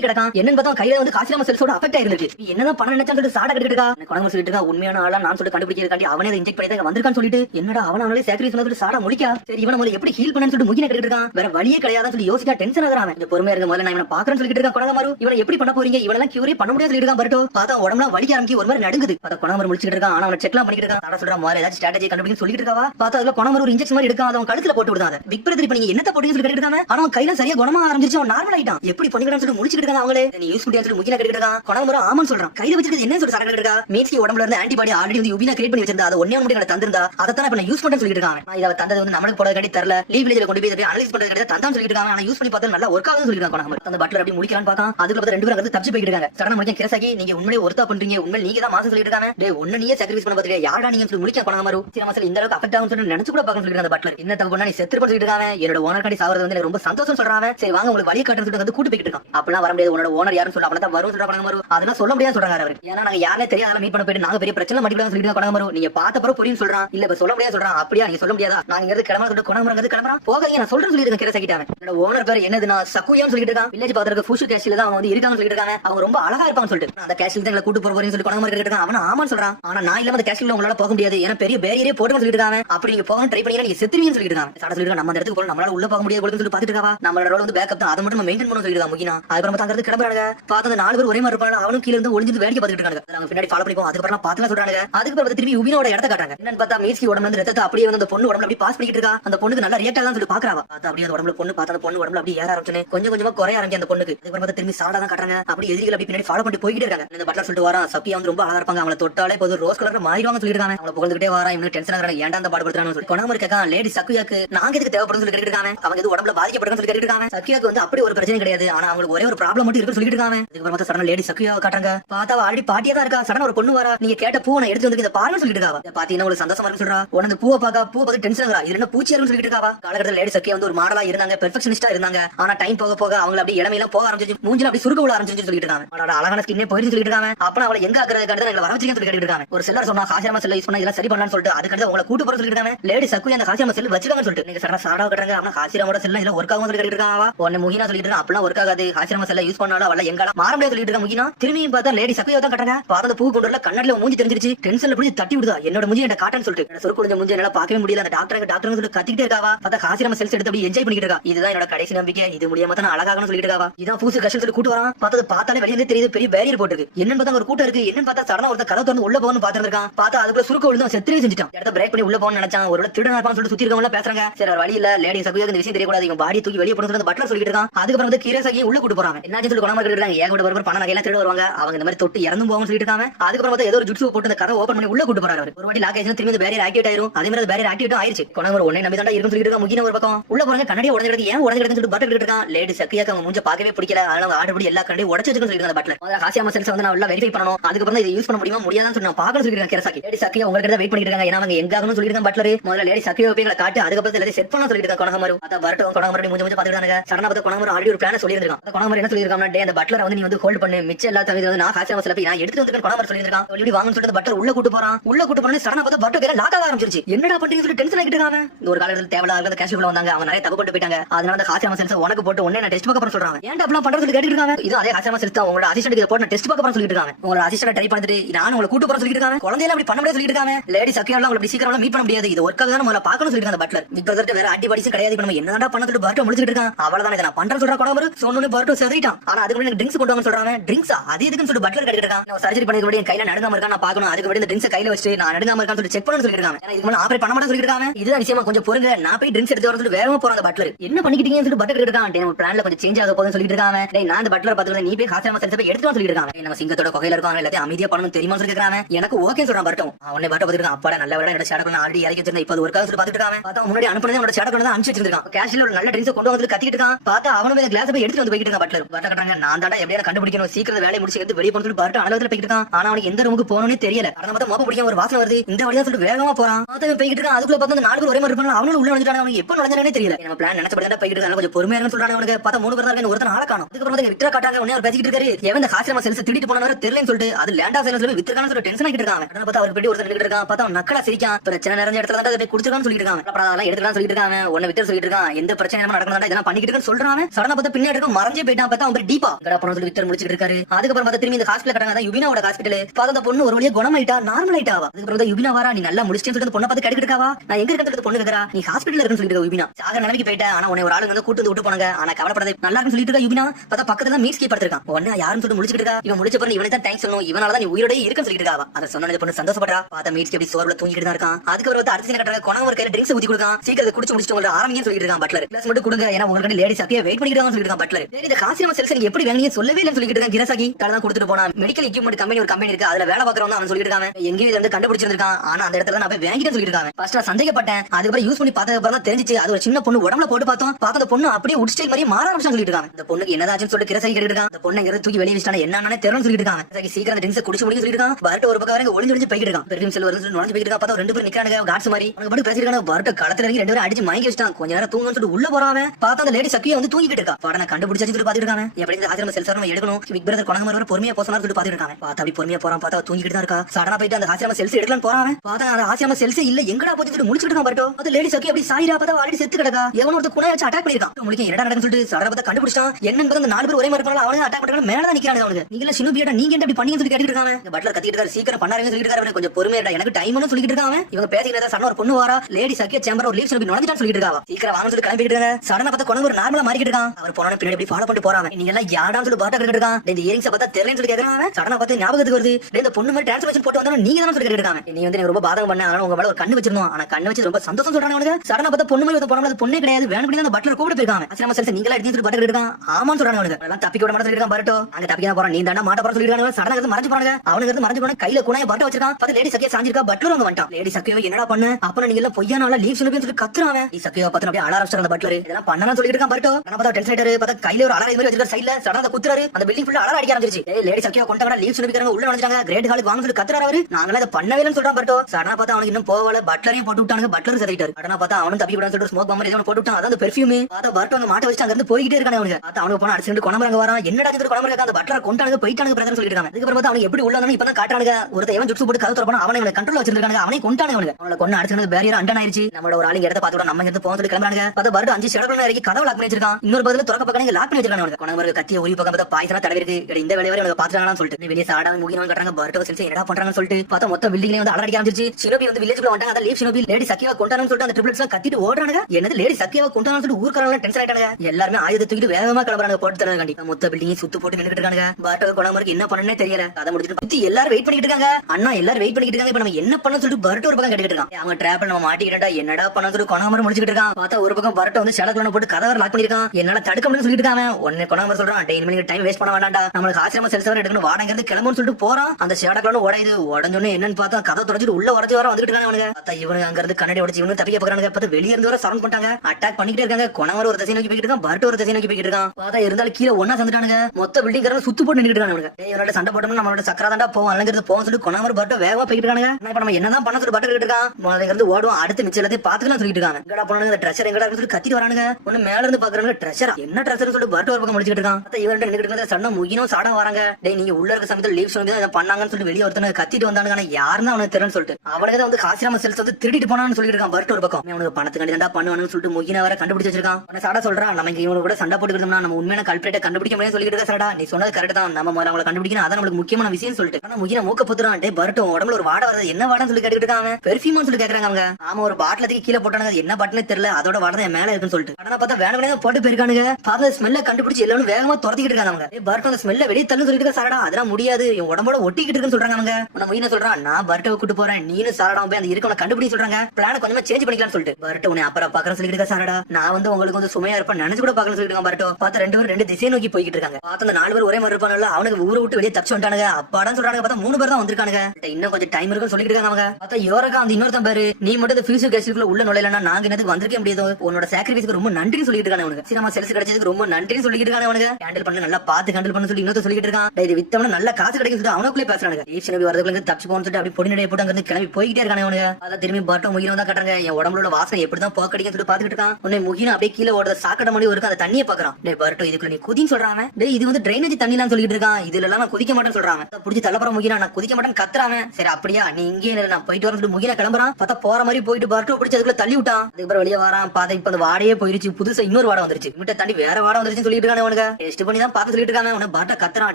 தூங்கி கிடக்கான். என்னன்னு பார்த்தா கையில வந்து காசிராம செல்ஸோட அஃபெக்ட் ஆயிருந்துச்சு. என்னதான் பண்ண நினைச்சான்னு சொல்லிட்டு சாட கட்டிட்டு இருக்கா. குணமர் சொல்லிட்டு இருக்கா, உண்மையான ஆளா நான் சொல்லிட்டு கண்டுபிடிக்கிறதுக்காண்டி அவனே இன்ஜெக்ட் பண்ணி தான் வந்திருக்கான்னு சொல்லிட்டு என்னடா அவனாலே சாக்ரிஃபைஸ் பண்ணி சாட முடிக்கா. சரி இவனை முதல்ல எப்படி ஹீல் பண்ணனு சொல்லிட்டு முகின கட்டிட்டு இருக்கான். வேற வழியே கிடையாதுன்னு சொல்லி யோசிச்சா டென்ஷன் ஆகுறான். இந்த பொறுமையா இருக்க முதல்ல நான் இவனை பாக்குறேன்னு சொல்லிட்டு இருக்கா. குணமர் இவனை எப்படி பண்ண போறீங்க, இவனெல்லாம் கியூரே பண்ண முடியாது சொல்லிட்டு இருக்கான். பரட்டோ பார்த்தா உடம்புலாம் வலிக்க ஆரம்பிச்சு ஒரு மாதிரி நடுங்குது. பார்த்தா குணமர் முடிச்சிட்டு இருக்கான். ஆனா அவனை செக்லாம் பண்ணிட்டு இருக்கான். நான் சொல்றேன் முதல்ல ஏதாச்சும் ஸ்ட்ராட்டஜி கண்டுபிடிச்சு சொல்லிட்டு இருக்காவா. பார்த்தா அதுல குணமர் ஒரு இன்ஜெக்ஷன் மாதிரி எடுக்கான். அவன் கழுத்துல போட்டு விடுறான். பிக் பிரதர் இப்ப நீங்க என்னத்த போட்டீங்கன்னு சொல்லி கட்டிட்டு இருக்காங்க. ஆனா கையில சரியா குணமா ஆரம்பிச்சு அவன் நார்மல் ஆயிட்டான். எப்படி பண்ணிக்கலாம்னு சொல்லி முடிச்சிட்டு இருக்காங்க. அவங்களே நீ யூஸ் பண்ணியா சொல்லி முகின கட்டிட்டு இருக்கான். குணமர் ஆமான்னு சொல்றான். கையில வச்சிருக்கிறது என்ன சொல்லி சாட இருக்கா. மீட்சி உடம்புல இருந்து ஆன்டிபாடி ஆல்ரெடி வந்து யுபினா கிரியேட் பண்ணி வச்சிருந்தா. அதை ஒண்ணே ஒண்ணு எனக்கு தந்திருந்தா. அதை தான் இப்ப நான் யூஸ் பண்றேன்னு சொல்லிட்டு இருக்காங்க. இதை தந்தது வந்து நமக்கு போட கட்டி தரல. லீவ் வில்லேஜ்ல கொண்டு போய் அனலைஸ் பண்றது கிடையாது தந்தான் சொல்லிட்டு இருக்காங்க. ஆனா யூஸ் பண்ணி பார்த்தா நல்லா ஒர்க் ஆகுதுன்னு சொல்லிட்டு இருக்காங்க. அந்த பட்லர் அப்படி முடிக்கலான்னு பார்த்தான். அதுக்கு ரெண்டு பேரும் வந்து தப்பிச்சு போயிட்டு இருக்காங்க. சடனா முடிக்க கிரசாகி நீங்க உண்மையிலே ஒர்த்தா பண்றீங்க, உண்மையிலே நீங்க தான் மாசம் சொல்லிட்டு இருக்காங்க. டேய் ஒண்ணு நீயே சாக்ரிஃபைஸ் பண்ண பாத்தியா, யாரா நீங்க சொல்லி முடிக்க பண்ணாம சில மாசம் இந்த அளவுக்கு அஃபெக்ட் ஆகும் சொல்லி நினைச்சு கூட பார்க்க சொல்லிட்டு அந்த பட்லர் என்ன தப்பு பண்ணா நீ செத்து சொல்லிட்டு இருக்காங்க. என்னோட ஓனர் காண்டி சாவறது வந்து ரொம்ப சந்தோஷம் சொல்றாங்க. சரி வாங்க உங்களுக்கு வழி காட்டுன்னு சொல்லிட்டு வந்து கூட்டு போயிட்டு இருக்கான். அப்பலாம் வர முடியாது, உன்னோட ஓனர் யாருன்னு சொல்ல அப்பதான் வரும் சொல்றாங்க. அதெல்லாம் சொல்ல முடியாது சொல்றாங்க அவர். ஏன்னா நாங்க யாரே தெரியாத மீட் பண்ண போயிட்டு நாங்க பெரிய பிரச்சனை மாட்டிக்கலாம் சொல்லிட்டு கொண்டாமரு. நீங்க பார்த்த பிறகு புரியும் சொல்றான். இல்ல இப்ப சொல்ல முடியாது சொல்றான். அப்படியா நீங்க சொல்ல முடியாதா, நாங்க இங்க கிளம்புற சொல்லிட்டு கொண்டாமரு கிளம்புறான். போக நான் சொல்றேன்னு சொல்லிட்டு கிரசாகிட்டாங்க. என்னோட ஓனர் பேர் என்னதுன்னா சக்குயான்னு சொல்லிட்டு இருக்கான். வில்லேஜ் பாத்திரக்கு ஃபுஷு கேஷில தான் அவங்க வந்து இருக்காங்கன்னு சொல்லிட்டு இருக்காங்க. அவங்க ரொம்ப அழகா இருப்பான்னு சொல்லிட்டு அந்த கேஷில் தான் கூட்டு போறேன்னு சொல்லி கொண்டாமரு கிட்ட இருக்கான். அவன் ஆமான்னு சொல்றான். ஆனா நான் இல்லாம அந்த கேஷில் உங்களால போக முடியாது, ஏன்னா பெரிய பேரியரே போட்டுன்னு சொல்லிட்டு இருக்காங்க. அப்படி நீங்க போக ட்ரை பண்ணீங்க நீங்க செத்துவீங்கன்னு சொல்லிட்டு இருக்காங்க. சாட சொல்லிட்டு நம்ம அந்த இடத்துக்கு போறோம், நம்மளால உள்ள போக முடியாது சொல்லி பாத்துட்டு இருக்கா. நம்மளோட ரோல் வந்து பேக்கப் தான், அதை மட்டும் மெயின்டைன் பண்ண சொல்லிட்டு முக்கியம். அதுக்கப்புறம் அந்த கிளம்புறாங்க. பார்த்து அந்த 4 பேர் ஒரே மாதிரி இருப்பாங்க. அவனும் கீழ இருந்து ஒளிஞ்சு வேடிக்கை பார்த்துட்டு இருக்காங்க. அவங்க பின்னாடி ஃபாலோ பண்ணிப்போம். அதுக்கப்புறம் பாத்துலாம் சொல்றாங்க. அதுக்கப்புறம் திரும்பி யுபினோட இடத்த காட்டுறாங்க. என்னன்னு பார்த்தா மீஸ்கி உடம்புல இருந்து ரத்தத்தை அப்படியே வந்து அந்த பொண்ணு உடம்புல அப்படி பாஸ் பண்ணிட்டு இருக்கா. அந்த பொண்ணுக்கு நல்லா ரியாக்ட் ஆகுதுன்னு சொல்லி பாக்குறாவா. பார்த்தா அப்படியே அந்த உடம்புல பொண்ணு பார்த்தா அந்த பொண்ணு உடம்புல அப்படியே ஏற ஆரம்பிச்சு கொஞ்சம் கொஞ்சமா குறைய ஆரம்பிச்சு அந்த பொண்ணுக்கு. அதுக்கப்புறம் பார்த்தா திரும்பி சாடா தான் காட்டுறாங்க. அப்படி எதிரிகள் அப்படி பின்னாடி ஃபாலோ பண்ணி போயிட்டே இருக்காங்க. இந்த பட்லர் சொல்லிட்டு வரான் சப்பியா வந்து ரொம்ப அழகா இருப்பாங்க, அவங்கள தொட்டாலே போது ரோஸ் கலர்ல மாறிடுவாங்க சொல்லிருக்காங்க. அவங்கள புகழ்ந்துட்டே வரா. இவனுக்கு டென்ஷன் ஆகுறாங்க. ஏன்டா அந்த பாடுபடுறான்னு சொல்லி கொண்டாம இருக்கான். லேடி சக்குயாக்கு நாங்க எதுக்கு தேவைப்படும் சொல்லி கேட்டுருக்காங்க. அவங்க எது உடம்புல பாதிக்கப்படுறன்னு சொல்லி கேட்டுருக்காங்க. சக்குயாக்கு வந்து அப்படி ஒரு பிரச்சனை கிடையாது, ஆனா அவங்களுக்கு ஒரே ஒரு ப்ராப்ளம் மட்டும் இருக்குன்னு சொல்லிட்டு இருக்காங்க. அதுக்கப்புறம் பார்த்தா சடனா லேடி சக்குயாவை காட்டுறாங்க. பார்த்தா ஆல்ரெடி பாட்டியா தான் இருக்கா. சடனா ஒரு பொண்ணு வரா. நீங்க கேட்ட பூ நான் எடுத்து வந்து இதை பாருன்னு சொல்லிட்டு இருக்காவா. பாத்தீங்கன்னா உங்களுக்கு சந்தோஷமா இருக்கு சொல்றா. உடனே பூவை பார்த்து டென்ஷன் ஆகுறா. இது என்ன பூச்சியா சொல்லிட்டு இருக்காவா. காலகட்டத்தில் லேடி சக்கியா வந்து ஒரு மாடலா இருந்தாங்க, பெர்ஃபெக்ஷனிஸ்டா இருந்தாங்க. ஆனா டைம் போக போக அவங்க அப்படி இளமையெல்லாம் போக ஆரம்பிச்சு மூஞ்சில அப்படி சுருக்க விட ஆரம்பிச்சு சொல்லிட்டு இருக்காங்க. அவளோட அழகான ஸ்கின்னே போயிட்டு சொல்லிட்டு இருக்காங்க. அப்ப அவளை எங்க ஆக்குறதுக்காக எங்களை வர வச்சிருக்கேன்னு சொல்லி கேட்டு இருக்காங்க. ஒரு செல்லர் சொன்னா காசிராம செல்ல யூஸ் பண்ணா இதெல்லாம் சரி பண்ணலாம்னு சொல்லிட்டு அதுக்கு உங்களை கூட்டு போற சொல்லிட்டு இருக்காங்க. லேடி சக்குயா அந்த காசிராம செல் வச்சிருக்காங்கன்னு சொல்லிட்டு நீங்க சடனா சாடா கட்டுறாங்க. ஆனா காசிராமோட செல்ல இல்ல ஒர்க் ஆகும் சொல்லி கேட்டு இருக்காங்க. உடனே முகினா சொல்லிட்டு இருக்காங்க அப்பெல்லாம் ஒர்க் ஆகாது, காசிராம செல்ல யூஸ் பண்ணாலும் அவள எங்கால மாற முடியாது சொல்லிட்டு இருக்காங்க. முகினா திரும்பியும் பார்த்தா லேடி சக்குயா தான் கட்டுறாங்க. பார்த்த பூ கொண்டு வரல கண்ணாடில மூஞ்சி தெரிஞ்சிருச்சு. டென்ஷன்ல பிடிச்சி தட்டி விடுதா. என்னோட மூஞ்சி என்ன காட்டன்னு சொல்லிட்டு சொருக்கு கொஞ்சம் மூஞ்சி என்னால பார்க்கவே முடியல. அந்த டாக்டர் சொல்லி கத்திக்கிட்டே இருக்காவா. பார்த்தா காசிராம செல்ஸ் எடுத்து அப்படி என்ஜாய் பண்ணிட்டு இருக்கா. இதுதான் என்னோட கடைசி நம்பிக்கை, இது முடியாம தான் அழகாகனு சொல்லிட்டு இருக்காவா. இதான் பூசு கஷ்டம் சொல்லி கூட்டு வரான். பார்த்தது பார்த்தாலே வெளியே தெரியுது பெரிய பேரியர் போட்டுருக்கு. என்னன்னு பார்த்தா ஒரு கூட்டம் இருக்கு. என்னன்னு பார்த்தா சடனா ஒருத்தர் கதவு திறந்து உள்ள போகணும்னு பாத்துருக்கான். பார்த்தா அதுக்குள்ள சுருக்க விழுந்து செத்துவே செஞ்சுட்டான். இடத்த பிரேக் பண்ணி உள்ள போகணும்னு நினைச்சான். ஒரு திருடனா இருப்பான்னு சொல்லிட்டு சுத்தி இருக்கவங்க பேசுறாங்க. சரி வழி இல்ல லேடி சகுயாக்கு இந்த விஷயம் தெரியக்கூடாது, இவன் பாடி தூக்கி வெளியே போடணும் பட்லர் சொல்லிட்டு இருக்கான். அதுக்கப்புறம் வந்து கீரசாகியை உள்ள கூட்டு போறாங்க. என்னாச்சு சொல்லி கொண்டாம இருக்காங்க. ஏகோட பரபர பணம் நகையெல்லாம் திருட வருவாங்க. அவங்க இந்த மாதிரி தொட்டு இறந்து போவாங்கன்னு சொல்லிட்டு இருக்காங்க. அதுக்கப்புறம் வந்து ஏதோ ஒரு ஜுட்ஸு போட்டு அந்த கதை ஓபன் பண்ணி உள்ள கூட்டு போறாரு. ஒரு வாட்டி லாக் ஆயிடுச்சு, திரும்பி அந்த பேரியர் ஆக்டிவேட் ஆயிரும். அதே மாதிரி பேரியர் ஆக்டிவேட் ஆயிருச்சு. கொண்டாம ஒண்ணே நம்பி தான் இருக்குன்னு சொல்லிட்டு இருக்காங்க. முக்கிய ஒரு பக்கம் உள்ள போறாங்க. கண்ணாடியை உடஞ்சு கிடக்கு. ஏன் உடஞ்சு கிடக்குன்னு சொல்லிட்டு பட்டர் இருக்கான். லேடி சக்கியாக்கு அவங்க மூஞ்ச பார்க்கவே பிடிக்கல. அதனால ஆடுபடி எல்லா கண்டையும் உடச்சு வச்சுன்னு சொல்லிட்டு பட்லர் முதல்ல காசிராம செல்ஸ் வந்து நான் எல்லாம் வெரிஃபை பண்ணணும். அதுக்கப்புறம் இதை யூஸ் பண்ண முடியுமா முடியாதான்னு சொல்லி நான் பார்க்கணும் சொல்லிட்டு கிரசாகி. லேடி சக்கியா உங்களுக்கு தான் வெயிட் பண்ணிட்டு இருக்காங்க. ஏன்னா அவங்க எங்க ஆகணும்னு சொல்லிட்டு பட்லர் முதல்ல லேடி சக்கியா போய் காட்டு அதுக்கப்புறம் எல்லாத்தையும் செட் பண்ண சொல்லிட்டு இருக்காங்க. கொணகமரு அத வரட்டும் கொணகமரு மூஞ்ச பாத்துட்டாங்க. சடனா பார்த்து கொணகமரு ஆல்ரெடி ஒரு பிளான் சொல்லியிருக்கான். அந்த கொணகமரு என்ன சொல்லியிருக்காங்க, டே அந்த பட்லரை வந்து நீ வந்து ஹோல்ட் பண்ணு, மிச்ச எல்லா தகுதி வந்து நான் காசிராம செல்ல நான் எடுத்து வந்து கொணகமரு சொல்லியிருக்கான். இப்படி வாங்கன்னு சொல்லிட்டு பட்லர் உள்ள கூட்டு போறான். உள்ள கூட்டு போறேன் சடனா பார்த்து பட்லர் வேற லாக் ஆக ஆரம்பிச்சிருச்சு. என்னடா பண்றீங்கன்னு சொல்லி டென்ஷன் ஆகிட்டு இருக்காங்க. இந்த ஒரு காலத்துல தேவையில்லாத கேஷுவல் வந்தாங்க. அவங்க நிறைய தப்பு பண்ணிட்டு போயிட்டாங்க. அதனால அந்த காசிராம செல்ஸ் உனக்கு போட்டு உடனே நான் டெஸ்ட் பார்க்க போறேன் சொல்றாங்க. ஏன்டா அப்பலாம் பண்றது சொல்லி கேட்டுட்டு இருக்காங்க. இது அதே காசிராம செல்ஸ் தான் உங்களோட அசிஸ்டன்ட் இத போட்டு நான் டெஸ்ட் பார்க்க போறேன் சொல்லிட்டு இருக்காங்க. உங்களோட அசிஸ்டன்ட் ட்ரை பண்ணிட்டு நான் உங்களை கூட்டு போறேன் சொல்லிட்டு இருக்காங்க. குழந்தையில அப்படி பண்ண முடியாது சொல்லிட்டு இருக்காங்க. லேடி சக்கியால உங்களை அப்படி சீக்கிரம் மீட் பண்ண முடியாது. இது ஒர்க் ஆகுதான் முதல்ல பார்க்கணும் சொல்லிட்டு இருக்காங்க பட்லர். பிக் பிரதர்ட்ட வேற ஆட்டி படிச்சு கிடையாது. இப்ப நம்ம என்னடா பண்ண சொல்லிட்டு பர்ட்டோ முடிச்சிட்டு இருக்கான். அவ்வளவுதான் இதை நான் பண்றேன் சொல்றா கொண்டாமரு சொன்னோனே பர்ட்டோ செதறிட்டான். ஆனா அதுக்கு எனக்கு ட்ரிங்க்ஸ் கொண்டு வாங்க சொல்றாங்க. ட்ரிங்க்ஸா அது எதுக்குன்னு சொல்லிட்டு பட்லர் கேட்டுட்டு இருக்கான். நான் சர்ஜரி பண்ணதுக்கு முன்னாடி கையில நடுங்காம இருக்கா நான் பார்க்கணும். அதுக்கு முன்னாடி இந்த ட்ரிங்க்ஸ் கையில வச்சு நான் நடுங்காம இருக்கான்னு சொல்லி செக் பண்ணனும் சொல்லிட்டு இருக்காங்க. ஏன்னா இதுக்கு முன்னாடி ஆபரேட் பண்ண மாட்டேன்னு சொல்லிட்டு இருக்காங்க. இதுதான் விஷயமா கொஞ்சம் பொறுங்க, நான் போய் ட்ரிங்க்ஸ் எடுத்து வரதுக்கு வேகமா போறாங்க பட்லர். என்ன பண்ணிக்கிட்டீங்கன்னு சொல்லிட்டு பட்லர் கேட்டுட்டான். நம்ம பிளான்ல கொஞ்சம் சேஞ்ச் ஆக போகுதுன்னு சொல்லிட்டு இருக்காங்க. டேய் நான் அந்த பட்லர் பாத்துறேன், நீ போய் காசிராம செல்ஸ் போய் எடுத்துட்டு சொல்லிட்டு இருக்காங்க. நம்ம சிங்கத்தோட குகையில இருக்காங்க, எல்லாத்தையும் அமைதியா பண்ணணும் தெரியுமா சொல்லி இருக்காங்க. எனக்கு ஓகே சொல்றான் பர்ட்டோ. அவனே பர்ட்டோ பாத்துட்டு அப்பாடா நல்ல வேலை என்னோட ஷேடோ பண்ண ஆல்ரெடி இறக்கி வச்சிருந்தேன். இப்போ அது ஒர்க் ஆகுது சொல்லி பாத்துட்டு இருக்காங்க. பார்த்தா முன்னாடி அனுப்புனதே அவனோட ஷேடோ பண்ண தான் அனுப்பிச்சு வச்சிருக்கான். கேஷ்ல ஒரு நல்ல ட்ரிங்க்ஸ் கொண்டு வந்து கத்திட்டு இருக்கான். பார்த்தா அவனும் இந்த கிளாஸ் போய் எடுத்து வந்து போயிட்டு இருக்கான் பட்லர். பர்ட்டோ கட்டுறாங்க நான் தாண்டா எப்படியா கண்டுபிடிக்கணும், சீக்கிரம் வேலையை முடிச்சு எடுத்து வெளியே போன்னு சொல்லி பர்ட்டோ அலுவலகத்துல போயிட்டு இருக்கான். ஆனா அவனுக்கு எந்த ரூமுக்கு போகணும்னே தெரியல. அதனால பார்த்தா மோப்ப பிடிக்காம ஒரு வாசனை வருது. இந்த வழியா சொல்லிட்டு வேகமா போறான். பார்த்தா போயிட்டு இருக்கான். அதுக்குள்ள பார்த்தா 4 பேர் ஒரே மாதிரி இருப்பாங்க. அவனும் உள்ள நுழைஞ்சானே. அவனுக்கு எப்ப நுழைஞ்சானே தெரியல. நம்ம பிளான் நினைச்சபடி தான் போயிட்டு இருக்காங்க. கொஞ்சம் பொறுமையா இருக்குன்னு சொல்றாங்க. அவனுக்கு பார்த்தா 3 பேர் தான் இருக்காங்க. ஒருத்தன் ஆள காணோம். அதுக்கப்புறம் வந்து விக்டரா காட்டாங்க. உடனே அவர் பேசிட்டு இருக்காரு. எவன் இந்த காசிராம செல்ஸ் திருடிட்டு போனவர தெரியலன்னு சொல்லிட்டு அது லேண்டா செல்ஸ் சொல்லி வித்துறான்னு சொல்லிட்டு டென்ஷன் ஆகிட்டு இருக்காங்க. அதனால பார்த்தா அவர் போய் ஒருத்தன் நின்னுட்டு இருக்கான். பார்த்தா நக்கலா சிரிக்கான். பிரச்சனை நிறைய இடத்துல தான் அதை குடிச்சிருக்கான்னு சொல்லிட்டு இருக்காங்க. அப்புறம் அதெல்லாம் எடுத்துக்கலாம் சொல்லிட்டு இருக்காங்க. ஒன்னு விட்டு சொல்லிட்டு இருக்கான். எந்த பிரச்சனை நம்ம நடக்கணும் இதெல்லாம் பண்ணிக்கிட்டு இருக்குன்னு சொல்றான். சடனா பார்த்தா பின்னாடி இருக்க மறைஞ்சே போயிட்டான். பார்த்தா அவன் டீப்பா கடா பண்ண சொல்லி விக்டர் முடிச்சிட்டு இருக்காரு. அதுக்கப்புறம் பார்த்தா திரும்பி இந்த ஹாஸ்பிட்டல் கட்டாங்க. அதான் யுபினாவோட ஹாஸ்பிட்டல். பார்த்தா அந்த பொண்ணு ஒரு வழியா குணமாயிட்டா, நார்மல் ஆயிட்டாவா. அதுக்கப்புறம் தான் யுபினா வரா, நீ நல்லா முடிச்சிட்டேன்னு சொல்லிட்டு பொண்ணை பார்த்து கேட்டுட்டு இருக்காவா. நான் எங்க இருக்கிறது பொண்ணு கேக்குறா, நீ ஹாஸ்பிட்டல்ல இருக்குன்னு சொல்லிட்டு யுபினா சாக நிலைமைக்கு போயிட்டா. ஆனா உன்னை ஒரு ஆளு வந்து கூட்டு வந்து விட்டு போனாங்க. ஆனா கவலைப்படாத நல்லா இருக்குன்னு சொல்லிட்டு இருக்கா யுபினா. பார்த்தா பக்கத்துல மீட் ஸ்கீப் படுத்திருக்கான். உடனே யாருன்னு சொல்லிட்டு முடிச்சிட்டு இருக்கா. இவன் முடிச்ச பிறகு இவனை தான் தேங்க்ஸ் சொல்லணும், இவனால தான் நீ உயிரோட இருக்குன்னு சொல்லிட்டு இருக்காவா. அதை சொன்ன பொண்ணு சந்தோஷப்படுறா. பார்த்தா மீட் ஸ்கீப் சோர்வுல தூங்கிட்டு தான் இருக்கான். அதுக்கப்புறம் வந்து அடுத்த சீன் கட்டுறாங்க. கொணம் ஒரு கையில ட்ரிங்க்ஸ் ஊத்தி கொடுக்கான். சீக்கிரம் குடிச்சு முடிச்சிட்டு உங்களை ஆரம்பிங்கன்னு சொல்லிட்டு இருக்கான் பட்லர். கிளாஸ் மட்டும் கொடுங்க, ஏன்னா உங்களுக்கு லேடி சத்தியா வெயிட் பண்ணிட்டு சொல்லிட்டு இருக்கான் பட்லர். இந்த காசிரம செல்ஸ் நீங்க எப்படி வேணும்னு சொல்லவே இல்லைன்னு சொல்லிட்டு இருக்கான். கிரசாகி தான் கொடுத்துட்டு போனா. மெடிக்கல் எக்யூப்மெண்ட் கம்பெனி ஒரு கம்பெனி இருக்கு, அதுல வேலை பாக்குறவங்க அவன் சொல்லிட்டு இருக்காங்க. எங்கேயும் இதை வந்து கண்டுபிடிச்சிருக்கான். ஆனா அந்த இடத்துல நான் போய் வாங்கிட்டு சொல்லிட்டு இருக்காங்க. ஃபர்ஸ்ட் நான் சந்தேகப்பட்டேன், அதுக்கப்புறம் யூஸ் பண்ணி பார்த்ததுக்கு அப்புறம் தான் தெரிஞ்சிச்சு அது ஒரு சின்ன பொண்ணு உடம்புல போட்டு பார்த்தோம். பார்த்த அந்த பொண்ணு அப்படியே உட்ஸ்டைல் மாதிரி மாற ஆரம்பிச்சு சொல்லிட்டு இருக்காங்க. இந்த பொண்ணுக்கு என்னதாச்சுன்னு சொல்லிட்டு கிரசாகி கேட்டு இருக்கான். அந்த பொண்ணு எங்க தூக்கி வெளியே வச்சிட்டானே என்னன்னு தெரியல சொல்லிட்டு இருக்காங்க. கிரசாகி சீக்கிரம் அந்த ட்ரிங்க்ஸ் குடிச்சு முடிச்சு சொல்லிட்டு இருக்கான். பர்ட் ஒரு பக்கம் வரைக்கும் ஒளிஞ்சு போயிட்டு இருக்கான். பெர்ஃபியூம் செல் வருது நுழைஞ்சு போயிட்டு இருக்கா. பார்த்தா ரெண்டு பேரும் நிக்கிறாங்க காட்ஸ் மாதிரி. அவங்க மட்டும் பேசிருக்காங்க. பர்ட் களத்துல இறங்கி ரெண்டு பேரும் அடிச்சு மயங்கி வச்சிட்டான். கொஞ்ச நேரம் தூங்கன்னு சொல்லிட்டு உள்ள போறாங்க. பார்த்தா அந்த லேடி சக்கியா வந்து தூங்கிட்டு இருக்கா. படனை கண்டுபிடிச்சாச்சு சொல்லிட்டு பாத்துட்டு இருக்காங்க. எப்படி இந்த ஆசிரம செல்ஸ் நம்ம எடுக்கணும், பிக் பிரதர் கொணங்க வர பொறுமையா போசனா சொல்லிட்டு பாத்துட்டு இருக்காங்க. பார்த்தா அப்படி பொறுமையா போறான். பார்த்தா தூங்கிட்டு தான் இருக்கா. சடனா போயிட்டு அந்த ஆசிரம செல்ஸ் எடுக்கலாம்னு போறான். பார்த்தா அந்த ஆசிரம செல்ஸ் இல்ல எங்கடா போச்சு முடிச்சிட்டு இருக்கான். பர்ட் அது லேடி சக்கி அப்படி சாயிரா. பார்த்தா ஆல்ரெடி செத்து கிடக்கா. எவனோ ஒருத்த குணை வச்சு அட்டாக் பண்ணிருக்கான். உங்களுக்கு என்னடா நடக்குன்னு சொல்லிட்டு சடனா பார்த்தா கண்டுபிடிச்சான். என்னன்னு அந்த நாலு பேர் ஒரே மாதிரி பண்ணல. அவனே அட்டாக் பண்றாங்க. மேல தான் நிக்கிறாங்க. அவனுக்கு நீங்க சினுபியாடா நீங்க என்ன அப்படி பண்ணீங்கன்னு சொல்லி கேட்டுட்டு இருக்காங்க. பட்லர் கத்திட்டு இருக்காரு. சீக்கிரம் பண்ணாருன்னு சொல்லிட்டு இருக்காரு. கொஞ்சம் பொறுமையா எனக்கு டைம்னு சொல்லிட்டு இருக்காங்க. இவங்க பேசிக்கிறத சடனா ஒரு பொண்ணு வாரா. லேடி சக்கியா சேம்பர் ஒரு லீவ் சொல்லி நுழைஞ்சிட்டான்னு சொல்லிட்டு இருக்காங்க. சீக்கிரம் வாங்கன்னு சொல்லி கிளம்பிட்டு இருக்காங்க. சடனா பார்த்தா கொணங்க ஒரு நார்மலா மாறிக்கிட்டு இருக்கான். அவர் போன பின்னாடி எப்படி ஃபாலோ பண்ணிட்டு போறாங்க. நீங்க எல்லாம் யாடான்னு சொல்லி பாட்டா கேட்டு இருக்கான். இந்த இயரிங்ஸ் பார்த்தா தெரியலன்னு சொல்லி கேக்குறாங்க. சடனா பார்த்து ஞாபகத்துக்கு வருது. இந்த பொண்ணு மாதிரி டிரான்ஸ்ஃபர்மேஷன் போட்டு வந்தாலும் நீங்க தான் சொல்லி கேட்டு இருக்காங்க. நீ வந்து ரொம்ப பாதகம் பண்ண, அதனால உங்க மேல ஒரு கண்ணு வச்சிருந்தோம். ஆனா கண்ணு வச்சு ரொம்ப சந்தோஷம் சொல்றாங்க. அவனுக்கு சடனா பார்த்தா பொண்ணு மாதிரி போனோம். அது பொண்ணே கிடையாது. வேணும் அந்த பட்லர் கூப்பிட்டு போயிருக்காங்க. ஆசிரம செல்ஸ் நீங்களா எடுத்து சொல்லி பாட்டா இருக்கான். ஆமான்னு சொல்றாங்க. அவனுக்கு எல்லாம் தப்பிக்க விட மாட்டேன் சொல்லிருக்கான். பர்ட்டோ அங்க தப்பிக்க போறான். நீ தாண்டா மாட்ட போற சொல்லிருக்காங்க. சடனா இருந்து மறைஞ்சு போறாங்க. அவனுக்கு இருந்து மறைஞ்சு போன கையில குணைய பாட்ட வச்சிருக்கான். பார்த்து லேடி சக்கியா சாஞ்சிருக்கா. பட்லர் அங்க வந்துட்டான். லேடி சக்கியோ என்னடா பண்ண அப்ப நீங்க எல்லாம் பொய்யானால லீவ் சொல்லி கத்துறாங்க. நீ சக்கியோ பார்த்து அப்படியே அழ ஆரம்பிச்சாங்க. அந்த பட்லர் இதெல்லாம் பண்ணலாம் சொல்லிட்டு இருக்கான். பர்ட்டோ ஆனா பார்த்தா டென்ஷன் ஆயிட்டாரு. பார்த்தா கையில ஒரு அலற மாதிரி வச்சிருக்காரு. சைடுல சடனா குத்துறாரு. அந்த பில்டிங் ஃபுல்லா அலற அடிக்க ஆரம்பிச்சிருச்சு. லேடி சக்கியோ கொண்டாங்க. லீவ் சொல்லிருக்காங்க. உள்ள வந்துட்டாங்க. கிரேட் ஹாலுக்கு வாங்க சொல்லி கத்துறாரு. அவரு நாங்களே இதை பண்ணவே இல்லைன்னு சொல்றான். பர்ட்டோ சடனா பார்த்தா அவனுக்கு இன்னும் போகல. பட்லரையும் போட்டு விட்டாங்க. பட்லர் செத்துட்டாரு. சடனா பார்த்தா அவனும் தப்பி விடான்னு சொல்லிட்டு ஸ்மோக் பம்பர் ஏதோ போட்டு விட்டான். அதான் அந்த பெர்ஃபியூம். பார்த்தா பர்ட்டோ அங்க மாட்ட வச்சு அங்க இருந்து போயிட்டே இருக்காங்க. அவனுக்கு பார்த்தா அவனுக்கு போன அடிச்சு கொணமரங்க வரான். என்னடா இது கொணமரங்க அந்த பட்லர் கொண்டாங்க போயிட்டாங்க பிரதர் சொல்லிட்டு இருக்காங்க. அதுக்கப்புறம் பார்த்தா அவனுக்கு எப்படி உள்ள வந்தானு இப்பதான் காட்டுறாங்க. ஒருத்த எவன் ஜுட்சு போட்டு கதவு திறப்பான அவனை இவனை கண்ட்ரோல் வச்சிருக்காங்க. அவனை கொண்டாங்க. அவனுக்கு அவனை கொண்டு அடிச்சு பேரியர் அண்டன் ஆயிருச்சு. நம்மளோட ஒரு ஆளுங்க இடத்த பார்த்து நம்ம இருந்து போக சொல்லி கிளம்புறாங்க. பார்த்தா பர்ட்டோ 5 ஷடர்ல இறக்கி கதவு லாக் பண்ணி வச்சிருக்கான். இன்னொரு பதில திறக்க பக்கம் லாக் பண்ணி வச்சிருக்காங்க. அவனுக்கு கொணமரங்க கத்திய உரி பக்கம் பார்த்தா பாய்சனா தடவி இருக்கு. இந்த வேலையை அவனுக்கு பாத்துறாங்கன்னு சொல்லிட்டு வெளியே சாடா முகினவன் கட்டுறாங்க. பர்ட்டோ செல்ஸ் என்னடா பண்றாங்கன்னு சொல்லிட்டு பார்த்தா மொத்த பில்டிங்ல வந்து அலறடிக்க ஆரம்பிச்சிருச்சு. ஷினோபி வந்து வில்லேஜ்ல வந்தாங்க. அந்த லீவ் ஷினோபி லேடி சக்கியாவை கொண்டாங்கன்னு சொல்லிட்டு அந்த ட்ரிபிள்ஸ்ல கத்திட்டு ஓடுறாங்க. என்னது லேடி சக்கியாவை கொண்டாங்கன்னு சொல்லிட்டு ஊர்க்காரங்க டென்ஷன் ஆயிட்டாங்க. எல்லாரும் ஆயுதத்தை தூக்கிட்டு வேகமா கிளம்புறாங்க. போட்டு தரகாண்டி மொத்த பில்டிங் சுத்து போட்டு நின்னுட்டு இருக்காங்க. பர்ட்டோ கொணமரங்க என்ன பண்ணனே தெரியல. அதை முடிச்சிட்டு பத்தி எல்லாரும் வெயிட் பண்ணிட்டு இருக்காங்க. அண்ணா எல்லாரும் வெயிட் பண்ணிட்டு இருக்காங்க. இப்ப நம்ம என்ன பண்ண சொல்லிட்டு பர்ட்டோ ஒரு பக்கம் கேட்டுட்டு இருக்கான். அவங்க டிராப்ல நம்ம மாட்டிக்கிட்டா என்னடா பண்ண சொல்லி கொணமரம் முடிச்சிட்டு இருக்கான். பார்த்தா ஒரு பக்கம் பர்ட்டோ வந்து ஷடக்குள்ள போட்டு கதவை லாக் பண்ணிருக்கான். என்னால தடுக்க முடியும்னு சொல்லிட்டு இருக்காங்க. உடனே கொணமரம் சொல்றான், டேய் இனிமே டைம் வேஸ்ட் பண்ண வேண்டாம்டா, நம்மளுக்கு ஆசிரம செல்ஸ் வர எடுக்கணும், வாடங்கிறது கிளம்புன்னு சொல்லிட்டு போறான். அந்த ஷடக்குள்ள உடையுது. உடஞ்சோன்னு என்னன்னு பார்த்தா கதை தொடச்சிட்டு உள்ள உடச்சு வர வந்துட்டு இருக்காங்க. அவனுக்கு பார்த்தா இவனுக்கு அங்க இருந்து கண்ணாடி உடைச்சு இவனு தப்பிக்க போறாங்க. பார்த்தா வெளிய இருந்து வர சரவுண்ட் பண்ணிட்டாங்க. அட்டாக் பண்ணிட்டே இருக்காங்க. கொணமரம் ஒரு திசை நோக்கி போயிட்டு இருக்கான். பர்ட்டோ ஒரு திசை நோக்கி போயிட்டு இருக்கான். பார்த்தா இருந்தாலும் கீழே ஒன்னா சந்துட்டானுங்க. மொத்த பில்டிங் காரங்க சுத்து போட்டு நின்னுட்டு இருக்காங்க. இவனோட சண்டை போட்டோம்னா நம்மளோட சக்கராதாண்டா போவோம் அல்லங்கிறது போவோம் சொல்லி கொணமரம் பர்ட்டோ வேகமா போயிட்டு இருக்காங்க. இப்ப நம்ம என்னதான் பண்ண சொல்லி பர்ட்டோ இருக்கான். முதல்ல இருந்து ஓடுவோம், அடுத்து மிச்சம் எல்லாத்தையும் பாத்துக்கலாம் சொல்லிட்டு இருக்காங்க. எங்கடா போனாங்க ட்ரெஷர் எங்கடா சொல்லி கத்திட்டு வரானுங்க. ஒண்ணு மேல இருந்து பாக்குறாங்க ட்ரெஷரா என்ன ட்ரெஷர் சொல்லிட்டு பர்ட்டோ ஒரு பக்கம் முடிச்சிட்டு இருக்கான். இவன் நின்னுட்டு சண்டை முகினும் சாடம் வராங்க. டேய் நீங்க உள்ள இருக்க சமயத்துல லீவ் சொல்லி பண்ணாங்கன்னு சொல்லி வெளியே ஒருத்தன கத்திட்டு வந்தானுங்க. ஆனா யாருன்னு அவனுக்கு தெரியலன்னு சொல்லிட்டு அவனுக்கு வந்து ஆசிரம செல்ஸ் வந்து திருடிட்டு போனான்னு சொல்லிட்டு இருக்கான். பர்ட்டோ ஒரு பக்கம் அவனுக்கு பணத்துக்கு தான் பண்ணுவானு சொல்லிட்டு முகின வர கண்டுபிடிச்சு வச்சிருக்கான். உடனே சாடா சொல்றான், நமக்கு இவங்க கூட சண்டை போட்டுக்கிட்டோம்னா நம்ம உண்மையான கல்பிரேட்டை கண்டுபிடிக்க முடியாது சொல்லிட்டு இருக்க. சாடா நீ சொன்னது கரெக்ட் தான், நம்ம முதல்ல அவங்களை கண்டுபிடிக்கணும், அதான் நம்மளுக்கு முக்கியமான விஷயம் சொல்லிட்டு. ஆனா முகின மூக்க புத்துறான். டே பர்ட்டோ உடம்புல ஒரு வாடை வருது, என்ன வாடன்னு சொல்லி கேட்டுட்டு இருக்காங்க. பெர்ஃபியூம் சொல்லி கேக்குறாங்க அவங்க. ஆமா ஒரு பாட்டிலத்துக்கு கீழே போட்டானுங்க, என்ன பாட்டிலே தெரியல, அதோட வாடை என் மேல இருக்குன்னு சொல்லிட்டு. ஆனா பார்த்தா வேணும் போட்டு போயிருக்கானுங்க. பார்த்தா ஸ்மெல்ல கண்டுபிடிச்சு எல்லாரும் வேகமா துரத்திக்கிட்டு இருக்காங்க அவங்க. பர்ட்டோ அந்த ஸ்மெல்ல வெளியே தள்ளு சொல்லிட்டு சாரடா அதெல்லாம் முடியாது, என் உடம்போட ஒட்டிக்கிட்டு இருக்குன்னு சொல்றாங்க அவங்க. உன்ன முகின சொல்றான், நான் பர்ட்டோவை கூட்டு போறேன், நீனு சாரடா போய் அந்த இருக்கவனை கண்டுபிடி சொல்றாங்க. பிளான கொஞ்சமா சேஞ்ச் பண்ணிக்கலாம்னு சொல்லிட்டு பர்ட்டோ உன்னை அப்புறம் பாக்குறேன் சொல்லிட்டு இருக்கா. சாரடா நான் வந்து உங்களுக்கு வந்து சுமையா இருப்பேன் நினைச்சு கூட பாக்கணும்னு சொல்லிட்டு பர்ட்டோ. பார்த்து ரெண்டு பேரும் ரெண்டு திசையை நோக்கி போய்கிட்டு இருக்காங்க. பார்த்து அந்த 4 பேர் ஒரே மாதிரி இருப்பாங்கல்ல, அவனுக்கு ஊரை விட்டு வெளியே தப்பிச்சு வந்துட்டானுங்க. அப்பாடான்னு சொல்றாங்க. பார்த்தா 3 பேர் தான் வந்திருக்கானுங்க. இன்னும் கொஞ்சம் டைம் இருக்குன்னு சொல்லிட்டு இருக்காங்க அவங்க. பார்த்தா யோரக்கா அந்த இன்னொருத்தன் பேரு, நீ மட்டும் இந்த ஃபியூச்சர் கேஸ்க்குள்ள உள்ள நுழையலன்னா நாங்க என்னதுக்கு வந்திருக்க முடியாது, உன்னோட சாக்ரிஃபைஸ்க்கு ரொம்ப நன்றின்னு சொல்லிட்டு இருக்காங்க அவனுக்கு. சினிமா செல்ஸ் கிடைச்சதுக்கு ரொம்ப நன்றின்னு சொல்லிட்டு இருக்காங்க அவனுக்கு. ஹேண்டில் பண்ண நல்லா பார்த்து ஹேண்டில் பண்ண சொல்லி இன்னொரு சொல்லிட்டு இருக்கான். இது வித்தவன நல்ல காசு கிடைக்கும் சொல்லிட்டு அவனுக்குள்ளே பேசுறாங்க. ஈஷனபி வரதுக்குள்ள தப்பிச்சு போன்னு சொல்லிட்டு அப்படி பொடி நடைய போட்டு அங்க கிளம்பி போய்கிட்டே இருக்கானே அவனுக்கு. அதான் திரும்பி பர்ட்டோ முகின தான் கட்டுறாங்க. என் உடம்புல வாசனை எப்படிதான் போக்கடிக்கும் சொல்லிட்டு பாத்துக்கிட்டு இருக்கான். உன்னை முகின அப்படியே கீழே ஓடுற சாக்கடை மாதிரி இருக்கு, அந்த தண்ணியை பாக்குறான். டே பர்ட்டோ இதுக்குள்ள நீ குதின்னு சொல்றாங்க. டேய் இது வந்து ட்ரைனேஜ் தண்ணிலாம் சொல்லிட்டு இருக்கான், இதுல எல்லாம் நான் குதிக்க மாட்டேன்னு சொல்றாங்க. புடிச்சு தள்ளப்புறம் முகினா நான் குதிக்க மாட்டேன்னு கத்துறாங்க. சரி அப்படியா நீ இங்கே நான் போயிட்டு வரேன் முகின கிளம்புறான். பார்த்தா போற மாதிரி போயிட்டு பர்ட்டோ பிடிச்சி அதுக்குள்ள தள்ளி விட்டான். அதுக்கப்புறம் வெளியே வரான். பார்த்தா இப்ப அந்த வாடையே போயிருச்சு, புதுசா இன்னொரு வாடை வந்துருச்சு. விட்ட தாண்டி வேற வாடை வந்துருச்சு சொல்லிட்டு இருக்கானே அவனுக்கு. இருக்காங்க. டெஸ்ட் பண்ணி தான் பார்த்து சொல்லிட்டு இருக்காங்க. உன்ன பாட்டா கத்துறான்.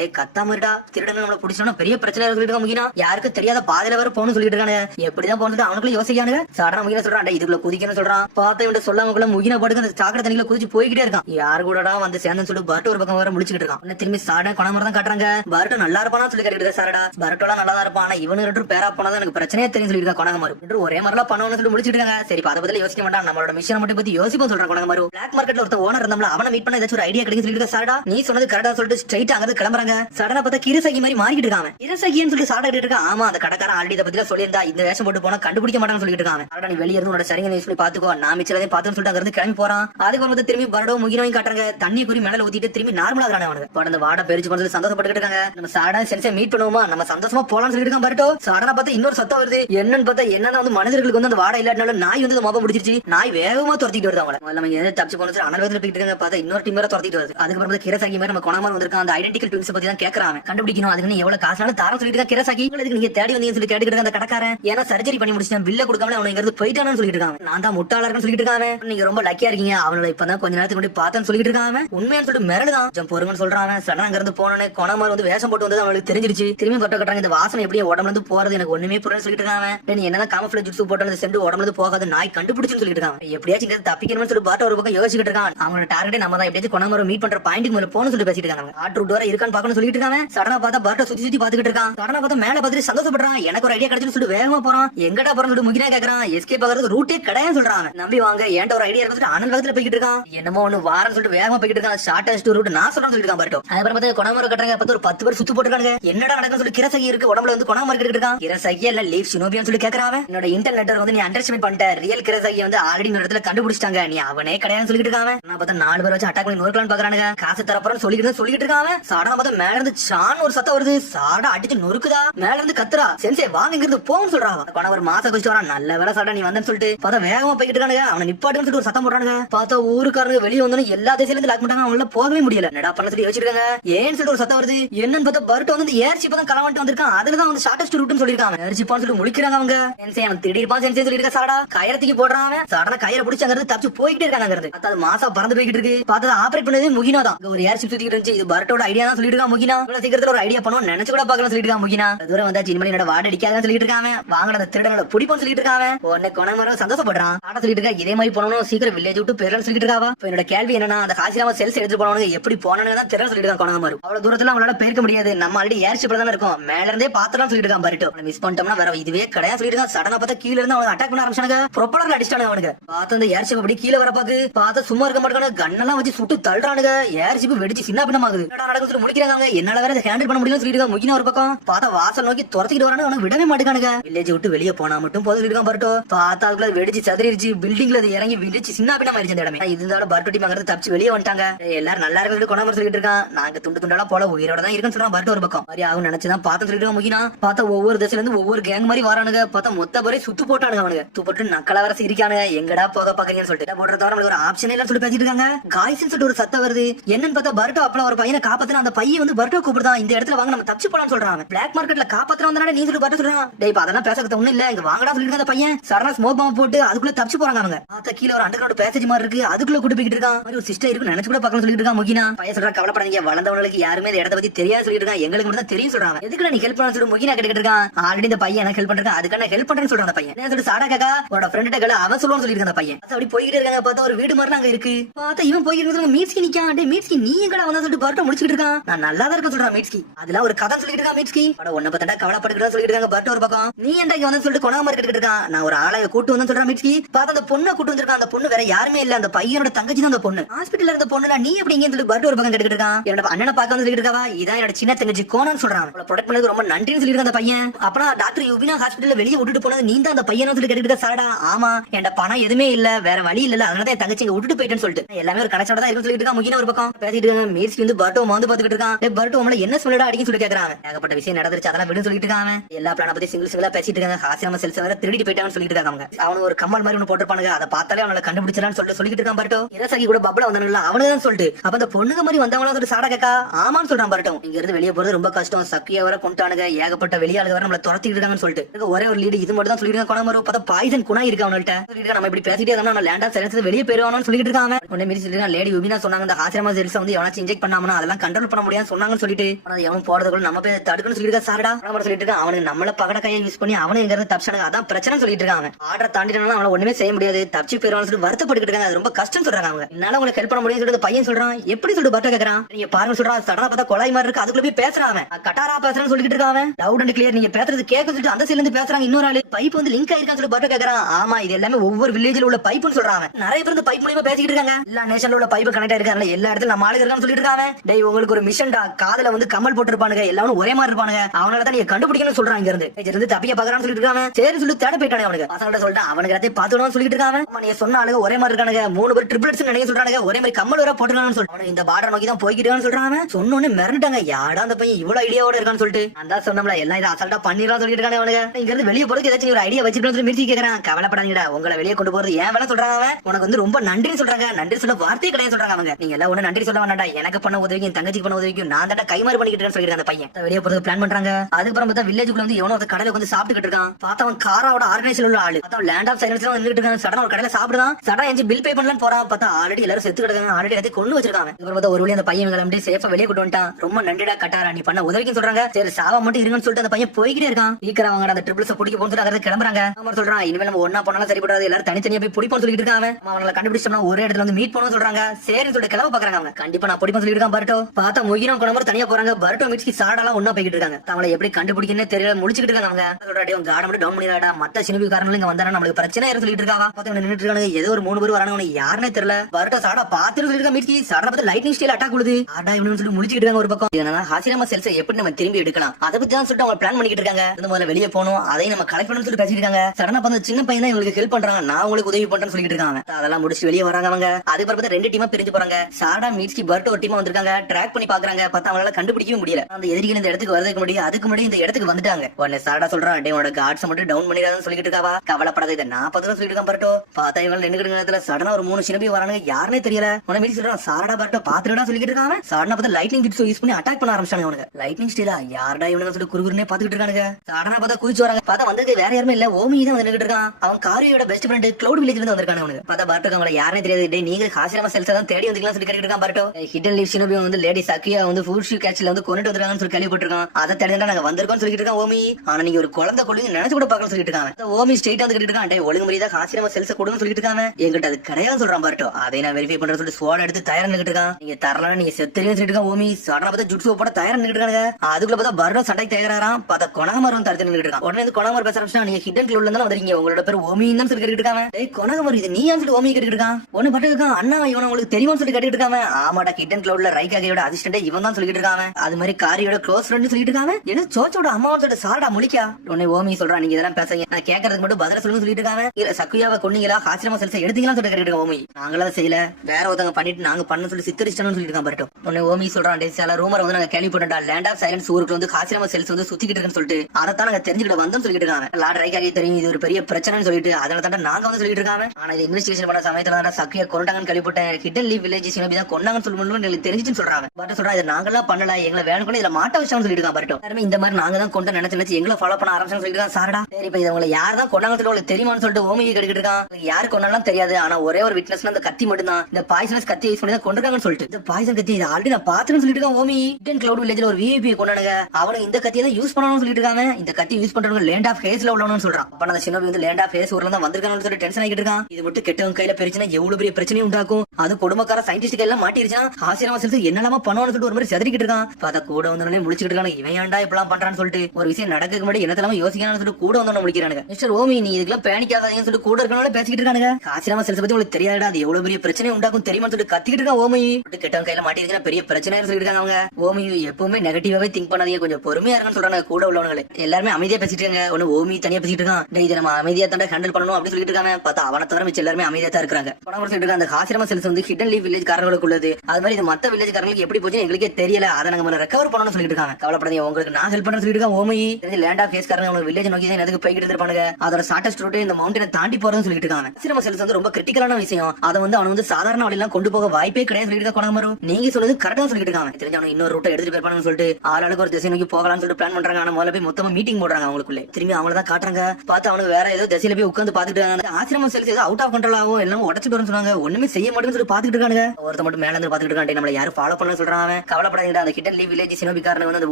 டே கத்தாம இருடா, திருடங்க நம்மள புடிச்சோம்னா பெரிய பிரச்சனை சொல்லிட்டு இருக்காங்க. முகினா யாருக்கு தெரியாத பாதையில வர போன்னு சொல்லிட்டு இருக்காங்க. எப்படிதான் போனது அவனுக்குள்ள யோசிக்கானுங்க. சாதாரண முகினா சொல்றான், டே இதுக்குள்ள குதிக்கணும்னு சொல்றான். பார்த்த இவன் சொல்லாமக்குள்ள முகினா பாட்டுக்கு அந்த சாக்கடை தண்ணியில குதிச்சு போய்கிட்டே இருக்கான். யாரு கூடடா வந்து சேர்ந்து சொல்லி பர்ட் ஒரு பக்கம் வர முடிச்சுட்டு இருக்கான். உன்ன திரும்பி சாட கொணமரம் தான் காட்டுறாங்க. பர்ட் நல்லா இருப்பானா சொல்லி கேட்டுட்டு சாரடா பர்ட்டோட நல்லா தான் இருப்பான். இவனு ரெண்டு பேரா போனதான் எனக்கு பிரச்சனையே தெரியும் சொல்லிட்டு கொணகமாரு ஒரே மாதிரிலாம் பண்ணுவோம்னு சொல்லி முடிச்சிட்டு இருக்காங்க. சரி அதை பத்தி யோசிக்க வேண்டாம், நம்மளோட மிஷனை மட்டும் பத்தி யோசிப்போம் சொல்றான் கொணகமாரு. பிளாக் மார்க்கெட்ல ஒருத்த ஓனர் இருந்தால அவனை மீட் பண்ண ஏதாச்சும் ஒரு ஐடியா கிடைக்கும் சொல்லிட்டு சாரடா நீ சொன்னது கரெக்டா சொல்லிட்டு ஸ்ட்ரைட் அங்க கிளம்புறாங்க. சடனா பார்த்தா கிரசகி மாதிரி மாறிக்கிட்டு இருக்காங்க. கிரசகின்னு சொல்லி சாடா கேட்டு இருக்கான். ஆமா அந்த கடைக்காரன் ஆல்ரெடி இதை பத்தி சொல்லியிருந்தா இந்த வேஷம் போட்டு போனா கண்டுபிடிக்க மாட்டான்னு சொல்லிட்டு இருக்காங்க. சாரடா நீ வெளியே இருந்து உன்னோட சரிங்க நியூஸ் பண்ணி பாத்துக்கோ, நான் மிச்சத்தையும் பார்த்துன்னு சொல்லிட்டு அங்க இருந்து கிளம்பி போறான். அதுக்கு வந்து திரும்பி பரடோ முகினவையும் காட்டுறாங்க. தண்ணி குறி மேல ஊத்திட்டு திரும்பி நார்மலா இருக்கானே அவனுக்கு. பட் அந்த வாடை பெருச்சு பண்ணி சந்தோஷப்பட்டு இருக்காங்க. நம்ம சாடா சென்சை மீட் பண்ணுவோமா, நம்ம சந்தோஷமா போலாம்னு சொல்லிட்டு இருக்கான் பரட்டோ. சாடனா பார்த்தா இன்னொரு சத்தம் வருது. என்னன்னு பார்த்தா என்னன்னா வந்து மனிதர்களுக்கு வந்து அந்த வாடை இல்லாட்டினால நாய் வந்து மோப்பம் பிடிச்சிருச்சு. நாய் வேகமா துரத்திட்டு வருது அவங்கள. நம்ம எதை தப்பிச்சு போனது அனல் வேதத்துல போயிட்டு இருக்காங்க. பார்த்தா இன்னொரு டீம் வேற துரத்திட்டு வருது. அதுக்கப்புறம் கிரசாகி மாதிரி நம்ம கொணாமல் வந்திருக்கான். அந்த ஐடென்டிக்கல் ட்வின்ஸ் பத்தி தான் கேட்கறாங்க. கண்டுபிடிக்கணும் அதுக்கு எவ்வளவு காசான தாரம் சொல்லிட்டு இருக்கான். கிரசாகி உங்களுக்கு நீங்க தேடி வந்தீங்கன்னு சொல்லி கேட்டுக்கிட்டு அந்த கடைக்காரன் ஏன்னா சர்ஜரி பண்ணி முடிச்சிட்டேன் பில்ல கொடுக்காம அவன் இங்க இருந்து போயிட்டானு சொல்லிட்டு இருக்காங்க. நான் தான் முட்டாளா இருக்கேன்னு சொல்லிட்டு இருக்காங்க. நீங்க ரொம்ப லக்கியா இருக்கீங்க, அவனோட இப்பதான் கொஞ்ச நேரத்துக்கு முன்னாடி பார்த்தேன்னு சொல்லிட்டு இருக்காங்க. உண்மையானு சொல்லிட்டு மிரடுதான் பொறுங்கன்னு சொல்றாங்க. சடனா அங்க இருந்து போனோன்னு கொணாமல் வந்து வேஷம் போட்டு வந்து அவங்களுக்கு தெரிஞ்சிருச்சு. திரும்பி பட்ட கட்டுறாங்க. இந்த வாசனை எப்படி உடம்புல இருந்து போறது எனக்கு ஒண்ணுமே புரியல சொல்லிட்டு இருக்காங்க. நீ என்னதான் காமஃப்ளேஜ் ஜூஸ் போட்டு சென்று உடம்புல இருந்து போகாது நாய் கண்டுபிடிச்சுன்னு சொல்லிட்டு இருக்காங்க. எப்படியாச்சும் இங்க தப்பிக்கணும்னு சொல்லி பாட்ட ஒரு பக்கம் யோசிச்சுட்டு இருக்காங்க. அவங்களோட டார்கெட் நம்ம தான் எப்படியாச்சும் கொணாமல் மீட் பண்ற பாயிண்ட்க்கு மேல போன்னு சொல்லி பேசிட்டு இருக்காங்க. ஆட் ரூட் வர இருக்கான்னு பாக்கணும்னு சொல்லிட்டு இருக்காங்க. சடனா பார்த்தா பாட்ட சுத்தி சுத்தி பாத்துக்கிட்டு இருக்கான். சடனா பார்த்தா மேல பார்த்துட்டு சந்தோஷப்படுறான். எனக்கு ஒரு ஐடியா கிடைச்சுன்னு சொல்லிட்டு வேகமா போறான். எங்கடா போறன்னு சொல்லிட்டு முகினா கேக்குறான். எஸ்கேப் ஆகிறதுக்கு ரூட்டே கிடையாது சொல்றாங்க. நம்பி வாங்க ஏன்ட்ட ஒரு ஐடியா இருக்கு அனல் வேகத்துல போய்கிட்டு இருக்கான். என்னமோ ஒண்ணு வாரன்னு சொல்லிட்டு வேகமா போய்கிட்டு இருக்கான். ஷார்டஸ்ட் ரூட் நான் சொல்றேன் சொல்லிட்டு இருக்கான் பாட்டோ. அதுக்கப்புறம் பார்த்தா கொணாமல் கட்டுறாங்க. பார்த்து ஒரு 10 பேர் சுத்து போட்டுருக்காங்க. என்னடா நடக்குன்னு சொல்லி கிரசகி இருக்கு உடம்புல வந்து கொணாமல் கிட்டு இருக்கான். கிரசகி இல்ல லீவ் ஷினோபியான்னு சொல்லி கேக்குறான். என்னோட இன்டர்நெட் வந்து நீ அண்டர்ஸ்டிமேட் பண்ணிட்ட. ரியல் கிரசகி வந்து ஆல்ரெடி இந்த இடத்துல கண்டுபிடிச்சிட்டாங்க, நீ அவனே கிடையாதுன்னு சொல்லிட்டு இருக்காங்க. நான் பார்த்தா 4 பேர் வச்சு அட்டாக் பண்ணி நொறுக்கலான்னு பாக்குறானுங்க. காசு தரப்போறன்னு சொல்லிட்டு இருக்காங்க. சாடா பார்த்தா மேல இருந்து சான் ஒரு சத்தம் வருது. சாடா அடிச்சு நொறுக்குதா. மேல இருந்து கத்துறா. சென்சே வாங்க இங்க இருந்து போன்னு சொல்றாங்க. கொணவர் மாச கழிச்சு வரான். நல்ல வேலை சாடா நீ வந்தேன்னு சொல்லிட்டு பார்த்தா வேகமா போய்கிட்டு இருக்கானுங்க. அவனை நிப்பாட்டுன்னு சொல்லிட்டு ஒரு சத்தம் போடுறானுங்க. பார்த்தா ஊருக்காரங்க வெளியே வந்து எல்லா திசையில இருந்து லாக் பண்ணிட்டாங்க. அவங்கள போகவே முடியல. என்னடா பண்ண சொல்லி யோசிச்சிருக்காங்க. ஏன்னு சொல்லிட்டு ஒரு சத்தம் வருது. என்னன்னு பார்த்தா பர்ட் வந்து ஏர்ஷிப் தான் களவாண்டு வந்திருக்கான். அதுலதான் வந்து ஷார்டஸ்ட் ரூட்னு சொல்லிருக்காங்க. ஏர்ஷிப்பான்னு சொல்லிட்டு முடிக்கிறாங்க அவங்க. சென்சே அவன் திடீர்னு சென்சே சொல்லிருக்கா. சாடா கயிறத்துக்கு போடுறான். சாடா கயிறை பிடிச்சி அங்க இருந்து தப்பிச்சு போய்கிட்டே இருக்காங்க. அங்க இருந்து அது மாசா பறந்து போய்கிட்டு இருக்கு. பார்த்தா ஆபரேட் பண்ணது முகினா தான். ஒரு ஏர்ஷிப் சுத்திட்டு இருந்துச்சு. இது பர்ட்டோட ஐடியா தான் சொல்லிட்டு இருக்கான் முகினா. இவ்வளவு சீக்கிரத்துல ஒரு ஐடியா பண்ணுவோம் நினைச்சு கூட பாக்கலாம் சொல்லிட்டு இருக்கான் முகினா. தூரம் வந்தாச்சு இனிமேல் என்னோட வாட அடிக்காதான் சொல்லிட்டு இருக்காங்க. வாங்கட அந்த திருடனோட பிடிப்போம் சொல்லிட்டு இருக்காங்க. உடனே கொணமரம் சந்தோஷப்படுறான். ஆட சொல்லிட்டு இருக்கா இதே மாதிரி போனோம் சீக்கிரம் வில்லேஜ் விட்டு பேரன்னு சொல்லிட்டு இருக்காவா. என்னோட கேள்வி என்னன்னா அந்த காசிராம செல்ஸ் எடுத்து போனவங்க எப்படி போனோன்னு தான் தெரியல சொல்லிட்டு இருக்கான் கொணமரம். அவ்வளவு தூரத்துல அவங்களால போயிருக்க முடியாது, நம்ம ஆல்ரெடி ஏர்ஷிப்ல தான் இருக்கோம், மேல இருந்தே பாத்துலாம் சொல்லிட்டு இருக்கான் பர்ட்டோ. மிஸ் பண்ணிட்டோம்னா வேற இதுவே கிடையாது சொல்லிட்டு இருக்கான். சடனா பார்த்தா கீழ இருந்து அவனுக்கு அட்டாக் பண்ண ஆரம்பிச்சானுங்க. ப்ரொப்பலர்ல அடிச்சானுங்க அவனுக்கு. பார்த்து அந்த ஏர்ஷிப் அப்படி கீழே வர பாக்கு பார்த்தா சும்மா இருக்க மாட்டாங்க. கண்ணெல்லாம் வச்சு சுட்டு தள்ளுறானுங்க. ஏர்ஷிப் வெடிச்சு சின்ன பின்னமாகுது. நடக்குது முடிக்கிறாங்க. என்னால வேற ஹேண்டில் பண்ண முடியல சொல்லிட்டு இருக்கான் முகினா ஒரு பக்கம். பார்த்தா வாசல் நோக்கி துரத்திட்டு வரானு அவனுக்கு விடவே மாட்டேங்கானுங்க. வில்லேஜ் விட்டு வெளியே போனா மட்டும் போதும் இருக்கான் பர்ட்டோ. பார்த்தா அதுக்குள்ள வெடிச்சு சதுரிச்சு பில்டிங்ல அது இறங்கி விழிச்சு சின்ன பின்னம் ஆயிடுச்சு அந்த இடமே. இருந்தாலும் பர்ட்டோ டீம் அங்க தப்பிச்சு வெளியே வந்துட்டாங்க. எல்லாரும் நல்லா இருக்கு கொண்டாம சொல்லிட்டு இருக்கான். நாங்க துண்டு துண்டெல்லாம் போல உயிரோட தான் இருக்குன்னு சொல்றான் பர்ட்டோ ஒரு பக்கம். மாதிரி ஆகும் நினைச்சுதான் பார்த்தா சொல்லிட்டு இருக்கான் முகினா. பார்த்தா ஒவ்வொரு திசையில இருந்து ஒவ்வொரு கேங் மாதிரி வரானுங்க. பார்த்தா மொத்த பேரே சுத்து போட்டானுங்க அவனுங்க. சுத்து போட்டு நக்கலா வர சிரிக்கானுங்க. எங்கடா போக பாக்குறீங்கன்னு சொல்லிட்டு போடுற தவிர நம்மளுக்கு ஒரு ஆப்ஷன் இல்லன்னு சொல்லி பேசிட்டு இருக்காங்க. காய்ஸ்ன்னு சொல்லிட்டு ஒரு சத்தம் வருது. என்னன்னு பார்த்தா பர்ட்டோ அப்பல ஒரு பையனை காப்பாத்தினா அந்த பையன் வந்து பர்ட்டோ கூப்பிடுதான். இந்த இடத்துல வாங்க நம்ம தப்பிச்சு போலாம்னு சொல்றாங்க. பிளாக் மார்க்கெட்ல காப்பாத்தின வந்தானே நீ சொல்லி பர்ட்டோ சொல்றான். டேய் அதெல்லாம் பேசறது ஒண்ணும் இல்ல, இங்க வாங்கடா சொல்லிட்டு அந்த பையன். சடனா ஸ்மோக் பாம்பு போட்டு அதுக்குள்ள தப்பிச்சு போறாங்க அவங்க. பார்த்தா கீழ ஒரு அண்டர் கிரவுண்ட் பேசேஜ் மாதிரி இருக்கு. அதுக்குள்ள கூட்டி போயிட்டு இருக்கான். ஒரு சிஸ்டர் இருக்கு நினைச்சு கூட பார்க்கலாம் சொல்லிட்டு இருக்கான் முகினா. பையன் சொல்றா கவலைப்படாதீங்க, வளர்ந்தவங்களுக்கு யாருமே இந்த இடத்த பத்தி தெரியாது சொல்லிட்டு இருக்கான். எங்களுக்கு மட்டும் தான் தெரியும் சொல்றாங்க. எதுக்கு நீ ஹெல்ப் பண்ண சொல்லி முகினா கேட்டுட்டு இருக்கான். ஆல்ரெடி இந்த பையன் எனக்கு ஹெல்ப் பண்றான், அதுக்கான ஹெல்ப் பண்றேன்னு சொல்றான் அந்த பையன். என்ன சொல்லி சாடா காக்கா உன்னோட ஃப்ரெண்ட் கேள அவன் சொல்லுவான்னு சொல்லிட்டு இருக்கான் அந்த பையன். அப்படி போயிட்டு இருக்காங்க. பார்த்தா ஒரு வீடு மாதிரி அங்க இருக்கு. பார்த்தா இவன் போயிட்டு இருக்காங்க. மீட்ஸ்கி நிக்கான். டேய் மீட்ஸ்கி நீ எங்கடா வந்தா சொல்லிட்டு பர்ட்டோ முடிச்சிட்டு இருக்கான். நான் நல்லா தான் இருக்க சொல்றான் மீட்ஸ்கி. அதெல்லாம் ஒரு கதை சொல்லிட்டு இருக்கான் மீட்ஸ்கி. அட உன்ன பத்தடா கவலைப்படுறதா சொல்லிட்டு இருக்காங்க பர்ட்டோ ஒரு பக்கம். நீ ஏன்டா இங்க வந்து சொல்லிட்டு கொணாம இருக்கிட்டு இருக்கான். நான் ஒரு ஆளை கூட்டு வந்து சொல்றான் மீட்ஸ்கி. பார்த்தா அந்த பொண்ணை கூட்டு வந்திருக்கான். அந்த பொண்ணு வேற யாருமே இல்ல, அந்த பையனோட தங்கச்சி தான் அந்த பொண்ணு. ஹாஸ்பிடல்ல இருந்த பொண்ணுல நீ எப்படி இங்க சொல்லி பர்ட்டோ ஒரு பக்கம் கேட்டுட்டு இருக்கான். என்னோட அண்ணனை பார்க்க வந்து சொல்லிட்டு இருக்கவா. இதான் என்னோட சின்ன தங்கச்சி கோனான்னு சொல்றான். அவளை ப்ரொடெக்ட் பண்ணது ரொம்ப நன்றின்னு சொல்லிட்டு அந்த பையன். அப்புறம் டாக்டர் யுவினா ஹாஸ்பிடல்ல வெளியே விட்டுட்டு போனது நீ தான் அந்த பையனை சொல்லி கேட்டுட்டு இருக்க. சாடா ஆமா என்கிட்ட பணம் எதுவுமே இல்ல, வேற வழி இல்ல, அதனால என் தங்கச்சி விட்டுட்டு போயிட்டேன்னு சொல்லிட்டு எல்லாமே ஒரு கனெக்ஷனோட தான் இருக்கு சொல்லிட்டு இருக்கான். முகினா ஒரு பக்கம் பேசிட்டு இருக்காங்க. மீட்ஸ்கி வந்து பர்ட்டோ வந்து பாத்துக்கிட்டு இருக்கான். பர்ட்டோ உங்களை என்ன சொல்லடா அடிக்க சொல்லி கேக்குறாங்க. ஏகப்பட்ட விஷயம் நடந்துருச்சு அதெல்லாம் விடுன்னு சொல்லிட்டு இருக்காங்க. எல்லா பிளான பத்தி சிங்கிளா பேசிட்டு இருக்காங்க. ஹாசிராம செல்ஸ் வேற திருடிட்டு போயிட்டான்னு சொல்லிட்டு இருக்காங்க. அவனு ஒரு கம்மல் மாதிரி ஒன்னு போட்டுருப்பானுங்க. அதை பார்த்தாலே அவனால கண்டுபிடிச்சலான்னு சொல்லிட்டு இருக்கான் பர்ட்டோ. இரசகி கூட பப்ள வந்தானுங்களா அவனுதான் சொல்லிட்டு அப்ப அந்த பொண்ணுங்க மாதிரி வந்தவங்களா சொல்லிட்டு சாடா கேக்கா ஆமான்னு சொல்றான் பர்ட்டோ. இங்க இருந்து வெளியே போறது ரொம்ப கஷ்டம், சக்கியா வர கொண்டானுங்க, ஏகப்பட்ட வெளியாளுங்க வர நம்மள துரத்திட்டு இருக்காங்கன்னு சொல்லிட்டு ஒரே ஒரு லீடு இது மட்டும் தான் சொல்லிட்டு இருக்கான். கொணமரு பார்த்தா பாய்சன் குணா இருக்கு அவங்கள்ட்ட சொல்லிட்டு நம்ம இப்படி பேசிட்டே இருந்தா லேண்டா சரிச்சு வெளியே போயிருவானு சொல்லிட்டு இருக்காங்க. உடனே மீறி சொல்லிட்டு லேடி யுபினா சொன்னாங்க இந்த ஹாசிராம ஆசிரம செல்ஸ் வந்து எவனாச்சும் இன்ஜெக்ட் பண்ணாமனா அதெல்லாம் கண்ட்ரோல் பண்ண முடியாது சொன்னாங்கன்னு சொல்லிட்டு எவன் போறதுக்குள்ள நம்ம போய் தடுக்கணும்னு சொல்லிட்டு சாரடா சொல்லிட்டு இருக்கான். அவனுக்கு நம்மள பகட கையை யூஸ் பண்ணி அவனை எங்க தப்பிச்சானுங்க, அதான் பிரச்சனை சொல்லிட்டு இருக்காங்க. ஆர்டர் தாண்டிட்டாலும் அவனை ஒண்ணுமே செய்ய முடியாது, தப்பிச்சு போயிருவான்னு சொல்லி வருத்தப்பட்டு இருக்காங்க. அது ரொம்ப கஷ்டம் சொல்றாங்க அவங்க. என்னால உங்களுக்கு ஹெல்ப் பண்ண முடியும்னு சொல்லிட்டு பையன் சொல்றான். எப்படி சொல்லிட்டு பர்ட்ட கேக்குறான். நீங்க பாருங்க சொல்றான். சடனா பார்த்தா கொலை மாதிரி இருக்கு, அதுக்குள்ள போய் பேசுறான். கட்டாரா பேசுறான்னு சொல்லிட்டு இருக்கான். லவுட் அண்ட் கிளியர் நீங்க பேசுறது கேட்க சொல்லிட்டு அந்த சைடுல இருந்து பேசுறாங்க. இன்னொரு ஆளு பைப் வந்து லிங்க் ஆயிருக்கான்னு சொல்லி பர்ட்ட கேக்குறான். ஆமா இது எல்லாமே ஒவ்வொரு வில்லேஜ்ல உள்ள பைப்னு சொல்றாங்க. நிறைய பேர் இந்த பைப் மூலமா பேசிட்டு இருக்காங்க. எல்லா நேஷன்ல உள்ள பைப் கனெக்ட் ஆயிருக்காங்க. எல்லா இடத்துல நம்ம ஆளுங்க இருக்கான்னு சொல்லிட்டு இருக்காங்க. டேய் உங்களுக்கு ஒரு மிஷன்டா, காதுல வந்து கமல் போட்டு இருப்பானுங்க, எல்லாரும் ஒரே மாதிரி இருப்பானுங்க, அவனால தான் நீங்க கண்டுபிடிக்கணும்னு சொல்றாங்க. இருந்து தப்பிக்க பாக்குறான்னு சொல்லிட்டு இருக்காங்க. சரி சொல்லி தேட போயிட்டானே அவனுக்கு. பசங்கள்ட்ட சொல்லிட்டு அவனுக்கு எல்லாத்தையும் பாத்துடணும்னு சொல்லிட்டு இருக்காங்க. நீங்க சொன்ன ஆளுங்க ஒரே மாதிரி இருக்கானுங்க, 3 பேர் ட்ரிபிள்ஸ் நினைக்க சொல்றாங்க, ஒரே மாதிரி கம்மல் வர போட்டுருக்கான்னு சொல்றாங்க. இந்த பார்டர் நோக்கி தான் போய்கிட்டான்னு சொல்றாங்க. சொன்னோன்னு மிரண்டுட்டாங்க. யாடா அந்த பையன் இவ்வளவு ஐடியாவோட இருக்கான்னு சொல்லிட்டு. அந்த சொன்னோம்ல எல்லாம் இதை அசால்ட்டா பண்ணிடலாம் சொல்லிட்டு இருக்காங்க. அவனுங்க இங்க இருந்து வெளியே போறதுக்கு ஏதாச்சும் ஒரு ஐடியா வச்சிருக்கணும் சொல்லி மிர்ச்சி கேக்குறான். கவலைப்படாதீங்கடா, உங்களை வெளியே கொண்டு போறது ஏன் வேலை சொல்றாங்க. உனக்கு வந்து ரொம்ப நன்றி சொல்றாங்க. நன்றி சொல்ல வார்த்தையே கிடையாது சொல்றாங்க அவங்க. நீங்க எல்லாம் ஒண்ணு நன்றி சொல்ல வேண்டாம், எனக்கு பண்ண உதவிக்கு என் தங்கச்சிக்கு பண்ண உதவிக்கும் நான் தான் கைமாறு பண்ணிக்கிட்டு சொல்லிட்டு அந்த பையன் வெளியே போறதுக்கு பிளான் பண்றாங்க. அதுக்கப்புறம் பார்த்தா வில்லேஜுக்குள்ள வந்து எவனோ கடையில வந்து சாப்பிட்டுக்கிட்டு இருக்கான். பார்த்தா அவன் காராவோட ஆர்கனைசேஷன் உள்ள ஆளு. பார்த்தா லேண்ட் ஆஃப் சைலன்ஸ்ல வந்துட்டு இருக்கான். சடனா ஒரு கடையில சாப்பிடுறான். சடனா எஞ்சி பில் பே பண்ணலான்னு போறான். பார்த்தா ஆல்ரெடி எல்லாரும் செத்து கிடக்காங்க. ஆல்ரெடி எல்லாத்தையும் கொண்டு வச்சிருக்காங்க. அப்புறம் பார்த்தா ஒரு வழி அந்த பையன் கிளம்பி சேஃபா வெளியே கொண்டு வந்துட்டான். ரொம்ப நன்றிடா கட்டாரா, நீ பண்ண உதவிக்கு சொல்றாங்க. சரி சாவா மட்டும் இருங்கன்னு சொல்லிட்டு அந்த பையன் போய்கிட்டே இருக்கான். சீக்கிரம் அவங்க அந்த ட்ரிபிள்ஸ் பிடிக்க போன்னு சொல்லி கிளம்புறாங்க. அவன் சொல்றான் இனிமேல் நம்ம ஒன்னா போனாலும் சரிப்படாது, எல்லாரும் தனித்தனியா போய் பிடிப்போம் சொல்லிட்டு இருக்காங்க. அவங்களை கண்டுபிடிச்சோம்னா ஒரே இடத்துல வந்து மீட் பண்ணணும்னு சொல்றாங்க. சரி சொல்லிட்டு கிளம்ப பாக்குறாங்க அவங்க. கண்டிப்பா நான் பிடிப்போம் சொல்லிட்டு இருக்கான் பர்ட்டோ. பார்த்தா முகினம் குணமர் தனியா போறாங்க. பர்ட்டோ மிட்ஸ்கி சாடாலாம் ஒன்னா போய்கிட்டு இருக்காங்க. அவங்களை எப்படி கண்டுபிடிக்கனே தெரியல, முடிச்சுக்கிட்டு இருக்காங்க அவங்க. சொல்றாடே உங்க கார்ட மட்டும் டவுன் பண்ணிடாடா, மத்த சினிபி காரணங்களும் இங்க வந்தாரா நம்மளுக்கு பிரச்சனை ஏற சொல்லிட்டு இருக்காங்க. பார்த்தா நின்னுட்டு இருக்காங்க. ஏதோ ஒரு 3 பேர் வரானவங்க யாருனே தெரியல. பர்ட்டோ சாடா பாத்துட்டு சொல்லிட்டு மிட்ஸ்கி சாடா பார்த்து லைட்னிங் ஸ்டைல் அட்டாக் கொடுது. ஆடா இவனு சொல்லி முடிச்சுக்கிட்டு இருக்காங்க. ஒரு பக்கம் என்னன்னா ஹாசிராமா செல்ஸை எப்படி நம்ம திரும்பி எடுக்கலாம் அதை பத்தி தான் சொல்லிட்டு அவங்க பிளான் பண்ணிக்கிட்டு இருக்காங்க. இந்த முதல்ல வெளியே போகணும், அதையும் நம்ம கலெக்ட் பண்ணணும்னு சொல்லி பேசிட்டு இருக்காங்க. சடனா பார்த்து சின்ன பையன் தான் இவங்களுக்கு ஹெல்ப் பண்றாங்க, நான் உங்களுக்கு உதவி பண்றேன்னு சொல்லிட்டு இருக்காங்க. அதெல்லாம் முடிச்சு வெளியே வராங்க அவங்க. அதுக்கப்புறம் பார்த்தா 2 டீமா பிரிஞ்சு போறாங்க. சாடா மிட்ஸ்கி பர்ட்டோ ஒரு டீமா வந்திருக்காங்க. ட்ராக் பண்ணி பாக்குறாங்க. பார்த்தா அவங்களால கண்டுபிடிக்கவே முடியல. அந்த எதிரிகள் இந்த இடத்துக்கு வரதுக்கு முடியும், அதுக்கு முன்னாடி இந்த இடத்துக்கு வந்துட்டாங்க. உடனே சாடா சொல்றான் டே உனக்கு கார்ட்ஸ் மட்டும் டவுன் பண்ணிடாதுன்னு சொல்லிட்டு இருக்காவா. கவலைப்படாத இதை நான் பதிலும் சொல்லிட்டு இருக்கான் பர்ட்டோ. பார்த்தா இவங்க நின்னுக்கிட்டு நேரத்துல சடனா ஒரு 3 சினபி வரானுங்க, யாருனே தெரியல. உடனே மிட்ஸ்கி சொல்றான் சாடா பர்ட்டோ பாத்துடா சொல்லிட்டு இருக்காங்க. சாடனா பார்த்தா லைட்னிங் பிட்ஸ் யூஸ் பண்ணி அட்டாக் பண்ண ஆரம்பிச்சாங்க. அவனுக்கு லைட்னிங் ஸ்டைலா யாரடா இவனுங்க சொல்லி குறுகுறுனே பாத்துக்கிட்டு இருக்கானுங்க. சடனா பார்த்தா குதிச்சு வராங்க. பார்த்தா வந்தது வேற யாருமே இல்ல, ஓமி தான் வந்து நின்னுட்டு இருக்கான். அவன் காரியோட பெஸ்ட் ஃப்ரெண்ட் கிளவுட் வில்லேஜ்ல இருந்து வந்திருக்காங்க. அவனுக்கு பார்த்தா பர்ட்டோ அவங்கள யாருனே தெரியாது. டே நீங்க ஹாசிராமா செல்ஸ் தான் தேடி வந்தீங்களா சொல்லி கேட்டுட்டு இருக்கான் பர்ட்டோ. ஹிடன் லீவ் சினபி வந்து லேடி சக்கியா வந்து ஃபுட் ஷூ கேட்ச்ல வந்து கொண்டுட்டு வந்திருக்காங்கன்னு சொல்லி கேள்விப்பட்டிருக்கான். அதை தேடி தான் நாங்க வந்திருக்கோம்னு சொல்லிட்டு இருக்கான் ஓமி. ஆனா நீங்க ஒரு குழந்தை கொள்ளுங்க நினைச்சு கூட பார்க்கணும்னு சொல்லிட்டு இருக்காங்க. ஓமி ஸ்ட்ரெயிட்டா வந்து கேட்டுட்டு இருக்கான். டே ஒழுங்கு முறையா ஹாசிராமா செல்ஸ் கொடுன்னு சொல்லிட்டு இருக்காங்க. என்கிட்ட அது கிடையாது சொல்றான் பர்ட்டோ. அதை நான் வெரிஃபை பண்றேன்னு சொல்லிட்டு ஸ்வாட் எடுத்து தயாரா நின்னுட்டு இருக்கான். நீங்க தரலாம் நீங்க செத்துறீங்கன்னு சொல்லிட்டு இருக்கான் ஓமி. சடனா பார்த்தா ஜுட்சு போட தயாரா நின்னுட்டு இருக்காங்க. அதுக்குள்ள பார்த்தா பர்ட்டோ சண்டைக்கு தயாராறான். பார்த்தா கொனகமர் வந்து தடுத்து நின்னுட்டு இருக்கான். உடனே இந்த கொனகமர் பேச ஆரம்பிச்சா நீங்க ஹிடன் கிளவுட்ல இருந்தாலும் வந்திருக்கீங்க, உங்களோட பேர் ஓமின்னு தான் சொல்லி கேட்டுட்டு இருக்காங்க. டேய் கொனகமர் இது நீ சொல்லி ஓமி கேட்டுட்டு இருக்கான். ஒன்னு பட்டு இருக்கான் அண்ணா இவன் உங்களுக்கு தெரியும்னு சொல்லி கேட்டுட்டு இருக்காங்க. ஆமாடா ஹிடன் கிளவுட்ல ரைகாகையோட அசிஸ்டன்ட் இவன் தான் சொல்லிட்டு இருக்காங்க. அது மாதிரி காரியோட க்ளோஸ் ஃப்ரெண்ட் சொல்லிட்டு இருக்காங்க. என்ன சோச்சோட அம்மாவோட சாடா முழிக்கா. உடனே ஓமி சொல்றான் நீங்க இதெல்லாம் பேசுங்க, நான் கேட்கறதுக்கு மட்டும் பதில சொல்லுங்க சொல்லிட்டு இருக்காங்க. இல்ல சக்குயாவை கொன்னீங்களா ஹாசிராமா செல்ஸ் எடுத்தீங்களா சொல்லி கேட்டுட்டு ஓமி. நாங்களா செய்யல, வேற ஒருத்தங்க பண்ணிட்டு நாங்க பண்ண சொல்லி சித்தரிச்சிட்டோம்னு சொல்லிட்டு இருக்கான் பர்ட்டோ. உடனே ஓமி சொல்றான் டே சில ரூமர் வந்து நாங்க கேள்விப்பட்டோம்டா லேண்ட் ஆஃப் சைலன்ஸ் ஊருக்கு வந்து ஹாசிராமா செல்ஸ் வந்து சுத்திக்கிட்டு இருக்குன்னு சொல்லிட்டு அதைத்தான் நாங்க தெரிஞ்சுக்கிட்டு வந்தோம்னு சொல்லிட்டு இருக்காங்க. லார்ட் ரைகாகே தெரியும் இது ஒரு பெரிய பிரச்சனைன்னு சொல்லிட்டு அதனால தான் நாங்க வந்து சொல்லிட்டு இருக்காங்க. ஆனா இது இன்வெஸ்டிகேஷன் பண்ண சமயத்துல தான் சக்குயா கொண்டாங்கன்னு கேள்விப்பட்டேன். ஹிடன் லீவ் வில்லேஜ் சினபி தான் கொண்டாங்கன்னு சொல்லும்போது எங்களுக்கு தெரிஞ்சுன்னு சொல்றாங்க. பர்ட்டோ சொல்றா இதை நாங்கெல்லாம் பண்ணல, எங்களை வேணும்னு இதுல மாட்ட வச்சான்னு சொல்லிட்டு இருக்கான் பர்ட்டோ. எல்லாருமே இந்த மாதிரி நாங்க தான் கொண்டு நினைச்சு எங்களை ஃபாலோ பண்ண ஆரம்பிச்சோம்னு சொல்லிட்டு இருக்கான். சாரடா சரி இப்ப இவங்களை யார் தான் கொண்டாங்கன்னு சொல்லி உங்களுக்கு தெரியுமான்னு சொல்லிட்டு ஓமியை கேட்டுக்கிட்டு இருக்கான். யாரு கொண்டாலும் தெரியாது, ஆனா ஒரே ஒரு விட்னஸ் அந்த கத்தி மட்டும் தான், இந்த பாய்சனஸ் கத்தி யூஸ் பண்ணி தான் கொண்டிருக்காங்கன்னு சொல்லிட்டு இந்த பாய்சன் கத்தி இது ஆல்ரெடி நான் பாத்துன்னு சொல்லிட்டு இருக்கான் ஓமி. ஹிடன் கிளவுட் வில்லேஜ்ல ஒரு விஐபி கொண்டாடுங்க, அவனுக்கு இந்த கத்தியை தான் யூஸ் பண்ணணும்னு சொல்லிட்டு இருக்காங்க. இந்த கத்தி யூஸ் பண்றவங்க லேண்ட் ஆஃப் ஹேஸ்ல உள்ளவனு சொல்றான். அப்ப அந்த சினபி வந்து லேண்ட் ஆஃப் ஹேஸ் ஊர்ல தான் வந்திருக்காங்கன்னு சொல்லி டென்ஷன் ஆகிட்டு இருக்கான். இது மட்டும் கெட்டவங்க கையில பிரச்சனை எவ்வளவு பெரிய பிரச்சனையும் உண்டாக்கும், அது கொடுமைக்கார சயின்டிஸ்ட் எல்லாம் மாட்டிருச்சான். ஹாசிராமா செல்ஸ் என்னெல்லாம பண்ணுவான்னு சொல்லிட்டு ஒரு மாதிரி செதறிக்கிட்டு இருக்கான். பார்த்தா கூட வந்தோடனே முடிச்சுக்கிட்டு இருக்காங்க. இவன் ஏன்டா இப்பெல்லாம் பண்றான்னு சொல்லிட்டு ஒரு விஷயம் நடக்க முன்னாடி என்னத்தெல்லாம் யோசிக்கணும்னு சொல்லிட்டு கூட வந்தோன்னு முடிக்கிறானுங்க. மிஸ்டர் ஓமி நீ இதுக்கெல்லாம் பேனிக் ஆகாதீங்கன்னு சொல்லிட்டு கூட இருக்கனால பேசிக்கிட்டு இருக்கானுங்க. ஹாசிராமா செல்ஸ் பத்தி உங்களுக்கு தெரியாதா, அது எவ்வளவு பெரிய பிரச்சனை உண்டாக்கும் தெரியுமான்னு சொல்லிட்டு கத்திக்கிட்டு இருக்கான் ஓமி. கெட்டவங்க கையில மாட்டிருக்கா பெரிய பிரச்சனை சொல்லிட்டு இருக்காங்க அவங்க. ஓமி எப்பவுமே நெகட்டிவாவே திங்க் பண்ணாதீங்க, கொஞ்சம் பொறுமையா இருக்குன்னு சொல்றாங்க கூட உள்ளவங்களே. எல்லாருமே அமைதியா பேசிட்டு இருக்காங்க. ஒன்னு ஓமி தனியா பேசிட்டு இருக்கான். இதை நம்ம அமைதியா தான் ஹேண்டில் பண்ணணும் அப்படின்னு சொல்லிட்டு இருக்காங்க. பார்த்தா அவனை தவிர மிச்சம் எல்லாருமே அமைதியா தான் இருக்காங்க. சொல்லிட்டு இருக்காங்க அந்த ஹாசிராமா செல்ஸ் வந்து ஹிடன் லீவ் வில்லேஜ் காரங்களுக்கு உள்ளது, அது மாதிரி இது மத்த வில்லேஜ் காரங்களுக்கு எப்படி போச்சு எங்களுக்கே தெரியல, அதை நாங்க ரெக்கவர் பண்ணணும்னு சொல்லிட்டு இருக்காங்க. கவலைப்படாதீங்க உங்களுக்கு நான் ஹெல்ப் பண்ண சொல்லிட்டு இருக்காங்க ஓமி. லேண்ட் ஆஃப் ஹேஸ் காரங்க வில்லேஜ் நோக்கி தான் எதுக்கு போய்கிட்டு இருப்பாங்க, அதோட ஷார்டஸ்ட் ரூட் இந்த மவுண்டனை தாண்டி போறதுன்னு சொல்லிட்டு இருக்காங்க. ஹாசிராமா செல்ஸ் வந்து ரொம்ப கிரிட்டிக்கலான விஷயம், அதை வந்து அவன் வந்து சாதாரண வழியெல்லாம் கொண்டு போக வாய்ப்பே கிடையாது சொல்லிட்டு இருக்க கொணமரும். நீங்க சொல்றது கரெக்டா சொல்லிட்டு இருக்காங்க. தெரிஞ்ச அவன் இன்னொரு ரூட்டை எடுத்துட்டு போயிருப்பான்னு சொல்லிட்டு ஆளுக்கு ஒரு திசை நோக்கி போகலாம்னு சொல்லிட்டு பிளான் பண்றாங்க. ஆனா முதல்ல போய் மொத்தமா மீட்டிங் போடுறாங்க அவங்களுக்குள்ள. திரும்பி அவங்கள தான் காட்டுறாங்க. பார்த்து அவனுக்கு வேற ஏதோ திசையில போய் உட்காந்து பாத்துட்டு ஹாசிராமா செல்ஸ் ஏதோ அவுட் ஆஃப் கண்ட்ரோல் ஆகும் எல்லாம் உடச்சு போறேன்னு சொன்னாங்க, ஒண்ணுமே செய்ய மாட்டேன்னு சொல்லி பாத்துட்டு இருக்காங்க. ஒருத்த மட்டும் மேல இருந்து பாத்துட்டு இருக்கான். நம்மள யாரும் ஃபாலோ பண்ண சொல்றான். கவலைப்படாதீங்க, அந்த ஹிடன் லீவ் வில்லேஜ் சினோபிக்காரன் வந்து அந்த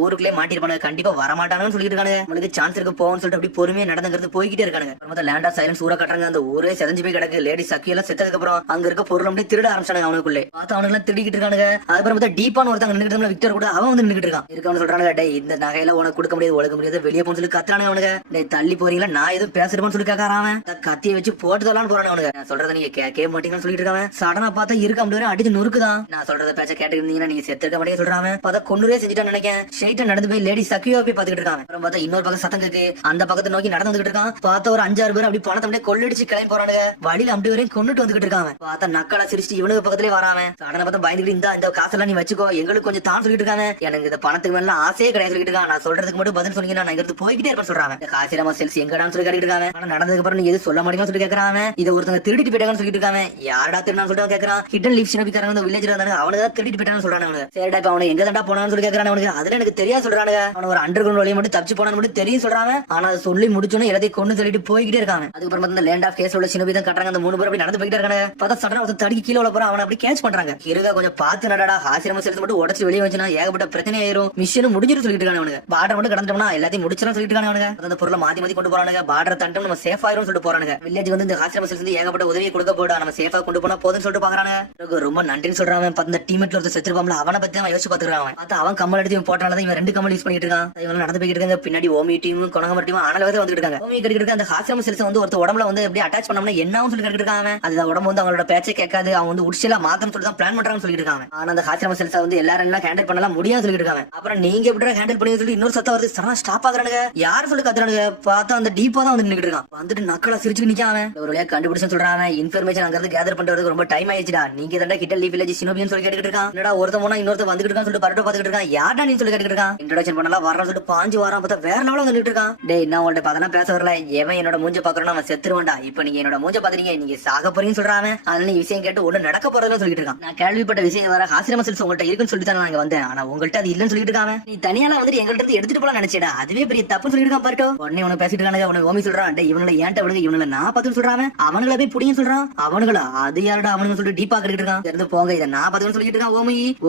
ஊருக்குள்ளே மாட்டிருப்பாங்க, கண்டிப்பா வரமாட்டானு சொல்லிட்டு இருக்காங்க. நம்மளுக்கு சான்ஸ் இருக்கு போன்னு சொல்லிட்டு அப்படி பொறுமையா நடந்துங்கிறது போய்கிட்டே இருக்காங்க. அப்புறம் லேண்ட் ஆஃப் சைலன்ஸ் ஊரா கட்டுறாங்க. அந்த ஊரே செதஞ்சு போய் கிடக்கு. லேடி சக்கி எல்லாம் செத்ததுக்கு அப்புறம் அங்க இருக்க பொருள் அப்படியே திருட ஆரம்பிச்சாங்க. அவனுக்குள்ளே பார்த்து அவனுக்கு எல்லாம் திருடிக்கிட்டு இருக்கானுங்க. அதுக்கப்புறம் பார்த்தா டீப்பான ஒருத்தங்க நின்னுட்டு விக்டர் கூட அவன் வந்து நின்னுட்டு இருக்கான். இருக்கவனு சொல்றாங்க, டேய் இந்த நகையில உனக்கு கொடுக்க முடியாது, ஒழுக்க முடியாது, வெளியே போன்னு சொல்லி கத்துறானுங்க அவனுங்க. டேய் தள்ளி போறீங்களா, நான் எதுவும் பேசுறேன்னு சொல்லி கேட்கறான். கத்தியை வச்சு போட்டு தரலான்னு போறானு அவனுங்க. நான் சொல்றதை நீங்க கேட்கவே மாட்டீங்கன்னு சொல்லிட்டு இருக்காங்க. சடனா பார்த்தா இருக்க முடியாது, அடிச்சு நொறுக்குதான். நான் சொல்றத பேச்ச கேட்டு இருந்தீங்கன்னா நீங்க செத்துக்க மாட்டேங்க சொல்றாங்க. பார்த்தா கொண்டுரே செஞ்சுட்டான்னு நினைக்கிறேன். ஸ்ட்ரைட்டா நடந்து போய் லேடி சக்கியோ போய் பாத்துக்கிட்டு இருக்காங்க. அப்புறம் பார்த்தா இன்னொரு பக்கம் சத்தம் கேக்கு. அந்த பக்கத்தை நோக்கி நடந்து வந்துட்டு இருக்கான். பார்த்தா ஒரு 5-6 பேர் அப்படி பணத்தை அப்படியே கொள்ளடிச்சு கிளம்பி போறானுங்க. வழியில அப்படி வரையும் கொண்டுட்டு வந்துகிட்டு இருக்காங்க. பார்த்தா நக்கலா சிரிச்சு இவனுக்கு பக்கத்திலே வராம. சடனா பார்த்தா பயந்துகிட்டு இந்த காசெல்லாம் நீ வச்சுக்கோ, எங்களுக்கு கொஞ்சம் தான் சொல்லிட்டு இருக்காங்க. எனக்கு இந்த பணத்துக்கு மேல ஆசையே கிடையாது சொல்லிட்டு இருக்கான். நான் சொல்றதுக்கு மட்டும் பதில் சொன்னீங்கன்னா நான் இங்க போய்கிட்டே இருப்பேன் சொல்றாங்க. காசிராமா செல்ஸ் எங்கடான்னு சொல்லி கேட்டுட்டு இருக்காங்க. ஆனா நடந்ததுக்கு அப்புறம் நீ எது சொல்ல மாட்டேங்கன்னு சொல்லி கேட்கறாங்க. இதை ஒருத்தங்க திருடிட்டு போயிட்டாங்கன்னு சொல்லிட்டு இருக்காங்க. யாரடா திருடான்னு சொல்லிட்டு கேட்கறான். ஹிடன் லீவ் சினோபிக்காரங்க அந்த வில்லேஜ்ல இருந்தாங்க, அவனுக்கு தான் திருடிட்டு போயிட்டான்னு சொல்றாங்க. சரிடா இப்ப அவனை எங்க தாண்டா போனான்னு சொல்லி கேட்கறான். அவனுக்கு அதுல எனக்கு தெரியாது சொல்றாங்க. அவன் ஒரு அண்டர் கிரவுண்ட் வழியை மட்டும் தப்பிச்சு போனான்னு மட்டும் தெரியும் சொல்றாங்க. ஆனா அதை சொல்லி முடிச்சோன்னு எல்லாத்தையும் கொண்டு சொல்லிட்டு போய்கிட்டே இருக்காங்க. அதுக்கப்புறம் இந்த லேண்ட் ஆஃப் கேஸ் உள்ள சினோபி தான் கட்டுறாங்க. அந்த 3 பேர் அப்படி நடந்து போயிட்டே இருக்காங்க. பார்த்தா சடனா ஒருத்தர் தடிக்கு கீழே உள்ள போறான். அவனை அப்படி கேட்ச் பண்றாங்க. இருக்க கொஞ்சம் பார்த்து நடடா, ஆசிரம செல்ஸ் மட்டும் உடச்சு வெளியே வச்சுனா ஏகப்பட்ட பிரச்சனை ஆயிரும், மிஷன் முடிஞ்சிட்டு சொல்லிட்டு இருக்காங்க. அவனுக்கு பார்டர் மட்டும் கடந்துட்டோம்னா எல்லாத்தையும் முடிச்சிடும் சொல்லிட்டு இருக்காங்க. அவனுக்கு அந்த பொருளை மாத்தி மாத்தி கொண்டு போறானுங்க. பார்டர் தண்டம் நம்ம சேஃப் ஆயிரும் சொல்லிட்டு போறானுங்க. வில்லேஜ் வந்து இந்த ஆசிரம செல்ஸ் வந்து ஏகப்பட்ட உதவியை கொடுக்க போடா, நம்ம சேஃபா கொண்டு போனா போதுன்னு சொல்லிட்டு பாக்குறாங்க. ரொம்ப நன்றின்னு சொல்றான். அந்த டீமேட்ல ஒருத்தர் செத்துருப்பாம்ல, அவனை பத்தி அவன் யோசிச்சு பாத்துக்கிறான். பார்த்தா அவன் கம்மல் எடுத்து போட்டாலும் இவன் 2 கம்மல் யூஸ் பண்ணிட்டு இருக்கான். இவங்க நடந்து போயிட்டு இருக்காங்க. பின்னாடி ஓமி டீம் கொணங்கமர் டீம் ஆனல வந்துட்டு இருக்காங்க. ஓமி கடிக்கிட்டு அந்த ஆசிரம செல்ஸ் வந்து ஒருத்தர் உடம்புல வந்து எப்படி அட்டாச் பண்ணோம்னா என்னன்னு சொல்லி கேட்டு இருக்காங்க. அது உடம்பு வந்து அவங்களோட பேச்சை கேட்காது, அவன் வந்து உடிச்சலா மாத்தன்னு சொல்லி தான் பிளான் பண்றாங்கன்னு சொல்லிட்டு இருக்காங்க. ஆனா அந்த ஆசிரம செல்ஸ் வந்து எல்லாரும் எல்லாம் ஹேண்டில் பண்ணலாம் முடியாது சொல்லிட்டு இருக்காங்க. அப்புறம் நீங்க எப்படி ஹேண்டில் பண்ணி சொல்லி இன்னொரு சத்தம் வருது. சடனா ஸ்டாப் ஆகுறானுங்க. யாரு சொல்லி கத்துறானுங்க. பார்த்தா அந்த டீப்பா தான் வந்து நின்னுட்டு இருக்கான். வந்துட்டு நக்கலா சிரிச்சு நிக்காம ஒரு வழியா கண்டுபிடிச்சு சொல்றாங்க. இன்ஃபர்மேஷன் அங்க இருந்து கேதர் பண்றதுக்கு ரொம்ப டைம் ஆயிடுச்சுடா, நீங்க தான் ஹிடன் லீவ் வில்லேஜ் சினோபின்னு சொல்லி கேட்டுட்டு இருக்கான். என்னடா ஒருத்தன் போனா இன்னொருத்த வந்துட்டு இருக்கான்னு சொல்லிட்டு பரட்ட பாத்துக்கிட்டு இருக்கான். யாரா நீ சொல்லி கேட்டுட்டு இருக்கான். இன்ட்ரோடக்ஷன் பண்ணலாம் வரலாம் சொல்லிட்டு 5 வாரம் பார்த்தா வேற லெவல்ல வந்துட்டு இருக்கான். டேய் நான் உன்கிட்ட பார்த்தா பேச வரல, எவன் என்னோட மூஞ்ச பாக்குறோம் அவன் செத்துருவான்டா. இப்ப நீங்க என்னோட மூஞ்ச பாத்துறீங்க, நீங்க சாக போறீங்கன்னு சொல்றாங்க. அதனால நீ விஷயம் கேட்டு ஒண்ணு நடக்க போறதுன்னு சொல்லிட்டு இருக்கான். நான் கேள்விப்பட்ட விஷயம் வர ஆசிரம செல்ஸ் உங்கள்ட்ட இருக்குன்னு சொல்லிட்டு தான் நான் இங்க வந்தேன். ஆனா உங்கள்ட்ட அது இல்லன்னு சொல்லிட்டு இருக்காங்க. நீ தனியால வந்துட்டு எங்கள்ட்ட இருந்து எடுத்துட்டு போலாம் நினைச்சேடா, அதுவே பெரிய தப்புன்னு சொல்லிட்டு இருக்கான். பாருட்டோ உடனே உனக்கு பேசிட்டு இருக்காங்க. உனக்கு ஓமி சொல்றான், டேய் இவனுல ஏன்ட்ட விடுங்க, இவனுல நான் பார்த்து சொல்றாங்க. அவனுங்கள போய் புடிங்க சொல்றான். அவனுங்களா அது யாரடா அவனுங்க சொல்லிட்டு டீப்பா கேட்டுட்டு இருக்கான். இருந்து போங்க, இதை நான் பார்த்து சொல்லிட்டு இருக்கான்.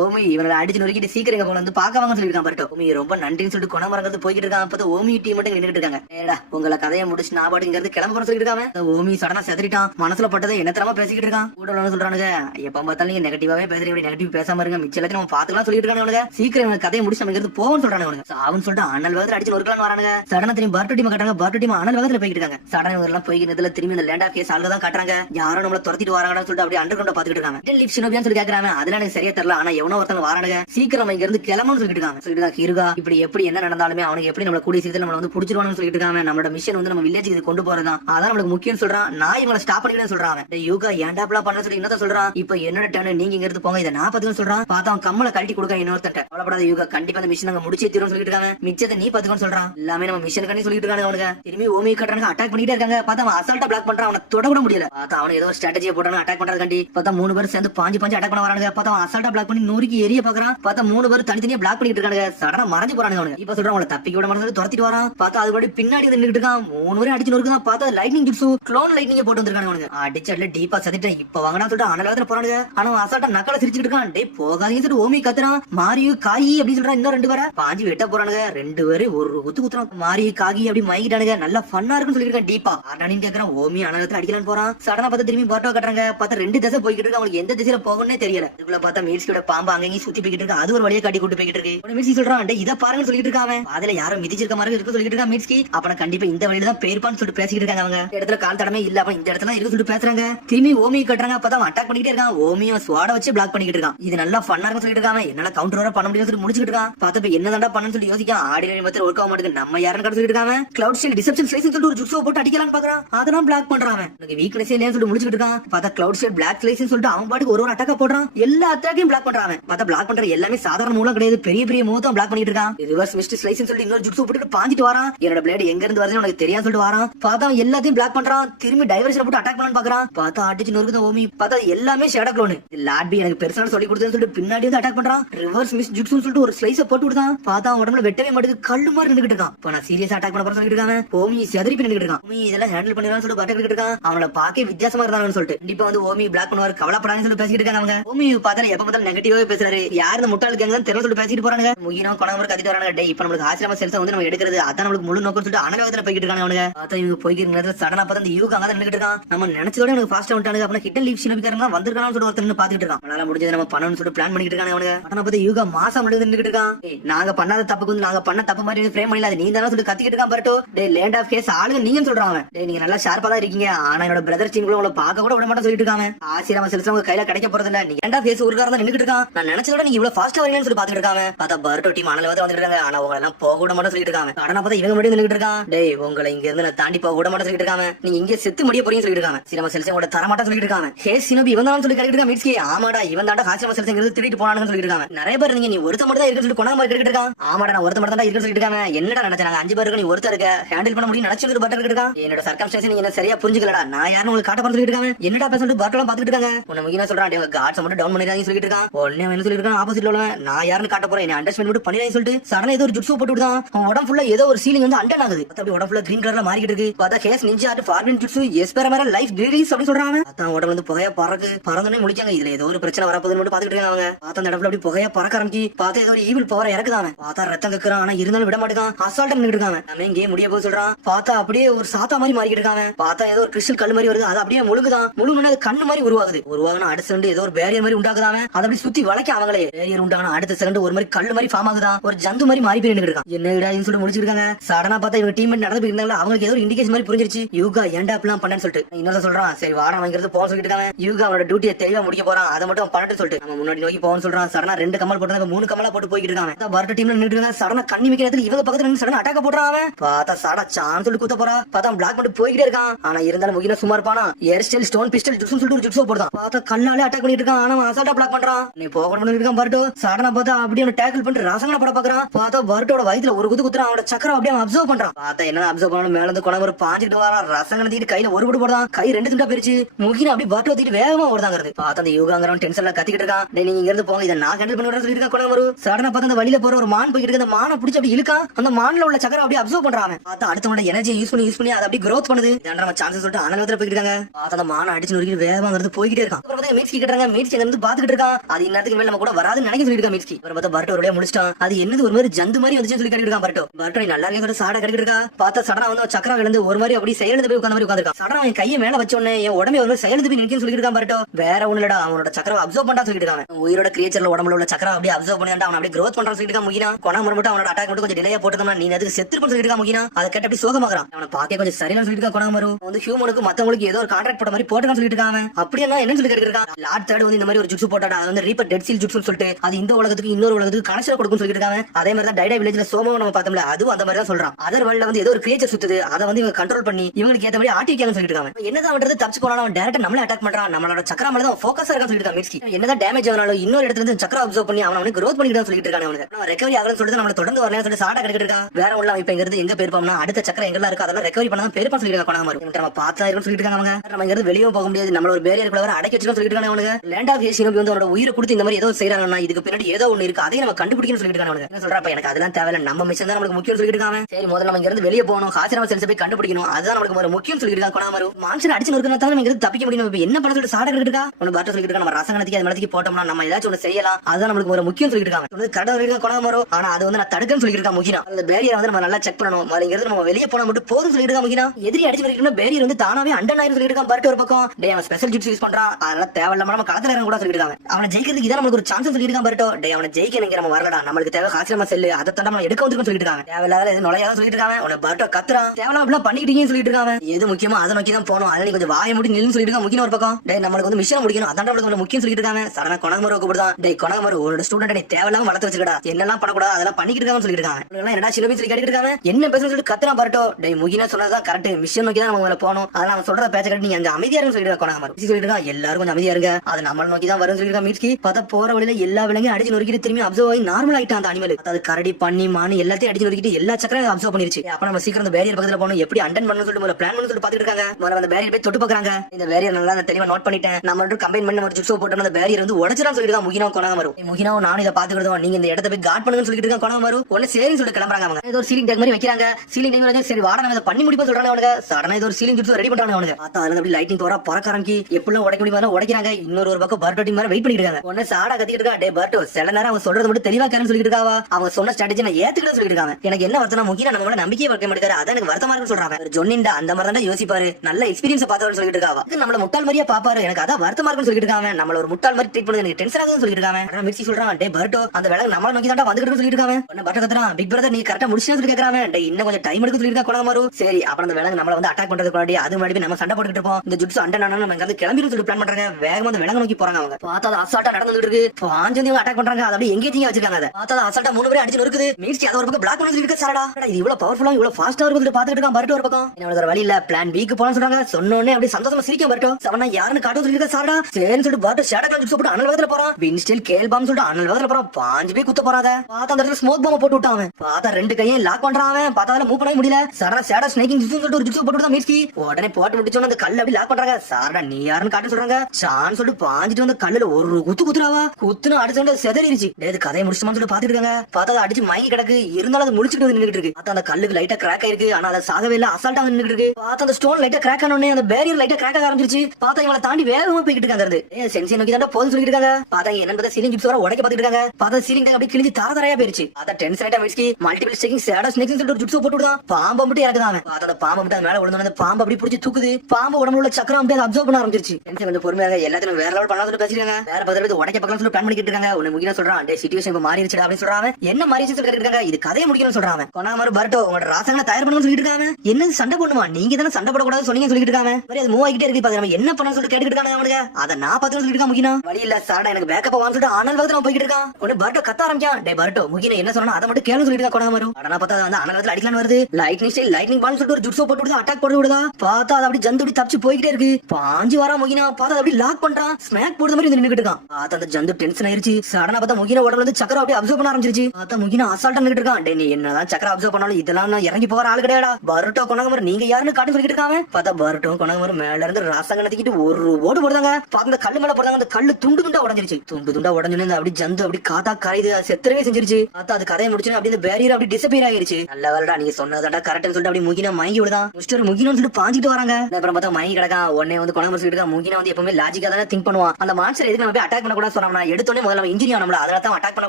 ஓமி இவனை அடிச்சு நொறுக்கிட்டு சீக்கிரம் எங்க போல வந்து பாக்க வாங்க சொல்லிட்டு இருக்கான். பாருட்டோ ஓமி ரொம்ப நன்றின்னு சொல்லிட்டு குணமரங்கிறது போய்கிட்டு இருக்கான். அப்ப ஓமி டீம் மட்டும் நின்றுட்டு இருக்காங்க. ஏடா உங்களை கதையை முடிச்சு நான் பாட்டுங்கிறது கிளம்ப போற சொல்லிட்டு இருக்காங்க. ஓமி சடனா செதறிட்டான். மனசுல பட்டதை என்ன தரமா பேசிக்கிட்டு இருக்கான். கூட சொல்றானுங்க, எப்ப பார்த்தாலும் நீங்க நெகட்டிவாவே பேசுறீங்க, நெகட்டிவ் பேசாம இருங்க, மிச்ச எல்லாத்தையும் நம்ம பாத்துக்கலாம் சொல்லிட்டு இருக்கானுங்க. சீக்கிரம் கதையை முடிச்சு நம்ம இருந்து போவோம்னு சொல்றாங்க. அவன் சொல்லிட்டு அனல் வேகத்துல அடிச்சு நொறுக்கலான்னு வரானுங்க. சடனா திரும்பி பர்ட்டு டீம் காட்டுறாங்க. பர்ட்டு டீம் அனல் வேகத்துல போய்கிட்டு இருக்காங்க. சடனா எல்லாம் போய்க்கிறதுல திரும்பி இந்த லேண்ட் ஆஃப் கேஸ் ஆளுங்க தான் காட்டுறாங்க. யாரும் நம்மள துரத்திட்டு வராங்கன்னு சொல்லிட்டு அப்படியே அண்டர் கிரவுண்ட பாத்துக்கிட்டு இருக்காங்க. ஹிடன் லீவ் சினோபியான்னு சொல்லி கேக்குறாங்க. அதெல்லாம் எனக்கு சரியா தெரியல, ஆனா எவனோ ஒருத்தங்க வரானுங்க. சீக்கிரம் இங்க இருந்து கிளம்பணும்னு சொல்லிட்டு இருக்காங்க. சொல்லிட்டு இருக்காங்க இருகா இப்படி எப்படி என்ன நடந்தாலுமே அவனுக்கு எப்படி நம்மள கூடிய சீக்கிரம் நம்மள வந்து புடிச்சிருவானு சொல்லிட்டு இருக்காங்க. நம்மளோட மிஷன் வந்து நம்ம வில்லேஜுக்கு இது கொண்டு போறதுதான், அதான் நம்மளுக்கு முக்கியம் சொல்றான். நான் இவங்களை ஸ்டாப் பண்ணிக்கிறேன்னு சொல்றாங்க. யூகா ஏன்டாப்லாம் பண்ண சொல்லி இன்னொருத்த சொல்றான். இப்ப என்னோட டர்ன், நீங்க இங்க இருந்து போங்க, இதை நான் பாத்துன்னு சொல்றான். பார்த்தா அவன் கம்மலை கழட்டி கொடுக்க இன்னொருத்த கவலைப்படாத யூகா, கண்டிப்பா அந்த மிஷன் அங்க முடிச்சே தீரும் சொல்லிட்டு இருக்காங்க. மிச்சத்தை நீ பாத்துக்கன்னு சொல்றான். எல்லாமே நம்ம மிஷன் கண்ணி சொல்லிட்டு இருக்காங்க. அவனுக்கு திரும்பி ஓமி கட்டுறாங்க, அட்டாக் பண்ணிட்டே இருக்காங்க. பார்த்தா அவன் அசால்ட்டா பிளாக் பண்றான், அவனை தொட கூட முடியல. பார்த்தா அவன் ஏதோ ஸ்ட்ராட்டஜியை போட்டாங்க அட்டாக் பண்றது கண்டி. பார்த்தா 3 பேர் சேர்ந்து பாஞ்சு அட்டாக் பண்ண வரானுங்க. பார்த்தா அவன் அசால்ட்டா பிளாக் பண்ணி நூறுக்கு எரிய பாக்குறான். பார்த்தா 3 பேர் தனித்தனியா பிளாக் பண்ணிட்டு இருக்காங்க. சடனா மறைஞ்சு போறானுங்க. அவனுக்கு இப்ப சொல்றான் அவனை தப்பிக்க விட மாட்டேங்குது, துரத்திட்டு வரான். பார்த்தா அது பின்னாடி நின்றுட்டு இருக்கான். 3 பேரும் அடிச்சு நொறுக்குதான். பார்த்தா லைட்னிங் ஜிப்ஸு க்ளோன் லைட்னிங் போட்டு வந்திருக்காங்க. அவனுக்கு அடிச்சட்ல டீப்பா சத்திட்டேன், இப்ப வாங்கினா சொல்லிட்டு அனலாத்துல போறானுங்க. ஆனா அசால்ட்டா நக்கல சிரிச்சுட்டு இருக்கான். டே போகாதீங்க சொல்லிட்டு ஓமி கத்துறான். மாரியு காயி அப்படி சொல்றான். இன்னும் 2 பேரை பாஞ்சு வெட்ட போறானுங்க. 2 பேரும் ஒரு குத்து குத்துறான். மாரியு காகி அப்படி மயங்கிட்டானுங்க. நல்லா ஃபன்னா இருக்குன்னு சொல்லிருக்கான். டீப்பா ஆடானின்னு கேக்குறான். ஓமி அனலத்துல அடிக்கலான்னு போறான். சடனா பார்த்தா திரும்பி போட்டோ கட்டுறாங்க. பார்த்தா 2 திசை போய்கிட்டு இருக்கு. அவங்களுக்கு எந்த திசையில போகணும்னே தெரியல. இதுக்குள்ள பார்த்தா மீட்ஸ்கியோட பாம்பு அங்கேயும் சுத்தி போய்கிட்டு இருக்கு. அது ஒரு வழியா காட்டி கூட்டு போய்கிட்டு இருக்கு. மீட்சி சொல்றான், டே இதை பாருங்க சொல்லிட்டு இருக்காங்க. அதுல யாரும் மிதிச்சிருக்க மாதிரி இருக்கு சொல்லிட்டு இருக்கான் மீட்ஸ்கி. அப்ப கண்டிப்பா இந்த வழியில தான் பேருப்பான்னு சொல்லிட்டு பேசிக்கிட்டு இருக்காங்க. அவங்க இடத்துல கால் தடமே இல்ல, அப்ப இந்த இடத்துல இருக்கு சொல்லிட்டு பேசுறாங்க. திரும்பி ஓமி கட்டுறாங்க. அப்பதான் அட்டாக் பண்ணிட்டே இருக்கான். ஓமியும் ஸ்வாட வச்சு பிளாக் பண்ணிட்டு இருக்கான். இது நல்லா ஃபன்னா இருக்கு சொல்லிட்டு இருக்காங்க. என்னால கவுண்டர் வர பண்ண முடியும் சொல்லி முடிச்சுட்டு இருக்கான். பார்த்தப்ப என்னதான்டா பண்ணு சொல்லி யோசிக்கான். ஆர்டினரி மெத்தட் ஒர்க் ஆக மாட்டேங்குது, நம்ம யாரும் கடை சொல்லிட்டு இருக்காங்க. கிளவுட் ஷீல்ட் டிசெப்ஷன் ஸ்லைசிங் சொல்லிட்டு ஒரு ஜுக்ஸோ போட்டு அடிக்கலாம்னு பாக்குறான். அதெல்லாம் பிளாக் பண்றான். எனக்கு வீக்னஸ் இல்லைன்னு சொல்லிட்டு முடிச்சுட்டு இருக்கான். பார்த்தா கிளவுட் ஷீல்ட் பிளாக் ஸ்லைசிங் சொல்லிட்டு அவன் பாட்டுக்கு ஒரு அட்டாக்க போடுறான். எல்லா அட்டாக்கையும் பிளாக் பண்றான். பார்த்தா பிளாக் பண்ற எல்லாமே சாதாரண மூலம் கிடையாது, பெரிய பெரிய மூவ் பிளாக் பண்ணிட்டு இருக்கான். ரிவர்ஸ் மிஸ்ட் ஸ்லைசிங் சொல்லிட்டு இன்னொரு ஜுக்ஸோ போட்டு பாஞ்சிட்டு வரான். என்னோட பிளேட் எங்க இருந்து வருதுன்னு உனக்கு தெரியாது சொல்லிட்டு வரான். பார்த்தா எல்லாத்தையும் பிளாக் பண்றான். திரும்பி டைவர்ஷன் போட்டு அட்டாக் பண்ணலாம்னு பாக்குறான். பார்த்தா அடிச்சு நொறுக்குது ஓமி. பார்த்தா எல்லாமே ஷேடோ க்ளோன். லாட்பி எனக்கு பெருசா சொல்லி கொடுத்தேன்னு சொல்லிட்டு பின்னாடி வந்து அட்டாக் பண்றான். ரிவர்ஸ் மிஸ் ஜுக்ஸுன்னு சொல்லிட்டு ஒரு ஸ்லைஸ போட்டு விடுதான். பார்த்தா உடம்புல வெட்டவே மாட்டேங்குது, கல்லு மாதிரி நின்னுட்டு இருக்கான். இப்ப நான் சீரியஸா அட்டாக் பண்ண போறேன்னு சொல்லிட்டு இருக்காங்க. ஓமி செதறி நின்னுட்டு இருக்கான். ஓமி இதெல்லாம் ஹேண்டில் பண்ணிடலாம்னு சொல்லிட்டு பட்டக்கிட்டு இருக்கான். அவங்கள பாக்கே வித்தியாசமா இருந்தாங்கன்னு சொல்லிட்டு கண்டிப்பா வந்து ஓமி பிளாக் பண்ணுவாரு, கவலைப்படாதுன்னு சொல்லி பேசிட்டு இருக்காங்க அவங்க. அவங்க. பூமியை பார்த்தாலும் எப்ப பார்த்தாலும் நெகட்டிவாவே பேசுறாரு. யார் இந்த முட்டாளுக்கு எங்க தெரியல சொல்லிட்டு பேசிட்டு போறாங்க. முகினும் கொணாமரும் கத்திட்டு வராங்க. டேய் இப்ப நம்மளுக்கு ஆசிரம செல்ஸை வந்து நம்ம எடுக்கிறது அதான் நம்மளுக்கு முழு நோக்கம் சொல்லிட்டு அனலகத்துல போய்கிட்டு இருக்காங்க அவனுங்க. பார்த்தா இவங்க போய்க்கிற நேரத்துல சடனா பார்த்தா இந்த யூகா அங்க நின்னுட்டு இருக்கான். நம்ம நினைச்சதோட எனக்கு ஃபாஸ்டா வந்துட்டாங்க. அப்புறம் ஹிட் அண்ட் லீவ் சினிபிக்காரங்க வந்திருக்கானு சொல்லிட்டு ஒருத்தர் நின்னு பாத்துட்டு இருக்கான். நம்மளால முடிஞ்சது நம்ம பண்ணணும்னு சொல்லிட்டு பிளான் பண்ணிட்டு இருக்காங்க அவனுங்க. ஆனா பார்த்தா யூகா மாசம் மட்டும் நின்னுட்டு இருக்கான். நாங்க பண்ணாத தப்புக்கு வந்து நாங்க பண்ண தப்பு மாதிரி ஃப்ரேம் பண்ணல. நீ தானே சொல்லி கத்திக்கிட்டு இருக்கான். பரட்டோ டேய் லேண்ட் ஆஃப் கேஸ் ஆளுங்க நீங்க சொல்றாங்க. டேய் நீங்க நல்லா ஷார்ப்பா தான் இருக்கீங்க. ஆனா என்னோட பிரதர் டீம் உங்களை பார்க்க கூட விட மாட்டேன் சொல்லிட்டு இருக்காங்க. ஆசிரம செல்ஸ் உங்க கையில கிடைக்க போறது இல்ல. நீ லேண்ட் ஆஃப் கேஸ் ஊர்க்காரன் தான் நின்னுட்டு இருக்கான். நான் நினைச்சதோட நீங்க இவ்வளவு ஃபாஸ்டா வரீங்கன்னு சொல்லி பாத்துட்டு இருக்காங்க. பார்த்தா பரட்டோ டீம் அனலகத்துல வந்துட்டு இருக்காங்க. ஆனா உங்களை எல்லாம் போக விட மாட்டேன் சொல்லிட்டு இருக்காங்க. ஆனா பார்த்தா இவங்க மட்டும் நின்னுட்டு இருக்கான். டேய் உங்களை இங்க இருந்து நான் தாண்டி போக விட மாட்டேன் சொல்லிட்டு இருக்காங்க. நீங்க இங்க செத்து முடிய போறீங்கன்னு சொல்லிட்டு இருக்காங்க. சிரம செல்ஸ் உங்களோட தர மாட்டேன் சொல்லிட்டு இருக்காங்க. ஹே சினோபி இவன் தான் சொல்லி கேட்டுட்டு இருக்கான். மிட்ஸ்கி ஆமாடா இவன் தாண்டா ஆசிரம செல்ஸ் இருந்து திருடிட்டு போனான்னு சொல்லிட்டு இருக்காங்க. நிறைய பேர் நீங்க நீ ஒருத்த மட்டும் தான் இருக்குன்னு சொல்லிட்டு கொண்டாம கேட்டுட்டு இருக்கான். ஆமாடா நான் ஒருத்த மட்டும் தான் இருக்குன்னு சொல்லிட்டு இருக்காங்க. என்னடா நினைச்சாங்க 5 பேருக்கு நீ ஒருத்தர் இருக்க ஹேண்டில் பண்ண முடியும் நினைச்சிட்டு பட்டர் இருக்கான். என்னோட சர்க்கம்ஸ்டன்ஸ் நீங்க என்ன சரியா புரிஞ்சுக்கலடா. நான் யாரும் உங்களுக்கு காட்ட சொல்லிட்டு இருக்காங்க. என்னடா பேசிட்டு பட்டலாம் பாத்துட்டு இருக்காங்க. உன்னை முக்கியமா சொல்றான். டேய் காட்ஸ் மட்டும் டவுன் பண்ணிடுறாங்க சொல்லிட்டு இருக்கான். உடனே என்ன சொல்லிட்டு இருக்கான். ஆப்போசிட்ல உள்ளவன் நான் யாருன்னு காட்ட போறேன். நீ அண்டர்ஸ்டாண்ட் மட்டும் பண்ணிடுறேன்னு சொல்லிட்டு சடனா ஏதோ ஒரு ஜுட்ஸு போட்டு விடுதான். அவன் உடம்பு ஃபுல்லா ஏதோ ஒரு சீலிங் வந்து அண்டன் ஆகுது. அப்படி உடம்பு ஃபுல்லா கிரீன் கலர்ல மாறிக்கிட்டு இருக்கு. பார்த்தா கேஸ் நிஞ்சா ஆர்ட் ஃபார்மின் ஜுட்ஸு எஸ்பெரமரா லைஃப் டிரீஸ் அப்படி சொல்றாங்க. அதான் உடம்பு வந்து புகையா பறக்கு பறந்தனே முடிச்சாங்க. இதுல ஏதோ ஒரு பிரச்சனை வரப்போகுதுன்னு மட்டும் பாத்துட்டு இருக்காங்க அவங்க. பார்த்தா அந்த இடத்துல அப்படி புகையா பறக்க ஆரம்பிச்சு பார்த்தா ஏதோ ஒரு ஈவில் பவர் இறக்குதாங்க. பார்த்தா ரத்தம் கக்குறான். ஆனா இருந்தாலும் விட மாட்டேங்கான். அசால்ட்டா நின்னுட்டு இருக்காங்க. நம்ம இங்கே முடிய போது சொல்றான். பார்த்தா அப்படியே ஒரு சாத்தா மாதிரி மாறிக்கிட்டு இருக்காங்க. பார்த்தா ஏதோ ஒரு கிறிஸ்டல் கல் மாதிரி வருது. அது அப்படியே முழுகுதான். முழுகுனா அது கண்ணு மாதிரி உருவாகுது. உருவாகனா அடுத்த செகண்ட் ஏதோ ஒரு பேரியர் மாதிரி உண்டாக்குதாங்க. அதை அப்படி சுத்தி வளைக்க அவங்களே பேரியர் உண்டாகனா அடுத்த செகண்ட் ஒரு மாதிரி கல்லு மாதிரி ஃபார்ம் ஆகுதான். ஒரு ஜந்து மாதிரி மாறி போய் நின்னுட்டு இருக்கான். என்னடா சொல்லிட்டு முடிச்சிருக்காங்க. சடனா பார்த்தா இவங்க டீம் நடந்து போயிருந்தாங்க. அவங்களுக்கு ஏதோ ஒரு இண்டிகேஷன் மாதிரி புரிஞ்சிருச்சு. யூகா ஏன்டா பிளான் பண்ணன்னு சொல்லிட்டு இன்னொரு சொல்றான். சரி வாடா வாங்கிறது போக சொல்லிட்டு இருக்காங்க. யூகா அவனோட டியூட்டியை தெளிவா முடிக்க போறான். அதை மட்டும் பண்ணிட்டு சொல்லிட்டு நம்ம முன்னாடி நோக்கி போகணும்னு சொல்றான். சடனா 2 கமல் போட்டு 3 கமலா போட்டு போய்கிட்டு இருக்காங்க. பரட்ட டீம்ல நின்னுட்டு இருக்காங்க. சடனா கண்ணி மிக்கிறதுல இவங்க பக்கத்துல நின்னு சடனா அட்டாக்க போடுறான். பார்த்தா சடா சான் சொல்லி குத்த போறா. பார்த்தா பிளாக் பண்ணிட்டு போய்கிட்டே இருக்கான். ஆனா இருந்தாலும் முகின சும்மா இருப்பானா. ஏர் ஸ்டைல் ஸ்டோன் பிஸ்டல் ஜுட்ஸ் சொல்லிட்டு ஒரு ஜுட்ஸோ போடுறான். பார்த்தா கண்ணாலே அட்டாக் பண்ணிட்டு இருக்கான். ஆனா அசால்ட்டா பிளாக் பண்றான். நீ போக பண்ணிட்டு இருக்கான். பரட்டோ சடனா பார்த்தா அப்படியே டேக்கிள் பண்ணிட்டு ரசங்கன பட பாக்குறான். பார்த்தா பரட்டோட வயித்துல ஒரு குத்து குத்துறான். அவனோட சக்கரம் அப்படியே அப்சர்வ் பண்றான். பார்த்தா என்ன அப்சர்வ் பண்ணணும் மேல இருந்து கொணவர் பாஞ்சிட்டு வரான். ரசங்கன தீட்டு கையில ஒரு போடு போடுறான். கை 2 துண்டா பிரிச்சு முகின அப்படியே பரட்டோ தீட்டு வேகமா ஓடுதாங்கிறது. பார்த்தா அந்த யோகாங்கறவன் டென்ஷன்ல கத்திக்கிட்டு இருக்கான். நீங்க இங்க இருந்து போங்க இதை நான் ஹேண்டில் பண்ணுவேன்னு சொல்லிட்டு இருக்கான் கொணவர். சடனா பார்த்தா அந்த வழியில போற ஒரு மான் போய்கிட்டு இருக்கு. அந்த மானை பிடிச்சி அப்படி இழுக்கான். அந்த மான்ல உள்ள சக்கரம் அப்படியே அப்சர்வ் பண்றான். பார்த்தா அடுத்தவனோட எனர்ஜியை யூஸ் பண்ணி அதை அப்படியே growth பண்ணுது. இதாண்டா நம்ம சான்ஸ் சொல்லிட்டு அனலகத்துல போய்கிட்டு இருக்காங்க. பார்த்தா அந்த மானை அடிச்சு நொறுக்கி வேகமாங்கிறது போய்கிட்டே இருக்கான். அப்புறம் பார்த்தா மீட்ஸ்கி கேட்டாங்க. மீட்ஸ்கி அங்க இருந்து பாத்துக்கிட்டு இருக்கான். அது இன்னத்துக்கு மேல நம்ம கூட வராதுன்னு நினைக்க சொல்லிட்டு இருக்கான் மீட்ஸ்கி. அப்புறம் பார்த்தா பரட்டோ ஒரே முடிச்சிட்டான். அது என்னது ஒரு மாதிரி ஜந்து மாதிரி வந்துச்சு சொல்லி கட்டிட்டு இருக்கான். பரட்டோ நீ நல்லா இருக்க சாட கட்டிட்டு இருக்கா. பார்த்தா சடனா வந்து சக்கரம் விழுந்து ஒரு மாதிரி அப்படி செயலந்து போய் உட்கார்ந்த மாதிரி உட்கார்ந்திருக்கான். சடனா அவன் கையை மேல வச்ச உடனே என் உடம்பே ஒரு மாதிரி செயலந்து போய் நினைக்குன்னு சொல்லிட்டு இருக்கான். பரட்டோ வேற ஒண்ணு இல்லடா அவனோட சக்கரம் அப்சர்வ் பண்றான்னு சொல்லிட்டு இருக்கான். உயிரோட கிரியேச்சர்ல உடம்புல உள்ள சக்கரம் அப்படியே அப்சர்வ் பண்ணிட்டு அவன் அப்படியே growth பண்றான்னு சொல்லிட்டு இருக்கான். முகினா கொணாமர் மட்டும் அவனோட அட்டாக் மட்டும் கொஞ்சம் டிலேயா போட்டுக்கணும். நீ அதுக்கு செத்துருப்பன்னு சொல்லிட்டு இருக்கான். முகினா அதை கேட்டு அப்படி சோகமாகறான். அவனை பாக்க கொஞ்சம் சரியான சொல்லிட்டு இருக்கான். கொணாமரு வந்து ஹியூமனுக்கு மத்தவங்களுக்கு ஏதோ ஒரு கான்ட்ராக்ட் போட்ட மாதிரி போட்டுக்கான்னு சொல்லிட்டு இருக்கான். அப்படியே என்ன சொல்லி கேட்டிருக்கான். லார்ட் தேர்ட் வந்து இந்த மாதிரி ஒரு ஜுட்ஸு போட்டாடா. அது வந்து ரீப்பர் டெட் சீல் ஜுட்ஸுன்னு சொல்லிட்டு அது இந்த உலகத்துக்கு இன்னொரு உலகத்துக்கு கனெக்ஷன் கொடுக்கும்னு சொல்லிட்டு இருக்காங்க. அதே மாதிரி தான் டைடா வில்லேஜ்ல சோமோ நம்ம பார்த்தோம்ல அதுவும் அந்த மாதிரி தான் சொல்றான். அதர் வேர்ல்ட்ல வந்து ஏதோ ஒரு கிரியேச்சர் சுத்துது. அதை வந்து இவங்க கண்ட்ரோல் பண்ணி இவங்களுக்கு ஏத்தபடி ஆட்டிக்காங்கன்னு சொல்லிட்டு இருக்காங்க. என்னதான் பண்றது தப்பிச்சு போனாலும் அவன் டைரக்டா நம்மள அட்டாக் பண்றான். நம்மளோட சக்கரம் மேல தான் ஃபோக்கஸா இருக்கான்னு சொல்லிட்டு இருக்கான். மிட்ஸ்கி என்னதான் டேமேஜ் ஆனாலும் இன்னொரு இடத்துல இருந்து சக்கரம் அப்சர்வ் பண்ணி அவனை growth பண்ணிட்டு சொல்லிட்டு இருக்கான். அவனுக்கு ரெக்கவரி ஆகலன்னு சொல்லிட்டு நம்மள தொடர்ந்து வரலன்னு சொல்லிட்டு சாடா கட்டிட்டு இருக்கான். வேற ஒண்ணு இப்ப இங்க இருந்து எங்க போயிருப்போம்னா அடுத்த சக்கரம் எங்கெல்லாம் இருக்கு அதெல்லாம் ரெக்கவரி பண்ணா பேருப்பான்னு சொல்லிட்டு இருக்கான். நம்ம பார்த்தா இருக்குன்னு சொல்லிட்டு இருக்காங்க. அவங்க நம்ம இங்க இருந்து வெளியே போக முடியாது. நம்மள ஒரு பேரியருக்குள்ள வர அடக்கி வச்சுன்னு சொல்லிட்டு இருக்காங்க. அவனுக்கு லேண்ட் ஆஃப் ஷினோபி வந்து அவனோட உயிரை கொடுத்து இந்த மாதிரி ஏதோ செய்யறாங்கன்னா இதுக்கு பின்னாடி ஏதோ ஒண்ணு இருக்கு. அதையும் நம்ம கண்டுபிடிக்கணும்னு சொல்லிட்டு இருக்காங்க. என்ன சொல்றப்ப எனக்கு அதெல்லாம் தேவையில்ல. நம்ம மிஷன் தான் நமக்கு முக்கியம் சொல்லிட்டு இருக்காங்க. சரி முதல்ல நம்ம இங்க இருந்து வெளியே போகணும். ஆசிரம செல்ஸை போய் கண்டுபிடிக்கணும். அதுதான் நமக்கு முக்கியம் சொல்லிட்டு இருக்காங்க. கொணாமரு மான்சர் அடிச்சு நொறுக்கனா தான் நம்ம இங்க இருந்து தப்பிக்க முடியும். என்ன பண்ண சொல்லிட்டு சாட கட்டிட்டு இருக்கா. ஒன்னு பாட்ட சொல்லிட்டு இருக்காங்க. நம்ம ரசங்கனத்துக்கு அது மேலத்துக்கு போட்டோம்னா நம்ம ஏதாச்சும் ஒண்ணு செய்யலாம். அதுதான் நமக்கு முக்கியம் சொல்லிட்டு இருக்காங்க. வந்து கடை சொல்லிட்டு கொணாமரு. ஆனா அது வந்து நான் தடுக்கன்னு சொல்லிட்டு இருக்கா. முகினா அந்த பேரியர் வந்து நம்ம நல்லா செக் பண்ணணும். இங்க இருந்து நம்ம வெளியே போனா மட்டும் போதும் சொல்லிட்டு இருக்கா. முகினா எதிரி அடிச்சு நொறுக்கினா பேரியர் வந்து தானாவே அண்டன் ஆயிரம் சொல்லிட்டு இருக்கான். பரட்டு ஒரு பக்கம் டே அவன் ஸ்பெஷல் ஜுட்ஸ் யூஸ் பண்றான். அதனால தேவையில்லாம நம்ம களத்துல இறங்க கூட சொல்லிட்டு இருக்காங்க. அவனை ஜெயிக்கிறதுக்கு இதான் நமக்கு ஒரு சான்ஸ் சொல்லிட்டு இருக்கான். பரட்டோ டே அவனை ஜெயிக்க நீங்க நம்ம வரலடா. நம்மளுக்கு தேவை ஆசிரம செல்லு. அதை தான் நம்ம எடுக்க வந்துருக்கோம் சொல்லிட்டு இருக்காங்க. தேவையில்லாத எது நுழையாத சொல்லிட்டு இருக்காங்க. உன பரட்டோ கத்துறான். தேவையில்லாம அப்படிலாம் பண்ணிக்கிட்டீங்கன்னு சொல்லிட்டு இருக்காங்க. எது முக்கியமா அதை நோக்கி தான் போகணும். அதனால நீ கொஞ்சம் வாயை முடி நில்லுன்னு சொல்லிட்டு இருக்கான். முக்கியம் ஒரு பக்கம் டே நம்மளுக்கு வந்து மிஷன் முடிக்கணும். அதான் நம்மளுக்கு முக்கியம் சொல்லிட்டு இருக்காங்க. சடனா கொணாமரு கூப்பிடுதான். டே கொணாமரு ஒரு ஸ்டூடெண்ட் நீ தேவையில்லாம வளர்த்து வச்சுக்கடா. என்னெல்லாம் பண்ணக்கூடாது அதெல்லாம் பண்ணிக்கிட்டு இருக்காங்கன்னு சொல்லிட்டு இருக்காங்க. என்னடா சிலபி சொல்லி கேட்டுட்டு இருக்காங்க. என்ன பேசுன்னு சொல்லிட்டு கத்துறான். பரட்டோ டே முகினா சொன்னதான் கரெக்ட். மிஷன் நோக்கி தான் நம்ம போகணும். அதனால அவன் சொல்றத பேச்ச கட்டி நீங்க அங்க அமைதியா இருன்னு சொல்லிட்டு கொணாமரு சொல்லிட்டு இருக்கான். எல்லாரும் கொஞ்சம் அமைதியா இருங்க. அது நம்மள நோக்கி தான் வரும்னு சொல்லிட்டு மீட்ஸ்கி பார்த்தா போற வழியில எல்லா விலங்கையும் அடிச்சு நொறுக்கிட்டு திரும்பி அப்சர்வ் ஆகி நார்மல் ஆயிட்டான். அந்த அனிமல் அது கரடி பண்ணி மானு எல்லாத்தையும் அடிச்சு நொறுக்கிட்டு எல்லா சக்கரையும் அப்சர்வ் பண்ணிருச்சு. அப்ப நம்ம சீக்கிரம் அந்த பேரியர் பக்கத்துல போகணும். எப்படி அண்டன் பண்ணணும்னு சொல்லிட்டு பிளான் பண்ணி சொல்லிட்டு பாத்துட்டு இருக்காங்க. முதல்ல அந்த பேரியர் போய் தொட்டு பாக்குறாங்க. இந்த பேரியர் நல்லா தெளிவா நோட் பண்ணிட்டேன். நம்ம மட்டும் கம்பைன் பண்ணி ஒரு ஜுட்ஸோ போட்டோம். அந்த பேரியர் வந்து உடைச்சிடான்னு சொல்லிட்டு இருக்கான். முகினா கொணாமரு முகினா நானும் இதை பாத்துக்கிட்டோம். நீங்க இந்த இடத்த போய் காட் பண்ணுங்கன்னு சொல்லிட்டு இருக்கான். கொணாமரு ஒன்னு சரின்னு சொல்லிட்டு கிளம்புறாங்க. அவங்க ஏதோ ஒரு சீலிங் டேக் மாதிரி வைக்கிறாங்க. சீலிங் டேக் வந்து சரி வாடா நம்ம பண்ணி முடிப்போம் சொல்றாங்க. அவனுக்கு சடனா ஏதோ ஒரு சீலிங் ஜுட்ஸோ ரெடி பண்றாங்க. அவனுக்கு பார்த்தா அதுல அப்படி லைட்டிங் தோற பறக்க ஆரம்பிச்சு எப்படிலாம் உடைக்க முடியுமா உடைக்கிறாங்க. இன்னொரு ஒரு பக்கம் பர்ட்டோ டீம் வெயிட் பண்ணிட்டு இருக்காங்க. உடனே சாடா கத்திட்டு இருக்கா, டே பர்ட்டோ சில நேரம் அவன் சொல்றது மட்டும் தெளிவா கேளுன்னு சொல்லிட்டு இருக்காவா. அவங்க சொன்ன ஸ்ட்ராட்டஜி நான் ஏத்துக்கணும்னு சொல்லிட்டு இருக்காங்க. எனக்கு என்ன வருத்தம்னா முக்கியம் நம்ம நம்பிக்கையை வைக்க மாட்டேங்காரு, அதான் எனக்கு வருத்தமா இருக்குன்னு சொல்றாங்க. ஜொன்னிண்டா அந்த மாதிரி தான் யோசிப்பாரு, நல்ல எக்ஸ்பீரியன்ஸ் பார்த்தவன்னு சொல்லிட்டு இருக்காவா. நம்மள முட்டாள் மாதிரியா பாப்பாரு, எனக்கு அதான் வருத்தமா இருக்குன்னு சொல்லிட்டு இருக்காங்க. நம்மள ஒரு முட்டாள் மாதிரி ட்ரீட் பண்ணது எனக்கு டென்ஷன் ஆகுதுன்னு சொல்லிட்டு இருக்காங்க. ஆனா மிக்ஸி சொல்றான், டே பர்ட்டோ அந்த வேலை நம்மள நோக்கி தான் வந்துட்டு சொல்லிட்டு இருக்காங்க. உடனே பர்ட்டோ கத்துறான், பிக் பிரதர் நீ கரெக்டா முடிச்சுன்னு சொல்லி கேக்குறாங்க. டே இன்னும் கொஞ்சம் டைம் எடுக்க சொல்லிட்டு இருக்கா கொணமாரு. சரி அப்புறம் அந்த வேலை நம்மள வந்து அட்டாக் பண்றதுக்கு முன்னாடி அது முன்னாடி நம்ம சண்டை போட்டுட்டு இருப்போம். இந்த ஜுட்ஸு அண்டனா நம்ம எங்க கிளம்பிட்டு சொல்லி பிளான் பண்றாங்க. வேகமா அந்த விலங்கு நோக்கி போறாங்க. அவங்க பார்த்தா அது அசால்ட்டா நடந்துட்டு இருக்கு. பாஞ்சு அட்டாக் பண்றாங்க. அது அப்படியே எங்கேஜிங்கா வச்சிருக்காங்க. அதை பார்த்தா அசால்ட்டா 3 பேர் அடிச்சு இருக்குது. மீன்ஸ் அது ஒரு பக்கம் பிளாக் பண்ணி இருக்கு. சாரடா இது இவ்வளவு பவர்ஃபுல்லா இவ்வளவு ஃபாஸ்டா இருக்கு பாத்துட்டு இருக்கான் பர்ட்டோ ஒரு பக்கம். என்ன ஒரு வழி இல்ல, பிளான் பிக்கு போலாம் சொல்றாங்க. சொன்னோனே அப்படியே சந்தோஷமா சிரிக்கும் பர்ட்டோ. அவனா யாருன்னு காட்ட சொல்லிருக்க. சாரடா சரின்னு சொல்லிட்டு பர்ட்டோ ஷேடோ கிளாஸ் போட்டு அனல் வேகத்துல போறான். வின்ஸ்டில் கேல் பாம் சொல்லிட்டு அனல் வேகத்துல போறான். 5 பேர் குத்த போறாத. பார்த்தா அந்த இடத்துல ஸ்மோக் பாம் போட்டு விட்டான். பார்த்தா 2 கையும் லாக் பண்றான். அவன் பார்த்தால மூவ் பண்ணவே முடியல. சாரடா ஷேடோ ஸ்னேக்கிங் ஜூஸ் சொல்லிட்டு ஒரு ஜூஸ் போட்டு விட்டா மீஸ்கி. உடனே போட்டு முடிச்சோன்னு அந்த கல்ல அப்படி லாக் பண்றாங்க. சாரடா நீ யாருன்னு காட்ட சொல்றாங்க. சான் சொல்லிட்டு பாஞ்சிட்டு வந்து கல்லுல ஒரு குத்துறாவா. குத்துன்னு அடிச்சு செதறிடுச்சு. கதையை முடிச்சுமான்னு சொல்லிட்டு பாத்துட்டு இருக்காங்க. பார்த்தா அடிச்சு மயங்கி கிடக்கு. இருந்தாலும் அது முடிச்சுட்டு வந்து நின்னுட்டு இருக்கு. பார்த்தா அந்த கல்லுக்கு லைட்டா கிராக் ஆயிருக்கு. ஆனா அதை சாகவே இல்ல, அசால்ட்டா வந்து நின்னுட்டு இருக்கு. பார்த்தா அந்த ஸ்டோன் லைட்டா கிராக் ஆனோடனே அந்த பேரியர் லைட்டா கிராக் ஆக ஆரம்பிச்சிருச்சு. பார்த்தா இவளை தாண்டி வேகமா போய்கிட்டு இருக்காங்க. சென்சி நோக்கி தான் போதும் சொல்லிட்டு இருக்காங்க. பார்த்தா என்னன்னு சீலிங் ஜிப்ஸ் வர உடைக்க பாத்துட்டு இருக்காங்க. பார்த்தா சீலிங் அப்படியே கிழிஞ்சு தாரதாரையா போயிருச்சு. அத டென்ஷன் ஆயிட்டா மிஸ்கி மல்டிபிள் ஸ்டேக்கிங் ஷேடோ ஸ்னேக்ஸ் சொல்லிட்டு ஒரு ஜிப்ஸ் போட்டு விடுதான். பாம்பு மட்டும் இறக்குதான். பார்த்தா அந்த பாம்பு மட்டும் மேல விழுந்தோட அந்த பாம்பு அப்படி பிடிச்சி தூக்குது. பாம்பு உடம்புல உள்ள சக்கரம் அப்படியே அப்சர்வ் பண்ண ஆரம்பிச்சிருச்சு. டென்ஷன் கொஞ்சம் பொறுமையாக எல்லாத்தையும் வேற லெவல் பண்ணலாம் சொல்லிட்டு பேசிருக்காங்க. வேற 10 பேர் உடைக்க பக்கம் சொல்லி பிளான் பண்ணிட்டு இருக்காங்க. உன்னை முக்கியம் சொல்றான், டே சிச்சுவேஷன் இப்ப மாறிடுச்சு அப்படின்னு சொல்றாங்க. என்ன மாறிடுச்சு சொல்லிட்டு இருக்காங்க. இது கதையை முடிக்கணும்னு சொல்றாங்க. கொனாமரு பர்ட்டோ உங்களோட ராசங்களை தயார் பண்ணணும்னு சொல்லிட்டு இருக்காங்க. என்ன சண்டை போடணுமா, நீங்க தானே சண்டை போடக்கூடாது சொன்னீங்க சொல்லிட்டு இருக்காங்க. அது மூவ் ஆகிட்டே இருக்கு. பாத்து நம்ம என்ன பண்ணணும் சொல்லிட்டு கேட்டுட்டு இருக்காங்க. அவனுக்கு அதை நான் பார்த்து சொல்லிட்டு இருக்கா. முக்கியம் வழி இல்ல சாரடா எனக்கு பேக்கப் வான்னு சொல்லிட்டு அனல் வேகத்துல அவன் போய்கிட்டு இருக்கான். உடனே பர்ட்டோ கத்த ஆரம்பிச்சான். டே பர்ட்டோ முக்கியம் என்ன சொன்னா அதை மட்டும் கேளு சொல்லிட்டு இருக்கா கொனாமரு. ஆனா பார்த்தா வந்து அனல் வேகத்துல அடிக்கலாம் வருது. லைட்னிங் ஸ்டைல் லைட்னிங் பால் சொல்லிட்டு ஒரு ஜுட்ஸோ போட்டு விடுதா. அட்டாக் போட்டு விடுதா. பார்த்தா அது அப்படி ஜந்து அப்படி தப்பிச்சு போய்கிட்டே இருக்கு. பாஞ்சு வரா முகினா. பார்த்தா அப்படி லாக் பண்றான். ஸ்மாக் போடுற மாதிரி நின்னுட்டு இருக்கான். பார்த்தா அந்த ஜந்து டென்ஷன் ஆயிருச்சு. சடனா பார்த்தா முகினா உடம்புல இருந்து சக்கரம் அப்படியே அப்சர்வ் பண்ண ஆரம்பிச்சிருச்சு. பார்த்தா முகினா அசால்ட்டா நின்னுட்டு இருக்கான். டே நீ என்னதான் சக்கரம் அப்சர்வ் பண்ணாலும் இதெல்லாம் நான் இறங்கி போற ஆளு கிடையாடா. பர்ட்டோ கொனாமரு நீங்க யாருன்னு காட்டு சொல்லிட்டு இருக்காங்க. பார்த்தா பர்ட்டோ கொனாமரு மேல இருந்து ராசங்க நத்திக்கிட்டு ஒரு ஓடு போடுறாங்க. பார்த்தா அந்த கல்லு மேல போடுறாங்க. அந்த கல்லு துண்டு துண்டா உடஞ்சிருச்சு. துண்டு துண்டா உடஞ்சு அப்படி ஜந்து அப்படி காத்தா கரைது செத்துறவே செஞ்சிருச்சு. பார்த்தா அது கதையை முடிச்சு அப்படி இந்த பேரியர் அப்படி டிசப்பியர் ஆயிருச்சு. நல்ல வேலைடா நீங்க சொன்னதாடா கரெக்ட்னு சொல்லிட்டு அப்படி முகினா மயங்கி விடுதான். மிஸ்டர் முகினு சொல்லிட்டு பாஞ்சிட்டு வராங்க. அப்புறம் பார்த்தா மயங்கி கிடக்கான். உடனே வந்து கொனாமரு சொல்லிட்டு இருக்கா. முகினா வந்து எப்பவுமே லாஜிக்கா தானே திங்க் பண்ணுவான். அந்த மான்ஸ்டர் எதுக்கு நம்ம போய் அட்டாக் பண்ண கூடாது சொன்னா எடுத்தோடனே முதல்ல இன்ஜினியா நம்மள அதனால தான் அட்டாக் பண்ண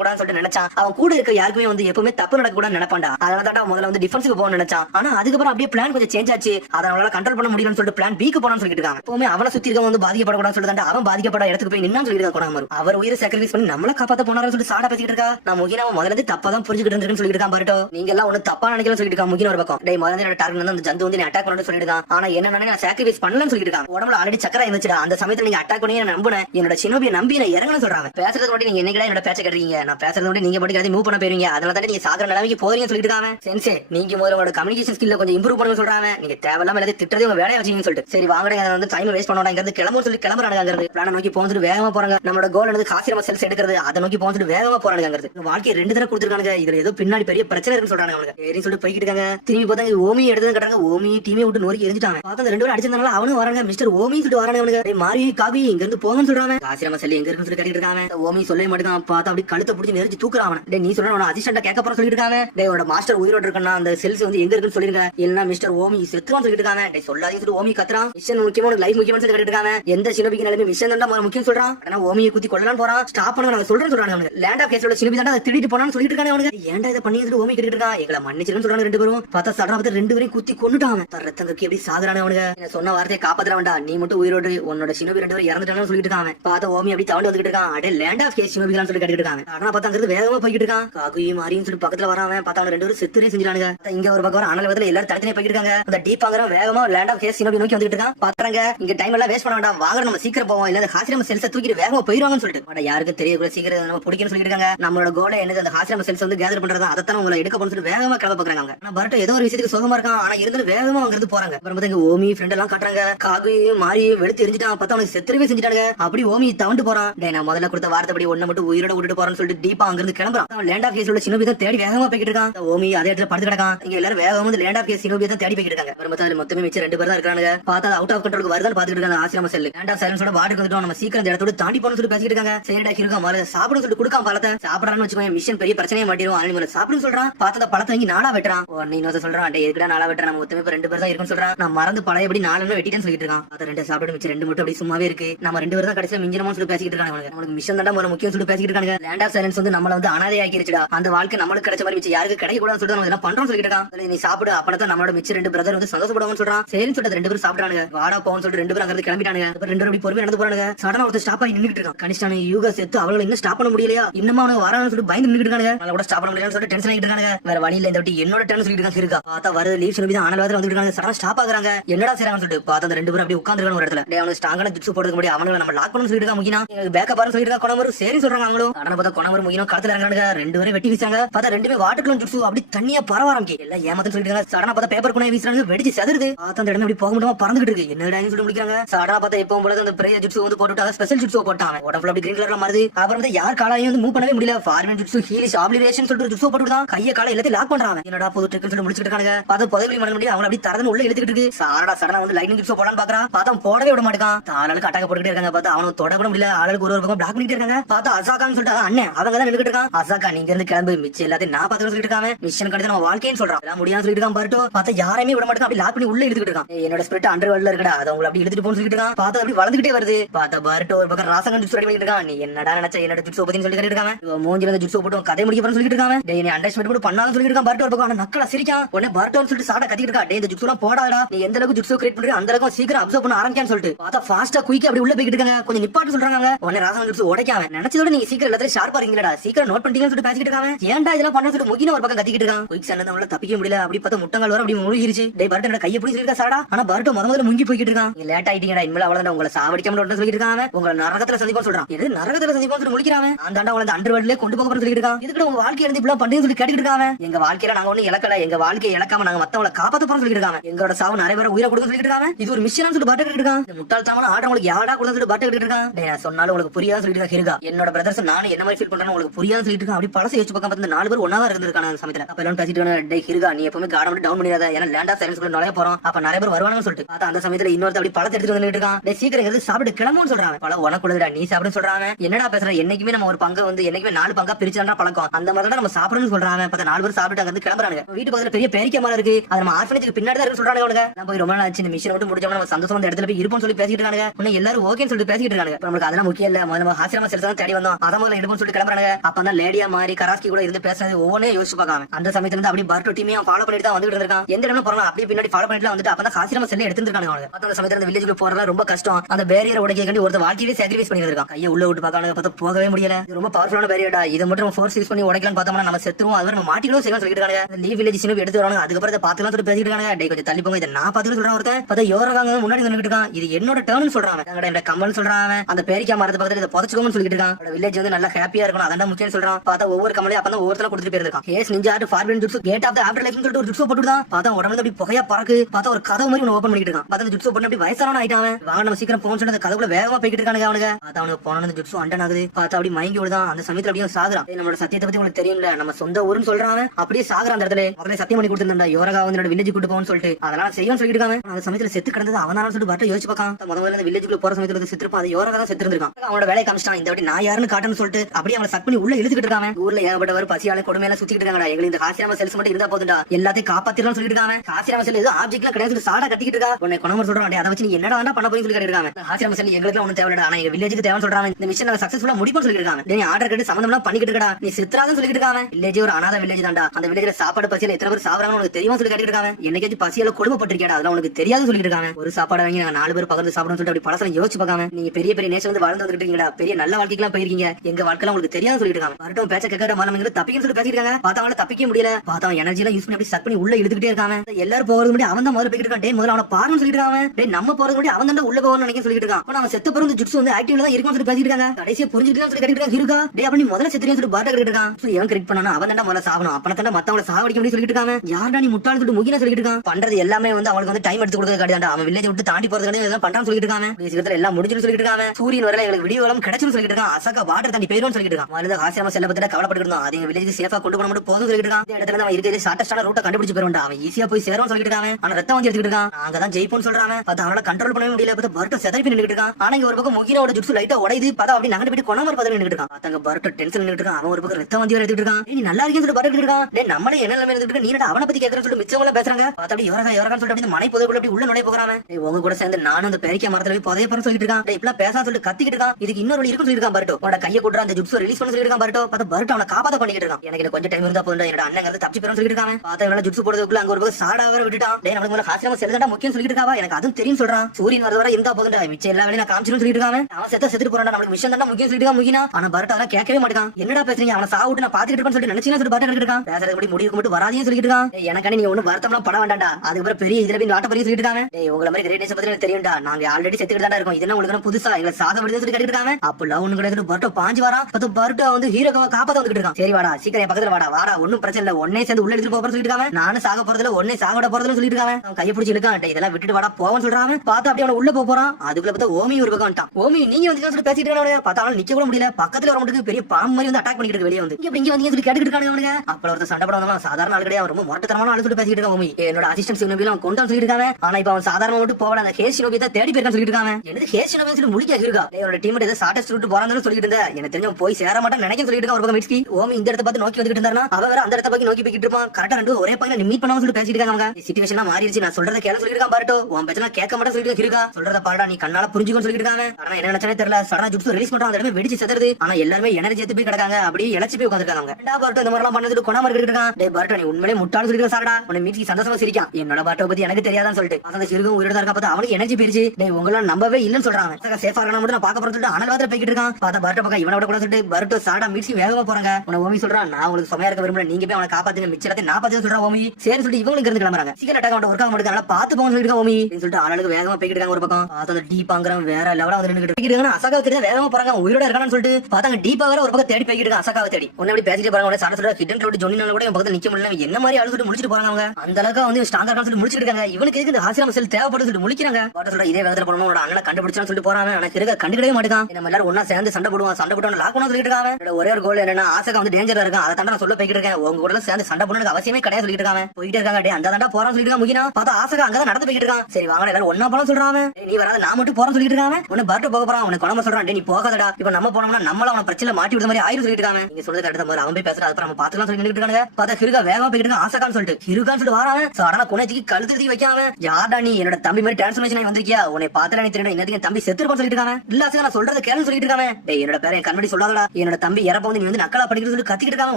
கூடாதுன்னு சொல்லிட்டு நினைச்சான். அவன் கூட இருக்க யாருக்குமே வந்து எப்பவுமே தப்பு நடக்க கூடாது நினைப்பான்டா. அதனால தான் முதல்ல வந்து டிஃபென்ஸ்க்கு போகணும்னு நினைச்சான். ஆனா அதுக்கப்புறம் அப்படியே பிளான் கொஞ்சம் சேஞ்ச் ஆச்சு. அதனால கண்ட்ரோல் பண்ண முடியும்னு சொல்லிட்டு பிளான் பிக்கு போனான்னு சொல்லிட்டு இருக்காங்க. எப்பவுமே அவனை சுத்தி இருக்க வந்து பாதிக்கப்படக்கூடாதுன்னு சொல்லிட்டு அவன் பாதிக்கப்பட இடத்துக்கு போய் நின்னு சொல்லிட்டு கொனாமரு. அவர் உயிரை சாக்ரிஃபைஸ் பண்ணி நம்மள காப்பாத்த போனாருன்னு சொல்லிட்டு சாடா பேசிட்டு இருக்கா. நான் முகினா முதல்ல இருந்து தப்பா தான் புரிஞ்சுக்கிட்டு இருந்திருக்குன்னு சொல்லிட்டு இருக்கான். பர்ட்டோ நீங்க எல்லாம் ஒண்ணு தப்பா நினைக்கலன்னு சொல்லிட்டு இருக்கான். முகினா ஒரு பக்கம் டேய் முதல்ல என்னோட டார்கெட் வந்து அந்த ஜந்து வந்து நீ அட்டாக் பண்ணணும்னு சொல்லிட்டு இருக்கான். ஆனா என்ன நான் சாக்ரிஃபைஸ் பண்ணலன்னு சொல்லிட்டு இருக்கான். உடம்புல ஆல்ரெடி சக்கரம் இருந்துச்சுடா. அந்த சமயத்துல நீங்க அட்டாக் பண்ணி நான் நம்புனேன். என்னோட சினோபியை நம்பி நான் இறங்கணும்னு சொல்றாங்க. பேசுறது மட்டும் நீங்க என்னைக்கு என்னோட பேச்ச கேட்டீங்க. நான் பேசுறது மட்டும் நீங்க மட்டும் மூவ் பண்ண போயிருவீங்க. அதனால தான் நீங்க சாகர நிலைமைக்கு போறீங்கன்னு சொல்லிட்டு இருக்காங்க. சென்சே நீங்க முதல்ல உங்களோட கம்யூனிகேஷன் ஸ்கில்ல கொஞ்சம் இம்ப்ரூவ் பண்ணணும்னு சொல்றாங்க. நீங்க தேவையில்லாம எல்லாத்தையும் திட்டறதே உங்க வேலையை வச்சீங்கன்னு சொல்லிட்டு சரி வாங்கடா அதை வந்து டைம் வேஸ்ட் பண்ணோம். இங்க இருந்து கிளம்புன்னு சொல்லி கிளம்புறாங்க. பிளான நோக்கி போந்துட்டு வேகமா போறாங்க. நம்மளோட கோல் வந்து காசிரம செல்ஸ் எடுக்கிறது. அதை நோக்கி போந்துட்டு வேகமா போறாங்க. வாழ்க்கையை 2 தடவை கொடுத்துருக்காங்க. இதுல ஏதோ பின்னாடி பெரிய பிரச்சனை இருக்குன்னு சொல்றாங்க. அவங்க சரின்னு சொல்லிட்டு போய்கிட்டு இருக்காங்க. திரும்பி பார்த்தா ஓமி எடுத்து கட்டுறாங்க. ஓமி டீமே விட்டு நோக்கி எரிஞ்சிட்டாங்க. பார்த்தா அந்த 2 பேரும் அடிச்சிருந்தாலும் அவனும் வராங்க. மிஸ்டர் ஓமி சொல்லிட்டு வராங்க. அவனுக்கு மாறி காபி இங்க இருந்து போங்கன்னு சொல்றாங்க. காசிரம செல் எங்க இருக்குன்னு சொல்லி கட்டிட்டு இருக்காங்க. ஓமி சொல்லவே மாட்டேங்கான். பார்த்தா அப்படி கழுத்தை பிடிச்சி நெரிச்சு தூக்குறான். நீ சொல்ற அசிஸ்டன்ட் கேட்க போற சொல்லிட்டு இருக்காங்க. உன்னோட மாஸ்டர் உயிரோடு இருக்கா அந்த செல்ஸ் வந்து எங்க இருக்குன்னு சொல்லிருங்க. இல்லன்னா மிஸ்டர் ஓமி செத்துவான்னு சொல்லிட்டு இருக்காங்க. சொல்லாதீங்க சொல்லிட்டு ஓமி கத்துறான். மிஷன் முக்கியமான லைஃப் முக்கியமான சொல்லி கட்டிட்டு இருக்காங்க. எந்த சினோபிக்கு நிலைமை மிஷன் தான் முக்கியம் சொல்றான். ஆனா ஓமியை குத்தி கொள்ளலாம் போறான். ஸ்டாப் பண்ண நான் சொல்றேன்னு சொல்றாங்க. லேண்ட் ஆஃப் கேஸோட சினோபி தான் திருடிட்டு போனான்னு சொல்லிட்டு இருக்காங்க. அவனுக்கு ஏன்டா இதை பண்ணி ஓமி கட்டிட்டு இருக்கான். எங்களை மன்னிச்சிருன்னு சொல்றாங்க 2 பேரும். பார்த்தா சடனா பார்த்து 2 பேரையும் குத்தி கொன்னுட்டான். ரத்தங்கி எப்படி சாகுறானே. அவனுக்கு சொன்ன வார்த்தையை காப்பாற்ற வேண்டாம். நீ மட்டும் உயிரோடு உன்னோட சினோபி 2 பேரும் இறந்துட்டாங்கன்னு சொல்லிட்டு இருக்காங்க. பார்த்தா ஓமி அப்படி தவண்டு வந்துட்டு இருக்கான். அடே லேண்ட் ஆஃப் கேஸ் சினோபிலாம் சொல்லி கட்டிட்டு இருக்காங்க. ஆனா பார்த்தா அங்க வேகமா போய்கிட்டு இருக்கான். காகுயும் மாரியும் சொல்லி பக்கத்துல வராங்க. பார்த்தா 2 பேரும் செத்துரே செஞ்சிட்டானுங்க. இங்க ஒரு பக்கம் அனல் வேகத்துல எல்லாரும் தனித்தனியா போய்கிட்டு இருக்காங்க. அந்த டீப்பாங்கற வேகமா லேண்ட் ஆஃப் கேஸ் சினோபி நோக்கி வந்துட்டு இருக்கான். பாக்குறாங்க இங்க டைம் எல்லாம் வேஸ்ட் பண்ண வேண்டாம். வாங்க நம்ம சீக்கிரம் போவோம். இல்ல ஹாசிரம செல்ஸை தூக்கிட்டு வேகமா போயிருவாங்கன்னு சொல்லிட்டு பட் யாருக்கு தெரியக்கூட சீக்கிரம் நம்ம பிடிக்கணும்னு சொல்லிட்டு இருக்காங்க. நம்மளோட கோலை என்னது அந்த ஹாசிரம செல்ஸ் வந்து கேதர் பண்றது. அதைத்தான் உங்களை எடுக்க போன்னு சொல்லி வேகமா கிளம்ப பாக்குறாங்க. ஆனா பர்ட்டோ ஏதோ ஒரு விஷயத்துக்கு சோகமா இருக்கான். ஆனா இருந்தாலும் வேகமா அங்க இருந்து போறாங்க. அப்புறம் ஓமி ஃப்ரெண்ட் எல்லாம் காட்டுறாங்க. காகுயும் மாறி வெளுத்து எரிஞ்சிட்டான். பார்த்தா அவனுக்கு செத்துறவே செஞ்சுட்டாங்க. அப்படி ஓமி தவண்டு போறான். நான் முதல்ல கொடுத்த வார்த்தைப்படி ஒண்ணு மட்டும் உயிரோட விட்டுட்டு போறான்னு சொல்லிட்டு டீப்பா அங்க இருந்து கிளம்புறான். லேண்ட் ஆஃப் கேஸ் உள்ள சினோபி தான் தேடி வேகமா போய்கிட்டு இருக்கான். ஓமி அதே இடத்துல படுத்து கிடக்கான். இங்க எல்லாரும் வேகமா வந்து லேண்ட் ஆஃப் கேஸ் சினோபி தான் தேடி போய்கிட்டு இருக்காங்க. மொத்தமே மிச்சம் 2 பேர் தான் இருக்காங்க. பார்த்தா அவுட் ஆஃப் கண்ட்ரோலுக்கு வருதான்னு பாத்துட்டு இருக்காங்க. ஆசிரம செல் லேண்ட் ஆஃப் சைலன்ஸோட வாட்டுக்கு வந்துட்டோம். நம்ம சீக்கிரம் இந்த இடத்தோட தாண்டி போகணும்னு சொல்லி பேசிட்டு இருக்காங்க. சரிடா ஹீரோகா மாற சாப்பிடும் சொல்லிட்டு கொடுக்காம பழத்தை சாப்பிடறான்னு வச்சுக்கோங்க. மிஷன் பெரிய பிரச்சனையே மாட்டிரும். ஆனா சாப்பிடுன்னு சொல்றான். பார்த்தா பழத்தை வாங்கி 4 வெட்டுறான். உடனே இன்னொரு சொல்றான் எதுக்குடா 4 வெட்டுறான். நம்ம மொத்தமே 2 பேர் தான் இருக்குன்னு சொல்றான். நான் மறந்து பழையபடி 4 வெட்டிட்டேன்னு சொல்லிட்டு இருக்கான். அதை 2 சாப்பிட்டு மிச்சம் 2 மட்டும் அப்படி சும்மாவே இருக்கு. நம்ம 2 ரெண்டு பேரும் தான் கடைசியா மிஞ்சினமா சொல்லி பேசிக்கிட்டு இருக்காங்க. நமக்கு மிஷன் தான் முக்கியம் சொல்லி பேசிக்கிட்டு இருக்காங்க. லேண்ட் ஆஃப் சைலன்ஸ் வந்து நம்மள வந்து அனாதை ஆக்கிருச்சுடா. அந்த வாழ்க்கை நம்மளுக்கு கிடைச்ச மாதிரி மிச்சம் யாருக்கு கிடைக்க கூடாதுன்னு சொல்லிட்டு நம்ம இதெல்லாம் பண்றோம் சொல்லிட்டு இருக்கான். நீ சாப்பிடு அப்பதான் நம்மளோட மிச்சம் ரெண்டு பிரதர் வந்து சந்தோஷப்படுவாங்கன்னு சொல்றான். சரின்னு சொல்லிட்டு ரெண்டு பேரும் சாப்பிட்டானுங்க. வாடா போன்னு சொல்லிட்டு ரெண்டு பேரும் அங்க கிளம்பிட்டானுங்க. ரெண்டு பேரும் பொறுமையா நடந்து போறானுங்க. சடனா ஒருத்தர் ஸ்டாப் ஆகி நின்னுட்டு இருக்கான். கனிஷ்டான யூகா செத்து அவங்களை இன்னும் ஸ்டாப் பண்ண முடியலையா, இன்னும் அவனுக்கு வரான்னு சொல்லிட்டு பயந்து நின்னுட்டு இருக்காங்க. அதனால கூட ஸ்டாப் பண்ண முடியலன்னு சொல்லிட்டு டென்ஷன் ஆகிட்டு இருக்காங்க. வேற வழியில இந்த வாட்டி என்னோட டர்ன் சொல்லிட்டு இருக்காங்க. இருக்கா பார்த்தா வர லீவ் சொல்லி தான் ஆனல் வந்துட்டு இருக்காங்க. சடனா ஸ்டாப் ஆகுறாங்க. என்னடா செய்றாங்கன்னு சொல்லிட்டு பார்த்தா அந்த ரெண்டு பேரும் அப்படியே உட்கார்ந்துருக்காங்க ஒரு இடத்துல. அவனுக்கு ஸ்ட்ராங்கான ஜிட்ஸு போடுறதுக்கு முன்னாடி அவங்களை நம்ம லாக் பண்ணணும்னு சொல்லிட்டு இருக்காங்க. முக்கியம் பேக்கப் ஆறு சொல்லிட்டு இருக்காங்க. கொணவரு சரி சொல்றாங்க. அவங்களும் ஆனா பார்த்தா கொணவரு முக்கியம் களத்துல இறங்குறாங்க. ரெண்டு பேரும் வெட்டி வீசாங்க. பார்த்தா ரெண்டுமே வாட்டர்க்குள்ள ஜிட்ஸு அப்படி தண்ணியா பரவ ஆரம்பிக்கு. எல்லாம் ஏமாத்தன்னு சொல்லிட்டு இருக்காங்க. சடனா பார்த்தா பேப்பர் குணைய வீசுறாங்க. வெடிச்சு செதறுது. பார்த்தா அந்த இடம் அப்படி போக முடியாம பறந்துகிட்டு இருக்கு. என்னடா சொல்லி முடிக்கிறாங்க. சடனா பார்த்தா எப்பவும் போல அந்த பிரேய ஜிட்ஸு வந்து போட்டுட்டாங்க. ஸ்பெஷல் ஜிட்ஸு போட்டாங்க. உடம்புல அப்படி கிரீன் கலர்ல மாறுது. அப்புறம் வந்து யார் காலையும் வந்து மூவ் பண்ணவே முடியல. ஃபார்மன் ஜிட்ஸு ஹீலிஷ் ஆப்ளிவேஷன் சொல்லிட்டு ஜிட்ஸு போட்டுதான் கைய காலை எல்லாத்தையும் லாக் பண்றாங்க. என்னடா புது ட்ரிக்னு சொல்லி முடிச்சிட்டு இருக்காங்க. பார்த்தா புதைவெளி மணல் முடியும் அவங்க அப்படி தரதுன்னு உள்ள இழுத்துக்கிட்டு இருக்கு. சாரடா சடனா வந்து லைட்னிங் ஜிட்ஸு போடான்னு பாக்குறா. பார்த்தா போடவே விட மாட்டான். ஆளுக்கு அட்டாக்க போட்டுக்கிட்டே இருக்காங்க. பார்த்தா அவனுக்கு தொட கூட முடியல. ஆளுக்கு ஒரு பக்கம் பிளாக் பண்ணிட்டு இருக்காங்க. பார்த்தா அசாகான்னு சொல்லிட்டு அண்ணன் அவங்க தான் நின்னுட்டு இருக்கான். அசாகா நீங்க இருந்து கிளம்பு மிச்சம் எல்லாத்தையும் நான் பார்த்து சொல்லிட்டு இருக்காங்க. மிஷன் கடைசி நம்ம வாழ்க்கைன்னு சொல்றான். எல்லாம் முடியாது சொல்லிட்டு இருக்கான். பாருட்டோ பார்த்தா யாரையுமே விட மாட்டான். அப்படி லாக் பண்ணி உள்ள இழுத்துக்கிட்டு இருக்கான். என்னோட ஸ்பிரிட் அண்டர் வேர்ல்ட்ல இருக்கடா அதை உங்களை அப்படி இழுத்துட்டு போன்னு சொல்லிட்டு இருக்கான். பார்த்தா அப்படி வளர்ந்துகிட்டே வருது. பார்த்தா பாருட்டோ ஒரு பக்கம் ராசகன் ஜிட்ஸு ரெடி பண்ணிட்டு இருக்கான். நீ என்னடா நினைச்ச என்னோட ஜிட்ஸு பத்தி சொல்லி இருக்காங்க. மூஞ்சில ஜிட்ஸு போட்டு கதை முடிக்க போறேன்னு சொல்லிட்டு இருக்காங்க. டேய் நீ அண்டர்ஸ்டாண்ட் கூட பண்ணாத சொல்லிட்டு இருக்கான். பாருட்டோ ஒரு பக்கம் நக்கலா சிரிக்கான். உடனே பாருட்டோன்னு சொல்லிட்டு சாட கத்திட்டு இருக்கா. டேய் இந்த ஜிட்ஸு எல்லாம் போடாதடா, நீ எந்த அளவுக்கு ஜிட்ஸு கிரியேட் பண்ற அந்த அளவுக்கு சீக்கிரம் அப்சர்வ் பண்ண ஆரம்பிக்கான்னு சொல்லிட்டு பார்த்தா ஃபாஸ்டா குயிக்கா அப்படி உள்ள போய்கிட்டு இருக்காங்க. கொஞ்சம் நிப்பாட்டு சொல்றாங்க. உடனே ராசகன் ஜிட்ஸு உடைக்காம நினைச்சதோட நீங்க சீக்கிரம் எல்லாத்தையும் ஷார்ப்பா இருக்கீங்களா, சீக்கிரம் நோட் பண்ணிட்டீங்கன்னு சொல்லிட்டு பேசிட்டு இருக்காங்க. ஏன்டா இதெல்லாம் பண்ண சொல்லிட்டு முகின ஒரு பக்கம் கத்திக்கிட்டு இருக்கான். குயிக் சன்னதால தப்பிக்க முடியல. அப்படி பார்த்தா முட்டங்கள் வர அப்படி முழுகிருச்சு. டேய் பாருட்டோ கையை பிடிச்சி இருக்கா சாடா. ஆனா பாருட்டோ முதல்ல முங்கி போய்கிட்டு இருக்கான். நீங்க லேட் ஆயிட்டீங்கடா, இனிமேல் அவ்வளவுதான் உங்களை சாவடிக்காம சொல்லிட்டு இருக்காங்க. உங்களை நரகத்துல சந்திப்போம் சொல்றான். எது நரகத்துல சந்திப்போம் சொல்லி முடிக்கிறாங்க. அந்த ஆண்டா உங்களை அண்டர் வேர்ல்ட்லயே கொண்டு போக சொல்லிட்டு இருக்கான். இதுக்கு உங்க வாழ்க்கை எழுதி இப்படி பண்ணி சொல்லி கேட்டுட்டு இருக்காங்க. எங்க வாழ்க்கையில நாங்க ஒண்ணு இழக்கல, எங்க வாழ்க்கையை இழக்காம நாங்க மத்தவங்களை காப்பாத்த போறோம் சொல்லிட்டு இருக்காங்க. எங்களோட சாவு நிறைய பேர் உயிரை கொடுக்க சொல்லிட்டு இருக்காங்க. இது ஒரு மிஷன் சொல்லிட்டு பாட்டு இருக்கான். முட்டாள்தனமான ஆர்டர் உங்களுக்கு யாரா கொடுத்து சொல்லிட்டு பாட்டு இருக்கான். நான் சொன்னாலும் உங்களுக்கு புரியாது சொல்லிட்டு இருக்கா. என்னோட பிரதர்ஸ் நானும் என்ன மாதிரி ஃபீல் பண்றேன்னு உங்களுக்கு புரியாது சொல்லிட்டு இருக்கான். அப்படி பழச யோசிச்சு பார்க்க பார்த்து 4 பேர் ஒண்ணா இருந்திருக்காங்க அந்த சமயத்துல. அப்ப எல்லாம் பேசிட்டு டேய் ஹிருகா நீ எப்பவுமே கார்ட மட்டும் டவுன் பண்ணிடாத, ஏன்னா லேண்ட் ஆஃப் சைலன்ஸ் குள்ள நுழைய போறோம், அப்ப நிறைய பேர் வருவாங்கன்னு சொல்லிட்டு பார்த்தா அந்த சமயத்துல இன்னொருத்த அப்படி பழத்தை எடுத்துட்டு வந்துட்டு இருக்கான். டேய் சீக்கிரம் எது சாப்பிட்டு கிளம்புன்னு சொல்றாங்க. பழ உனக்குள்ளதுடா நீ சாப்பிடுன்னு சொல்றாங்க. என்னடா பேசுற, என்னைக்குமே நம்ம ஒரு பங்கு வந்து என்னைக்குமே 4 பங்கா பிரிச்சுதான் பழக்கம், அந்த மாதிரி நம்ம சாப்பிடணும்னு சொல்றாங்க. பார்த்தா 4 பேர் சாப்பிட்டு அங்க கிளம்புறாங்க. வீட்டு பக்கத்துல பெரிய பேரிக்க மரம் இருக்கு, அது நம்ம ஆர்ஃபனேஜ்க்கு பின்னாடி தான் இருக்கு சொல்றாங்க. அவனுங்க நான் போய் ரொம்ப நாள் ஆச்சு இந்த மிஷன் மட்டும் முடிஞ்சோம்னா நம்ம சந்தோஷமா அந்த இடத்துல போய் இருப்போம்னு சொல்லி பேசிட்டு இருக்காங்க. இன்னும் எல்லாரும் ஓகேன்னு சொல்லிட்டு பேசிட்டு இருக்காங்க. நமக்கு அதெல்லாம் முக்கியம் இல்ல, முதல்ல ஆசிரம செல்ஸ் தான் தேடி வந்தோம், அத முதல்ல எடுப்போம்னு சொல்லிட்டு கிளம்புறாங்க. அப்பதான் லேடியா மாறி கராஸ்கி கூட இருந்து பேசுறது ஒவ்வொன்னே யோசிச்சு பார்க்காம அந்த சமயத்துல இருந்து அப்படியே பாருட்டோ டீமையும் ஃபாலோ பண்ணிட்டு தான் வந்துட்டு இருக்கான். எந்த இடம்னு போறோம் அப்படியே பின்னாடி ஃபாலோ பண்ணிட்டு வந்துட்டு அப்பதான் ஆசிரம செல்ல எடுத்துருக்காங்க. அந்த சமயத்துல அந்த வில்லேஜ்க்கு போறதுல ரொம்ப கஷ்டம். அந்த பேரியர் உடைக்கி ஒருத்த வாழ்க்கையே சாக்ரிஃபைஸ் பண்ணி இருக்கான். கையை உள்ள விட்டு பார்க்காங்க, பார்த்தா போகவே முடியல. இது ரொம்ப பவர்ஃபுல்லான பேரியடா, இதை மட்டும் நம்ம ஃபோர்ஸ் யூஸ் பண்ணி உடைக்கலாம்னு பார்த்தோம்னா நம்ம செத்துருவோம், அது நம்ம மாட்டிக்கணும் செய்யணும் சொல்லிட்டு இருக்காங்க. லீவ் வில்லேஜ் சின்ன எடுத்து வராங்க. அதுக்கப்புறம் இதை பார்த்துலாம் சொல்லிட்டு பேசிட்டு இருக்காங்க. டே கொஞ்சம் தள்ளி போங்க, இதை நான் பார்த்துட்டு சொல்றேன். ஒருத்தன் பார்த்தா யோரகாங்க முன்னாடி நின்னுட்டு இருக்கான். இது என்னோட டர்ன் சொல்றாங்க. என்னோட கமல் சொல்றாங்க. அந்த பேரிக்கா மரத்து பக்கத்துல இதை புதைச்சுக்கோன்னு சொல்லிட்டு இருக்கான். வில்லேஜ் வந்து நல்லா ஹாப்பியா இருக்கணும், அதான் முக்கியம் சொல்றான். பார்த்தா ஒவ்வொரு கமலையும் அப்பதான் ஒவ்வொருத்தர கொடுத்துட்டு போயிருக்கான். கேஸ் நிஞ்சா ஃபார்பின் ஜுட்ஸு கேட் ஆஃப் தி ஆஃப்டர் லைஃப்னு சொல்லிட்டு ஒரு ஜுட்ஸு போட்டுதான். பார்த்தா உடனே அப்படி புகையா பறக்கு. பார்த்தா ஒரு கதவு மாதிரி ஒன்று ஓபன் பண்ணிட்டு இருக்கான். பார்த்தா அந்த ஜுட்ஸு போட்டு அப்படி வயசானவன் ஆயிட்டான். வாங்க நம்ம சீக்கிரம் போன்னு சொல்லி அந்த கதவுல வேகமா போய்கிட்டு இருக்கானுங்க அவனுங்க. பார்த்தா அவனுக்கு போன அந்த ஜுட்ஸு அண்டன் ஆகுது. பார்த்தா அப்படி மயங்கி விடுதான். அந்த சமயத்துல அப்படியே சாகுறான். நம்மளோட சத்தியத்தை பத்தி உங்களுக்கு தெரியும்ல, நம்ம சொந்த ஊருன்னு சொல்றான். அப்படியே சாகுறான். அந்த இடத்துல அவளை சத்தியம் பண்ணி கொடுத்துருந்தா யோரகா வந்து வில்லேஜ் கூட்டு போன்னு சொல்லிட்டு அதெல்லாம் செய்யும் சொல்லிட்டு இருக்காங்க. அந்த சமயத்துல செத்து கிடந்தது அவனால சொல்லிட்டு பாட்டு யோசிச்சு பார்க்கான். முதல்ல அந்த வில்லேஜுக்குள்ள போற சமயத்துல செத்துருப்பான். அது யோரகா தான் செத்து இருந்திருக்கான். அவனோட வேலையை காமிச்சிட்டான். இந்த வாட்டி நான் யாருன்னு காட்டணும்னு சொல்லிட்டு அப்படியே அவனை சட் பண்ணி உள்ள இழுத்துக்கிட்டு இருக்காங்க. ஊர்ல ஏகப்பட்டவர் பசியால கொடுமையில சுத்திட்டு இருக்காங்க. எங்களுக்கு இந்த காசிராம செல்ஸ் மட்டும் இருந்தா போதுண்டா, எல்லாத்தையும் காப்பாத்திரலாம் சொல்லிட்டு இருக்காங்க. காசிராம செல் ஏதோ ஆப்ஜெக்ட்லாம் கிடையாது சாடா கட்டிக்கிட்டு இருக்கா. உன்னை கொணமர் சொல்றான், அதை வச்சு நீ என்னடா பண்ண போய் சொல்லி இருக்காங்க. காசிராம செல் எங்களுக்கு ஒன்னும் தேவையில்லை, ஆனா எங்க வில்லேஜுக்கு தேவை சொல்றாங்க. இந்த மிஷன் நாங்க சக்சஸ்ஃபுல்லா முடிப்போம் சொல்லிட்டு இருக்காங்க. நீ ஆர்டர் கேட்டு சம்பந்தம்லாம் பண்ணிக்கிட்டு இருக்கடா, நீ சித்ராதான் சொல்லிட்டு இருக்காங்க. வில்லேஜ் ஒரு அனாதை வில்லேஜ் தான்டா, அந்த வில்லேஜ்ல சாப்பாடு பசியில எத்தனை பேர் சாவறாங்கன்னு உனக்கு தெரியுமா சொல்லி கேட்டுட்டு இருக்காங்க. என்னைக்காச்சும் பசியால கொடுமைப்பட்டிருக்கா, அதெல்லாம் உனக்கு தெரியாது சொல்லிட்டு இருக்காங்க. ஒரு சாப்பாடு வாங்கி நாங்க 4 பேர் பக்கத்து சாப்பிடணும் சொல்லிட்டு அப்படி பழசம் யோசிச்சு பார்க்காம நீங்க பெரிய பெரிய நேசம் வந்து வாழ்ந்து வந்துட்டீங்களா, பெரிய நல்ல வாழ்க்கைக்கு போயிருக்கீங்க, எங்க வாழ்க்கையில உங்களுக்கு தெரியாது சொல்லிட்டு இருக்காங்க. வரட்டும் பேச்ச கேட்கற மாதிரி தப்பிக்கன்னு சொல்லி பேசிட்டு இருக்காங்க. பார்த்தா தப்பிக்க முடியல. பார்த்தா எனர்ஜி எல்லாம் யூஸ் பண்ணி அப்படி சட் பண்ணி உள்ள இழுத்துக்கிட்டே இருக்காங்க. எல்லாரும் போறது முன்னாடி அவன் தான் முதல்ல போய்கிட்டு இருக்கான். டே முதல்ல அவனை பாருன்னு சொல்லிட்டு இருக்காங்க. டே நம்ம போறது முன்னாடி அவன் தான் உள்ள போகணும்னு நினைக்க சொல்லிட்டு இருக்கான். ஆனா அவன் செத்த பிறகு ஜுட்ஸு வந்து ஆக்டிவ்ல தான் இருக்குன்னு சொல்லி பேசிட்டு இருக்காங்க. கடைசியா புரிஞ்சுட்டு சொல்லி கேட்டுட்டு இருக்கா. டே அப்படி முதல்ல செத்துறேன்னு சொல்லி பாட்ட கேட்டு இருக்கான். ஏன் கிரியேட் பண்ணா அவன் தான் முதல்ல சாவணும், அப்பன தான் மத்தவங்கள சாவடிக்க முடியும் சொல்லிட்டு இருக்காங்க. யாரா நீ முட்டாள் சொல்லிட்டு முகின சொல்லிட்டு இருக்கான். பண்றது எல்லாமே வந்து அவனுக்கு வந்து டைம் எடுத்து கொடுக்கறது கிடையாது. அவன் வில்லேஜ் விட்டு தாண்டி போறது கிடையாது, இதெல்லாம் பண்றான்னு சொல்லிட்டு இருக்காங்க. சீக்கிரத்துல எல்லாம் முடிஞ்சுன்னு சொல்லிட்டு இருக்காங்க. சூரியன் வரல எங்களுக்கு விடிய காலம் கிடைச்சுன்னு சொல்லிட்டு இருக்கான். அசகா வாட்டர் தாண்டி போயிடும்னு சொல்லிட்டு இருக்கான். முதல்ல ஆசிரம செல்ல பத்தின கவலைப்பட்டு இருந்தோம், அது எங்க வில்லேஜ் சேஃபா கொண்டு போன மட்டும் போதும் சொல்லிட்டு இருக்கான். இந்த இடத்துல அவன் இருக்கிறது ஷார்ட்டஸ்டான ரூட்டை கண்டுபிடிச்சு போயிருவான். அவன் ஈஸியா போய் சேரும் சொல்லிட்டு இருக்காங்க. ஆனா ரத்தம் வந்து எடுத்துட்டு இருக்கான். நாங்க தான் ஜெயிப்போம்னு சொல்றாங்க. பார்த்தா அவனால கண்ட்ரோல் பண்ணவே முடியல. பார்த்தா பர்ட்டோ செதறி நின்னுட்டு இருக்கான். ஆனா இங்க ஒரு பக்கம் முகினோட ஜுட்ஸு லைட்டா உடையுது. பார்த்தா அப்படி நகண்டு போய் கொணமர் பதவி நின்னுட்டு இருக்கான். பார்த்தா பர்ட்டோ டென்ஷன் நின்னுட்டு இருக்கான். அவன் ஒரு பக்கம் ரத்தம் வந்து எடுத்துட்டு இருக்கான். நீ நல்லா இருக்கேன்னு சொல்லிட்டு பர்ட்டோ இருக்கான். டேய் நம்மளே என்ன நிலைமையில இருந்துட்டு நீ அவனை பத்தி கேக்குறன்னு சொல்லிட்டு மிச்சவங்கள பேசுறாங்க. பார்த்தா அப்படி யோரகா யோரகான்னு சொல்லிட்டு அப்படி மனை புதைக்குள்ள அப்படி உள்ள நுழைய போறாங்க. உங்க கூட சேர்ந்து நானும் அந்த பேரிக்கா மரத்துல போய் புதைய போறேன்னு சொல்லிட்டு இருக்கான். இருக்கான். இப்பெல்லாம் பேசா சொல்லிட்டு கத்திக்கிட்டு இருக்கான். இதுக்கு இன்னொரு வழி இருக்குன்னு சொல்லிருக்கான் பர்ட்டோ. உன்னோட கையை கொடுற அந்த ஜுட்ஸை ரிலீஸ் பண்ண சொல்லிருக்கான் பர்ட்டோ. பார்த்தா பர்ட்டோ அவனை காப்பாத்த பண்ணிட்டு இருக்கான். எனக்கு கொஞ்சம் டைம் இருந்தா போதும், என்னோட அண்ணன் தப்பிச்சு போறோம்னு சொல்லிட்டு இருக்கான். பார்த்தா இவனால ஜுட்ஸ் போடுறதுக்குள்ள அங்க ஒரு பக்கம் சாடா வர விட்டுட்டான். டேய் நமக்கு மேல ஹாசிராம செல்லுடா முக்கியம் சொல்லிட்டு இருக்காவா, எனக்கு அதுவும் தெரியும் சொல்றான். சூரியன் வரத வர இருந்தா போதும்டா, மிச்சம் எல்லா வேலையும் நான் காமிச்சிரும் சொல்லிட்டு இருக்கான். அவன் செத்துட்டு போறான்டா, நமக்கு விஷயம் தான் முக்கியம் சொல்லிட்டு முக்கியம். ஆனா பர்ட்டோ அதெல்லாம் கேட்கவே மாட்டான். என்னடா பேசுறீங்க, அவனை சாவுட்டு நான் பாத்துட்டு இருக்கேன்னு சொல்லிட்டு நினைச்சீங்க சொல்லிட்டு பர்ட்டோ இருக்கான். பேசுறது முடிவுக்கு மட்டும் வராதீங்க சொல்லிட்டு இருக்கான். எனக்காண்டி நீ ஒண்ணு வருத்தம்லாம் பட வேண்டாம்டா, அதுக்கப்புறம் பெரிய இதுல போய் நாட்ட பத்தி சொல்லிட்டு இருக்காங்க. டேய் உங்களை மாதிரி கிரேட்னஸ் பத்தி எனக்கு தெரியும்டா, நாங்க ஆல்ரெடி செத்துக்கிட்டு தான் இருக்கோம், இதெல்லாம் உங்களுக்கு புதுசா எங்களை சாக விடுதே சொல்லி கட்டிட்டு இருக்காங்க. அப்பெல்லாம் ஒண்ணு கிடையாது. பர்ட்டோ பாஞ்சு வரான். பத்து பர்ட்டோ வந்து ஹீரோவை காப்பாத்த வந்துட்டு இருக்கான். சரி வாடா சீக்கிரம் பக்கத்துல வாடா வாடா, ஒன்னும் பிரச்சனை இல்ல, ஒன்னே சேர்ந்து உள்ள எடுத்துட்டு போறேன்னு சொல்லிட்டு இருக்காங்க. நானும் சாக போறதுல ஒன்னே சாகட போறதுல சொல்லிட்டு இருக்காங்க. அவன் கையை பிடிச்சி இழுக்கான். இதெல்லாம் விட்டுட்டு வாடா போவான்னு சொல்றான். பார்த்தா அப்படியே அவன் உள்ள போறான். அதுக்குள்ள பார்த்தா ஓமி ஒரு பக்கம் வந்துட்டான். ஓமி நீங்க வந்து சொல்லிட்டு பேசிட்டு இருக்கானே, பார்த்தா அவன் நிக்க கூட முடியல. பக்கத்துல வரவங்களுக்கு பெரிய பாம்பு மாதிரி வந்து அட்டாக் பண்ணிட்டு இருக்கு வெளியே வந்து. இங்க வந்து சொல்லி கேட்டுட்டு இருக்காங்க அவனுங்க. அப்ப ஒருத்தர் சண்டை போட வந்தவன் சாதாரண ஆளு கிடையாது, ரொம்ப மொட்டத்தனமான ஆளு சொல்லிட்டு பேசிட்டு இருக்கான். ஓமி என்னோட அசிஸ்டன்ட் சினோபி அவன் கொண்டான்னு சொல்லிட்டு இருக்காங்க. ஆனா இப்ப அவன் சாதாரண மட்டும் போவல, அந்த ஹேஸ் சினோபி தான் தேடி போயிருக்கான்னு சொல்லிட்டு இருக்காங்க. என்னது ஹேஸ் சினோபி சொல்லி முழிக்க இருக்கா. என்னோட டீம் ஏதோ ஷார்ட்டஸ்ட் ரூட் போறாங்கன்னு சொல்லிட்டு இருந்தா, எனக்கு தெரிஞ்ச போய் சேர மாட்டான்னு நினைக்க சொல்லிட்டு இருக்கான். ஒரு பக்கம் மிட்ஸ்கி ஓமி இந்த இடத்த பார்த்து நோக்கி வந்துட்டு இருந்தாருன்னா அவன் வேற அந்த இடத்த பார்த்து நோக்கி போய்கிட்டு இருப்பான். கரெக்டா ரெண்டு ஒரே பையன் மீட் பண்ணாம சொல்லிட்டு பேசிட்டு இருக்காங்க. சிச்சுவேஷன் மாறிடுச்சு, நான் சொல்றத கேள சொல்லிட்டு இருக்கான். பாருட்டோ உன் பிரச்சனை கேட்க மாட்டேன் சொல்லிட்டு இருக்கா. சொல்றத பாருடா நீ கண்ணால புரிஞ்சுக்கன்னு சொல்லிட்டு இருக்காங்க. ஆனா என்ன நினைச்சானே தெரியல, சடனா ஜுட்ஸ் ரிலீஸ் பண்றான். அந்த இடமே வெடிச்சு செதறது. ஆனா எல்லாருமே எனர்ஜி ஏத்து போய் கிடக்காங்க, அப்படியே இழைச்சு போய் உட்காந்துருக்காங்க. ரெண்டா பாருட்டோ இந்த மாதிரி எல்லாம் பண்ணதுக்கு கொணாம இருக்கிட்டு இருக்கான். டேய் பாருட்டோ நீ உண்மையிலே முட்டாள் சொல்லிட்டு சாரடா, உன்னை மீட்கி சந்தோஷமா சிரிக்கான். என்னோட பாட்டோ பத்தி எனக்கு தெரியாதான்னு சொல்லிட்டு அந்த சிறுகும் உயிரோட இருக்கா. பார்த்தா அவனுக்கு எனர்ஜி போயிருச்சு. டேய் உங்களால நம்பவே இல்லன்னு சொல்றாங்க. சேஃபா இருக்கணும் மட்டும் நான் பாக்க போறேன் சொல்லிட்டு அனல் வாத்திர போய்கிட்டு இருக்கான். பார்த்தா பாருட்டோ பக்கம் இவனோட கூட சொல்லிட்டு பாருட்டோ சாடா மீட்சி வேகமா போறாங்க. உன ஓமி சொல்றான் நான் உங்களுக்கு சுமையா இருக்க விரும்பல, நீங்க போய் அவனை காப்பாத்துங்க, மிச்சத்தை நான் பாத்து சொல்றான் ஓமி. சரி சொல்லிட்டு இவங்களுக்கு இருந்து கிளம்புறாங்க. சீக்கிரம் அட்டாக் அவன் ஒர்க் ஆக மாட்டேங்குது, அதனால பாத்து போங்க சொல்லிட்டு ஓமி சொல்லிட்டு ஆளுக்கு வேகமா போய்கிட்டு இருக்காங்க. ஒரு பக்கம் பார்த்தா அந்த டீப்பாங்கறவன் வேற லெவலா வந்து நின்னுட்டு இருக்காங்க. அசாகா தெரிஞ்சா வேகமா போறாங்க, உயிரோட இருக்கான்னு சொல்லிட்டு பார்த்தாங்க. டீப்பா வேற ஒரு பக்கம் தேடி போய்கிட்டு இருக்காங்க. அசாகாவை தேடி ஒன்னு அப்படி பேசிட்டு போறாங்க. சாட சொல்ற ஹிடன் ரோட் ஜொன்னினால கூட பக்கத்துல நிக்க முடியல, என்ன மாதிரி ஆளு சொல்லிட்டு முடிச்சிட்டு போறாங்க. அவங்க அந்த அளவுக்கு வந்து ஸ்ட்ராங்கா இருக்கான்னு சொல்லிட்டு முடிச்சிட்டு இருக்காங்க. இவனுக்கு எதுக்கு இந்த ஹாசிராம செல் தேவைப்படுது சொல்லிட்டு முடிக்கிறாங்க. பாட்ட சொல்ற இதே வேகத்துல போறோம், உன்னோட அண்ணனை கண்டுபிடிச்சான்னு சொல்லிட்டு போறாங்க. ஆனா கிருக கண்டுக்கிடவே மாட்டான். நம்ம எல்லாரும் ஒன்னா சேர்ந்து சண்டை போடுவோம், சண்டை போட்டு லாக் பண்ண சொல்லிட்டு இருக்காங்க. ஒரே ஒரு கோல் என்னன்னா ஆசகா வந்து டேஞ்சரா இருக்கான், அதை தாண்ட நான் சொல்ல போய்கிட்டு இருக்கேன். உங்க கூட சேர்ந்து சண்டை போடணும்னு அவசியமே கிடையாது சொல்லிட்டு இருக்காங்க. போயிட்டு இருக்காங்க. டே அந்த தாண்டா போறான்னு சொல்லிட்டு இருக்காங்க. முக்கியம் பார்த்தா ஆசகா அங்கதான் நடந்து போய்கிட்டு இருக்கான். சரி வாங்க எல்லாரும் ஒன்னா போலாம் சொல்றாங்க. நீ வராத நான் மட்டும் போறேன்னு சொல்லிட்டு இருக்காங்க. உன்னை பர்ட்டோ போக போறான், உனக்கு குழம்பு சொல்றான். நீ போகாதடா, இப்ப நம்ம போனோம்னா நம்மள அவன பிரச்சனை மாட்டி விடுற மாதிரி ஆயிரம் சொல்லிட்டு இருக்காங்க. நீங்க சொல்றது கரெக்ட் தான், அவன் போய் பேசுற அப்புறம் நம்ம பாத்துக்கலாம் சொல்லி நின்னுட்டு இருக்காங்க. பார்த்தா ஹிருகா வேகமா போய்கிட்டு இருக்கான். ஆசகான்னு சொல்லிட்டு ஹிருகான்னு சொல்லிட்டு வரான். சடனா குணைச்சிக்கு கழுத்து வைக்காம யாரா நீ என்னோட தம்பி மாதிரி டிரான்ஸ்ஃபர்மேஷன் ஆகி வந்திருக்கியா, உன்னை பார்த்தா நீ தெரியும் என்னது தம்பி செத்துருப்பான்னு சொல்லிட்டு இருக்காங்க. இல்ல ஆசகா நான் சொல்றது கேளுன்னு சொல்லிட்டு இருக்காங்க. டேய் என்னோட பேரை என் கண்மணி சொல்லாதடா, என்னோட தம்பி இறப்ப வந்து நீ வந்து நக்கலா படிக்கிறது சொல்லி கத்திக்கிட்டு இருக்காங்க.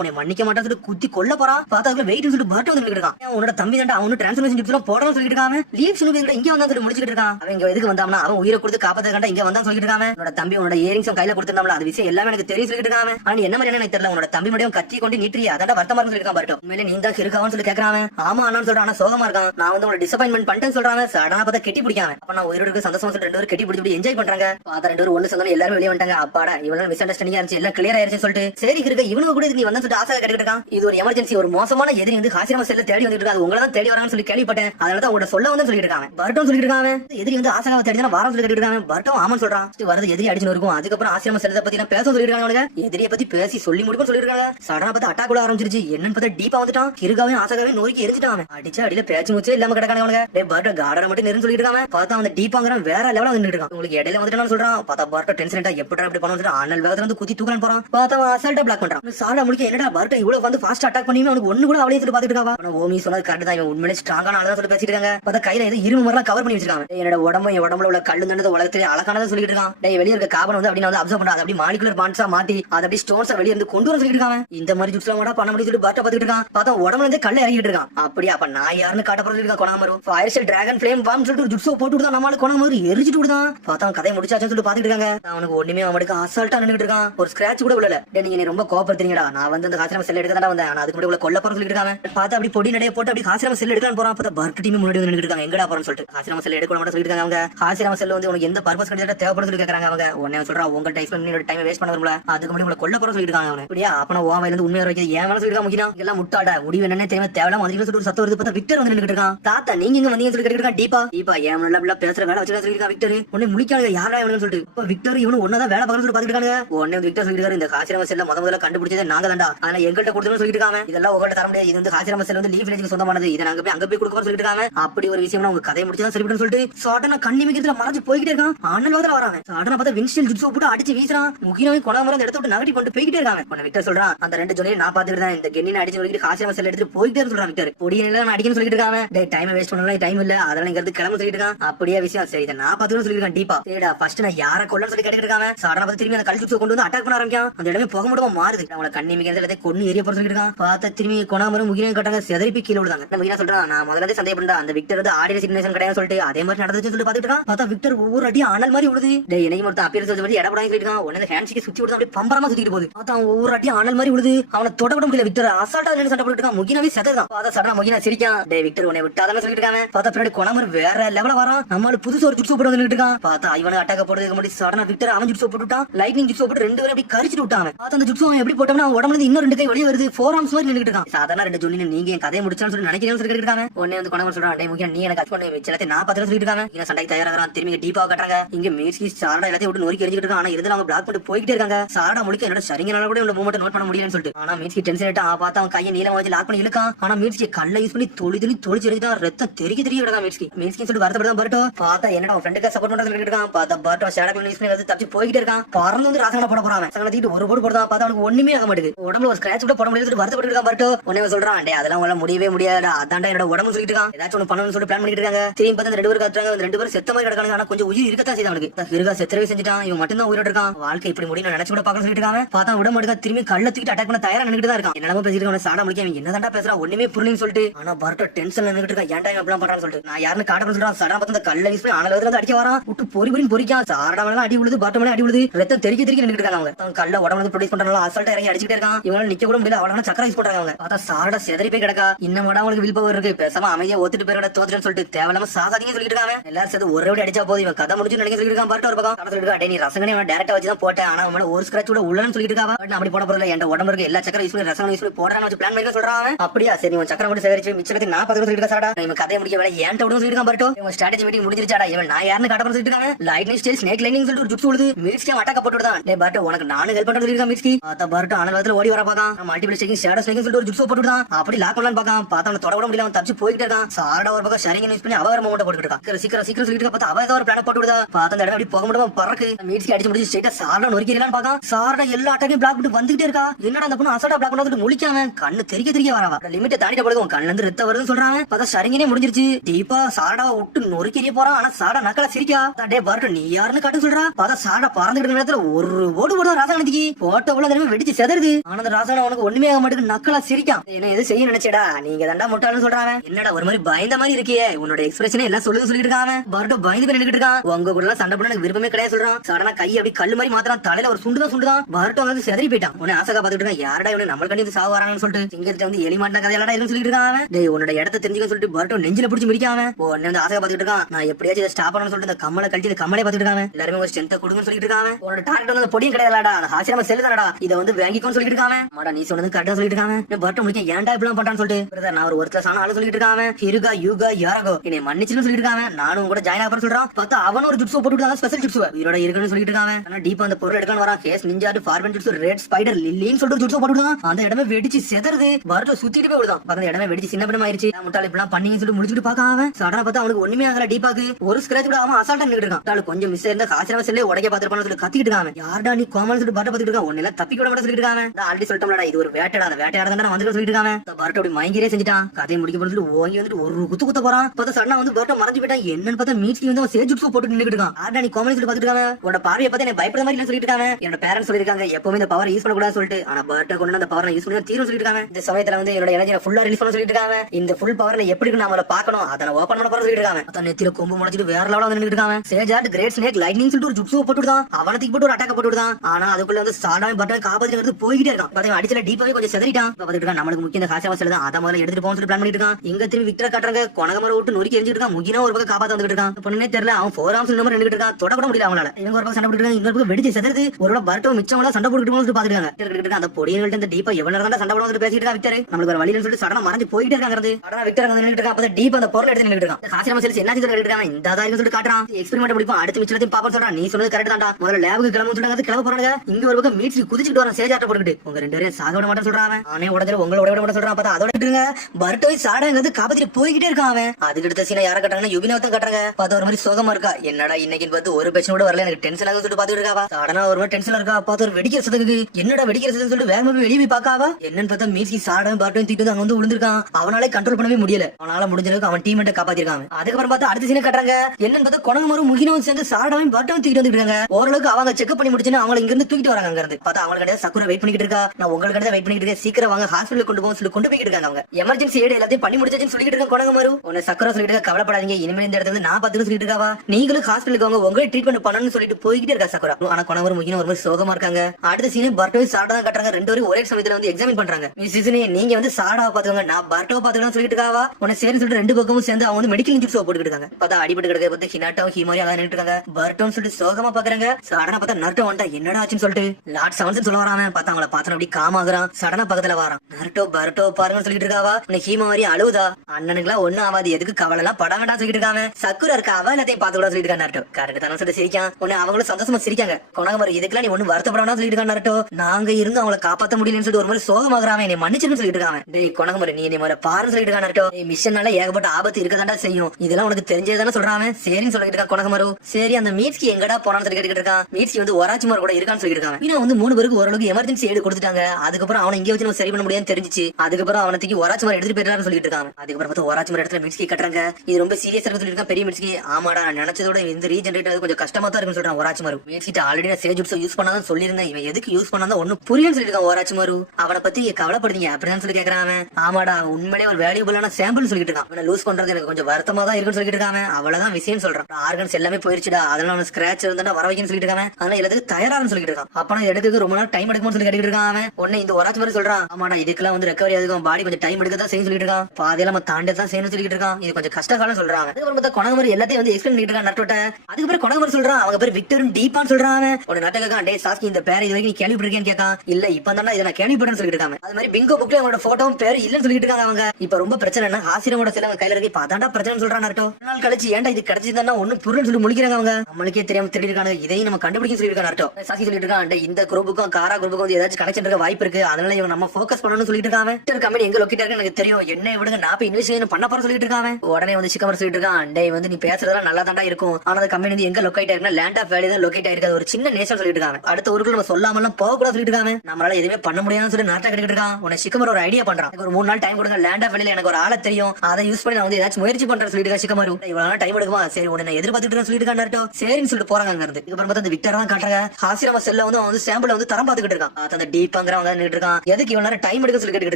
உன்னை மன்னிக்க மாட்டான்னு சொல்லிட்டு குத்தி கொல்ல போறான். பார்த்தா அதுல வெயிட் சொல்லிட்டு பர்ட்டோ வந்து நின்னுட்டு இருக்கான். உன்னோட தம்பி தாண்டா அவனு டிரான்ஸ்ஃபர்மேஷன் டிப்ஸ் எல்லாம் போடணும்னு சொல்லிட்டு இருக்காங்க. லீவ் சினுபி இங்க வந்தா சொல்லி முடிச்சிட்டு இருக்கான். அவன் இங்க எதுக்கு வந்தானா, அவன் உயிரை கொடுத்து காப்பாத்த கண்டா இங்க வந்தா சொல்லிட்டு இருக்காங்க. உன்னோட தம்பி உன்னோட இயரிங்ஸ் கையில கொடுத்திருந்தாம்ல, அது விஷயம் எல்லாமே எனக்கு தெரியும் சொல்லிட்டு இருக்காங்க. ஆனா என்ன மாதிரி எனக்கு தெரியல, உன்னோட தம்பி மட்டும் கத்தி கொண்டு நீட்டி அதாண்டா வருத்தமா இருக்கு சொல்லிட்டு பர்ட்டோ. உண்மையிலே நீ தான் இருக்கான்னு சொல்லி கேக்குறாங்க. ஆமா அண்ணான்னு சொல்றான். ஆனா சோகமா இருக்கான். நான் வந்து உங்களை டிசப்பாயின்மெண்ட் பண்ணிட்டேன்னு சொல்றாங்க. சடனா பார்த்தா கெட்டி பிடிக்காம அப்ப நான் உயிரோட சந்தோஷமா சொல்லிட்டு ரெண்டு பேரும் கெட்டி பிடிச்சி என்ஜாய் பண்றாங்க. பார்த்தா ரெண்டு பேரும் ஒண்ணு சேர்ந்து எல்லாரும் வெளியே வந்துட்டாங்க. அப்பாடா இவனால மிஸ் அண்டர்ஸ்டாண்டிங்கா இருந்துச்சு, எல்லாம் கிளியர் ஆயிருச்சு சொல்லிட்டு சரி இருக்க இவனுக்கு கூட நீ வந்து சொல்லிட்டு ஆசை கேட்டுட்டு இருக்கான். இது ஒரு எமர்ஜென்சி, ஒரு மோசமான எதிரி வந்து ஹாசிராம செல்ல தேடி வந்துட்டு இருக்காங்க. உங்களை தான் தேடி வராங்கன்னு சொல்லி கேள்விப்பட்டேன், அதனால தான் உங்களோட சொல்ல வந்து சொல்லிட்டு இருக்காங்க. பர்ட்டோ சொல்லிட்டு இருக்காங்க எதிரி வந்து ஆசகாவை தேடி தான் வாரம் சொல்லிட்டு இருக்காங்க. பர்ட்டோ ஆமான்னு சொல்றான். வரது எதிரி அடிச்சு இருக்கும். அதுக்கப்புறம் ஆசிரம செல்ல பத்தி பேச சொல்லிட்டு இருக்காங்க. எதிரியை பத்தி பேசி சொல்லி முடிக்கும் சொல்லிட்டு இருக்காங்க. சடனா பார்த்து அட்டாக் கூட ஆரம்பிச்சிருச்சு. என்னன்னு பார்த்தா டீப்பா வந்துட்டான். ஹிருகாவையும் ஆசகாவையும் நோக்கி எரிஞ்சிட்டான். அடிச்சா அடியில பேச்சு மூச்சே இல்லாம கிடக்காங்க. பர்ட்டோ கார்டனை மட்டும் நெருன்னு சொல்லிட்டு இருக்காங்க. பார்த்தா அந்த டீப்பாங்கிற வேற லெவலா வந்துட்டு இருக்கான். உங்களுக்கு இடையில வந்துட்டான்னு சொல்றான். பார்த்தா பர்ட்டோ டென்ஷன் எப்படி எப்படி பண்ண அனல் வேகத்துல வந்து குத்தி தூக்கலாம் போறான். பார்த்தா அசால்ட்டா பிளாக் பண்றான். சாரா முடிக்க என்னடா பர்ட்டோ இவ்வளவு வந்து ஃபாஸ்ட் அட்டாக் பண்ணி அவனுக்கு ஒண்ணு கூட அவளையே சொல்லி பாத்துட்டு இருக்காவா. ஓமி சொன்னது கரெக்ட் தான், இவன் உண்மையிலே ஸ்ட்ராங்கான ஆளா சொல்லி பேசிட்டு இருக்காங்க. பார்த்தா கையில ஏதோ இரும்பு மாதிரி கவர் பண்ணி வச்சிருக்காங்க. என்னோட உடம்புல உள்ள கல்லு தண்டது உலகத்திலே அழகானதா சொல்லிட்டு இருக்கான். வெளியே இருக்க காபன் வந்து அப்படி வந்து அப்சர்வ் பண்ணா அப்படி மாலிகுலர் பாண்ட்ஸா மாத்தி அதை அப்படி ஸ்டோன்ஸா வெளியே இருந்து கொண்டு வர சொல்லிட்டு இருக்காங்க. இந்த மாதிரி ஜூஸ்லாம் கூட பண்ண முடியும் சொல்லி பர்ட்டோ பாத்துட்டு இருக்கான். பார்த்தா உடம்புல இருந்து கல்ல இறங்கிட்டு இருக்கான். அப்படியே அப்ப நான் யாருன்னு காட்ட போறது இருக்கா. கொணாமரு fire shell dragon flame bomb சொல்லிட்டு ஜுட்ஸோ போட்டு விடுதான். நம்மளுக்கு கொணாமரு எரிச்சிட்டு விடுதான். பார்த்தா கதை முடிச்சாச்சுன்னு சொல்லிட்டு பாத்துட்டு இருக்காங்க. அவனுக்கு ஒண்ணுமே அவனுக்கு அசால்ட்டா நின்னுட்டு இருக்கான். ஒரு ஸ்கிராட்ச் கூட விழல. நீங்க ரொம்ப கோபப்படுறீங்கடா, நான் வந்து அந்த ஹாசிராம செல் எடுக்க தான் வந்தேன், ஆனா அதுக்கு முன்னாடி கொல்ல போறேன்னு சொல்லிட்டு இருக்காங்க. பார்த்தா அப்படி பொடி நடைய போட்டு அப்படி ஹாசிராம செல் எடுக்கலாம் போறான். பார்த்தா பர்ட் டீம் முன்னாடி வந்து நின்னுட்டு இருக்காங்க. எங்கடா போறேன்னு சொல்லிட்டு ஹாசிராம செல் எடுக்க மாட்டேன்னு சொல்லிட்டு இருக்காங்க. அவங்க ஹாசிராம செல் வந்து உனக்கு எந்த பர்பஸ் கிடையாது தேவைப்படுது சொல்லி கேக்குறாங்க. அவங்க உடனே சொல்றா உங்கள்ட்ட எக்ஸ்பிளைன் பண்ணி டைம் வேஸ்ட் பண்ண வரும்ல, அதுக்கு முன்னாடி உங்களை கொல்ல போறேன்னு சொல்லிட்டு இருக்காங்க. அவன் அப்படியே அப்பனா ஓ வயல இருந்து உண்மையா வைக்கிறது ஏன் வேலை சொல்லிருக்காங்க. முக்கியம் எல்லாம் முட்டாடா முடிவு என்னன்னே தேவையில்லாம வந்து சொல்லிட்டு சத்தம் வருது. பார்த்தா விக்டர் வந்து நின்னுட்டு இருக்கான். தாத்தா நீங்க இங்க வந்தீங்கன்னு சொல்லி கேட்டுட்டு இருக்கான். டீப்பா ஏன் நல்லா பேசுற வேலை வச்சு சொல்லிருக்கான். விக்டர் உடனே முடிக்காத யாரா இவனு சொல்லிட்டு இப்ப விக்டர் இவனு ஒன்னதான் வேலை பார்க்கணும்னு சொல்லி பாத்துட்டு இருக்காங்க. உடனே விக்டர் சொல்லிருக்காரு இந்த ஹாசிராம செல்ல முதல்ல கண்டுபிடிச்சது நாங்க தான்டா, ஆனா எங்கள்கிட்ட கொடுத்துன்னு சொல்லிட்டு இருக்காங்க. இதெல்லாம் உங்கள்ட்ட தர முடியாது, இது வந்து ஹாசிராம செல் வந்து லீவ் வில்லேஜ்க்கு சொந்தமானது, இதை நாங்க போய் அங்க போய் கொடுக்க சொல்லிட்டு இருக்காங்க. அப்படி ஒரு விஷயம் உங்க கதையை முடிச்சதான் சரிப்பட்டு சொல்லிட்டு சடனா கண்ணிமிக்கிறதுல மறைஞ்சு போய்கிட்டே இருக்கான். அண்ணன் வேகத்துல வராங்க. சடனா பார்த்தா வின்ஸ்டீல் ஜுட்ஸோ போட்டு அடிச்சு வீசுறான். முக்கியமா கொண்டாமரம் இடத்த விட்டு நகட்டி கொண்டு போய்கிட்டே இருக்காங்க. உடனே விக்டர் சொல்றான் அந்த ரெண்டு ஜோனையும் நான் பாத்துட்டு தான் இந்த கென்னின அடிச்சு சொல்லிட்டு ஹாசிராம செல் எடுத்துட்டு போய்கிட்டே சொல்றான். விக்டர் பொடியில அடிக்கணும்னு சொல்லிட்டு இருக்காங்க. டைம் வேஸ்ட் பண்ணலாம் டைம் இல்ல, அதனால இங்க இருந்து கிளம்ப சொல்லிட்டு இருக்கான். அப்படியே விஷயம் சரி இதை நான் பாத்துக்கணும்னு சொல்லிருக்கான். டீப்பா இருப்பா. சரிடா ஃபர்ஸ்ட் நான் யார கொல்லன்னு சொல்லி கேட்டுட்டு இருக்காங்க. சடனா பார்த்து திரும்பி அந்த கல் சுவிட்ச் கொண்டு வந்து அட்டாக் பண்ண ஆரம்பிக்கான். அந்த இடமே புகை மூட்டமா மாறுது. அவங்கள கண்ணி மிகிறதுல கொன்னு ஏரிய போற சொல்லிட்டு இருக்கான். பார்த்தா திரும்பி கொணாமரும் முகினையும் கட்டாங்க செதறிப்பி கீழே விடுதாங்க. நம்ம முகினா சொல்றான் நான் முதல்ல இருந்து சந்தேகப்பட்டா அந்த விக்டர் வந்து ஆடியோ சிக்னேஷன் கிடையாது சொல்லிட்டு அதே மாதிரி நடந்துச்சு சொல்லி பாத்துட்டு இருக்கான். பார்த்தா விக்டர் ஒவ்வொரு அடி ஆனல் மாதிரி விடுது. டேய் என்னையும் ஒருத்தன் அப்பியர் சொல்லி இடப்படாங்க சொல்லிட்டு இருக்கான். உடனே ஹேண்ட்ஷேக் சுத்தி விடுது அப்படியே பம்பரமா சுத்திட்டு போகுது. பார்த்தா அவன் ஒவ்வொரு அடி ஆனல் மாதிரி விடுது. அவனை தொடவிட முடியல. விக்டர் அசால்ட்டா நின்னு சண்டை போட்டுட்டு இருக்கான். முகினாவே செதறான். பார்த்தா சடனா முகினா சிரிக்கான். டேய் விக்டர் உன்னை விட்டாதானே சொல்லிட்டு இருக்காங்க. பார்த்தா பின்னாடி கொணாமர் வேற லெவல வரான். நம்மள புதுசா ஒரு ஜுட்ஸு போட்டு வந்துட்டு இருக்கான். பார்த்தா இவனை அட்டாக் போடுறதுக்கு முன்னாடி சடனா விக்டர் அவன் ஜுட்ஸு போட்டுட்டான். லைட்னிங் ஜுட்ஸு போட்டு ரெண்டு பேரும் அப்படி கரிச்சிட்டு விட்டான். பார்த்தா அந்த ஜுட்ஸு அவன் எப்படி போட்டோம்னா அவன் உடம்புல இன்னும் ரெண்டு கை வெளியே வருது. 4 ஆர்ம்ஸ் மாதிரி நின்னுட்டு இருக்கான். சாதாரண ரெண்டு ஜொல்லி நீங்க என் கதையை முடிச்சான்னு சொல்லி நினைக்கிறேன்னு சொல்லி இருக்காங்க. உடனே வந்து கொணாமர் சொல்றான் டேய் முகினா நீ எனக்கு அட் பண்ணி வச்சலத்தை நான் பாத்துட்டு சொல்லிட்டு இருக்காங்க. இங்க சண்டைக்கு தயாராகறான். திரும்பி டீப்பா கட்டறாங்க. இங்க மீஸ்கி சாரடா எல்லாத்தையும் விட்டு நோக்கி எரிஞ்சிட்டு இருக்கான். ஆனா இருந்தாலும் அவங்க பிளாக் பண்ணிட்டு போயிட்டே இருக்காங்க. சாரடா முழிக்க என்னோட சரிங்கனால கூட இந்த மூமெண்ட் நோட் பண்ண முடியலன்னு சொல்லிட்டு. ஆனா மீஸ்கி டென்ஷன் ஆயிட்டா. பார்த்தா அவன் கையை நீளமா வச்சு லாக் பண்ணி இழுக்கான். ஆனா மீஸ்கி கல்ல யூஸ் பண்ணி தொழிச்சு எரிஞ்சிட்டான். ரத்தம் தெரிய கிடக்கான் மீஸ்கி. மீஸ்கி சொல்லிட்டு வருத்தப்பட்டு பர்ட்டோ. பார்த்தா என்னடா அவன் ஃப்ரெண்டுக்கு சப்போர்ட் பண்றது சொல்லிட்டு இருக்கான். பார்த்தா பர்ட்டோ ஷேடக்ல யூஸ் பண்ணி வந்து தப்பிச்சு போயிட்டே இருக்கான். பறந்து வந்து ராசங்கன போட போறான். சங்கன தீட்டு ஒரு போடு போடுறான். பார்த்தா அவனுக்கு ஒண்ணுமே ஆக மாட்டேங்குது. உடம்புல ஒரு ஸ்கிராட்ச் கூட போட முடியல வருத்தப்பட்டு இருக்கான் பர்ட்டோ. உடனே சொல்றான் டேய் அதெல்லாம் உள்ள முடியவே முடியாதுடா. அதான்டா என்னோட உடம்பு சொல்லிட்டு இருக்கான். ஏதாச்சும் ஒன்னு பண்ணணும்னு சொல்லிட்டு பிளான் பண்ணிட்டு இருக்காங்க. திரும்பி பார்த்தா ரெண்டு பேரும் கத்துறாங்க. அந்த ரெண்டு பேரும் செத்த மாதிரி கிடக்காங்க. ஆனா கொஞ்சம் உயிர் இருக்கத்தான் செய்யுது அவனுக்கு. ஹிருகா செத்தரவே செஞ்சுட்டான். இவன் மட்டும் தான் உயிரோட இருக்கான். வாழ்க்கை இப்படி முடியும் நினைச்சு கூட பார்க்க சொல்லிட்டு இருக்காங்க. பார்த்தா விட மாட்டேங்க. திரும்பி கள்ள தூக்கிட்டு அட்டாக் பண்ண தயாரா நின்னுட்டு தான் இருக்கான். என்னடா பேசிட்டு அவன சாட முடிக்க அவன் என்னதான்டா பேசுறான் ஒண்ணுமே புரியலன்னு சொல்லிட்டு. ஆனா பர்ட்டோ டென்ஷன்ல நின்னுட்டு இருக்கான். ஏன்டா இவன் இப்படி பண்றான்னு சொல்லிட்டு. நான் யாருன்னு காட்ட சொல்றான். சடனா பார்த்து அந்த கல்ல யூஸ் பண்ணி ஆனல வந்து அடிக்க வரான். விட்டு பொறி பொறிக்கான். சாரடா மேல அடி விழுது. பர்ட்டோ மேல அடி விழுது. ரத்தம் தெறிக்க நின்னுட்டு இருக்காங்க. அவங்க கல்ல உடம்புல ப்ரொடியூஸ் பண்றனால அசால்ட்டா இறங்கி அடிச்சிட்டே இருக்கான். இவனால நிக்க கூட முடியல. அவனால சக்கரை யூஸ் பண்றாங்க. அவங்க பார்த்தா சாரடா செதறி போய் கிடக்கா. இன்னும் அவங்களுக்கு வில் பவர் இருக்கு. பேசாம அமைதியா ஒத்துட்டு பேரோட தோத்துறேன்னு சொல்லிட்டு தேவையில்லாம சாகாதீங்க சொல்லிட்டு இருக்காங்க. எல்லாரும் சேர்ந்து ஒரு அடி அடிச்சா போதும் இவன் கதை முடிஞ்சு நினைக்க சொல்லிட்டு இருக்கான். பர்ட்டோ ஒரு பக்கம் சொல்லிட்டு இருக்கா. நீ ரசங்கனே அவன் டைரக்டா வச்சு தான் போட்டேன். ஆனா அவன் ஒரு ஸ்கிராட்ச் கூட உள்ளன்னு சொல்லிட்டு இருக்கா. பட் அப்படி போட போறல என் உடம்பு இருக்க எல்லா சக்கரை யூஸ் பண்ணி ரசங்கனை யூஸ் பண்ணி போடுறான்னு வச்சு பிளான் பண்ணி சொல்றான். அப்படியா சரி உன் சக்கரை மட்டும் சேகரிச்சு மிச்சத்தை நான் பார்த்து சொல்லிட்டு இருக்கா. சாடா இவன் கதையை முடிக்க வேலை ஏன் விட சொல்லிட்டு இருக்கான். பர்ட்டோ இவன் ஸ்ட்ராட்டஜி மீட்டிங் முடிஞ்சிருச்சாடா. இவன் நான் யாருன்னு காட்ட சொல்லிட்டு இருக்காங்க. லைட்னிங் ஸ்டைல் ஸ்னேக் லைனிங் சொல்லிட்டு ஒரு ஜுட்ஸ் உழுது. மீட்ஸ்கே அட்டாக் போட்டுதான். டேய் பர்ட்டோ உனக்கு நானு ஹெல்ப் பண்ற சொல்லிட்டு இருக்கான். மீட்ஸ்கி பார்த்தா பர்ட்டோ ஆனலத்துல ஓடி வர Bagan. Multiple staking shadow snaking சொல்லிட்டு ஒரு ஜுட்ஸ் போட்டுதான். அப்படி லாக் பண்ணலான்னு பாக்கான். பார்த்தா அவன் தொட விட முடியல. அவன் தப்பிச்சு போயிட்டே இருக்கான். சாரடா ஒரு பக்கம் ஷேரிங் யூஸ் பண்ணி அவர மவுண்ட் போட்டுட்டு இருக்கான். சீக்கிரம் சொல்லிட்டு பார்த்தா அவ ஏதோ ஒரு பிளான் போட்டு விடுதா. பார்த்தா அந்த இடம் அப்படி போக முடியாம பறக்கு. மீட்ஸ்கி அடிச்சு முடிச்சு ஸ்ட்ரைட்டா சாரடா நொறுக்கிடலான்னு பாக்கான். சாரடா எல்லா அட்டாக்கையும் பிளாக் பண்ணிட்டு வந்துட்டே இருக்கா. என்னடா அந்த பொண்ணு அசால்ட்டா பிளாக் பண்ணாத முழிக்காம கண்ணு தெரிய வரவா. லிமிட்டை தாண்டிட்ட போது உன் கண்ணுல இருந்து ரத்தம் வருதுன்னு சொல்றாங்க. பார்த்தா ஷரிங்கனே முடிஞ்சிருச்சு. டீப்பா சாரடாவை விட்டு நொறுக்கிறிய போறான். ஆனா சாரடா நக்கலா சிரிக்கா. டே பர்ட்டோ நீ யாருன்னு காட்டு சொல்றா. பார்த்தா சாரடா பறந்துட்டு நேரத்துல ஒரு ஓடு போடுவோம் ராசகனத்துக்கு. போட்ட உள்ள திரும்ப வெடிச்சு செதறுது. ஆனா அந்த ராசகன உனக்கு ஒண்ணுமே ஆக மாட்டேங்குது. நக்கலா சிரிக்கான். என்ன எது செய்ய நினைச்சேடா நீங்க தாண்டா முட்டாள்னு சொல்றாங்க. என்னடா ஒரு மாதிரி பயந்த மாதிரி இருக்கியே உன்னோட எக்ஸ்பிரஷனே எல்லாம் சொல்லிட்டு இருக்காங்க. பர்ட்டோ பயந்து போய் நின்னுட்டு இருக்கான். உங்க கூட எல்லாம் சண்டை பண்ண எனக்கு விருப்பமே கிடையாது சொல்றான். சடனா கை அப்படி கல்லு மாதிரி மாத்திரம் தலையில ஒரு சுண்டுதான். பர்ட்டோ வந்து செதறி போயிட்டான். உன்னை ஆசகா பாத்துட்டு இருக்கான். யாரடா இவனை நம்ம கண்டி சாவு வரான்னு சொல்லிட்டு சிங்கத்தை வந்து எலிமாட்டின கதையெல்லாம் இல்லைன்னு சொல்லிட்டு இருக்கான். டேய் உன்னோட இடத்த தெரிஞ்சுக்க சொல்லிட்டு பர்ட்டோ நெஞ்சில பிடிச்சி மிடிக்காம உடனே வந்து ஆசகா பாத்துட்டு இருக்கான். நான் எப்படியாச்சும் இதை ஸ்டாப் பண்ணணும்னு சொல்லிட்டு இந்த கம்மலை கழட்டி இந்த கம்மலை பாத்துட்டு இருக்காங்க. எல்லாருமே ஒரு ஸ்ட்ரென்த்தை கொடுங்கன்னு சொல்லிட்டு இருக்காங்க. உன்னோட டார்கெட் வந்து பொடியும் கிடையாதுடா. அந்த ஆசிரம செல்லு தானடா. இதை வந்து வாங்கிக்கோன்னு சொல்லிட்டு இருக்காங்க. மாடா நீ சொன்னது கரெக்டா சொல்லிட்டு இருக்காங்க. பர்ட்டோ முடிக்க ஏன்டா இப்படிலாம் பண்றான்னு சொல்லிட்டு நான் ஒரு ஒருத்தர் ஆளு சொல்லிட்டு இருக்காங்க. ஹிருகா யூகா யாரகோ என்னை மன்னிச்சுன்னு சொல்லிட்டு இருக்காங்க. நானும் கூட ஜாயின் ஆகிறேன்னு சொல்றான். பார்த்தா அவன் ஒரு ஜுட்ஸு போட்டுட்டாங்க. ஸ்பெஷல் ஜுட்ஸு இதோட இருக்குன்னு சொல்லிட்டு இருக்காங்க. ஆனா டீப்பா அந்த பொருள் எடுக்கணும் வரான். கேஸ் நிஞ்சாடு ஃபார்மன் ஜுட்ஸு ரெட் ஸ்பைடர் லில்லின்னு சொல்லிட்டு ஜுட்ஸு போட்டுட்டான். அந்த இடமே வெடிச்சு செதறுது. பர்ட்டோ சுத்திட்டு போய் விடுதான். அந்த இடமே வெடிச்சு சின்ன பின்னமா ஆயிருச்சு. முட்டாள் இப்படிலாம் பண்ணீங்கன்னு சொல்லிட்டு முடிச்சுட்டு பார்க்க அவன் சடனா பார்த்தா அவனுக்கு ஒண்ணுமே ஆகல. டீப்பாக்கு ஒரு ஸ்கிராட்ச் கூட அவன் அசால்ட்டா நின்னுட்டு இருக்கான். கொஞ்சம் மிஸ் இருந்தா ஆசிரம செல்லே உடைக்க பாத்துருப்பான்னு சொல்லி கத்திட்டு இருக்காங்க. யாரடா நீ கோமல்னு சொல்லிட்டு பர்ட்டோ பாத்துட்டு இருக்கான். ஒண்ணு தப்பிக்க விட மாட்டேன்னு சொல்லிட்டு இருக்காங்க. ஆல்ரெடி சொல்லிட்டோம்டா இது ஒரு வேட்டைடா. அந்த வேட்டையாட தான் வந்து சொல்லிட்டு இருக்காங்க. பர்ட்டோ அப்படி மயங்கிரே செஞ்சுட்டான். கதையை முடிக்க போறது ஓங்கி வந்துட்டு ஒரு குத்த போறான். பார்த்தா சடனா வந்து பர்ட்டோ மறைஞ்சு போயிட்டான். என்னன்னு பார்த்தா மீட்ஸ்கி வந்து சேஜ் ஜுட்ஸு போட்டு நின்னுட்டு இருக்கான். ஆர்டா நீ கோமல்னு சொல்லிட்டு பாத்துட்டு இருக்காங்க. உன்னோட பார்வையை பார்த்து என்ன பயப்பட மாதிரி சொல்லிட்டு இருக்காங்க. என்னோட பேரண்ட்ஸ் சொல்லிருக்காங்க எப்பவுமே இந்த பவர் யூஸ் பண்ண கூடாது சொல்லிட்டு. ஆனா பர்ட்டோ கொண்டு அந்த பவர் யூஸ் பண்ணி தீரும் சொல்லிட்டு இருக்காங்க. இந்த சமயத்துல வந்து என்னோட எனர்ஜியை ஃபுல்லா ரிலீஸ் பண்ண சொல்லிட்டு இருக்காங்க. இந்த ஃபுல் பவர்ல எப்படி இருக்கு நாம பார்க்கணும். அதை ஓபன் பண்ண போற சொல்லிட்டு இருக்காங்க. அதான் நெத்தில கொம்பு முளைச்சிட்டு வேற லெவலா வந்து நின்னுட்டு இருக்காங்க. சேஜார்ட் கிரேட் ஸ்னேக் லைட்னிங் சொல்லிட்டு ஒரு ஜுட்ஸு போட்டுட்டான். அவனத்துக்கு போட்டு ஒரு அட்டாக் போட்டுட்டான். ஆனா அதுக்குள்ள வந்து சாடாம பர்ட்டோ காப்பாத்திட்டு வந்து போயிட்டே இருக்கான். பாத்தீங்க அடிச்சல டீப்பாவே கொஞ்சம் செதறிட்டான். பாத்துட்டு இருக்கான். நம்மளுக்கு முக்கிய இந்த காசை வசல தான். அத முதல்ல எடுத்துட்டு போன்னு சொல்லி பிளான் பண்ணிட்டு இருக்கான். இங்க திரும்பி விக்டர் காட்டுறாங்க. கொணகமர விட்டு நொறுக்கி எரிஞ்சிட்டு இருக்கான். முகினா ஒரு பக்கம் காப்பாத்த வந்துட்டு இருக்கான். பொண்ணே தெரியல அவன் 4 ஆர்ம்ஸ் நம்பர் நின்னுட்டு இருக்கான். தொடக்கூட முடியல அவனால. இவங்க ஒரு பக்கம் சண்டை போட்டுட்டு இருக்காங்க. இன்னொரு பக்கம் வெடிச்சு செதறுது. ஒருவேளை பர்ட்டோ மிச்சவங்கள சண்டை போட்டுட்டு பாத்துட்டு இருக்காங்க. அந்த பொடியன்கிட்ட இந்த டீப்பா எவ்வளவு நேரம் சண்டை போட்டு பேசிட்டு இருக்கான். விக்டர் நம்மளுக்கு ஒரு வழியில சொல்லிட்டு சடனா மறைஞ்சு போயிட்டே இருக்காங்க. சடனா விக்டர் வந்து நின்னுட்டு இருக்கான். அப்ப டீப்பா அந்த பொருளை எடுத்து நின்னுட்டு இருக்கான். ஆசிரம செல்ஸ் என்ன சொல்லிட்டு இருக்காங்க. இந்த ஆதாரம் சொல்லிட்டு காட்டுறான். எக்ஸ்பெரிமெண்ட் முடிப்போம். அடுத்த மிச்சத்தையும் பாப்பா சொல்றான். நீ சொன்னது கரெக்ட் தான்டா. முதல்ல லேபுக்கு கிளம்ப சொல்றாங்க. கிளம்ப போறாங்க. இங்க ஒரு பக்கம் மீட்ஸ்கி குதிச்சிட்டு வரான். சேஜாட்ட போட்டுட்டு உங்க ரெண்டு பேரும் சாக விட மாட்டேன்னு சொல்றான். ஆனே உடனே உங்களோட விட மாட்டேன்னு சொல்றான். பார்த்தா அதோட விட்டுருங்க. பர்ட்டோய் சாடாங்கிறது காப்பாத்திட்டு போய்கிட்டே இருக்கான் அவன். அதுக்கு அடுத்த சீனை யார கட்டுறாங்கன்னா யுபினாவத்தான் கட்டுறாங்க. பார்த்தா ஒரு மாதிரி சோகமா இருக்கா. என்னடா இன்னைக்கு பார்த்து ஒரு பிரச்சனை கூட வரல. எனக்கு டென்ஷன் ஆகுது சொல்லிட்டு பாத்துட்டு இருக்காவா. சடனா ஒரு மாதிரி டென்ஷன்ல இருக்கா. பார்த்து ஒரு வெடிக்கிற சதக்கு என்னடா வெடிக்கிற சதக்கு சொல்லிட்டு வேகமா போய் வெளியே போய் பாக்காவா. என்னன்னு பார்த்தா மீட்ஸ்கி சாடம் பர்ட்டோயும் தூக்கிட்டு அங்க வந்து விழுந்திருக்கான். அவனாலே கண்ட்ரோல் பண்ணவே முடியல. அவனால முடிஞ்ச அளவுக்கு அவன் டீம்மேட்டை காப்பாத்திருக்காங்க. அதுக்கப்புறம் பார்த்தா அடுத்த சீனை கட்டுறாங்க. என்னன்னு பார்த்தா கொணகமரும் முகின முகினவும் சேர்ந்து சாடாவும் பர்ட்டாவும் தூக்கிட்டு வந்துட்டு இருக்காங்க. ஓரளவுக்கு அவங்க செக்அப் பண்ணி முடிச்சுன்னு அவங்க இங்க இருந்து தூக்கிட்டு வராங்க. அங்க இருந்து பார்த்தா அவங்களுக்கு சக்குரா வெயிட் பண்ணிட்டு இருக்கா. நான் உங்களுக்கு வெயிட் பண்ணிட்டு இருக்கேன், சீக்கிரம் வாங்க ஹாஸ்பிட்டல் கொண்டு போக சொல்லி கொண்டு போயிட்டு இருக்காங்க. அவங்க எமர்ஜென்சி எய்ட் எல்லாத்தையும் பண்ணி முடிச்சாச்சுன்னு சொல்லிட்டு இருக்காங்க. கொணங்கமாரு உன்னை சக்குரா சொல்லிட்டு கவலைப்படாதீங்க, இனிமேல் இந்த இடத்துல நான் பார்த்துட்டு சொல்லிட்டு இருக்காவா, நீங்களும் ஹாஸ்பிட்டலுக்கு வாங்க, உங்களே ட்ரீட்மெண்ட் பண்ணணும்னு சொல்லிட்டு போய்கிட்டே இருக்கா சக்குரா. ஆனா கொணங்கமாரு முகின ஒரு சோகமா இருக்காங்க. அடுத்த சீனே பர்ட்டாவை சாடா தான் கட்டுறாங்க. ரெண்டு பேரும் ஒரே சமயத்துல வந்து எக்ஸாமின் பண்றாங்க. மிஸ்ஸினே நீங்க வந்து சாடாவை பாத்துக்கோங்க, நான் பர்ட்டாவை பாத்துக்கலாம் சொல்லிட்டு இருக்காவா. உன்னை சேர்ந்து சொல்லிட்டு ரெண்டு பக்கமும் சேர்ந்து அவங்க வந்து மெடிக்கல் இன்ஜெக்ஷன் போட்டுட்டு இருக்காங்க. பார்த்தா அடிபட்டு கிடக்க பார்த்து ஹினாட்டாவும் ஹிமாரி அங்க நின்னுட்டு இருக்காங்க. பர்ட்டோன்னு சொல்லிட்டு சோகமா பாக்குறாங்க. சடனா பார்த்தா நருட்டோ வந்தா என்னடா ஆச்சுன்னு சொல்லிட்டு லார்ட் செவன்ஸ் சொல்ல வராம பார்த்தா அவங்கள பார்த்தா அப்படி காமாகறான். சடனா பக்கத்துல வரான். நருட்டோ பர்ட்டோ பாருங்கன்னு சொல்லிட்டு இருக்காவா. உன்னை ஹிமாரி அழுவுதா, அண்ணனுக்குலாம் ஒண்ணு ஆகாது, எதுக்கு கவலை எல்லாம் பட வேண்டாம் சொல்லிட்டு இருக்காங்க. சக்குரா இருக்கா அவ எல்லாத்தையும் பார்த்து கூட சொல்லிட்டு இருக்கா. நருட்டோ கரெக்ட் தானே சொல்லிட்டு சிரிக்கான். உன்னை அவங்களும் சந்தோஷமா சிரிக்காங்க. கொணங்கமாரு இதுக்கெல்லாம் நீ ஒண்ணு வருத்தப்பட வேண்டாம் சொல்லிட்டு இருக்கா. நருட்டோ நாங்க இருந்து அவங்களை காப்பாத்த முடியலன்னு சொல்லிட்டு ஒரு மாதிரி சோகமாகறான். என்னை மன்னிச்சுன்னு சொல்லிட்டு இருக்காங்க. டேய் கொணங்கமாரு நீ என்னை மாதிரி பாருன்னு சொல்லிட்டு இருக்கா. நருட்டோ மிஷன்னால ஏகப்பட்ட ஆபத்து இருக்கதாண்டா செய்யும், இதெல்லாம் உனக்கு தெரிஞ்சதானே சொல்றாங்க. சரின்னு சொல்லிட்டு இருக்கா கொணங்கமாரு. சரி அந்த மீட்ஸ்கி எங்கடா போறான்னு சொல்லி கேட்டுட்டு இருக்கான். மீட்ஸ்கி வந்து ஒராச்சிமார் கூட இருக்கான்னு சொல்லிட்டு இருக்காங்க. இன்னும் வந்து 3 பேருக்கு ஓரளவுக்கு எமர்ஜென்சி எய்டு கொடுத்துட்டாங்க. அதுக்கப்புறம் அவனை இங்கே வச்சு நம்ம சரி பண்ண முடியாதுன்னு தெரிஞ்சிச்சு. அதுக்கப்புறம் அவனை தூக்கி ஒராச்சிமார் எடுத்துட்டு போயிடலாம்னு சொல்லிட்டு இருக்காங்க. அதுக்கப்புறம் பார்த்தா ஒராச்சிமார் இடத்துல மீட்ஸ்கி கட்டுறாங்க. இது ரொம்ப சீரியஸா இருக்கு சொல்லிட்டு பெரிய மீட்ஸ்கி. ஆமாடா நான் நினைச்சதோட இந்த ரீஜெனரேட் அது கொஞ்சம் கஷ்டமா தான் இருக்குன்னு சொல்றான் ஒராச்சிமாரு. மீட்ஸ்கிட்ட ஆல்ரெடி நான் சேஜுப்ஸ் யூஸ் பண்ணாதான் சொல்லியிருந்தேன், இவன் எதுக்கு யூஸ் பண்ணாதான் ஒன்னும் புரியலன்னு சொல்லிட்டு இருக்கான் ஒராச்சிமாரு. அவனை பத்தி கவலைப்படுறீங்க அப்படிதான் சொல்லி கேட்கறான். ஆமாடா உண்மையிலே ஒரு வேல்யூபிளான சாம்பிள் சொல்லிட்டு இருக்கான். அவனை லூஸ் பண்றது எனக்கு கொஞ்சம் வருத்தமா தான் இருக்குன்னு சொல்லிட்டு இருக்காங்க. அவ்வளவுதான் விஷயம் சொல்றான். ஆர்கன்ஸ் எல்லாமே போயிருச்சுடா, அதெல்லாம் அவன் ஸ்கிராச் இருந்தா வர வைக்கன்னு சொல்லிட்டு இருக்காங்க. அதனால எல்லாத்துக்கும் தயாரான்னு சொல்லிட்டு இருக்கான். அப்ப நான் எடுக்கிறதுக்கு ரொம்ப நேரம் டைம் எடுக்கும்னு சொல்லி கேட்டுட்டு இருக்கான். உடனே இந்த ஒராச்சு மாதிரி சொல்றான். ஆமாடா இதுக்கெல்லாம் வந்து ரெக்கவரி ஆகும், பாடி கொஞ்சம் டைம் எடுக்க தான் செய்யணும் சொல்லிட்டு இருக்கான். பாதையெல்லாம் நம்ம தாண்டி தான் செய்யணும் சொல்லிட்டு இருக்கான். இது கொஞ்சம் கஷ்டகாலம் சொல்றாங்க. அதுக்கப்புறம் பார்த்தா கொணங்கமாரு எல்லாத்தையும் வந்து எக்ஸ்பிளைன் பண்ணிட்டு இருக்கான் நட்டோட்ட. அதுக்கப்புறம் கொணங்கமாரு சொல்றான் அவங்க பேர் விக்டரும் டீப்பான்னு சொல்றான். ஒரு நட்டக்கா டே சாஸ்கி இந்த பேர் இது வரைக்கும் நீ கேள்விப்பட்டிருக்கேன்னு கேட்கான். இல்ல இப்ப தானே இதை நான் கேள்விப்பட்டேன்னு சொல்லிட்டு இருக்காங்க. அது மாதிரி பிங்கோ புக்ல அவங்களோட போட்டோவும் பேர் இல்லன்னு சொல்லிட்டு இருக்காங்க. அவங்க இப்ப ரொம்ப பிரச்சனை என்ன ஆசிரமோட சில கையில இருக்கு பாத்தாண்டா பிரச்சனை சொல்றான் நட்டோ. நாள் கழிச்சு ஏன்டா இது கிடைச்சதுன்னா ஒண்ணு புருன்னு சொல்லி முடிக்கிறாங்க. அவங்க நம்மளுக்கே தெரியாம திருடி இருக்காங்க, இதையும் நம்ம கண்டுபிடிக்க சொல்லிருக்காங்க நட்டோ. சாஸ்கி சொல்லிட்டு இருக்கான் இந்த குரூப்புக்கும் காரா குரூப்புக்கும் வந்து ஏதாச்சும் கனெக்ஷன் இருக்க வாய்ப்பு இருக்கு, அதனால இவங்க நம்ம ஃபோக்கஸ் பண்ணணும்னு சொல்லிட்டு இருக்காங்க. கம்பெனி எங்க லொக்கேட் இருக்கு எனக்கு தெரியும், என்ன விடுங்க நான் போய் இன்வெஸ்டிகேஷன் பண்ண போறேன் சொல்லிட்டு இருக்காங்க. உடனே வந்து சிக்கமர் சொல்லிட்டு இருக்கான் டேய் வந்து நீ பேசுறதெல்லாம் நல்லா தாண்டா இருக்கும், ஆனா அந்த கம்பெனி வந்து எங்க லொக்கேட் ஆயிருக்குன்னா லேண்ட் ஆஃப் வேலி தான் லொக்கேட் ஆயிருக்கு, ஒரு சின்ன நேஷன் சொல்லிட்டு இருக்காங்க. அடுத்த ஊருக்கு நம்ம சொல்லாமலாம் போக கூட சொல்லிட்டு இருக்காங்க. நம்மளால எதுவுமே பண்ண முடியாதுன்னு சொல்லி நாட்டா கேட்டுட்டு இருக்கான். உன்னை சிக்கமர் ஒரு ஐடியா பண்றான், ஒரு 3 நாள் டைம் கொடுங்க, லேண்ட் ஆஃப் வேலில எனக்கு ஒரு ஆளை தெரியும், அதை யூஸ் பண்ணி நான் வந்து ஏதாச்சும் முயற்சி பண்றேன் சொல்லிட்டு இருக்கா. சிக்கமரு இவ்வளவு டைம் எடுக்குமா, சரி உன்னை எதிர்பார்த்துட்டு சொல்லிட்டு இருக்கான். சரின்னு சொல்லிட்டு போறாங்க. அங்க இருந்து இதுக்கப்புறம் பார்த்தா அந்த விக்டர் தான் காட்டுறாங்க. ஹாசிரம செல்ல வந்து அவன் வந்து சாம்பிள் வந்து தரம் பார்த்துக்கிட்டு இருக்கான். அந்த டீப்பாங்கிறவங்க நின்னுட்டு இருக்கான். எதுக்கு இவ்வளவு நேரம் டைம் எடுக்க சொல்லி கேட்டுட்டு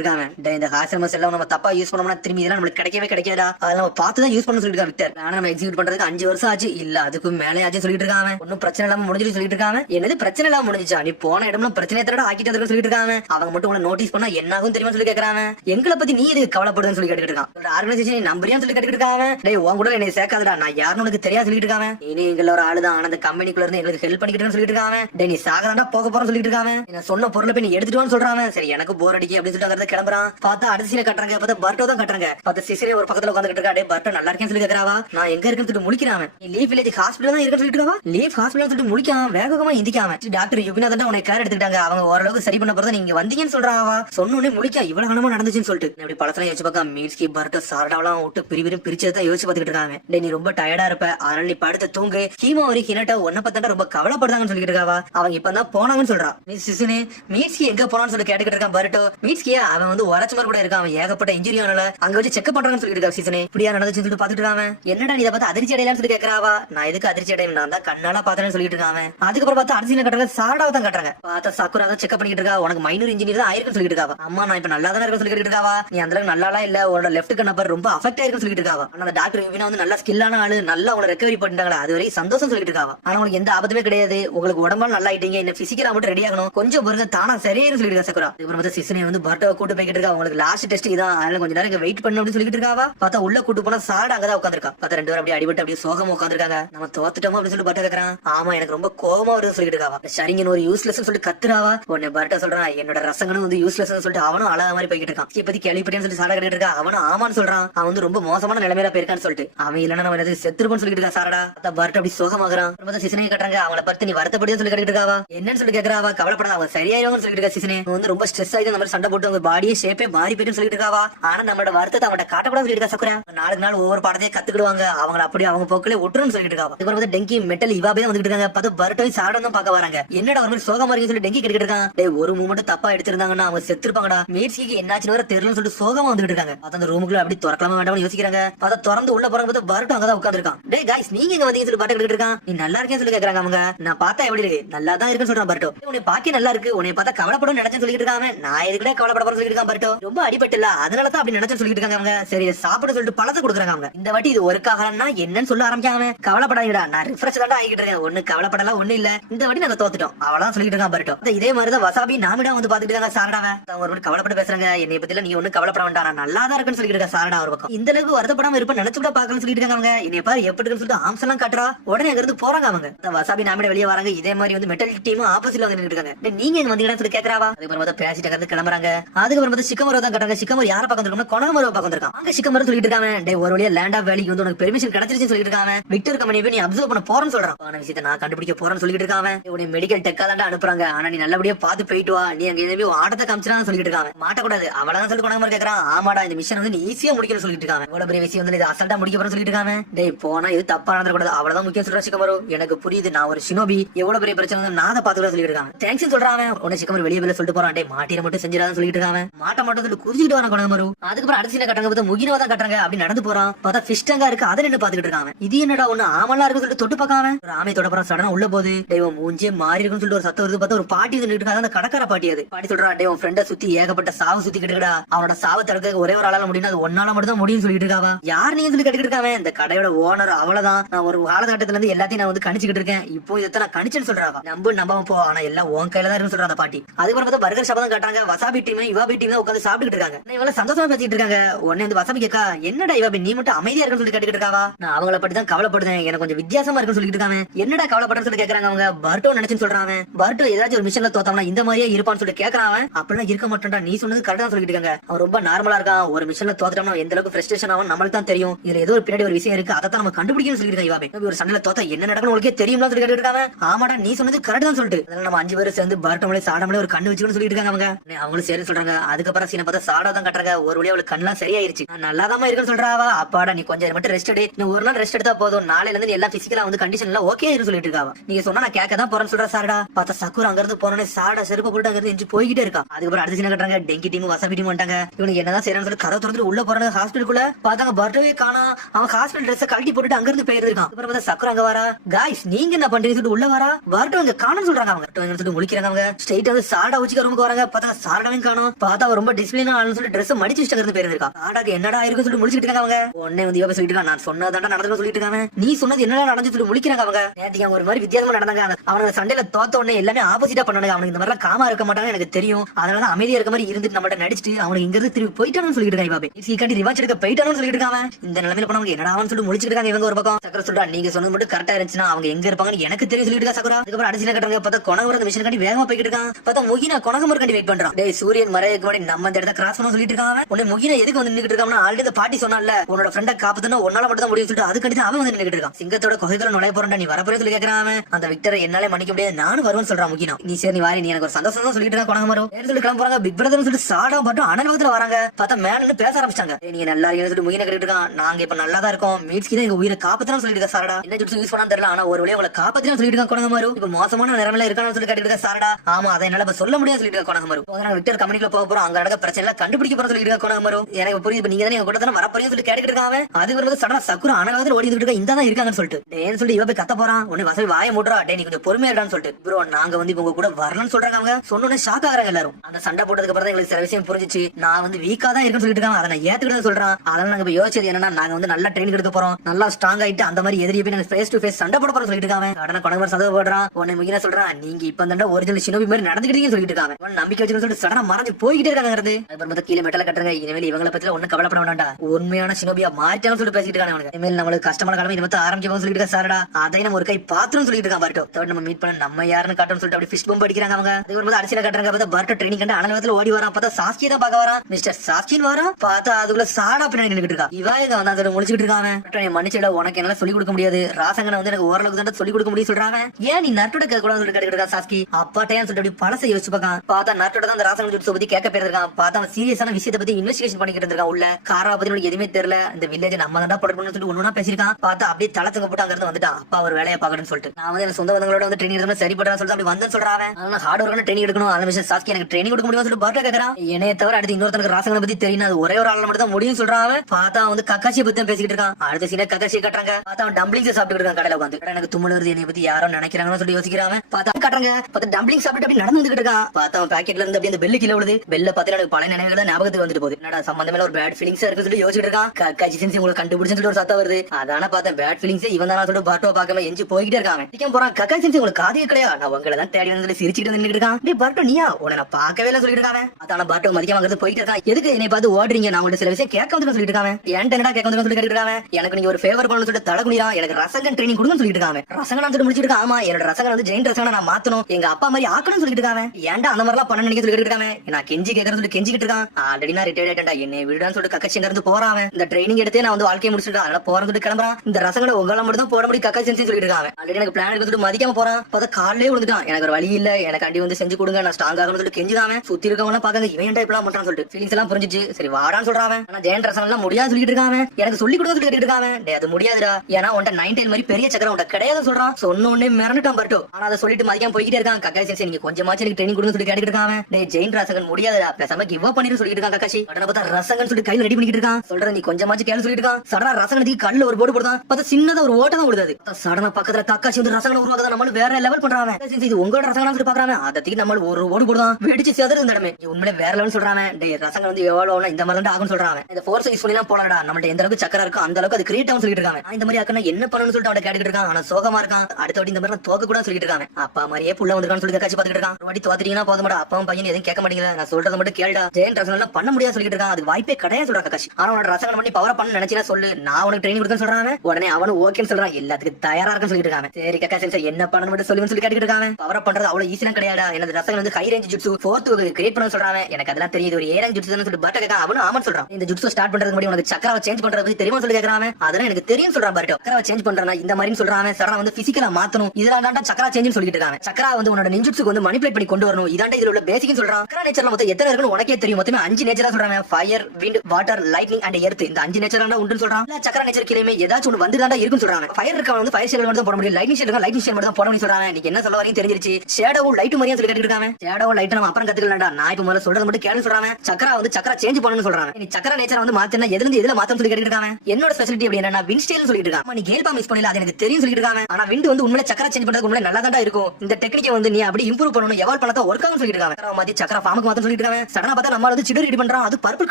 இருக்காங்க. இந்த ஹாசிரம செல்ல நம்ம தப்பா யூஸ் பண்ணோம்னா திரும்பி இதெல்லாம் நம்மளுக்கு கிடைக்கவே கிடைக்காதா, அதெல்லாம் நம்ம பார்த்து தான் யூஸ் பண்ண சொல்லிட்டு இருக்கான் விக்டர். ஆனா நம்ம எக்ஸிக்யூட் பண்றதுக்கு 5 வருஷம் ஆச்சு, இல்ல அதுக்கு மேலே ஆச்சு சொல்லிட்டு இருக்காங்க. ஒன்னும் பிரச்சனை இல்லாம முடிஞ்சு சொல்லிட்டு இருக்காங்க. என்னது பிரச்சனை இல்லாம முடிஞ்சிச்சா, நீ போன இடம்லாம் பிரச்சனை தரடா ஆக்கிட்டு வந்து சொல்லிட்டு இருக்காங்க. அவங்க மட்டும் உங்களை நோட்டீஸ் பண்ணா என்னாகும் தெரியுமா சொல்லி கேட்கறாங்க. எங்களை பத்தி நீ எதுக்கு கவலைப்படுதுன்னு சொல்லி கேட்டுட்டு இருக்கான். ஆர்கனைசேஷன் நம்பரியான்னு சொல்லி கேட்டுட்டு இருக்காங்க. டேய் உன் கூட என்னை சேர்க்காதடா, நான் யாருன்னு உனக்கு தெரியாது சொல்லிட்டு இருக்காங்க. இனி எங்கள ஒரு ஆளுதான், ஆனா அந்த கம்பெனிக்குள்ள இருந்து எங்களுக்கு ஹெல்ப் பண்ணிக்கிட்டு சொல்லிட்டு இருக்காங்க. டேய் நீ சாகதாண்டா போக போறன்னு சொல்லிட்டு இருக்காங்க. நான் சொன்ன பொருளை போய் நீ எடுத்துட்டு சொல்றாங்க. சரி எனக்கு போர் அடிக்கி அப்படின்னு சொல்லிட்டு கிளம்புறான். பார்த்தா அரிசியில கட்டுறாங்க, பார்த்தா பர்ட்டோ தான் கட்டுறாங்க. பார்த்தா சிசிரே ஒரு பக்கத்துல உட்காந்துட்டு இருக்கா. டே பர்ட்டோ நல்லா இருக்கேன்னு சொல்லி கேட்கறாவா. நான் எங்க இருக்குன்னு சொல்லிட்டு முழிக்கிறான். நீ லீஃப் வில்லேஜ் ஹாஸ்பிட்டல் தான் இருக்குன்னு சொல்லிட்டு இருக்கா. லீஃப் ஹாஸ்பிட்டல் சொல்லிட்டு முழிக்காம வேகமா இந்திக்காம டாக்டர் யுபினா தான் உனக்கு கேர் எடுத்துட்டாங்க, அவங்க ஓரளவுக்கு சரி பண்ண போறதா நீங்க வந்தீங்கன்னு சொல்றாவா. சொன்னோடனே முழிக்கா இவ்வளவு கனமா நடந்துச்சுன்னு சொல்லிட்டு அப்படி பழசெல்லாம் யோசிச்சு பார்க்க மீட்ஸ்கி பர்ட்டோ சாரடாவெல்லாம் விட்டு பிரிச்சதான் யோசிச்சு பார்த்துட்டு இருக்காங்க. டே நீ ரொம்ப டயர்டா இருப்ப, அதனால நீ படுத்து தூங்கு. ஹீமா ஒரு ஹினட்டா ஒன்ன பத்தாண்டா ரொம்ப கவலைப்படுறாங்கன்னு சொல்லிட்டு இருக்காவா. அவங்க இப்பதான் போனாங்கன்னு சொல்றான். சிசுனே மீட்ஸ்கி எங்க போனான்னு சொல்லி கேட்டுக்கிட்டு இருக்கான் பர்ட்டோ. மீட்ஸ்கியா அவன் வந்து உரச்சமார் கூட இருக்கான், அவன் ஏகப்பட்ட இன்ஜுரி ஆனால அங்க வச்சு செக் பண்றாங்கன்னு சொல்லிட்டு இருக்கா. சிசுனே இப்படியா நடந்துச்சுன்னு சொல்லிட்டு பாத்துட்டு இருக்காங்க. என்னடா நீ இதை பார்த்து அதிர்ச்சி அடையலான்னு சொல்லி கேட்கறாவா. நான் எதுக்கு அதிர்ச்சி அடையும், நான் தான் கண்ணால பாத்தேன்னு சொல்லிட்டு இருக்காங்க. அதுக்கப்புறம் பார்த்தா அரிசியில கட்டுறாங்க, சாடாவை தான் கட்டுறாங்க. பார்த்தா சக்குரா தான் செக் பண்ணிட்டு இருக்கா. உனக்கு மைனர் இன்ஜினியர் தான் ஆயிருக்குன்னு சொல்லிட்டு இருக்காவா. அம்மா நான் இப்ப நல்லா தானே இருக்க சொல்லிட்டு இருக்காவா. நீ அந்த நல்லாலாம் இல்ல, உன்னோட லெஃப்ட் கண்ணப்பர் ரொம்ப அஃபெக்ட் ஆயிருக்குன்னு சொல்லிட்டு இருக்காவா. ஆனா அந்த டாக்டர் யுபினா வந்து நல்ல ஸ்கில்லான ஆளு, நல்லா உங்களை ரெக்கவரி பண்ணிட்டாங்களா, அது வரைக்கும் சந்தோஷம் சொல்லிட்டு இருக்காவா. ஆனா உங்களுக்கு எந்த ஆபத்துமே கிடையாது, உங்களுக்கு உடம்பால நல்லா ஆயிட்டீங்க, இந்த பிசிக்கலா மட்டும் ரெடி ஆகணும், கொஞ்சம் பொறுங்க தானா சரியாயிரும் சொல்லிட்டு இருக்கா சக்குரா. இதுக்கப்புறம் பார்த்தா சிசுனே வந்து பர்ட்டோவை கூட்டு போய்கிட்டு இருக்கா. உங்களுக்கு லாஸ்ட் டெஸ்ட் இதான், அதனால கொஞ்ச நேரம் வெயிட் பண்ணணும் அப்படின்னு சொல்லிட்டு இருக்காவா. பார்த்தா உள்ள கூட்டு போனா சாடு அங்கதான் உட்காந்துருக்கா. பார்த்தா 2 பேரும் அப்படியே அடிபட்டு அப்படியே சோகமா உட்காந்துருக்காங்க. நம்ம தோத்துட்டோம் அப்படின்னு சொல்லி பர்ட்டோ கேக்குறான். ஆமா எனக்கு ரொம்ப கோவமா வருது சொல்லிட்டு இருக்காவா. சரிங்கன்னு ஒரு யூஸ்லெஸ் சொல்லி கத்துறாவா. உடனே பர்ட்டோ சொல்றான் என்னோட ரசங்களும் வந்து யூஸ்லெஸ் சொல்லிட்டு அவனும் அழகா மாதிரி போய்கிட்டு இருக்கான். இப்பத்தி கேள்விப்பட்டேன்னு சொல்லி சாடா கேட்டு இருக்கா. அவனும் ஆமான்னு சொல்றான். அவன் வந்து ரொம்ப மோசமான நிலைமையில போயிருக்கான்னு சொல்லிட்டு அவன் இல்லன்னா நம்ம எதாவது செத்துருப்போம்னு சொல்லிட்டு இருக்கா சாரடா. பர்ட்டோ அப்படி சோகமாகறான். ரொம்ப சிசனே கட்டுறாங்க. அவங்கள பத்தி நீ வருத்தப்படியும் சொல்லி கேட்டுட்டு இருக்காவா. என்னன்னு சொல்லி கேட்கறாவா. கவலைப்படாத அவங்க சரியாயிருவாங்கன்னு சொல்லிட்டு இருக்கா. சிசனே வந்து ரொம்ப ஸ்ட்ரெஸ் ஆயிட்டு அந்த மாதிரி சண்டை போட்டு அவங்க பாடியே ஷேப்பே மாறி போயிட்டு சொல்லிட்டு இருக்காவா. ஆனா நம்மளோட வருத்தத்தை அவங்கள்ட்ட காட்டக்கூடாது சொல்லிட்டு இருக்கா சக்குரா. நாளுக்கு நாள் ஒவ்வொரு பாடத்தையே கத்துக்கிடுவாங்க, அவங்களை அப்படி அவங்க போக்கிலே ஒட்டுன்னு சொல்லிட்டு இருக்காவா. இப்போ டெங்கி மெட்டல் இவாபே வந்துட்டு இருக்காங்க. பார்த்து பர்ட்டோவை சாடம் தான் பார்க்க வராங்க. என்னடா ஒரு மாதிரி சோகமா இருக்குன்னு சொல்லி டெங்கி கேட்டுட்டு இருக்கான். டேய் ஒரு மூமெண்ட் தப்பா எடுத்திருந்தாங்கன்னா அவங்க செத்துருப்பாங்கடா, மீட்ஸ்கிக்கு என்னாச்சுன்னு வர தெரியலன்னு சொல்லிட்டு சோகமா வந்துட்டு இருக்காங்க. அந்த ரூமுக்குள்ள அப்படி திறக்கலாமா வேண்டாம்னு யோசிக்கிறாங்க. பார்த்தா திறந்து உள்ள போறாங்க. பர்ட்டோ அங்கதான் உட்காந்துருக்கான். டேய் गाइस நீங்க நீங்க இங்க வந்தீங்க சொல்லி பாட்டு இருக்கான். நீ நல்லா இருக்கேன்னு சொல்லி கேக்குறாங்க அவங்க. நான் பார்த்தா எப்படி இருக்கு, நல்லா தான் இருக்குன்னு சொல்றான் பர்ட்டோ. உன்னை பாக்கி நல்லா இருக்கு, உன்னை பார்த்தா கவலைப்படும் நினைச்சேன்னு சொல்லிட்டு இருக்காங்க. நான் எதுக்குடா கவலைப்பட போறேன்னு சொல்லிட்டு இருக்கான் பர்ட்டோ. ரொம்ப அடிபட்டு இல்ல, அதனாலதான் அப்படி நினைச்சேன்னு சொல்லிட்டு இருக்காங்க அவங்க. சரி சாப்பிட சொல்லிட்டு பழத்தை கொடுக்குறாங்க அவங்க. இந்த வாட்டி இது ஒர்க் ஆகலன்னா என்னன்னு சொல்ல ஆரம்பிச்சாங்க. கவலைப்படாதீங்கடா, நான் ரிஃப்ரெஷ் தான் ஆகிட்டு இருக்கேன், ஒண்ணு கவலைப்படலாம் ஒண்ணு இல்ல, இந்த வாட்டி நாங்க தோத்துட்டோம் அவ்வளவுதான் சொல்லிட்டு இருக்கான் பர்ட்டோ. இதே மாதிரிதான் வசாபி நாமிடா வந்து பாத்துட்டு இருக்காங்க சாரடாவை. ஒரு வாட்டி கவலைப்பட்டு பேசுறாங்க, என்னை பத்தில நீ ஒண்ணு கவலைப்பட வேண்டாம், நான் நல்லா தான் இருக்குன்னு சொல்லிட்டு இருக்கா சாரடா ஒரு பக்கம். இந்த அளவுக்கு வருத்தப்படாம இருப்ப நினைச்சு கூட பாக்கணும்னு சொல்லிட்டு இருக்காங்க அவங்க. என்னை பாரு எப்படி இருக்குன்னு சொல்லிட்டு ஆம்ஸ் எல்லாம் காட்டுறா. உடனே அங்க இருந்து போறாங்க அவங்க. வசாபி நாமிட வெளியே வராங்க. இதே மாதிரி வந்து மெட்டல் டீமும் ஆப்போசிட்ல வந்து நின்னுட்டு இருக்காங்க. நீங்க எங்க வந்தீங்கன்னு சொல்லி கேக்குறாவா. அதுக்கப்புறம் பார்த்தா பேசிட்டு இருந்து கிளம்புறாங்க. அதுக்கப்புறம் பார்த்தா சிக்கமரோ தான் கட்டுறாங்க. சிக்கமர் யார பக்கம் இருக்கணும், கொனகமரோ பக்கம் இருக்கான். அங்க சிக்கமரோ சொல்லிட்டு இருக்காங்க, டே ஒரு வழியா லேண்ட் ஆஃப் வேலிக்கு வந்து உனக்கு பெர்மிஷன் கிடைச்சிருச்சுன்னு சொல்லிட்டு இருக்காங்க. விக்டர் கம்பெனி போய் நீ அப்சர்வ் பண்ண போறேன்னு சொல்றான். ஆன விஷயத்தை நான் கண்டுபிடிக்க போறேன்னு சொல்லிட்டு இருக்காங்க. உன்னை மெடிக்கல் டெக்கா தான் அனுப்புறாங்க, ஆனா நீ நல்லபடியா பாத்து போயிட்டு வா, நீ அங்க எதுவும் ஆட்டத்தை காமிச்சிடான்னு சொல்லிட்டு இருக்காங்க. மாட்டக்கூடாது அவ்வளவுதான் சொல்லி கொனகமர் கேக்குறான். ஆமாடா இந்த மிஷன் வந்து நீ ஈஸியா முடிக்கணும்னு சொல்லிட்டு இருக்காங்க. இவ்வளவு பெரிய விஷயம் வந்து இது அசல்ட்டா முடிக்க போறேன்னு சொல்லிட்டு இருக்காங்க. டேய் போனா இது தப்பா நடந்துக்கூடாது, அவ்வளவுதான் முக்கியம் சொல்ற சிக்கமரோ. எனக்கு புரியுது, நான் ஒரு ஷினோபி, எவ்வளவு பெரிய பிரச்சனை வந்து நான் அதை பாத்துக்கலாம் சொல்லிட்டு இருக்காங்க. தேங்க்ஸ் சொல்றாங்க. உடனே சிக்கமர் வெளியே வெளியே சொல்லிட்டு போறான். டே மாட்டிர மட்டும் செஞ்சிடான்னு சொல்லிட்டு இருக்காங்க. மாட்ட மட்டும் சொல்லி குதிச்சுட்டு வரான் கொனகமரு. அதுக்கப்புறம் அடுத்த சீனை கட்டுறாங்க, பார்த்தா முகினவா தான் கட்டுறாங்க. அப்படி நடந்து போறான். பார்த்தா ஃபிஷ் டங்கா இருக்கு, அதை நின்று பாத்துக்கிட்டு இருக்காங்க. இது என்னடா ஒண்ணு ஆமலா இருக்கு சொல்லிட்டு தொட்டு பார்க்காம ஒரு ஆமை தொட போறான். சடனா உள்ள போகுது. தெய்வம் மூஞ்சே மாறி இருக்குன்னு சொல்லிட்டு ஒரு சத்தம் வருது. பார்த்தா ஒரு பாட்டி நின்னுட்டு இருக்காங்க, அந்த கடற்கரை பாட்டி. அது பாட்டி சொல்றா, டே உன் ஃப்ரெண்ட சுத்தி ஏகப்பட்ட சாவு சுத்திக்கிட்டு இருக்கடா, அவனோட சாவு தடுக்க ஒரே ஒரு ஆளால முடியும், அது ஒன்னால மட்டும் தான் முடியும் சொல்லிட்டு இருக்காவா. யார் நீங்க சொல்லி கேட்டுக்கிட்டு இருக்காங்க. இந்த கடையோட ஓனர் அவ்வளவுதான், நான் ஒரு காலகட்டத்துல இருந்து எல்லாத்தையும் நான் வந்து கணிச்சுக்கிட்டு இருக்கேன், இப்போ இதை நான் கணிச்சேன்னு சொல்றாவா. நம்பாம போ, ஆனா எல்லாம் உன் கையில தான் இருக்குன்னு சொல்ற அந்த பாட்டி. அதுக்கப்புறம் பார்த்தா பர்கர் ஷாப் தான் காட்டாங்க. வசாபி டீம் இவாபி டீம் தான் உட்காந்து சாப்பிட்டுட்டு இருக்காங்க. இவங்க சந்தோஷமா பேசிட்டு இருக்காங்க. உடனே வந்து வசாபி கேக்கா, என்னடா இவாபி நீ மட்டும் அமைதியா இருக்குன்னு சொல்லி கேட்டுக்கிட்டு இருக்காவா. நான் அவங்கள பத்தி தான் கவலைப்படுறேன், எனக்கு கொஞ்சம் வித்தியாசமா இருக்குன்னு சொல்லிட்டு இருக்காங்க. என்னடா கவலைப்படுறேன்னு சொல்லி கேக்குறாங்க அவங்க. பர்ட்டோ நினைச்சுன்னு சொல்றாங்க. பர்ட்டோ ஏதாச்சும் ஒரு மிஷன்ல தோத்தவனா இந்த மாதிரியே இருப்பான்னு சொல்லி கேக்குறாங்க. அப்படிலாம் இருக்க மாட்டேன்டா, நீ சொன்னது கரெக்டா சொல்லிட்டு இருக்காங்க. அவன் ரொம்ப நார்மலா இருக்கான், ஒரு மிஷன்ல தோத்துட்டோம்னா எந்த அளவுக்கு ஃப்ரஸ்ட்ரேஷன் ஆகும் நம்மளுக்கு தான் தெரியும், இதுல ஏதோ ஒரு பின்னாடி ஒரு விஷயம் இருக்கு, அதை நம்ம கண்டுபிடிக்கணும்னு சொல்லிட்டு இருக்காங்க. ஒரு சண்டையில தோத்தா என்ன நடக்கணும் உங்களுக்கே தெரியும்னு சொல்லி கேட்டுட்டு இருக்காங்க. ஆமாடா நீ சொன்னது கரெக்ட் தான் சொல்லிட்டு அதனால நம்ம 5 பேரும் சேர்ந்து பர்ட்டோமலே சாடாமலே ஒரு கண்ணு வச்சுக்கணும்னு சொல்லிட்டு இருக்காங்க அவங்க. அவங்களும் சரி சொல்றாங்க. அதுக்கப்புறம் சீனை பார்த்தா சாடா தான் கட்டுறாங்க. ஒரு வழியா அவளுக்கு கண்ணெல்லாம் சரியாயிருச்சு, நல்லாதான் இருக்குன்னு சொல்றாவா. அப்பாடா நீ கொஞ்சம் மட்டும் ரெஸ்ட் எடு, நீ ஒரு நாள் ரெஸ்ட் எடுத்தா போதும், நாளையில இருந்து எல்லா பிசிக்கலா வந்து கண்டிஷன் எல்லாம் ஓகே சொல்லிட்டு இருக்காவா. நீங்க சொன்னா நான் கேட்க தான் போறேன்னு சொல்ற சாரடா. பார்த்தா சக்குரு அங்க இருந்து போனோடனே சாடா செருப்பு போட்டு அங்க இருந்து போய்கிட்டே இருக்கா. அதுக்கப்புறம் அடுத்த சீனை கட்டுறாங்க. டெங்கி டீம் வசாபி டீம் வந்துட்டாங்க. இவனுக்கு என்னதான் செய்யறான்னு சொல்லி கதை திறந்து உள்ள போறாங்க. ஹாஸ்பிட்டலுக்குள்ள பார்த்தாங்க பர்ட்டோவே காணா. அவன் ஹாஸ்பிட்டல் ட்ரெஸ் கழட்டி போட்டுட்டு அங்க இருந்து போயிருக்கான். அப்புறம் பார்த்தா சக்குரு அங்க வரா. காய்ஸ் நீங்க என்ன பண்றீங்க சொல்லிட்டு உள்ள வரா. பர்ட்டோ அங்க காணோம்னு சொல்றாங்க அவங்க. சொல்லிட்டு முழிக்கிறாங்க அவங்க. ஸ்ட்ரைட்டா வந்து சாரடா உச்சிக்க ரூமுக்கு வராங்க. பார்த்தா சாரடாவையும் காணோம். பார்த்தா அவ ரொம்ப டிசிப்ளினா ஆளுன்னு சொல்லி ட்ரெஸ் மடிச்சு வச்சுட்டு இருந்து போயிருக்கா. சாரடாக்கு என்னடா இருக்குன்னு சொல்லி முடிச்சிட்டு இருக்காங்க அவங்க. உடனே வந்து இவ சொல்லிட்டு நான் சொன்னதாண்டா நடந்து சொல்லிட்டு இருக்காங்க. நீ சொன்னது என்னடா நடந்து சொல்லி முடிக்கிறாங்க அவங்க. நேத்து அவங்க ஒரு மாதிரி வித்தியாசமா நடந்தாங்க. அவனுக்கு சண்டையில தோத்த உடனே எல்லாமே ஆப்போசிட்டா பண்ணாங்க. அவனுக்கு இந்த மாதிரி காமா இருக்க மாட்டாங்க எனக்கு தெரியும், அதனால அமைதியா இருக்க மாதிரி இருந்துட்டு நம்மகிட்ட நடிச்சிட்டு அவனுக்கு இங்க இருந்து திரும்பி போயிட்டானு சொல்லிட்டு இருக்காங்க. இவாபே ரிவான்ஸ் எடுக்க போயிட்டானு சொல்லிட்டு இருக்காங்க. இந்த நிலைமையில போனவங்க என்னடான்னு சொல்லி முடிச்சிட்டு இருக்காங்க. இவங்க ஒரு பக்கம் சக்கர சொல்றா நீங்க சொன்னது மட்டும் கரெக்டா இருந்துச்சுன்னா அவங்க எங்க இருப்பாங்கன்னு எனக்கு தெரியும் சொல்லிட்டு இருக்கா சக்கரா. அதுக்கப்புறம் அடிச்சு கட்டுறாங்க. பார்த்தா கொனகமர் மிஷன் காண்டி வேகமா போய்கிட்டு இருக்கான். பார்த்தா முகினா கொனகமர் காண்டி வெயிட் பண்றான். டேய் சூரியன் மறையக்கு முன்னாடி நம்ம இந்த இடத்த கிராஸ் பண்ண சொல்லிட்டு இருக்காங்க. உடனே முகினா எதுக்கு வந்து நின்னுட்டு இருக்காங்கன்னா ஆல்ரெடி இந்த பாட்டி சொன்னால உன்னோட ஃப்ரெண்ட காப்பாத்தணும் உன்னால மட்டும் தான் முடியும் சொல்லிட்டு அதுக்கடுத்து அவன் வந்து நின்னுட்டு இருக்கான். சிங்கத்தோட குகைக்குள்ள நுழைய போறா நீ வரப்போறே சொல்லி கேக்குறான். அந்த விக்டரை என்னால மன்னிக்க முடியாது நானும் வருவேன்னு சொல்றான் முகினா. நீ சரி நீ வாரி, நீ எனக்கு ஒரு சந்தோஷம் தான் சொல்லிட்டு இருக்க கொனகமரோ சொல்லி கிளம்புறாங்க. பிக் பிரதர்னு சொல்லிட்டு சாடா மட்டும் அனல் வராங்க. பார்த்தா மேல பேச ஆரம்பிச்சாங்க. நீங்க நல்லா சொல்லிட்டு முகின கேட்டு இருக்கான். நாங்க இப்ப நல்லா தான் இருக்கோம், மீட்ஸ்க்கு தான் எங்க உயிரை காப்பாத்தணும் சொல்லிட்டு இருக்கா சாரடா. என்ன ஜூஸ் யூஸ் பண்ணா தெரியல, ஆனா ஒரு வழியா உங்களை காப்பாத்தணும் சொல்லிட்டு இருக்கான் கொனகமரு. இப்ப மோசமான நிலைமையில இருக்கான்னு சொல்லி கேட்டு இருக்கா சாரடா. ஆமா அதை என்னால சொல்ல முடியாது சொல்லிட்டு இருக்கா கொனகமரு. நாங்க விக்டர் கம்பெனிக்குள்ள போக போறோம், அங்க நடக்க பிரச்சனை எல்லாம் கண்டுபிடிக்க போறோம் சொல்லிட்டு இருக்கா கொனகமரு. எனக்கு புரியுது, இப்ப நீங்க தான் எங்க கூட தானே வரப்போறீங்க சொல்லி கேட்டுட்டு இருக்காங்க. அது வரும்போது சடனா சக்குரு அனகாவத்துல ஓடி இருக்க இந்த தான் இருக்காங்கன்னு சொல்லிட்டு டேன்னு சொல்லி இவ போய் கத்த போறான். உடனே வசதி வாய மூடுறா. டே நீ கொஞ்சம் பொறுமையா இருடான்னு சொல்லிட்டு ப்ரோ நாங்க வந்து இவங்க கூட வரணும்னு சொல்றாங்க. அவங்க சொன்னோன்னே ஷாக் ஆகுறாங்க எல்லாரும். அந்த சண்டை போட்டதுக்கு அப்புறம் எங்களுக்கு சில விஷயம் புரிஞ்சிச்சு, நான் வந்து வீக்கா தான் இருக்குன்னு சொல்லிட்டு இருக்காங்க. அதை நான் ஏத்துக்கிட்டு சொல்றான். அதனால நாங்க யோசிச்சது என்னன்னா நாங்க வந்து நல்லா ட்ரெயின் எடுக்க போறோம், நல்லா ஸ்ட்ராங் ஆயிட்டு அந்த மாதிரி எதிரி போய் நாங்க ஃபேஸ் டு ஃபேஸ் சண்டை போட போறோம் சொல்லிட்டு இருக்காங்க. கடனை கொனகமர் சந்தோஷ போடுறான். உடனே முகினா சொல்றான் நீங்க இப்ப அந்த ஒரிஜினல் ஷினோபி மாதிரி நடந்துக்கிட்டீங்கன்னு சொல்லிட்டு இருக்காங்க. நம்பிக்கை வச்சுன்னு சொல்லிட்டு சடனா மறைஞ்சு போய்கிட்டே இருக்காங்க. அதுக்கப்புறம் கீழே மெட்டல கட்டுறாங்க. இனிமேல் இவங்களை பத்தி ஒன்னும் கவலைப்பட வேண்டாம்டா, உண்மையான ஷினோபியா மாறிட்டான்னு சொல்லிட்டு பேசிட்டு இருக்காங்க. இனிமேல் நம்மளுக்கு கஷ்டமான காலமே இனிமே ஆரம்பிச்சு சொல்லிட்டு இருக்கா சாரடா. அதை நம்ம ஒரு கை பாத்துரும் சொல்லிட்டு இருக்கான். பர்ட்டோ தேர்ட் நம்ம மீட் பண்ண நம்ம யாருன்னு காட்டணும்னு சொல்லிட்டு அப்படி ஃபிஷ் பம்ப் அடிக்கிறாங்க அவங்க. அதுக்கு அடிச்சு கட்டுறாங்க. பார்த்தா பர்ட்டோ ட்ரெயினிங் கண்டு அனலத்துல ஓடி வரான். பார்த்தா சாஸ்கி தான் பார்க்க வரான். மிஸ்டர் சாஸ்கின் வரான். பார்த்தா அதுக்குள்ள சாடா பின்னாடி நின்னுட்டு இருக்கா. இவாங்க வந்து அதை முடிச்சுட்டு இருக்காங்க. மன்னிச்சிட உனக்கு என்னால சொல்லிக் கொடுக்க முடியாது, ராசங்கனை வந்து எனக்கு ஓரளவுக்கு தான் சொல்லிக் கொடுக்க முடியும் சொல்றாங்க. ஏன் நீ நட்டோட கேட்க கூடாது சொல்லிட்டு கேட்டுட்டு இருக்கா சாஸ்கி. அப்பாட்டையான்னு சொல்லிட்டு அப்படி பழச யோசிச்சு பார்க்கான். பார்த்தா நட்டோட தான் அந்த ராசங்கனை பத்தி கேட்க போயிருக்கான். பார்த்தா அவன் சீரியஸான விஷயத்தை பத்தி இன்வெஸ்டிகேஷன் பண்ணிக்கிட்டு இருக்கான். உள்ள காரா பத்தி எதுவுமே தெரியல, இந்த வில்லேஜ் நம்ம தான் போடணும்னு சொல்லிட்டு ஒண்ணு பேசிருக்கான். பார்த்தா அப்படியே தளத்துங்க போட்டு அங்க இருந்து வந்துட்டான். அப்பா அவர் வேலையை பாக்கணும்னு சொல்லிட்டு நான் வந்து சொந்த பந்தங்களோட வந்து ட்ரெயினிங் எடுக்கணும் சரி பண்றான்னு சொல்லிட்டு அப்படி வந்து சொல்றாங்க. அதனால ஹார்ட் ஒர்க்கான ட்ரெயினிங் எடுக்கணும். அந்த விஷயம் சாஸ்கி எனக்கு ட்ரெயினிங் கொடுக்க முடியும் சொல்லிட்டு பர்ட்டோ கேக்குறான். என்னைய தவிர அடுத்து இன்னொருத்தருக்கு ராசங்கனை பத்தி தெரியும், அது ஒரே ஒரு ஆள் மட்டும் தான் முடியும் சொல்றாங்க. பார்த்தா வந்து கக்காசியை பத்தி பேசிக்கிட்டு இருக்கான். அடுத்த சீனை கக்காசியை கட்டுறாங்க. பார்த்தா பார்த்தா டம்பிளிங்ஸ் சாப்பிட்டு இருக்கான் கடையில உட்காந்து. எனக்கு தும்மல் வருது, என்னை பத்தி யாரும் நினைக்கிறாங்கன்னு சொல்லி யோசிக்கிறாங்க. பார்த்தா காட்டுறாங்க, பார்த்தா டம்பிளிங் சாப்பிட்டு அப்படி நடந்துகிட்டு இருக்கான். பார்த்தா அவன் பாக்கெட்ல இருந்து அப்படியே அந்த பெல்லு கீழே விழுது. பெல்ல பார்த்து எனக்கு பல நினைவுகளை ஞாபகத்துக்கு வந்துட்டு போகுது. என்னடா சம்பந்தமே ஒரு பேட் ஃபீலிங்ஸா இருக்கு சொல்லி யோசிச்சுட்டு இருக்கான். கக்காச்சி சென்ஸ் உங்களுக்கு கண்டுபிடிச்சு சொல்லிட்டு ஒரு சத்தம் வருது. அதான பார்த்தா பேட் ஃபீலிங்ஸ் இவன் தான் சொல்லிட்டு பாட்டோ பார்க்காம எஞ்சி போய்கிட்டே இருக்காங்க. நிக்க போறான். கக்காச்சி சென்ஸ் உங்களுக்கு காதே கிடையாது, நான் உங்களை தான் தேடி வந்து சிரிச்சுட்டு நின்னுட்டு இருக்கான். டேய் பாட்டோ நீயா, உன்னை நான் பார்க்கவே இல்லை சொல்லிட்டு இருக்காங்க. அதான பாட்டோ மதிக்க வாங்குறது போயிட்டு இருக்கான். எதுக்கு என்னை பார்த்து ஓடுறீங்க, நான் உங்கள்ட்ட சில விஷயம் கேட்க வந்து சொல்லிட்டு இருக்காங்க. ஏன்ட்ட என்னடா கேட்க வந்து சொல்லிட்டு இருக்காங்க. எனக்கு நீங்க ஒரு ஃபேவர் பண்ணணும்னு சொல்லிட்டு தடகுனியா, எனக்கு ரசங்கன் ட்ரைனிங் கொடுங்கன்னு சொல்லிட்டு இருக்காங்க. ரசங்கன் சொல்லிட்டு முடிச்சிட்டு இருக்கான். ஆமா, என்னோட ரசங்கன் வந்து ஜெயின் ரசங்கன் நான் மாத்தணும், எங்க அப்பா மாதிரி ஆக்கணும்னு சொல்லிட்டு இருக்காங்க. ஏன்டா அந்த மாதிரி எல்லாம் பண்ண நினைக்க சொல்லிட்டு இருக்காங்க. நான் கெஞ்சி கேட்கறேன்னு சொல்லி கெஞ்சிட்டு இருக்கான். ஆல்ரெடி நான் ரிட்டையர்ட் ஆயிட்டேன்டா, என்னை விடுடான்னு சொல்லிட்டு கக்காச்சி இருந்து போறான். இந்த ட்ரைனிங் எடுத்து நான் வந்து வாழ்க்கையை முடிச்சுட்டு அதனால போறேன்னு சொல்லிட்டு கிளம்புறான். இந்த ரசங்கனை உங்களால மட்டும் தான் போட முடியும் கக்காச்சி செஞ்சு சொல்லிட்டு இருக்காங்க. ஆல்ரெடி எனக்கு பிளான் எடுத்து மதிக்காம போறான். பார்த்தா காலையே விழுந்துட்டான். எனக்கு ஒரு வழி இல்ல, எனக்கு அண்டி வந்து செஞ்சு கொடுங்க, நான் ஸ்ட்ராங் ஆகணும்னு சொல்லிட்டு கெஞ்சிதாம. சுத்தி இருக்கவங்க பாக்காங்க, இவன் ஏன்டா இப்பலாம் பண்றான்னு சொல்லிட்டு ஃபீலிங்ஸ் எல்லாம் புரிஞ்சிச்சு. சரி வாடான்னு சொல்றான். ஆனா ஜெயன் ரசங்கன் எல்லாம் முடியாது சொல்லிட்டு இருக்காங்க. எனக்கு சொல்லி கொடுக்க சொல்லிட்டு இருக்காங்க. அது முடியாதுடா, ஏன்னா உன்ட்ட 9 மாதிரி பெரிய சக்கரம் உன்ட்ட கிடையாது சொல்றான். சொன்ன உடனே மிரண்டுட்டான் பர்ட்டோ. ஆனா அதை சொல்லிட்டு மதிக்காம போய்கிட்டே இருக்கான். கக்காசி சென்ஸ் நீங்க கொஞ்சமாச்சு எனக்கு ட்ரைனிங் கொடுங்க சொல்லி கேட்டுட்டு இருக்காங்க. டேய் ஜெயின் ரசங்கன் முடியாதுடா, பேசாம கிவ் அப் பண்ணிட்டு சொல்லிட்டு இருக்கான் கக்காசி. உடனே பார்த்தா ரசங்கன் சொல்லிட்டு கையில ரெடி பண்ணிட்டு இருக்கான். சொல்ற நீ கொஞ்சமாச்சு கேளு சொல்லிட்டு இருக்கான். சடனா ரசங்கனுக்கு கல்ல ஒரு போடு போடுதான். பார்த்தா சின்னதா ஒரு ஓட்ட தான் விடுது. சடனா பக்கத்துல கக்காசி வந்து ரசங்கனை உருவாக்குறத நம்ம வேற லெவல் பண்றாங்க. இது உங்களோட ரசங்கனா சொல்லி பாக்குறாங்க. அதத்துக்கு நம்ம ஒரு ஓடு போடுதான், வெடிச்சு சேதற இந்த இடமே. உண்மையிலே வேற லெவல் சொல்றாங்க. டேய் ரசங்கன் வந்து எவ்வளவு இந்த மாதிரி தான் ஆகும் சொல்றாங்க. இந்த ஃபோர்ஸ் யூஸ் பண்ணி போலடா, நம்மள்ட்ட எந்த அளவுக்கு சக்கரம் இருக்கோ அந்த அளவுக்கு அது கிரியேட் ஆகும் சொல்லிட்டு இருக்காங்க. இந்த மாதிரி ஆக்கனா என்ன பண்ணணும்னு சொல்லிட்டு அவன் கேட்டுட்டு இருக்கான். ஆனா சோகமா இருக்கான். அடுத்த வாட்டி இந்த மாதிரி தோக்க கூட சொல்லிட்டு இருக்காங்க. அப்பா மாதிரியே புள்ள வந்திருக்கான்னு சொல்லி கக்காசி பாத்துட்டு இருக்கான். ஒரு வாட்டி தோத்துட்டீங்கன்னா போதுமாடா, அப்பாவும் பையன் எதுவும் கேட்க மாட்டேங்குது, நான் சொல்றத மட்டும் கேளுடா, ஜெயன் ரசங்கன் எல்லாம் பண்ண முடியாது சொல்லிட்டு இருக்கான். அது வாய்ப்பே கிடையாது சொல்ற கக்காசி. ஆனா உன்னோட ரசங்கன் பண்ணி பவர் பண்ண நினைச்சா சொல்லு, நான் உனக்கு ட்ரைனிங் கொடுத்தேன்னு சொல்றாங்க. உடனே அவனு ஓகேன்னு சொல்றான், எல்லாத்துக்கும் தயாரா இருக்குன்னு சொல்லிட்டு இருக்காங்க. சரி கக்காசி சார் என்ன பண்ணணும் மட்டும் சொல்லுன்னு சொல்லி கேட்டுட்டு இருக்காங்க. பவர் பண்றது அவ்வளவு ஈஸியா கிடையாடா, எனது ரசங்கன் வந்து high range jutsu 4th create பண்ண சொல்றாங்க. எனக்கு அதெல்லாம் தெரியுது, ஒரு ஏ ரேஞ்ச் ஜுட்சுன்னு சொல்லிட்டு பர்ட்டோ கேட்க அவனும் ஆமான்னு சொல்றான். இந்த ஜுட்சு ஸ்டார்ட் பண்றதுக்கு முன்னாடி உனக்கு சக்கராவை சேஞ்ச் பண்றது பத்தி தெரியுமா சொல்லி கேக்குறாங்க. அதெல்லாம் எனக்கு தெரியும் சொல்றான் பர்ட்டோ. சக்கராவை சேஞ்ச் பண்றனா இந்த மாதிரி சொல்றாங்க. சரணா வந்து பிசிக்கலா மாத்தணும், இதெல்லாம் தான் சக்கரா சேஞ்ச் சொல்லிட்டு இருக்காங்க. சக்கரா வந்து உன்னோட நிஞ்சுட்சுக்கு வந்து மனிபுலேட் பண்ணி கொண்டு வரணும், இதாண்ட இதுல உள்ள பேசிக்னு சொல்றான். சக்கரா நேச்சர்ல மொத்தம் எத்தனை இருக்குன்னு உனக்கே தெரியும். மொத்தமே 5 நேச்சரா சொல்றாங்க. Fire, wind, water, lightning and earth. இந்த 5 நேச்சரா உண்டுன்னு சொல்றான். சக்கரா நேச்சர் கீழே ஏதாச்சும் ஒன்று வந்துதாண்டா இருக்குன்னு சொல்றாங்க. ஃபயர் இருக்கவன் வந்து ஃபயர் ஷேல் மட்டும் போட முடியும், லைட்னிங் ஷேல் லைட்னிங் ஷேல் மட்டும் போட முடியும் சொல்றாங்க. நீங்க என்ன சொல்ல வரீங்க தெரிஞ்சிருச்சு. ஷேடோவும் லைட்டும் மாதிரியா சொல்லி கேட்டுட்டு இருக்காங்க. ஷேடோவும் லைட் நம்ம அப்புறம் கத்துக்கலாம்டா, நான் இப்ப முதல்ல சொல்றது மட்டும் கேளுன்னு சொல்றாங்க. சக்கரா வந்து சக்கரா சேஞ்ச் பண்ணணும்னு சொல்றாங்க. நீ சக்கரா நேச்சர் வந்து மாத்தினா எதுல இருந்து எதுல மாத்தணும் சொல்லி கேட்டுட்டு இருக்காங்க. என்னோட ஸ்பெஷாலிட்டி அப்படி என்ன விண்ட் ஸ்டைல்னு சொல்லிட்டு இருக்காங்க. நீ கேல்பா மிஸ் பண்ணல, அது எனக்கு தெரியும் சொல்லிட்டு இருக்காங்க. ஆனா விண்ட் வந்து உண்மையிலே சக்கரா சேஞ்ச் பண்றதுக்கு உண்மையிலே நல்லா தான் இருக்கும். இந்த டெக்னிக்கை வந்து நீ அப்படி இம்ப்ரூவ் பண்ணணும், எவால்வ் பண்ணா ஒர்க் ஆகும் சொல்லிட்டு இருக்காங்க. சக்கரா மாதிரி சக்கரா ஃபார்முக்கு மாத்த சொல்லிட்டு இருக்காங்க. சடனா பார்த்தா நம்ம வந்து சிடு ரெடி பண்றான், அது பர்பிள்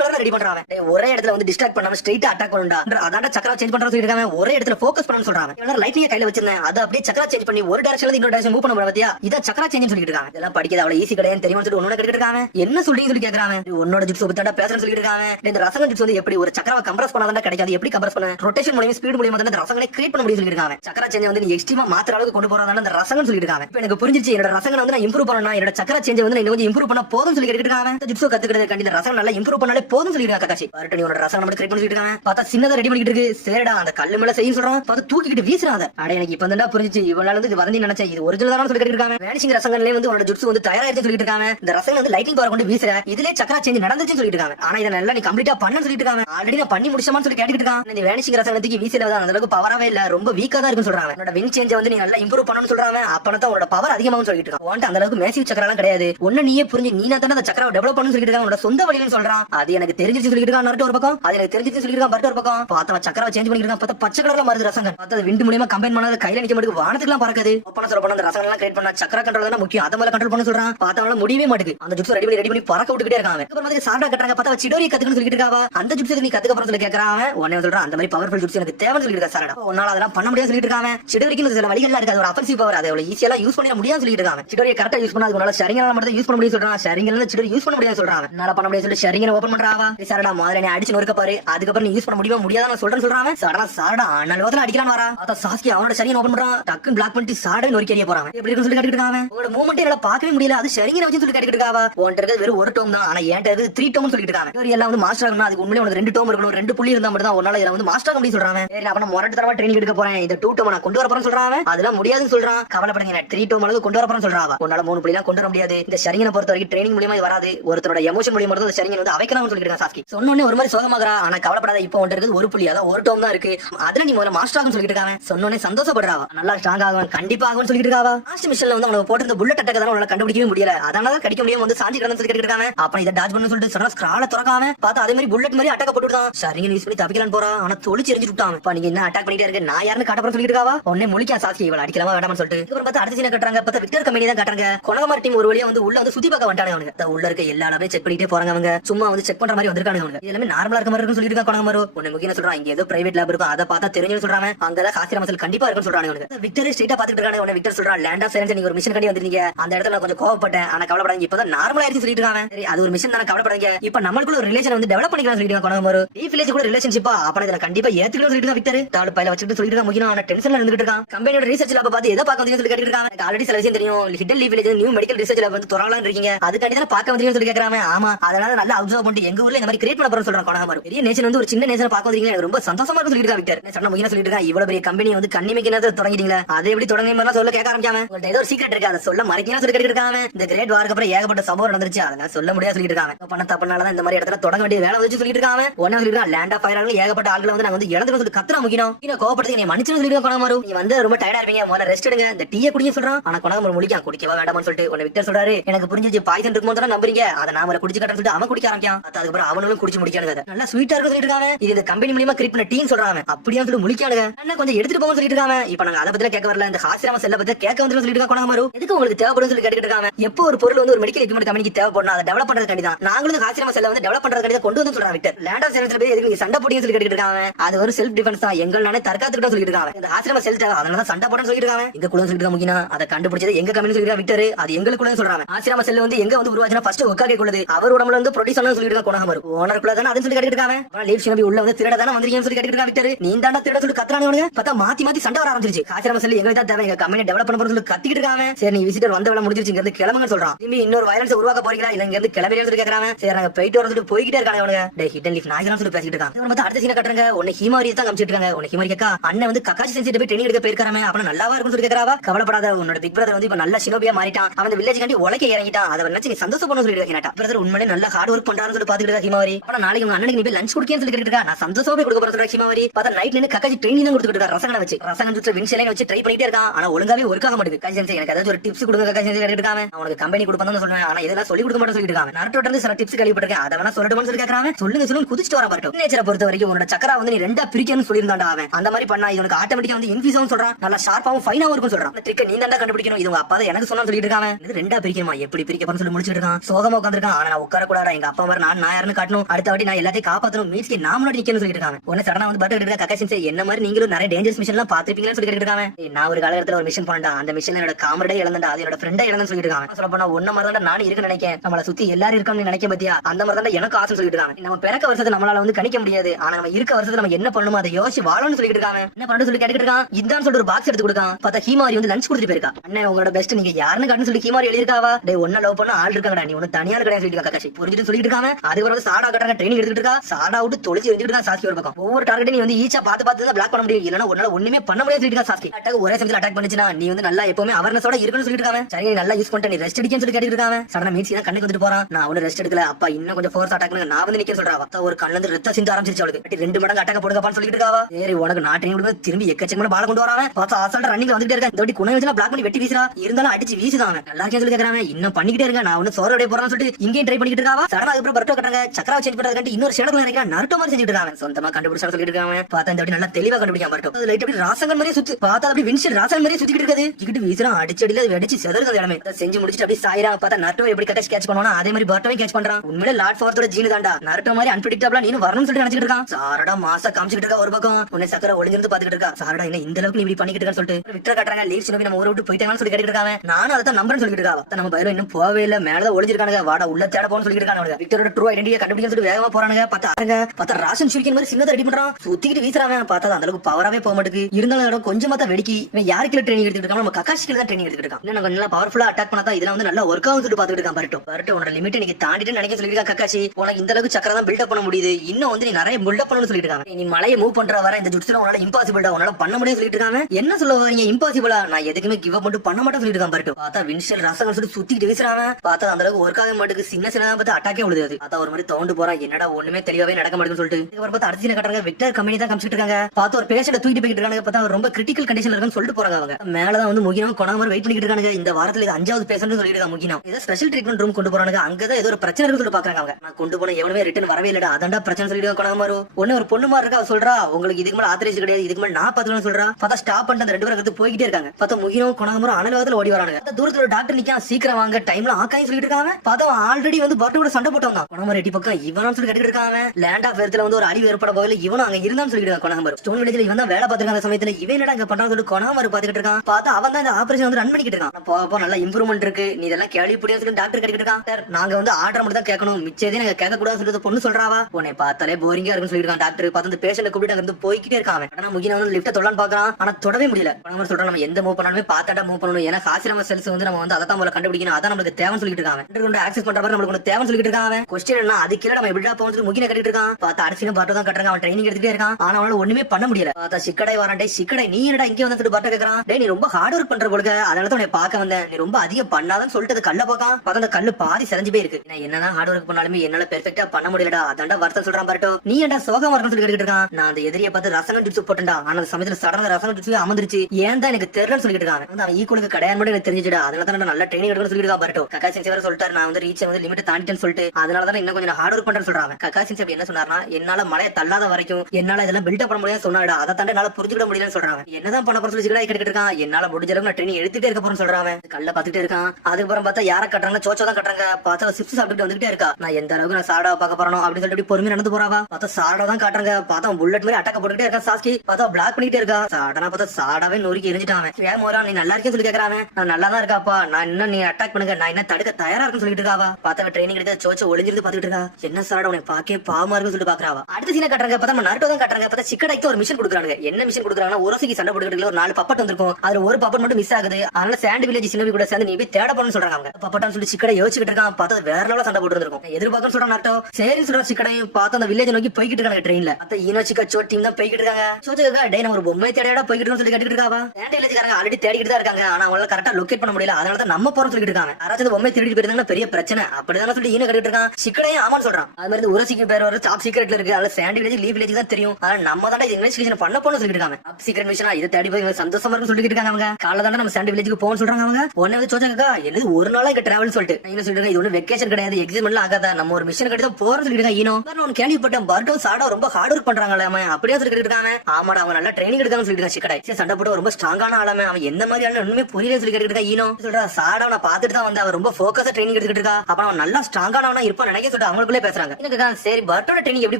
கலர்ல ரெடி பண்றாங்க. ஒரே இடத்துல வந்து டிஸ்ட்ராக்ட் பண்ணாம ஸ்ட்ரைட்டா அட்டாக் பண்ணணும்டா, அதான்டா சக்கரா சேஞ்ச் பண்றா சொல்லிட்டு இருக்காங்க. ஒரே இடத்துல ஃபோக்கஸ் பண்ணனும் சொல்றாங்க. இவங்க லைட்னிங் கையில வச்சிருந்தேன், அது அப்படியே சக்கரா சேஞ்ச் பண்ணி ஒரு டைரக்ஷன்ல இன்னொரு டைரக்ஷன் மூவ் பண்ண முடியாதியா, இத சக்கரா சேஞ்ச் சொல்லிட்டு இருக்காங்க. இதெல்லாம் படிக்கிறது அவ்வளவு ஈஸி கிடையாது தெரியுமா சொல்லிட்டு ஒன்னோட கேட்டுட்டு இருக்காங்க. என்ன சொல்றீங்க சொல்லி கேக்குறாங்க. உன்னோட ஜிப்ஸ் பத்திடா பேசுறேன்னு சொல்லிட்டு இருக்காங்க. இந்த ரசங்கன் ஜிப்ஸ் வந்து எப்படி ஒரு சக்கராவை கம்ப்ரஸ் பண்ணாதான் கிடைக்காது, எப்படி கம்ப்ரஸ் பண்ண ரொட்டேஷன் மூலமா ஸ்பீட் மூலமா தான் ரசங்கனை கிரியேட் பண்ண முடியும் சொல்லிட்டு இருக்காங்க. சக்கரா சேஞ்ச் வந்து நீ எக்ஸ்ட்ரீமா மாத்திர அளவுக்கு கொண்டு போறதால அந்த ரசங்கன் சொல்லிட்டு இருக்காங்க. இப்போ எனக்கு புரிஞ்சிச்சு, என்னோட ரசங்கனை வந்து நான் இம்ப்ரூவ் பண்ணனும், என்னோட சக்கரா சேஞ்ச் வந்து நான் கொஞ்சம் இம்ப்ரூவ் பண்ண போதும் சொல்லி கேட்டுட்டு இருக்காங்க. இந்த ஜிப்ஸ் கத்துக்கிறது கண்டி இந்த ரசங்கன் நல்லா இம்ப்ரூவ் பண்ணாலே போதும் சொல்லிட்டு இருக்காங்க. கக்காசி வரட்டு நீ உன்னோட ரசங்கனை மட்டும் கிரியேட் பண்ணிட்டு இருக்காங்க. பார்த்தா சின்னதா ரெடி பண்ணிட்டு இருக்கு. சரிடா அந்த கல்லு மேல செய்யும் சொல்றான். பார்த்தா தூக்கிட்டு வீசுறாத. அட எனக்கு இப்ப தான் புரிஞ்சிச்சு, இவனால வந்து இது வதந்தி நினைச்சேன், இது ஒரிஜினல் தான் சொல்லி கேட்டுட்டு இருக்காங்க. வேனிஷிங் ரசங்கன்ல வந்து உன்னோட ஜிப்ஸ் வந்து தயாராயிடுச்சு சொல்லிட்டு இருக்காங்க. இந்த ரசங்கன் வந்து லைட்டிங் பவர் கொண்டு வீசுற, இதுலயே சக்கரா சேஞ்ச் நடந்துச்சுன்னு சொல்லிட்டு இருக்காங்க. ஆனா இத நல்லா நீ கம்ப்ளீட்டா பண்ணன்னு சொல்லிட்டு இருக்காங்க. ஆல்ரெடி நான் பண்ணி முடிச்சமான்னு சொல்லி கேட்டுட்டு இருக்காங்க. இந்த வேனிஷிங் ரசங்கனத்துக்கு வீசல தான் அந்த அளவுக்கு பவராவே இல்ல, ரொம்ப வீக்கா தான் இருக்குன்னு சொல்றாங்க. உன்னோட வின் சேஞ்ச் வந்து நீ நல்லா இம்ப்ரூவ் பண்ணனும்னு சொல்றாங்க. அப்பனா தான் உன்னோட பவர் அதிகமாகும் சொல்லிட்டு இருக்காங்க. உன்ட்ட அந்த அளவுக்கு மேசிவ் சக்கராலாம் கிடையாது, ஒண்ணு நீயே புரிஞ்சு நீனா தான அந்த சக்கராவை டெவலப் பண்ணனும்னு சொல்லிட்டு இருக்காங்க. உன்னோட சொந்த வழின்னு சொல்றான். அது எனக்கு தெரிஞ்சிச்சு சொல்லிட்டு இருக்கான். நரட்டு ஒரு பக்கம், அது எனக்கு தெரிஞ்சிச்சு சொல்லிட்டு இருக்கான். பர்ட் ஒரு பக்கம். பார்த்தா சக்கராவை சேஞ்ச் பண்ணிட்டு இருக்கான். பார்த்தா பச்சை கலர்ல மாறுது ரசங்கன். பார்த்தா விண்ட் மூலமா கம்பைன் பண்ணாத கையில நிக்க மாட்டேங்குது, வானத்துக்குலாம் பறக்குது. அப்பனா சொல்ல போனா அந்த ரசங்கன் எல்லாம் கிரியேட் பண்ணா சக்கரா கண்ட்ரோல் தான் முக்கியம், அத மேல கண்ட்ரோல் பண்ண சொல்றான். பார்த்தா முடியவே மாட்டேங்குது. அந்த ஜிப்ஸ் ரெடி பண்ணி பறக்க விட்டுக்கிட்டே இருக்காங்க. அப்புறம் வந்து சாப்பிட கட்டறாங்க. பார்த்தா சிடோரி கத்துக்கணும்னு சொல்லிட்டு இருக்காவா. அந்த ஜிப்ஸ் நீ கத்துக்க போறன்னு சொல்லி கேக்குறாங்க. உடனே சொல்றான் அந்த மாதிரி பவர்ஃபுல் ஜிப்ஸ் எனக்கு தேவைன்னு சொல்லிட்டு இருக்கா. சாரடா உன்னால அதெல்லாம் பண்ண முடியாது சொல்லிட்டு இருக்காங்க. சிடோரிக்கு சில வழிகள் இருக்கு, அது ஒரு அஃபென்சிவ் பவர், அதை அவ்வளவு ஈஸியா யூஸ் பண்ண முடியாது சொல்லிட்டு இருக்காங்க. சிடோரியை கரெக்டா யூஸ் பண்ணா அதுனால ஷரிங்கனால மட்டும் யூஸ் பண்ண முடியும் சொல்றாங்க. ஷரிங்கனால சிடோரி யூஸ் பண்ண முடியாது சொல்றாங்க. என்னால பண்ண முடியாது சொல்லி ஷரிங்கனை ஓபன் பண்றாவா. சாரடா முதல்ல நீ அடிச்சு நொறுக்க பாரு, அதுக்கப்புறம் நீ யூஸ் பண்ண முடியுமா முடியாதுன்னு சொல்றேன்னு சொல்றாங்க. சாரடா ஆனாலும் அடிக்கிறான் வரா. அத சாஸ்கி அவனோட ஷரிங்கனை ஓபன் பண்றான், டக்குன்னு பிளாக் பண்ணிட்டு சாடை நொறுக்கி எறிய போறாங்க. எப்படி இருக்குன்னு சொல்லி கேட்டுட்டு இருக்காங்க. உங்களோட மூவ்மெண்ட் என்னால பார்க்கவே முடியல, அது ஷரிங்கனை வச்சு சொல்லி கேட்டுட்டு இருக்காவா. உன்கிட்ட இருக்கிறது வெறும் ஒரு டோம் தான், ஆனா என்கிட்ட இருக்குது 3 டோம்னு சொல்லிட்டு இருக்காங்க. சிடோரி எல்லாம் வந்து மாஸ்டர் ஆகணும், அதுக்கு உண்மையிலே உனக்கு 2 டோம் இருக்கணும், 2 புள்ளி இருந்தா மட்டும் தான் உன்னால இத வந்து மாஸ்டர் ஆக முடியும் சொல்றாங்க. சரி நான் அப்ப மொரட்டு தரமா ட்ரெயினிங் எடுக்க போறேன், இந்த 2 டோம் நான் கொண்டு வர போறேன்னு சொல்றாங்க. அதெல்லாம் முடியாதுன்னு சொல்றான். கவலைப்படாதீங்க, நான் 3 டோம் அளவுக்கு கொண்டு வர போறேன்னு சொல்றாங்க. உன்னால 3 புள்ளி எல்லாம் கொண்டு வர முடியாது. இந்த ஷரிங்கனை பொறுத்த வரைக்கும் ட்ரெயினிங் மூலமா இது வராது, ஒருத்தரோட எமோஷன் மூலமா தான் ஷரிங்கனை வந்து அவைக்கணும்னு சொல்லிட்டு இருக்காங்க. சாஸ்கி சொன்ன உடனே ஒரு மாதிரி சோகமாகறா. ஆனா கவலைப்படாத, இப்போ ஒன்று இருக்குது 1 புள்ளி, அதான் 1 டோம் தான் இருக்கு, அதுல நீ முதல்ல மாஸ்டர் ஆகும் சொல்லிட்டு இருக்காங்க. சொன்ன உடனே சந்தோஷப்படுறாவா. நல்லா ஸ்ட்ராங் ஆகும் கண்டிப்பா ஆகும்னு சொல்லிட்டு இருக்காவா. லாஸ்ட் மிஷன்ல வந்து அவங்க போட்டு இந்த புல்லட் அட்டாக் தான் உன்னால கண்டுபிடிக்கவே முடியல, அதனால கடிக்க முடியாம வந்து சாஞ்சி கிடந்து சொல்லி கேட்டுட்டு இருக்காங்க. அப்ப இதை டாஜ் பண்ணு சொல்லிட்டு சொன்னா ஸ்க்ரால திறக்காம பார்த்தா அதே மாதிரி புல்லட் மாதிரி அட்டாக் போட்டுட்டான். ஷரிங்கன் யூஸ் பண்ணி தப்பிக்கலான்னு போறா, ஆனா தொழிச்சு எரிஞ்சு விட்டான். இப்ப நீங்க என்ன அட்டாக் அட்டாக் பண்ணிட்டே இருக்கு. நான் யாருன்னு காட்டப்பறம் சொல்லிட்டு இருக்காவா. உடனே முழிக்கா சாஸ்கி இவள அடிக்கலாமா வேண்டாம்னு சொல்லிட்டு இதுக்கப்புறம் பார்த்து அடுத்த சீனை கட்டுறாங்க. பார்த்தா விக்டர் கம்பெனி தான் காட்டுறாங்க. கொனகமார் டீம் ஒரு வழியா வந்து உள்ள வந்து சுத்தி பார்க்க வந்துட்டாங்க. அவனுங்க உள்ள இருக்க எல்லா இடமே செக் பண்ணிட்டே போறாங்க. அவங்க சும்மா வந்து செக் பண்ற மாதிரி வந்திருக்காங்க. அவங்க எல்லாமே நார்மலா இருக்க மாதிரி இருக்குன்னு சொல்லிட்டு இருக்காங்க. கொனகமார் உடனே முக்கியம் சொல்றான் இங்க ஏதோ பிரைவேட் லேப் இருக்கும் அதை பார்த்தா தெரிஞ்சுன்னு சொல்றாங்க. அங்கதான் காசிரா மசல் கண்டிப்பா இருக்குன்னு சொல்றாங்க. விக்டர் ஸ்ட்ரைட்டா பாத்துட்டு இருக்காங்க. உடனே விக்டர் சொல்றான் லேண்ட் ஆஃப் சைலன்ஸ் நீங்க ஒரு மிஷன் கண்டி வந்திருக்கீங்க. அந்த இடத்துல நான் கொஞ்சம் கோவப்பட்டேன். ஆனா கவலைப்படாதீங்க இப்பதான் நார்மலா இருக்கு சொல்லிட்டு இருக்காங்க. சரி அது ஒரு மிஷன் தானே கவலைப்படாதீங்க. இப்ப நம்மளுக்குள்ள ஒரு ரிலேஷன் வந்து டெவலப் பண்ணிக்கலாம் சொல்லிட்டு கொனகமார். டீப் வில்லேஜ் கூட ரிலேஷன்ஷிப்பா அப்ப இத கண்டிப்பா ஏத்துக்கணும் சொல்லிட்டு விக்டர் தாள் பையில வச்சுட்டு சொல்லிட்டு இருக்கான். முக்கியம் ஆனா டென்ஷன்ல இருந்துட்டு இருக்கான். கம்பெனியோட ரிசர்ச் லேப் பார்த்து எதை பார்க்க வந்தீங்கன்னு சொல்லி கேட்டுட்டு இருக்காங்க. எனக்கு ஆல்ரெடி சில விஷயம் தெரியும். Hidden leave village new medical research lab வந்து தொடங்கலாம் இருக்கீங்க. அதுக்காண்டி தான் பார்க்க வந்தீங்கன்னு சொல்லி கேக்குறாங்க. ஆமா அதனால நல்லா அப்சர்வ் பண்ணிட்டு எங்க ஊர்ல இந்த மாதிரி கிரியேட் பண்ண போறோம் சொல்றான் கொனகமார். பெரிய நேஷன் வந்து ஒரு சின்ன நேஷனை பார்க்க வந்தீங்க எனக்கு ரொம்ப சந்தோஷமா இருக்கு சொல்லிட்டு இருக்கான் விக்டர். சொன்ன முக்கியம் சொல்லிட்டு இருக்கான் இவ்வளவு பெரிய கம்பெனி வந்து கண்ணிமைக்கு நேரத்துல தொடங்கிட்டீங்களா அதை எப்படி தொடங்கினா சொல்ல கேட்க ஆரம்பிக்காம உங்கள்ட்ட ஏதோ ஒரு சீக்ரெட் இருக்கு அதை சொல்ல மறைக்கலாம் சொல்லி கேட்டு இருக்காங்க. இந்த கிரேட் வாருக்கு அப்புறம் ஏகப்பட்ட சம்பவம் நடந்துருச்சு அதனால சொல்ல முடியாது சொல்லிட்டு இருக்காங்க. பண்ண தப்பனாலதான் இந்த மாதிரி இடத்துல தொடங்க வேண்டிய வேலை வந்து சொல்லிட்டு இருக்காங்க. ஒன்னு சொல்லிட்டு லேண்ட் ஆஃப் ஃபயர் ஏகப்பட்ட ஆட்களை வந்து நாங்க வந்து இழந்து சொல்லி கத்துறா முக்கியம் கோபப்படுத்தி நீ மன்னிச்சு சொல்லிட்டு கொனகமார். நீ வந்து ரொம்ப டயர்டா இருப்பீங்க முதல்ல ரெஸ்ட் எடுங்க. இந்த டீயை குடிக்க சொல்றான். ஆனா கொனகமார் முடிக்கான் குடிக்கவா வேண்டாம்னு சொல்லிட்டு உடனே விக்டர் சொல்றாரு எனக்கு புரிஞ்சிச்சு பாய்சன் இருக்குமோ தான் நம்புறீங்க அதை நாம குடிச்சு கட்டன்னு சொல்லிட்டு அவன் குடிக்க ஆரம்பிக்கான். அதுக்கப்புறம் அவனும் குடிச்சு முடிக்கானுங்க. நல்லா ஸ்வீட்டா இருக்கு சொல்லிட்டு இருக்காங்க. இது இந்த கம்பெனி மூலமா கிரியேட் பண்ண டீம் சொல்றாங்க. அப்படியே சொல்லி முடிக்கானுங்க. என்ன கொஞ்சம் எடுத்துட்டு போங்க சொல்லிட்டு இருக்காங்க. இப்ப நாங்க அதை பத்தி கேட்க வரல இந்த ஹாசிராம செல்ல பத்தி கேட்க வந்து சொல்லிட்டு இருக்காங்க கொனகமார். எதுக்கு உங்களுக்கு தேவைப்படும் சொல்லி கேட்டுட்டு இருக்காங்க. எப்போ ஒரு பொருள் வந்து ஒரு மெடிக்கல் எக்யூப்மென்ட் கம்பெனிக்கு தேவைப்படும் அதை டெவலப் பண்றதுக்காண்டி தான் நாங்களும் இந்த ஹாசிராம செல்ல வந்து டெவலப் பண்றதுக்காண்டி கொண்டு வந்து சொல்றாங்க விக்டர். லேண்ட் ஆஃப் சைலன்ஸ்ல போய் எதுக்கு நீங்க சண்டை போடுங்க சொல்லி கேட்டுட்டு இருக்காங்க. அது ஒரு செல்ஃப் டிஃபென்ஸ் தான் எங்களானே தற்காத்துக்கிட்ட சொல்லிட்டு இருக்காங்க. இந்த ஆசிரம செல் தேவை அதனால சண்டை போடணும்னு சொல்லிட்டு இருக்காங்க. எங்க குலம் சொல்லிட்டு முக்கியம் அதை கண்டுபிடிச்சது எங்க கம்பெனி சொல்லிட்டு விக்டர். அது எங்களுக்குள்ள சொல்றாங்க. ஆசிரம செல் வந்து எங்க வந்து உருவாச்சுனா ஃபர்ஸ்ட் ஒக்காகே கொள்ளுது அவர் உடம்புல வந்து ப்ரொடியூஸ் பண்ணனும் சொல்லிட்டு இருக்காங்க கொனகமார். ஓனருக்குள்ள தான அதுன்னு சொல்லி கேட்டுட்டு இருக்காங்க. அப்புறம் லீவ் ஷினோபி உள்ள வந்து திருட தான வந்திருக்கீங்கன்னு சொல்லி கேட்டுட்டு இருக்காங்க விக்டர். நீ தாண்டா திருட சொல்லி கத்துறானுங்க. பார்த்தா மாத்தி மாத்தி சண்டை வர ஆரம்பிச்சிருச்சு. ஆசிரம செல் எங்க தான் தேவை எங்க கம்பெனி டெவலப் பண்ண போறோம்னு சொல்லி கத்திக்கிட்டு இருக்காங்க. சரி நீ விசிட்டர் வந்த வேலை முடிஞ்சிருச்சு இங்க இருந்து கிளம்புங்கன்னு சொல்றான். திரும்பி இன்னொரு வயலன்ஸ் உருவாக்க போறீங்களா இல்ல இங்க இருந்து கிளம்பிடுன்னு சொல்லி கேக்குறாங்க. சரி நாங்க போயிட்டு வரதுக்கு போய்கிட்டே இருக்காங்க அவனுங்க. டேய் ஹிடன் லீஃப் நாய்களான்னு சொல்லி பேசிட்டு இருக்காங்க. அப்புறம் அடுத்த சீனை கட்டுறாங்க. உன்னை ஹீமாரி தான் காமிச்சிட்டு இருக்காங்க. உன்னை ஹீமாரி கேக்கா அண்ணன் வந்து கக்காஷி செஞ்சுட்டு போய் ட்ரெயினிங் எடுக்க போயிருக்காராமே அப்ப நல்லாவா இருக்குன்னு சொல்லி கேக்குறாவா. கவலைப்படாத உன்னோட பிக் பிரதர் வந்து இப்ப நல்ல ஷினோபியா மாறிட்டான். அவன் வில்லேஜ் காண்டி உலக்க இறங்கிட்டான். அதை நினைச்சு நீ சந்தோஷப்படணும் சொல்லி கேட்டா பிரதர் உண்மையிலே நல்ல ஹார்ட் ஒர்க் பண்றாருன்னு சொல்லி பாத்துட்டு இருக்கா ஹீமாரி. அப்ப நாளைக்கு உங்க அண்ணனுக்கு நீ போய் லஞ்ச் கொடுக்கேன்னு சொல்லி கேட்டுட்டு இருக்கா. நான் சந்தோஷமா போய் கொடுக்க போறேன் ஹீமாரி. பார்த்தா நைட்ல இருந்து கக்காஷி ட்ரெயினிங் தான் கொடுத்துட்டு இருக்கா. ரசங்கனை வச்சு ரசங்கன் சுற்ற வின்சலைன் வச்சு ட்ரை பண்ணிட்டே இருக்கான். ஆனா ஒழுங்காவே ஒர்க் ஆக மாட்டேங்குது. கஜன் எனக்கு ஏதாவது ஒரு டிப்ஸ் கொடுங்க கஜன் கேட்டுட்டு இருக்காங்க. அவனுக்கு கம்பெனி கொடுப்பேன்னு சொன்னேன் ஆனா இதெல்லாம் சொல்லி கொடுக்க மாட்டேன்னு சொல்லிட்டு இருக்காங்க. நரட்டோட இருந்து சில டிப்ஸ் கேள்விப்பட்டிருக்கேன் அதை வேணா சொல்லட்டும்னு சொல்லி கேக்குறாங்க. சொல்லுங்க சொல்லுங்க குதிச்சுட்டு வர பாருட்டு. நேச்சரை பொறுத்த வரைக்கும் உன்னோட சக்கரா வந்து நீ ரெண்டா பிரிக்கணும்னு சொல்லியிருந்தாண்டா அவன். அந்த மாதிரி பண்ணா இவனுக்கு ஆட்டோமேட்டிக்கா வந்து இன்ஃபியூஸும் சொல்றான். நல்லா ஷார்ப்பாவும் ஃபைனாவும் இருக்கும் சொல்றான். இந்த ட்ரிக்கை நீ தான் கண்டுபிடிக்கணும். இது உங்க அப்பா தான் எனக்கு சொன்னா சொல்லிட்டு இருக்காங்க. இது ரெண்டா பிரிக்கணுமா எப்படி பிரிக்கணும்னு சொல்லி முடிச்சிட்டு இருக்கான். சோகமா உட்கார்ந்திருக்கான். ஆனா நான் உட்கார கூடாடா எங்க அப்பா மாதிரி நான் யாருன்னு காட்டணும். அடுத்த வாட்டி நான் எல்லாத்தையும் காப்பாத்தணும் மீட்ஸ்க்கு நான் முன்னாடி நிக்கணும்னு சொல்லிட்டு இருக்காங்க. உடனே சடனா வந்து பாட்டு இருக்கா கக்காஷின் என்ன மாதிரி நீங்களும் நிறைய டேஞ்சரஸ் மிஷன் எல்லாம் பாத்திருப்பீங்கன்னு சொல்லி கேட்டு இருக்காங்க. நான் ஒரு காலகட்டத்துல ஒரு மிஷன் பண்ணா அந்த மிஷன் என்னோட காமரடே இழந்தா அது என்னோட ஃப்ரெண்டா இழந்தன்னு சொல்லிட்டு இருக்காங்க. சொல்ல போனா ஒன்ன மாதிரி தான் நான் இருக்குன்னு நினைக்கிறேன். நம்மள சுத்தி எல்லாரும் இருக்கணும்னு நினைக்க பத்தியா அந்த மாதிரி தான் எனக்கு ஆசை சொல்லிட்டு இருக்காங்க. நம்ம பிறக்க வருஷத்தை நம்மளால வந்து கணிக்க முடியாது. ஆனா நம்ம இருக்க வருஷத்துல நம்ம என்ன பண்ணணுமோ அதை யோசிச்சு வாழணும்னு சொல்லிட்டு இருக்காங்க. என்ன பண்ணு சொல்லி கேட்டுட்டு இருக்கான். இதான் சொல்லிட்டு ஒரு பாக்ஸ் எடுத்து கொடுக்கான். பார்த்தா ஹீமாரி வந்து லஞ்ச் கொடுத்துட்டு போயிருக்கா. அண்ணே உங்களோட பெஸ்ட் நீங்க யாருன்னு காட்டுன்னு சொல்லி ஹீமாரி எழுதிருக்காவா. டேய் ஒன்ன லவ் பண்ண ஆள் இருக்காங்கடா நீ ஒன்னு தனியார் கிடையாது சொல்லிட்டு கக்காஷி புரிஞ்சுட்டு சொல்லிட்டு இருக்காங்க. அதுக்கு வந்து சாடா கட்டுறாங்க ட்ரெயினிங் எடுத்துட்டு இருக்கா. சாடா விட்டு தொலைச்சு எடுத்துட்டு இருக்கா சாஸ்கி ஒரு பக்கம். ஒவ்வொரு டார்கெட் நீ வந்து ஈச்சா பார்த்து தான் பிளாக் பண்ண முடியும். இல்லனா உன்னால ஒண்ணுமே பண்ண முடியாது சொல்லிட்டு இருக்கா சாஸ்கி. அட்டாக் ஒரே சமயத்துல அட்டாக் பண்ணுச்சுனா நீ வந்து நல்லா எப்பவுமே அவேர்னஸோட இருக்கணும்னு சொல்லிட்டு இருக்காங்க. சரி நீ நல்லா யூஸ் பண்ணிட்டு நீ ரெஸ்ட் எடுக்கன்னு சொல்லி கேட்டுட்டு இருக்காங்க. சடனா மீட்சி தான் கண்ணுக்கு வந்துட்டு போறான். நான் அவன ரெஸ்ட் எடுக்கல அப்பா இன்னும் கொஞ்சம் ஃபோர்ஸ் அட்டாக் பண்ணு நான் வந்து நிக்க சொல்றா. அப்பா ஒரு கண்ணுல இருந்து ரத்தம் சிந்த ஆரம்பிச்சிருச்சு அவளுக்கு. 2 மடங்கு அட்டாக் போடுங்கப்பான்னு சொல்லிட்டு இருக்காவா. சரி உனக்கு நான் ட்ரெயின் விடுங்க திரும்பி எக்கச்சக்கமான பால கொண்டு வராங்க. பார்த்தா அசால்ட்டா ரன்னிங்ல வந்துட்டே இருக்க. இந்த வாட்டி குணை வச்சுனா பிளாக் பண்ணி வெட்டி வீசுறா. இருந்தாலும் அடிச்சு வீசுதாங்க. நல்லா இருக்கேன்னு சொல்லி கேக்குறாங்க. இன்னும் பண்ணிக்கிட்டே இருக்க நான் வந்து சோரோட போறான்னு சொல்லிட்டு இங்கேயும் ட்ரை பண்ணிட்டு இருக்காவா. சடனா அதுக்கு பர்ட்டோ கட்டுறாங்க. சக்கரா சேஞ்ச் பண்றதுக்கு இன்னொரு ஷேடோல நினைக்கிறா நருட்டோ மாதிரி செஞ்சுட்டு இருக்காங்க. சொந்தமா கண்டுபிடிச்சா சொல்லிட்டு இருக்காங்க. பார்த்தா இந்த வாட்டி நல்லா தெளிவா கண்டுபிடிக்காம பர்ட்டோ அது லைட் அப்படி ராசங்கன் மாதிரியே சுத்து. பார்த்தா அப்படி வின்ஷன் ராசன் மாதிரியே சுத்திக்கிட்டு இருக்குது. இக்கிட்டு வீசுறா அடிச்சடியில வெடிச்சு செதறது இடமே. செஞ்சு முடிச்சிட்டு அப்படியே சாயிரா. பார்த்தா நருட்டோ எப்படி கக்காஷி கேட்ச் பண்ணுவானா அதே மாதிரி பர்ட்டோவே கேட்ச் பண்றான். உண்மையிலே லார்ட் ஃபோர்த்தோட ஜீனு தான்டா. நருட்டோ மாதிரி அன்பிரடிக்டபிளா நீ வரணும்னு சொல்லிட்டு நினைச்சிட்டு இருக்கான். சாரடா மாசா காமிச்சிட்டு இருக்கா ஒரு பக்கம். உன்னை சக்கர ஒளிஞ்சிருந்து பாத்துக்கிட்டு இருக்கா. சாரடா என்ன இந்த அளவுக்கு நீ இப்படி பண்ணிக்கிட்டு இருக்கான்னு சொல்லிட்டு விக்டர் காட்டுறாங்க. லீவ் ஷினோபி நம்ம ஊரை விட்டு போயிட்டாங்கன்னு சொல்லி கேட்டுட்டு இருக்காங்க. நானும் அதை தான் நம்புறேன்னு சொல்லிட்டு இருக்கா. நம்ம பயிரும் இன்னும் போவே இல்ல மேலதான் ஒளிஞ்சிருக்கானுங்க. வாடா உள்ள தேட போன்னு சொல்லிட்டு இருக்காங்க. விக்டரோட ட்ரூ ஐடென்டிட்டியை கண்டுபிடிக்க சொல்லி வேகமா போறானுங்க. பார்த்தா ராசன் ஷூரிக்கன் மாதிரி சின்னதை ரெடி பண்றான். சுத்திக்கிட்டு வீசுறாங்க. பார்த்தா அந்த அளவுக்கு பவராவே போக மாட்டேங்குது. இருந்தாலும் கொஞ்சமா தான் வெடிக்கி இவன் யாருக்கு ட்ரைனிங் எடுத்துட்டு இருக்கான். நம்ம கக்காஷிக்கு தான் ட்ரைனிங் எடுத்துட்டு இருக்கான். இன்னும் நல்லா பவர்ஃபுல்லா அட்டாக் பண்ணா இதெல்லாம் வந்து நல்லா ஒர்க் ஆகும் சொல்லிட்டு பாத்துட்டு இருக்கான். பர்ட்டோ உன்னோட லிமிட் நீங்க தாண்டிட்டு நினைக்க சொல்லிருக்கா கக்காஷி. உனக்கு இந்த அளவுக்கு சக்கரை தான் பில்டப் பண்ண முடியுது. இன்னும் வந்து நீ நிறைய பில்டப் பண்ணணும்னு சொல்லிட்டு இருக்காங்க. நீ மலையை மூவ் பண்ற வர இந்த ஜுட்ஸ்ல உன்னால இம்பாசிபிள் உன்னால பண்ண முடியும் சொல்லிட்டு இருக்காங்க. என்ன சொல்ல வரீங்க இம்பாசிபிளா. நான் எதுக்குமே கிவ் அப் மட்டும் பண்ண மாட்டேன் சொல்லிட்டு இருக்கான். பர்ட்டோ பார்த்தா வின்ஷல் ரசம் சொல்லிட்டு சுத்திட்டு வீசுறாங்க. பார்த்தா அந்த அளவுக்கு ஒர்க் ஆக மாட்டேங்குது. சின்ன சின்ன பார்த்து அட்டாக்கே விழுது. பார்த்தா ஒரு மாதிரி தோண்டு போறான். என்னடா ஒண்ணுமே தெளிவாவே நடக்க மாட்டேங்குன்னு சொல்லிட்டு இதுக்கப்புறம் பார்த்து அடுத்த சீனை கட்டுறாங்க. விக்டர் கம்பெனி தான் காமிச்சிட்டு இருக்காங்க. பார்த்து ஒரு பேஷண்ட தூக்கிட்டு போயிட்டு இருக்காங்க. பார்த்தா ரொம்ப கிரிட்டிக்கல் கண்டிஷன்ல இருக்குன்னு சொல்லிட்டு போறாங்க. அவங்க மேலதான் வந்து முகினம் கொண்டாம வெயிட் பண்ணிட்டு இருக்காங்க. இந்த வாரத்துல இது 5வது பேஷண்ட் சொல்லிட்டு இருக்காங்க. முகினம் ஏதோ ஸ்பெஷல் ட்ரீட்மெண்ட் ரூம் கொண்டு போறாங்க. அங்கதான் ஏதோ ஒரு பிரச்சனை இருக்குன்னு சொல்லிட்டு பாக்குறாங்க. அவங்க நான் கொண்டு போன எவனுமே ரிட்டர்ன் வரவே இல்லடா அதான்டா பிரச்சனை சொல்லிட்டு கொண்டாம ஒண்ணு ஒரு பொண்ணு மாதிரி இருக்கா. சொல்றா உங்களுக்கு இதுக்கு மேல ஆத்தரைஸ் கிடையாது, இதுக்கு மேல நான் பாத்துக்கணும் சொல்றா. பார்த்தா ஸ்டாப் பண்ணிட்டு அந்த 2 பேரும் எடுத்து போய்கிட்டே இருக்காங்க. பார்த்தா முகினும் கொணகமரும் அனல் வேகத்துல ஓடி வரானுங்க. தூரத்துல ஒரு டாக்டர் நிக்கான், சீக்கிரம் வாங்க டைம்ல ஆக்காய் சொல்லிட்டு இருக்காங்க. பார்த்தா ஆல்ரெடி வந்து பர்ட்டோட சண்டை போட்டவன் தான். கொணகமர் எட்டி பக்கம் இவனான்னு சொல்லி கட்டிட்டு இருக்காங்க. லேண்ட் ஆஃப் எர்த்ல வந்து ஒரு அழிவு ஏற்பட போகல, இவனும் அங்க இருந்தான்னு சொல்லிட்டு இருக்கான். கொணகமர் ஸ்டோன் வில்லேஜ்ல இவன் தான் வேலை பார்த்துருக்காங்க. அந்த சமயத்துல இவன் என்னடா இங்க பண்றான்னு சொல்லிட்டு கொணகமர் பாத்துக்கிட்டு இருக்கான். பார்த்தா அவன் தான் இந்த ஆபரேஷன் வந்து ரன் பண்ணிக்கிட்டு இருக்கான். போகப்போ நல்ல இம்ப்ரூவ்மெண்ட் இருக்கு, நீ இதெல்லாம் கேள்விப்படியும் சொல்லி டாக்டர் கட்டிட்டு இருக்கான். சார் நாங்க வந்து ஆர்டர் மட்டும் தான் கேட்கணும், மிச்சதே நாங்க கேட்க கூடாதுன்னு சொல்லிட்டு பொண்ணு சொல்றாவா. உன்னை பார்த்தாலே போரிங்கா இருக்குன்னு சொல்லிருக்கான் டாக்டர். பார்த்து அந்த பேஷண்ட் கூப்பிட்டு அங்க இருந்து போய்கிட்டே இருக்கான். ஆனா முகின வந்து லிஃப்ட் தொடலான்னு பாக்குறான், ஆனா தொடவே முடியல. கொணகமர் சொல்றான் நம்ம எந்த மூவ் பண்ணாலுமே பார்த்தாடா மூவ் பண்ணணும், ஏன்னா காசிரம செல்ஸ் வந்து நம்ம வந்து அதை தான் கண்டுபிடிக்கணும், அதான் நமக்கு தேவைன்னு சொல்லிட்டு இருக்காங்க. ஆக்சஸ் பண்ற மாதிரி நம்மளுக்கு தேவைன்னு சொல்லிட்டு இருக்காங்க. கொஸ்டின் என்ன அது கீழே நம்ம எப்படிடா போகணும் முகின கட்டிட்டு இருக்கான். பார்த்தா அரசியலும் பாட்டு தான் கட்டுறாங்க. அவன் ட்ரைனிங் எடுத்துட்டே இருக்கான், ஆனா அவனால ஒண்ணுமே பண்ண முடியல. பார்த்தா சிக்கடை வரான். சிக்கடை நீ என்னடா இங்கே வந்து பாட்டு கேட்கறான். டே நீ ரொம்ப ஹார்ட் ஒர்க் பண்ற போல, அதனால தான் உன்னை பார்க்க வந்தேன், நீ ரொம்ப அதிகம் பண்ணாதான் சொல்லிட்டு கல்ல பார்க்கான். பார்த்தா அந்த கல்லு பாதி செஞ்சு போய் இருக்கு. என்னதான் ஹார்ட் ஒர்க் பண்ணாலுமே என்னால பெர்ஃபெக்ட்டா பண்ண முடியலடா, அதான்டா வருத்தம் சொல்றான். பாருட்டோ நீ ஏன்டா சோகமா இருக்குன்னு சொல்லி கேட்டுட்டு இருக்கான். நான் அந்த எதிரியை பார்த்து ரசனம் டிப்ஸ் போட்டேன்டா, ஆனா அந்த சமயத்துல சடங்கு ரசனம் டிப்ஸ் அமர்ந்துருச்சு, ஏன் தான் எனக்கு தெரியலன்னு சொல்லிட்டு இருக்காங்க. அவன் ஈக்குவலுக்கு கிடையாது மட்டும் எனக்கு தெரிஞ்சுடா, அதனால தான் நல்ல ட்ரைனிங் எடுக்கணும்னு சொல்லிட்டு இருக்கான். பாருட்டோ கக்கா சின்சி வேற சொல்லிட்டாரு, நான் வந்து ரீச் வந்து லிமிட் தாண்டிட்டேன்னு சொல்லிட்டு, அதனால தான் இன்னும் கொஞ்சம் ஹார்ட் ஒர்க் பண்றேன்னு சொல்றாங்க. கக்கா சின்சி என்ன சொன்னார்னா, என்னால மழையை தள்ளாத வரைக்கும் என்னால இதெல்லாம் பில்டப் பண்ண முடியாது சொன்னாடா, அதை தாண்டி என்னால புரிஞ்சுக்கிட முடியலன்னு சொல்றாங்க. என்னதான் பண்ண போற சொல்லி கேட்டுட்டு இருக்கான். என்னால முடிஞ்ச அளவுக்கு நான் ட்ரைனிங் எடுத்துட்டே இருக்க போறேன்னு சொல்றாங்க. கல்ல பாத்துட்டே இருக்கான். அதுக்கப்புறம் பார்த்தா யார கட்டுறாங்க, சோச்சோ தான் கட்டுறாங்க. பார்த்தா சிப்ஸ் சாப்பிட்டு வந்துட்டே இருக்கா. நான் எந்த அளவுக்கு நான் சாடாவை பார்க்க போறோம் அப்படின்னு சொல்லிட்டு பொறுமையா நடந்து போறாவா. பார்த்தா சாடா தான் காட்டுறாங்க. பார்த்தா புல்லட் மாதிரி அட்டாக்க போட்டுட்டே இருக்கா. சாஸ்கி பார்த்தா பிளாக் பண்ணிட்டே இருக்கா. சாடனா பார்த்தா சாடாவே நொறுக்கி எரிஞ்சிட்டான். ஏன் மோரா நீ நல்லா இருக்கேன்னு சொல்லி கேக்குறாங்க. நான் நல்லா தான் இருக்காப்பா, நான் இன்னும் நீ அட்டாக் பண்ணுங்க, நான் என்ன தடுக்க தயாரா இருக்குன்னு சொல்லிட்டு இருக்காவா. பார்த்தா ட்ரைனிங் எடுத்து சோச்சோ ஒளிஞ்சிருந்து பாத்துட்டு இருக்கா. என்ன சாடா உனக்கு பாக்கே பாவமா இருக்குன்னு சொல்லிட்டு பாக்குறாவா. அடுத்த சீனை காட்டுறாங்க. பார்த்தா நருட்டோ தான் காட்டுறாங்க. பார்த்தா சிக்கடைக்கு ஒரு மிஷன் கொடுக்குறாங்க. என்ன மிஷன் கொடுக்குறாங்கன்னா, ஒரோசிக்கு சண்டை போட்டுக்கிட்டு ஒரு 4 பப்பட் வந்திருக்கும், அதுல ஒரு பப்பட் மட்டும் மிஸ் ஆகுது, அதனால சாண்ட் வில்லேஜ் சின்னவி கூட சேர்ந்து நீ போய் தேட போறேன்னு சொல்றாங்க. அவங்க பப்பட்டான்னு சொல்லி சிக்கடை யோசிச்சுட்டு இருக்கான். பார்த்தா வேற லெவல்ல சண்டை போட்டு இருந்திருக்கும். எதிர்பார்க்கன்னு சொல்றான் நருட்டோ. சரி சொல்ற சிக்கடை. பார்த்தா அந்த வில்லேஜ் நோக்கி போய்கிட்டு இருக்காங்க ட்ரெயின்ல. அத்த ஈனோச்சிகா சோ டீம் தான் போய்கிட்டு இருக்காங்க. சோச்சகா டே நம்ம ஒரு பொம்மை தேடடா போய்கிட்டு இருக்கோம்னு சொல்லி கேட்டுட்டு இருக்காவா. சாண்ட் வில்லேஜ்காரங்க ஆல்ரெடி தேடிட்டு தான் இருக்காங்க, ஆனா அவங்களால கரெக்ட்டா லொகேட் பண்ண முடியல, அதனால தான் நம்ம போறோம்னு சொல்லிட்டு இருக்காங்க. யாராச்சும் பொம்மை தேடிட்டு போயிருந்தாங்கன்னா பெரிய பிரச்சனை, அப்படிதான் சொல்லி ஈன கேட்டுட்டு இருக்கான். சிக்கடையும் ஆமான்னு சொல்றான். அது மாதிரி உரசிக்கு பேர் வர டாப் சீக்ரெட்ல இருக்கு, அதனால சாண்ட் வில்லேஜ் லீவ் வில்லேஜ் தான் தெரியும், ஆனா நம்ம தான் இன்வெஸ்டிகேஷன் பண்ண போறோம்னு சொல்லிட்டு இருக்காங்க. டாப் சீக்ரெட் மிஷனா இத தேடி போய் சந்தோஷமா இருக்குன்னு சொல்லிட்டு இருக்காங்க. அவங்க காலைல தான் நம்ம சாண்ட் வில்லேஜ்க்கு போறோம்னு சொல்றாங்க. அவங்க உடனே வந்து சோச்சகா என்னது ஒரு நாளா இங்க டிராவல் சொல்லிட்டு என்ன சொல்லிட்டு இது ஒண்ணு வெக்கேஷன் கிடையாது, எக்ஸாம்லாம் ஆகாதா, நம்ம ஒரு மிஷன் கட்டி தான் போறோம்னு சொல்லிட்டு இருக்காங்க. ஈனோ நான் கேள்விப்பட்டேன் பர்ட்டோ சாடா ரொம்ப ஹார்ட் ஒர்க் பண்றாங்களே, அப்படியே சொல்லிட்டு இருக்காங்க. ஆமாடா அவங்க நல்லா ட்ரைனிங் எடுக்கான்னு சொல்லிட்டு இருக்காங்க. சிக்கடை சண்டை போட்டு ரொம்ப ஸ்ட்ராங்கான ஆளாமே, அவன் எந்த மாதிரி ஆளு ஒண்ணுமே புரியல சொல்லி கேட்டுட்டு இருக்கா. ஈனோ சொல்றா சாடா நான் பாத்துட்டு தான் வந்து அவன் ரொம்ப போக்கஸா ட்ரைனிங் எடுத்துட்டு இருக்கா, அப்ப அவன் நல்லா ஸ்ட்ராங்கானவனா இருப்பான் நினைக்க சொல்லிட்டு அவங்களுக்குள்ளே பேசுறாங்க. எனக்கு சரி பர்ட்டோட ட்ரைனிங் எப்படி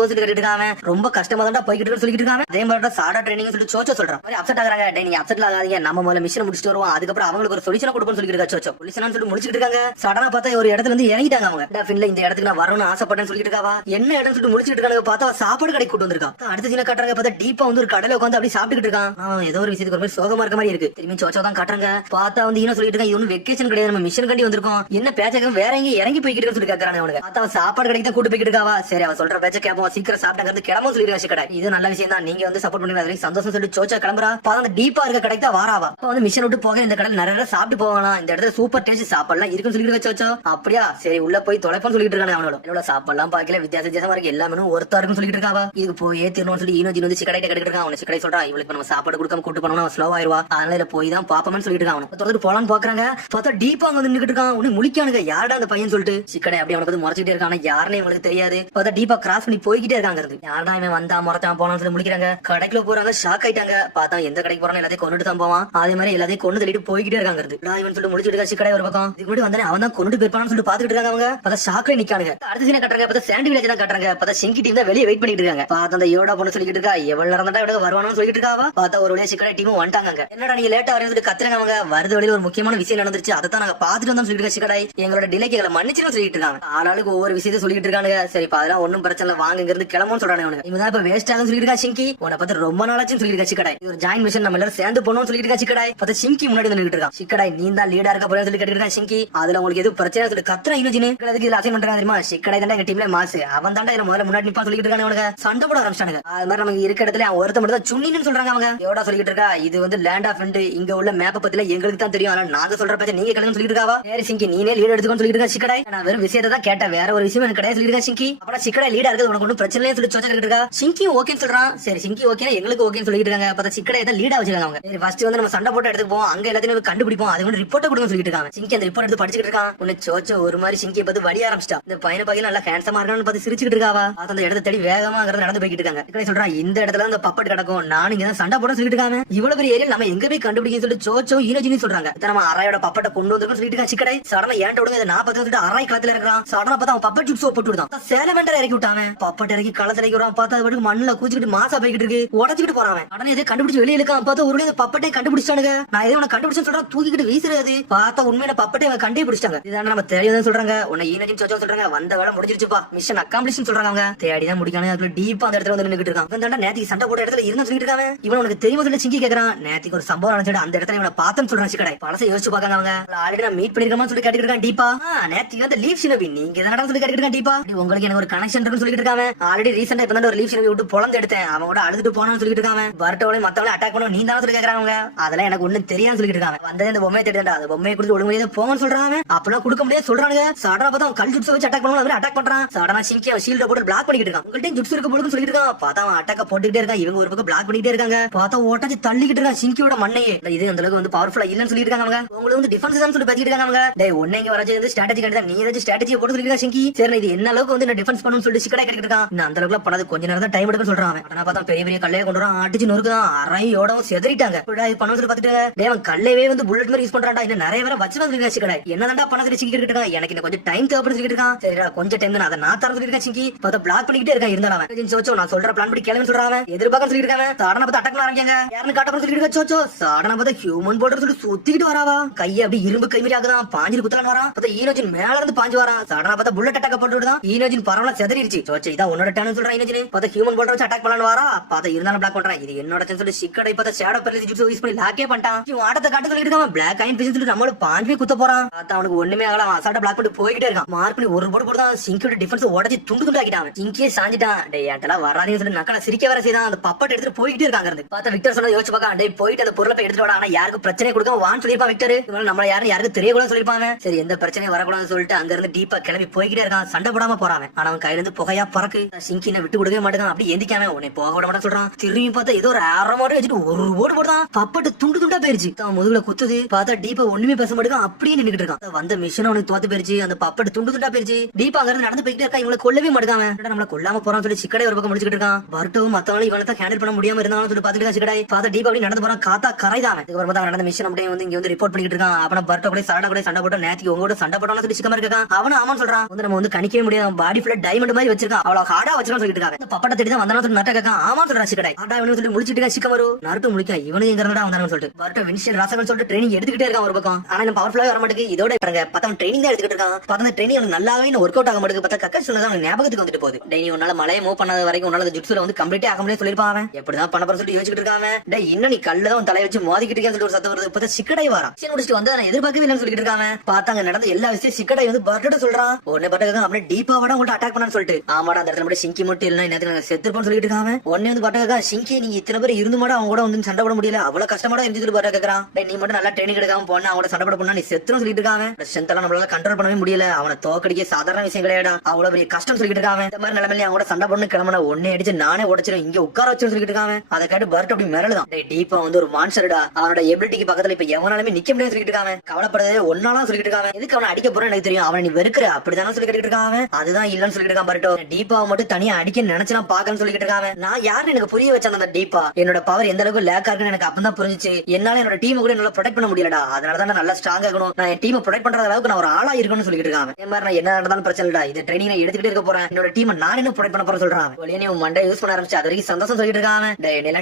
போய் கேட்டுட்டு இருக்காங்க, ரொம்ப கஷ்டமா தான் போய்கிட்டு இருக்கு சொல்லிட்டு இருக்காங்க. அதே மாதிரி சாடா ட்ரைனிங் சொல்லிட்டு சோச்சோ சொல்றான். அப்செட் ஆகுறாங்க. நீங்க அப்செட் ஆகாதீங்க, நம்ம முதல்ல மிஷன் முடிச்சுட்டு வருவோம், அதுக்கப்புறம் அவங்களுக்கு ஒரு சொல்யூஷன் கொடுப்போம்னு சொல்லிட்டு இருக்கா. சோச்சோ சொல்யூஷன் சொல்லி முடிச்சிட்டு இருக்காங்க. சடனா பார்த்தா ஒரு இடத்துல இருந்து இறங்கிட்டாங்க. அவங்க டெஃபின்ல இந்த இடத்துக்கு நான் வரணும்னு ஆசைப்பட்டேன்னு சொல்லிட்டு இருக்காவா. என்ன இடம் சொல்லிட்டு முடிச்சிட்டு இருக்காங்க. பார்த்தா சாப்பாடு கடை கூட்டு வந்திருக்கா. அடுத்த சீன காட்டுறாங்க. பார்த்தா டீப்பா வந்து ஒரு கடலை உட்காந்து அப்படி சாப்பிட்டுட்டு இருக்கான். ஏதோ ஒரு விஷயத்துக்கு ஒரு சோகமா இருக்க மாதிரி இருக்கு. திரும்பி சோச்சோ தான் காட்டுறாங்க. பார்த்தா வந்து ஈனோ சொல்லிட்டு இருக்கான், இது ஒன்னும் வெக்கேஷன் கிடையாது, நம்ம மிஷன் கண்டி வந்திருக்கோம், என்ன பேச்ச வேற எங்க இறங்கி போய்கிட்டு சொல்லி கேட்கறாங்க. அவனுக்கு பார்த்தா சாப்பாடு கடைக்கு தான் கூட்டு போய்கிட்டு இருக்காவா. சரி அவ சொல்ற பேச்ச கேப்போம், சீக்கிரம் சாப்பிட்டாங்க கிளம்பும் சொல்லிருக்கா. சிக்கடை இது நல்ல விஷயம் தான், நீங்க வந்து சப்போர்ட் பண்ணுங்க, அதுல சந்தோஷம் சொல்லிட்டு சோச்சா கிளம்புறா. பார்த்தா டீப்பா இருக்க கடைக்கு தான் வாராவா. அப்ப வந்து மிஷன் விட்டு போக இந்த கடையில் நிறைய சாப்பிட்டு போகலாம், இந்த இடத்துல சூப்பர் டேஸ்ட் சாப்பாடுலாம் இருக்குன்னு சொல்லிட்டு வச்சோச்சோ. அப்படியா சரி உள்ள போய் தொலைப்பன்னு சொல்லிட்டு இருக்காங்க. அவனோட சாப்பாடுலாம் பாக்கல வித்தியாசமா இருக்கு, எல்லாமே ஒருத்தா இருக்குன்னு சொல்லிட்டு இருக்காவா. இதுக்கு போய் தீர்ணும் சொல்லி ஈனோஜி வந்து சிக்கடை கிடைக்கிட்டு இருக்கான். அவனை சிக்கடை சொல்றான், இவளுக்கு நம்ம சாப்பாடு கொடுக்காம கூட்டு போனோம்னா ஸ்லோ ஆயிருவா, அதனால இதை போய் தான் பாப்போம்னு சொல்லிட்டு இருக்கான். அவனை தொடர்ந்து போலான்னு பாக்குறாங்க. பார்த்தா டீப்பா அங்க நின்னுட்டு இருக்கான். உன்னை முழிக்கானுங்க, யாரா அந்த பையன் சொல்லிட்டு சிக்கடை அப்படி அவனுக்கு முறைச்சிட்டே இருக்கான். யாருன்னு இவங்களுக்கு தெரியாது. பார்த்தா டீப்பா கிராஸ் பண்ணி போய்கிட்டே இருக்காங்க. யாரா இவன் வந்தா முறைச்சான் போனான்னு சொல்லி முடிக்கிறாங்க. கடைக்குள்ள போறாங்க, ஷாக் ஆயிட்டாங்க. பார்த்தா எந்த கடைக்கு போறான்னு எல்லாத்தையும் கொண்டுட்டு தான் போவான், அதே மாதிரி எல்லாத்தையும் கொண்டு தள்ளிட்டு போய்கிட்டே இருக்காங்க. இவன் சொல்லிட்டு முடிச்சுட்டு இருக்கா. சிக்கடை ஒரு பக்கம் இதுக்கு முன்னாடி வந்தானே அவன் தான் கொண்டு போயிருப்பான்னு சொல்லிட்டு பாத்துட்டு இருக்காங்க. அவங்க பார்த்தா ஷாக்ல நிக்கானுங்க. அடுத்த சீனை கட்டுறாங்க. பார்த்தா சாண்ட் வில்லேஜ் தான் கட்டுறாங்க. பார்த்தா சிங்கி டீம் தான் வெளியே வெயிட் பண்ணிட்டு இருக்காங்க. பார்த்தா அந்த யோடா பொண்ணு சொல்லிட்டு இருக்கா, எவ்வளவு நேரம் தான் இவங்க வருவானு சொல்லிட்டு இருக்காவா. பார்த்தா ஒரு வழியா சிக்கடை டீமும் வந்துட்டாங்க. என்னடா நீங்க லேட்டா வரேன்னு சொல்லிட்டு கத்துறாங்க. அவங்க வருது வழியில ஒரு முக்கியமான விஷயம் நடந்துருச்சு, அதை தான் நாங்க பாத்துட்டு வந்தோம் சொல்லிட்டு இருக்கா. சிக்கடை எங்களோட டிலேக்கு எங்களை மன்னிச்சுன்னு சொல்லிட்டு இருக்காங்க. ஆளாளுக்கு ஒவ்வொரு விஷயத்தை சொல்லிட்டு இருக்காங்க. சரி அதெல்லாம் ஒன்னும் பிரச்சனை இல்லை, வாங்க இங்க இருந்து கிளம்புன்னு சொல்றாங்க. இவங்க இப்ப வேஸ்ட் ஆகும் சொல்லிட்டு இருக்கா. சிங்கி உன்னை பார்த்து ரொம்ப நாளாச்சுன்னு சொல்லிட்டு இருக்கா. சிக்கடை ஒரு ஜாயின் மிஷன் நம்ம எல்லாரும் சேர்ந்து போனோம்னு சொல்லிட்டு இருக்கா. சிக்கடை பார்த்தா சிங்கி முன்னாடி நின்னுட்டு இருக்கான். சிக்கடை நீ தான் லீடா இருக்க போறேன்னு சொல்லி கேட்டு இருக்கா. சிங்கி அதுல உங்களுக்கு எது பிரச்சனை சொல்லி கத்துறா. ஈனோஜினு இதுல அசைன் பண்றாங்க தெரியுமா. சிக்கடை தான் எங்க டீம்ல மாசு, அவன் தாண்டா முதல்ல முன்னாடி நிப்பா சொல்லிட்டு இருக்காங்க. அவனுக்கு சண்டை போட ஆரம்பிச்சானுங்க. அது மாதிரி நமக்கு இருக்க இடத்துல அவன் ஒருத்த மட்டும் தான் சுண்ணின்னு சொல்றாங்க. அவங்க எவ்வளோ சொல்லிட்டு இருக்கா, இது வந்து லேண்ட் ஆஃப் ஃப்ரெண்ட், இங்க உள்ள மேப்பை பத்தில எங்களுக்கு தான் தெரியும், ஆனா நாங்க சொல்ற பேச்ச நீங்க கேளுங்கன்னு சொல்லிட்டு இருக்காவா. வேற சிங்கி நீனே லீட் எடுத்துக்கோன்னு சொல்லிட்டு இருக்கா. சிக்கடை நான் வெறும் விஷயத்தை தான் கேட்டேன், வேற ஒரு விஷயம் எனக்கு கிடையாது சொல்லிட்டு இருக்கா. சிங்கி அப்புறம் சிக்கடை லீடா இருக்குது உனக்கு ஒன்றும் பிரச்சனை சொல்லி சோச்சா கேட்டு இருக்கா. சிங்கி ஓகேன்னு சொல்றான். சரி சிங்கி ஓகே எங்களுக்கு ஓகேன்னு சொல்லிட்டு இருக்காங்க. பார்த்தா சிக்கடை தான் லீடா வச்சிருக்காங்க. அவங்க சரி ஃபர்ஸ்ட் வந்து நம்ம சண்டை போட்டு எடுத்து போவோம், அங்க எல்லாத்தையும் கண்டுபிடிப்போம், அது வந்து ரிப்போர்ட் கொடுங்க சொல்லிட்டு இருக்காங்க. சிங்கி அந்த ரிப்போர்ட் எடுத்து படிச்சுட்டு இருக்கான். உன்னை சோச்சோ ஒரு மாதிரி சிங்கியை பார்த்து வழி ஆரம்பிச்சிட்டா. இந்த பையனை பையன் நல்லா ஹேண்ட்ஸமா இருக்கான்னு பார்த்து சிரிச்சுட்டு இருக்காவா. அந்த இடத்த தேடி வேகமா நடந்து போய்கிட்டு இருக்காங்க. சொல்றான் இந்த இடத்துல இடத்துல அந்த பப்பட் கிடக்கும், நான் இங்க தான் சண்டை போட சொல்லிட்டு இருக்காங்க. இவ்வளவு பெரிய ஏரியா நம்ம எங்க போய் கண்டுபிடிக்க சொல்லிட்டு சோச்சோ ஈனோஜினி சொல்றாங்க. நம்ம அரையோட பப்பட்ட கொண்டு வந்து சொல்லிட்டு இருக்கா சிக்கடை. சடனா ஏன்ட்ட விடுங்க, இதை 40 சொல்லிட்டு அரை களத்துல இருக்கிறான். சடனா பார்த்தா அவன் பப்பட் ஜூஸ் போட்டு விடுதான். சேலமெண்டர் இறக்கி விட்டாங்க. பப்பட் இறக்கி களத்துல இறக்கி விடுறான். பார்த்தா அது மண்ணுல கூச்சிக்கிட்டு மாசா போய்கிட்டு இருக்கு, உடச்சிக்கிட்டு போறான். உடனே இதை கண்டுபிடிச்சு வெளியே இருக்கான். பார்த்தா ஒரு பப்பட்டை கண்டுபிடிச்சானுங்க. நான் இதை கண்டுபிடிச்சு சொல்றேன், தூக்கிட்டு வீசுறது. பார்த்தா உண்மையான பப்பட்டை கண்டே பிடிச்சாங்க. இதான் நம்ம தெரியும் சொல்றாங்க. உன்னை ஈனோஜினி சோச்சோ சொல்றாங்க. வந்த வேலை முடிஞ்சிருச்சுப்பா, மிஷன் அக்காம்ப்ளிஷ் சொல்றாங்க. அவங்க தேடிதான் முடிக்கானே. அதுல டீப்பா அந்த இடத்துல வந்து நின்னுட்டு இருக்கான். இவன் நேத்திக்கு சண்டை போட்ட இடத்துல இருந்தா சொல்லிட்டு இருக்காங்க. இவன் உனக்கு தெரியுமா சொல்லி சிங்கி கேக்குறான். நேத்திக்கு ஒரு சம்பவம் நடந்துச்சு, அந்த இடத்துல இவனை பார்த்தேன்னு சொல்றான் சிக்கடை. பழசை யோசிச்சு பாக்காங்க. அவங்க ஆல்ரெடி நான் மீட் பண்ணிருக்கோம்னு சொல்லி கேட்டுட்டு இருக்கான் டீப்பா. நேத்திக்கு வந்து லீவ் ஷினோபி நீங்க என்னடா சொல்லி கேட்டுட்டு இருக்கான் டீப்பா. உங்களுக்கு எனக்கு ஒரு கனெக்ஷன் இருக்குன்னு சொல்லிட்டு இருக்காங்க. ஆல்ரெடி ரீசெண்டா இப்ப தான் ஒரு லீவ் ஷினோபி விட்டு பொழந்து எடுத்தேன், அவன் கூட அழுதுட்டு போனான்னு சொல்லிட்டு இருக்காங்க. வரட்டோட மத்தவங்கள அட்டாக் பண்ண நீ தான் சொல்லி கேக்குறாங்க. அதெல்லாம் எனக்கு ஒண்ணும் தெரியாதுன்னு சொல்லிட்டு இருக்காங்க. வந்தது இந்த பொம்மையை தேடிடா, அந்த பொம்மையை கொடுத்து ஒழுங்கு முடியாது போங்கன்னு சொல்றாங்க. அப்பெல்லாம் கொடுக்க முடியாது சொல்றாங்க. சடனா பார்த்தா அவன் கல் ஜுட்ஸ் வச்சு அட்டாக் பண்ணுவாங்க, அட்டாக் பண்றான். சடனா சிங்கி அவன் ஷீல்ட போட்டு பிளாக் பண்ணிட்டு இருக்கான். உங்கள்ட்ட ஜுட்ஸ் இருக்க போடுன்னு சொல்லிட்டு இருக்கான். பார்த்தா அவன் அட்டாக்க போட்டுக்கிட்டே இருக்கான். இவங்க ஒரு பக்கம் பிளாக் பண்ணிட்டே இருக்காங்க. பார்த்தா ஓட்டாச்சு தள்ளிக்கிட்டு இருக்கான் சிங்கியோட மண்ணையே. இது அந்த அளவுக்கு வந்து பவர்ஃபுல்லா இல்லன்னு சொல்லிட்டு இருக்காங்க. அவங்க உங்களுக்கு வந்து டிஃபென்ஸ் தான் சொல்லி பேசிட்டு இருக்காங்க. டேய் ஒண்ணே இங்க வரது வந்து ஸ்ட்ராட்டஜி கண்டிதா, நீ ஏதாச்சும் ஸ்ட்ராட்டஜியை போட்டு சொல்லிட்டு சிங்கி. சரி இது என்ன அளவுக்கு வந்து நான் டிஃபென்ஸ் பண்ணணும்னு சொல்லிட்டு சிக்கடா கேட்டுட்டு இருக்கான். நான் அந்த அளவுக்கு பண்ணது கொஞ்ச நேரம் தான் டைம் எடுக்க சொல்றான். ஆனா பார்த்தா பெரிய பெரிய கல்லையை கொண்டு வரான், அடிச்சு நொறுக்குதான். அரையோட செதறிட்டாங்க. இது பண்ண சொல்லி பார்த்துட்டு டேய் அவன் கல்லையே வந்து புல்லட் மாதிரி யூஸ் பண்றான்டா. இன்னும் நிறைய பேரை வச்சு வந்து சிக்கடா என்னதான்டா பண்ண சொல்லி சிக்கி இருக்கான். எனக்கு இந்த கொஞ்சம் டைம் தேவைப்படுது சொல்லிட்டு இருக்கான். சரிடா கொஞ்சம் டைம் தான், அதை நான் தர சொல்லிட்டு இருக்கேன் சிங்கி. பார்த்தா பிளாக் பண்ணிக்கிட்டே இருக்கான். இருந்தாலும் சோச்சோ நான் சொல்ற பிளான் படி கேளுன்னு சொல்றாங்க. எதிர்பார்க்க சொல்லிட்டு இருக்காங்க. சாடனா பார்த்து அட்டாக் பண்ண ஆரம்பிக்காங்க. யாருன்னு காட்ட சொல்லிட்டு இருக்கா சோச்சோ. சாடனா பார்த்தா ஹியூமன் போல்டர் சொல்லி சுத்திக்கிட்டு வராவா. கையை அப்படி இரும்பு கை மாதிரி ஆகுதான், பாஞ்சு குத்தலான்னு வரான். பார்த்தா ஈனோஜின் மேல இருந்து பாஞ்சு வரான். சாடனா பார்த்தா புல்லட் அட்டாக் போட்டு விடுதான். ஈனோஜின் பரவலா செதறிடுச்சு. சோச்சோ இதான் உன்னோட டேன்னு சொல்றான் ஈனோஜின். பார்த்தா ஹியூமன் போல்டர் வச்சு அட்டாக் பண்ணலான்னு வரா. பார்த்தா இருந்தாலும் பிளாக் பண்றான். இது என்னோட சொல்லி சிக்கடை பார்த்தா ஷேடோ பெரலிஸ் ஜூஸ் யூஸ் பண்ணி லாக்கே பண்ணிட்டான். இவன் ஆட்டத்தை காட்ட சொல்லிட்டு இருக்கான். பிளாக் ஐன் பிசி சொல்லி நம்மள பாஞ்சு குத்த போறான். பார்த்தா அவனுக்கு ஒண்ணுமே ஆகல. அவன் அசால்ட்டா பிளாக் பண்ணி போய்கிட்டே இருக்கான். மார்க் பண்ணி ஒரு போட்டு போடுதான். சிங்கியோட டிஃபென்ஸ் உடச்சி துண்டு துண்டு ஆக்கிட்டான். சிங்கியே சாஞ்சிட்டான். டேய் ஏன்டா வராதீங்கன்னு சொல்லி நக்கல சிரிக்க வர செய்தான். அந்த பப்பட் எடுத்துட்டு போய்கிட்டே இருக்காங்க. பார்த்தா விக்டர் சொன்னா யோசிச்சு பார்க்க, டேய் போயிட்டு அந்த பொருளை போய் எடுத்துட்டு வாடா. ஆனா யாருக்கு பிரச்சனை கொடுக்க வான்னு சொல்லிருப்பான் விக்டர். நம்மள யாருக்கு தெரியக்கூடாது சொல்லிருப்பாங்க. சரி எந்த பிரச்சனையும் வரக்கூடாதுன்னு சொல்லிட்டு அங்க இருந்து டீப்பா கிளம்பி போய்கிட்டே இருக்கான். சண்டை போடாம போறான். ஆனா அவன் கையில இருந்து புகையா பறக்கு. சிங்கி விட்டு கொடுக்கவே மாட்டேங்க. அப்படி எந்திக்காம உன்னை போக விட மாட்டேன் சொல்றான். திரும்பி பார்த்தா ஏதோ ஒரு அரை மாடு வச்சுட்டு ஒரு ஓடு போடுதான். பப்பட்டு துண்டு துண்டா போயிருச்சு. முதுகுல குத்துது. பார்த்தா டீப்பா ஒண்ணுமே பேச மாட்டேங்க, அப்படியே நின்னுட்டு இருக்கான். வந்த மிஷன் அவனுக்கு தோத்து போயிருச்சு. அந்த பப்பட்டு துண்டு துண்டா போயிருச்சு. டீப்பா அங்க இருந்து நடந்து போய்கிட்டே இருக்கா. இவங்களை கொல்லவே மாட்டாங்க. நம்மள கொல்லாம போறான்னு சொல்லி சிக்கடை ஒரு பக்கம் முடிச்சுட்டு இருக்கான். பர்ட்டவும் மத்தவங்களும் இவனை தான் ஹேண்டில் பண்ண முடியாம இருந்தாலும் சொல்லி பாத்துட்டு சிக்கடை. பார்த்தா டீப்பா அப்படி நடந்து போறான். காத்தா கரைதான். இதுக்கப்புறம் தான் நடந்த மிஷன் அப்படியே வந்து இங்க வந்து ரிப்போர்ட் பண்ணிட்டு இருக்கான். அவன பர்ட்டோ கூட சரடா கூட சண்டை போட்டு நேத்திக்கு உங்களோட சண்டை போட்டோம்னு சொல்லி சிக்கமா இருக்கான். அவனும் ஆமான்னு சொல்றான். வந்து நம்ம வந்து கணிக்கவே முடியாது. பாடி ஃபுல்லா டைமண்ட் மாதிரி வச்சிருக்கான். அவ்வளவு ஹார்டா வச்சிருக்கான்னு சொல்லிட்டு இருக்காங்க. பப்பட்ட தேடி தான் வந்தானு சொல்லி நட்ட கேட்கான். ஆமான்னு சொல்றான் சிக்கடை. ஹார்டா இவனு சொல்லி முடிச்சிட்டு இருக்கா. சிக்கமரு நருட்டு முடிக்க இவனு எங்க இருந்தா வந்தானு சொல்லிட்டு பர்ட்டோ வின்ஷியல் ராசகன் சொல்லிட்டு ட்ரைனிங் எடுத்துக்கிட்டே இருக்கான் ஒரு பக்கம். ஆனா நம்ம பவர்ஃபுல்லா வர மாட்டேங்குது. இதோட பாருங்க பார்த்தா ட்ரைனிங் தான் எடுத்துக்கிட்டு இருக்கான். பார்த்தா ட்ரைனிங் அவனுக்கு நல்லாவே ஒர்க் அவுட் ஆக மாட்டேங்குது. பார்த்தா கக்கா சொன்னதான் ஞாபகத்துக்கு வந்துட்டு போகுது. டேய் உன்னால மலையை மூவ் பண்ணாத வரைக்கும் உன்னால ஜுட்ஸ்ல வந்து கம்ப்ளீட்டா ஆக முடியாது சொல்லிருப்பான். எப்படிதான் பண்ண போற சொல்லிட்டு யோசிச்சுட்டு இருக்காங்க. டேய் இன்னும் நீ கல்ல தான் தலைய வச்சு மோதிக்கிட்டு இருக்கேன்னு சொல்லிட்டு ஒரு சத்தம் வருது. பார்த்தா சிக்கடை வரான். சரி முடிச்சுட்டு வந்து நான் எதிர்பார்க்கவே இல்லைன்னு சொல்லிட்டு இருக்காங்க. பார்த்தாங்க நடந்த எல்லா விஷயம் சிக்கடை வந்து பர்ட்டோ சொல்றான். உடனே பர்ட்டோ அப்படியே டீப்பா வட உங்கள்ட்ட அட்டாக் பண்ணான்னு சொல்லிட்டு ஆமாடா அந்த இடத்துல மட்டும் சிங்கி மட்டும் இல்லைன்னா நேரத்துக்கு செத்துருப்போம்னு சொல்லிட்டு இருக்காங்க. உடனே வந்து பர்ட்டோ சிங்கி நீங்க இத்தனை பேர் இருந்து மாட அவங்க கூட வந்து சண்டை போட முடியல, அவ்வளவு கஷ்டமாடா இருந்து பர்ட்டோ கேக்குறான். நீ மட்டும் நல்லா ட்ரைனிங் எடுக்காம போனா அவங்க சண்டை போட பண்ணா நீ செத்துரும் சொல்லிட்டு இருக்காங்க. ஸ்ட்ரென்த் எல்லாம் நம்மளால கண்ட்ரோல் பண்ணவே முடியல. அவனை தோக்கடிக்க சாதாரண விஷயம் கிடையாடா, அவ்வளவு பெரிய கஷ்டம் சொல்லிட்டு இருக்காங்க. இந்த மாதிரி நிலைமையில அவங்க சண்டை போடணும் கிளம்பின ஒன்னே அடிச்சு நானே உடச்சிடும் இங்க உட்கார வச்சு சொல்லிட்டு இருக்காங்க. அதை கேட்டு பர்ட் அப்படி மிரளுதான். டீப்பா வந்து ஒரு மான்ஸ்டர்டா, அவனோட எபிலிட்டிக்கு பக்கத்துல இப்ப எவனாலுமே நிக்க முடியாது சொல்லிட்டு இருக்காங்க. கவலைப்படவே ஒன்னாலும் சொல்லிட்டு இருக்காங்க. எதுக்கு அவனை அடிக்க போறேன்னு எனக்கு தெரியும், அவனை நீ வெறுக்கிற அப்படிதானே சொல்லி கேட்டு இருக்காங்க. அதுதான் இல்லன்னு சொல்லிட்டு இருக்கான் பர்ட்டோ. டீப்பாவை மட்டும் தனியா அடிக்க நினைச்சு நான் பாக்கன்னு சொல்லிட்டு இருக்காங்க. நான் யாருன்னு எனக்கு புரிய வச்சேன். அந்த டீப்பா என்னோட பவர் எந்த அளவுக்கு லேக்கா இருக்குன்னு எனக்கு அப்பதான் புரிஞ்சிச்சு. என்னால என்னோட டீம் கூட என்னால ப்ரொடெக்ட் பண்ண முடியலடா, அதனாலதான் நான் நல்லா ஸ்ட்ராங் ஆகணும், நான் என் டீமை ப்ரொடெக்ட் பண்ற அளவுக்கு நான் ஒரு ஆளா இருக்கணும்னு சொல்லிட்டு இருக்காங்க. இந்த மாதிரி நான் என்ன நடந்தாலும் பிரச்சனை இல்லடா, இந்த ட்ரைனிங் நான் எடுத்துக்கிட்டே இருக்க போறேன், என்னோட டீமை நான் என்ன ப்ரொடெக்ட் பண்ண போறேன் சொல்றான். நீ மண்டை யூஸ் பண்ண ஆரம்பிச்சு அது வரைக்கும் சந்தோஷம் சொல்லிட்டு இருக்காங்க.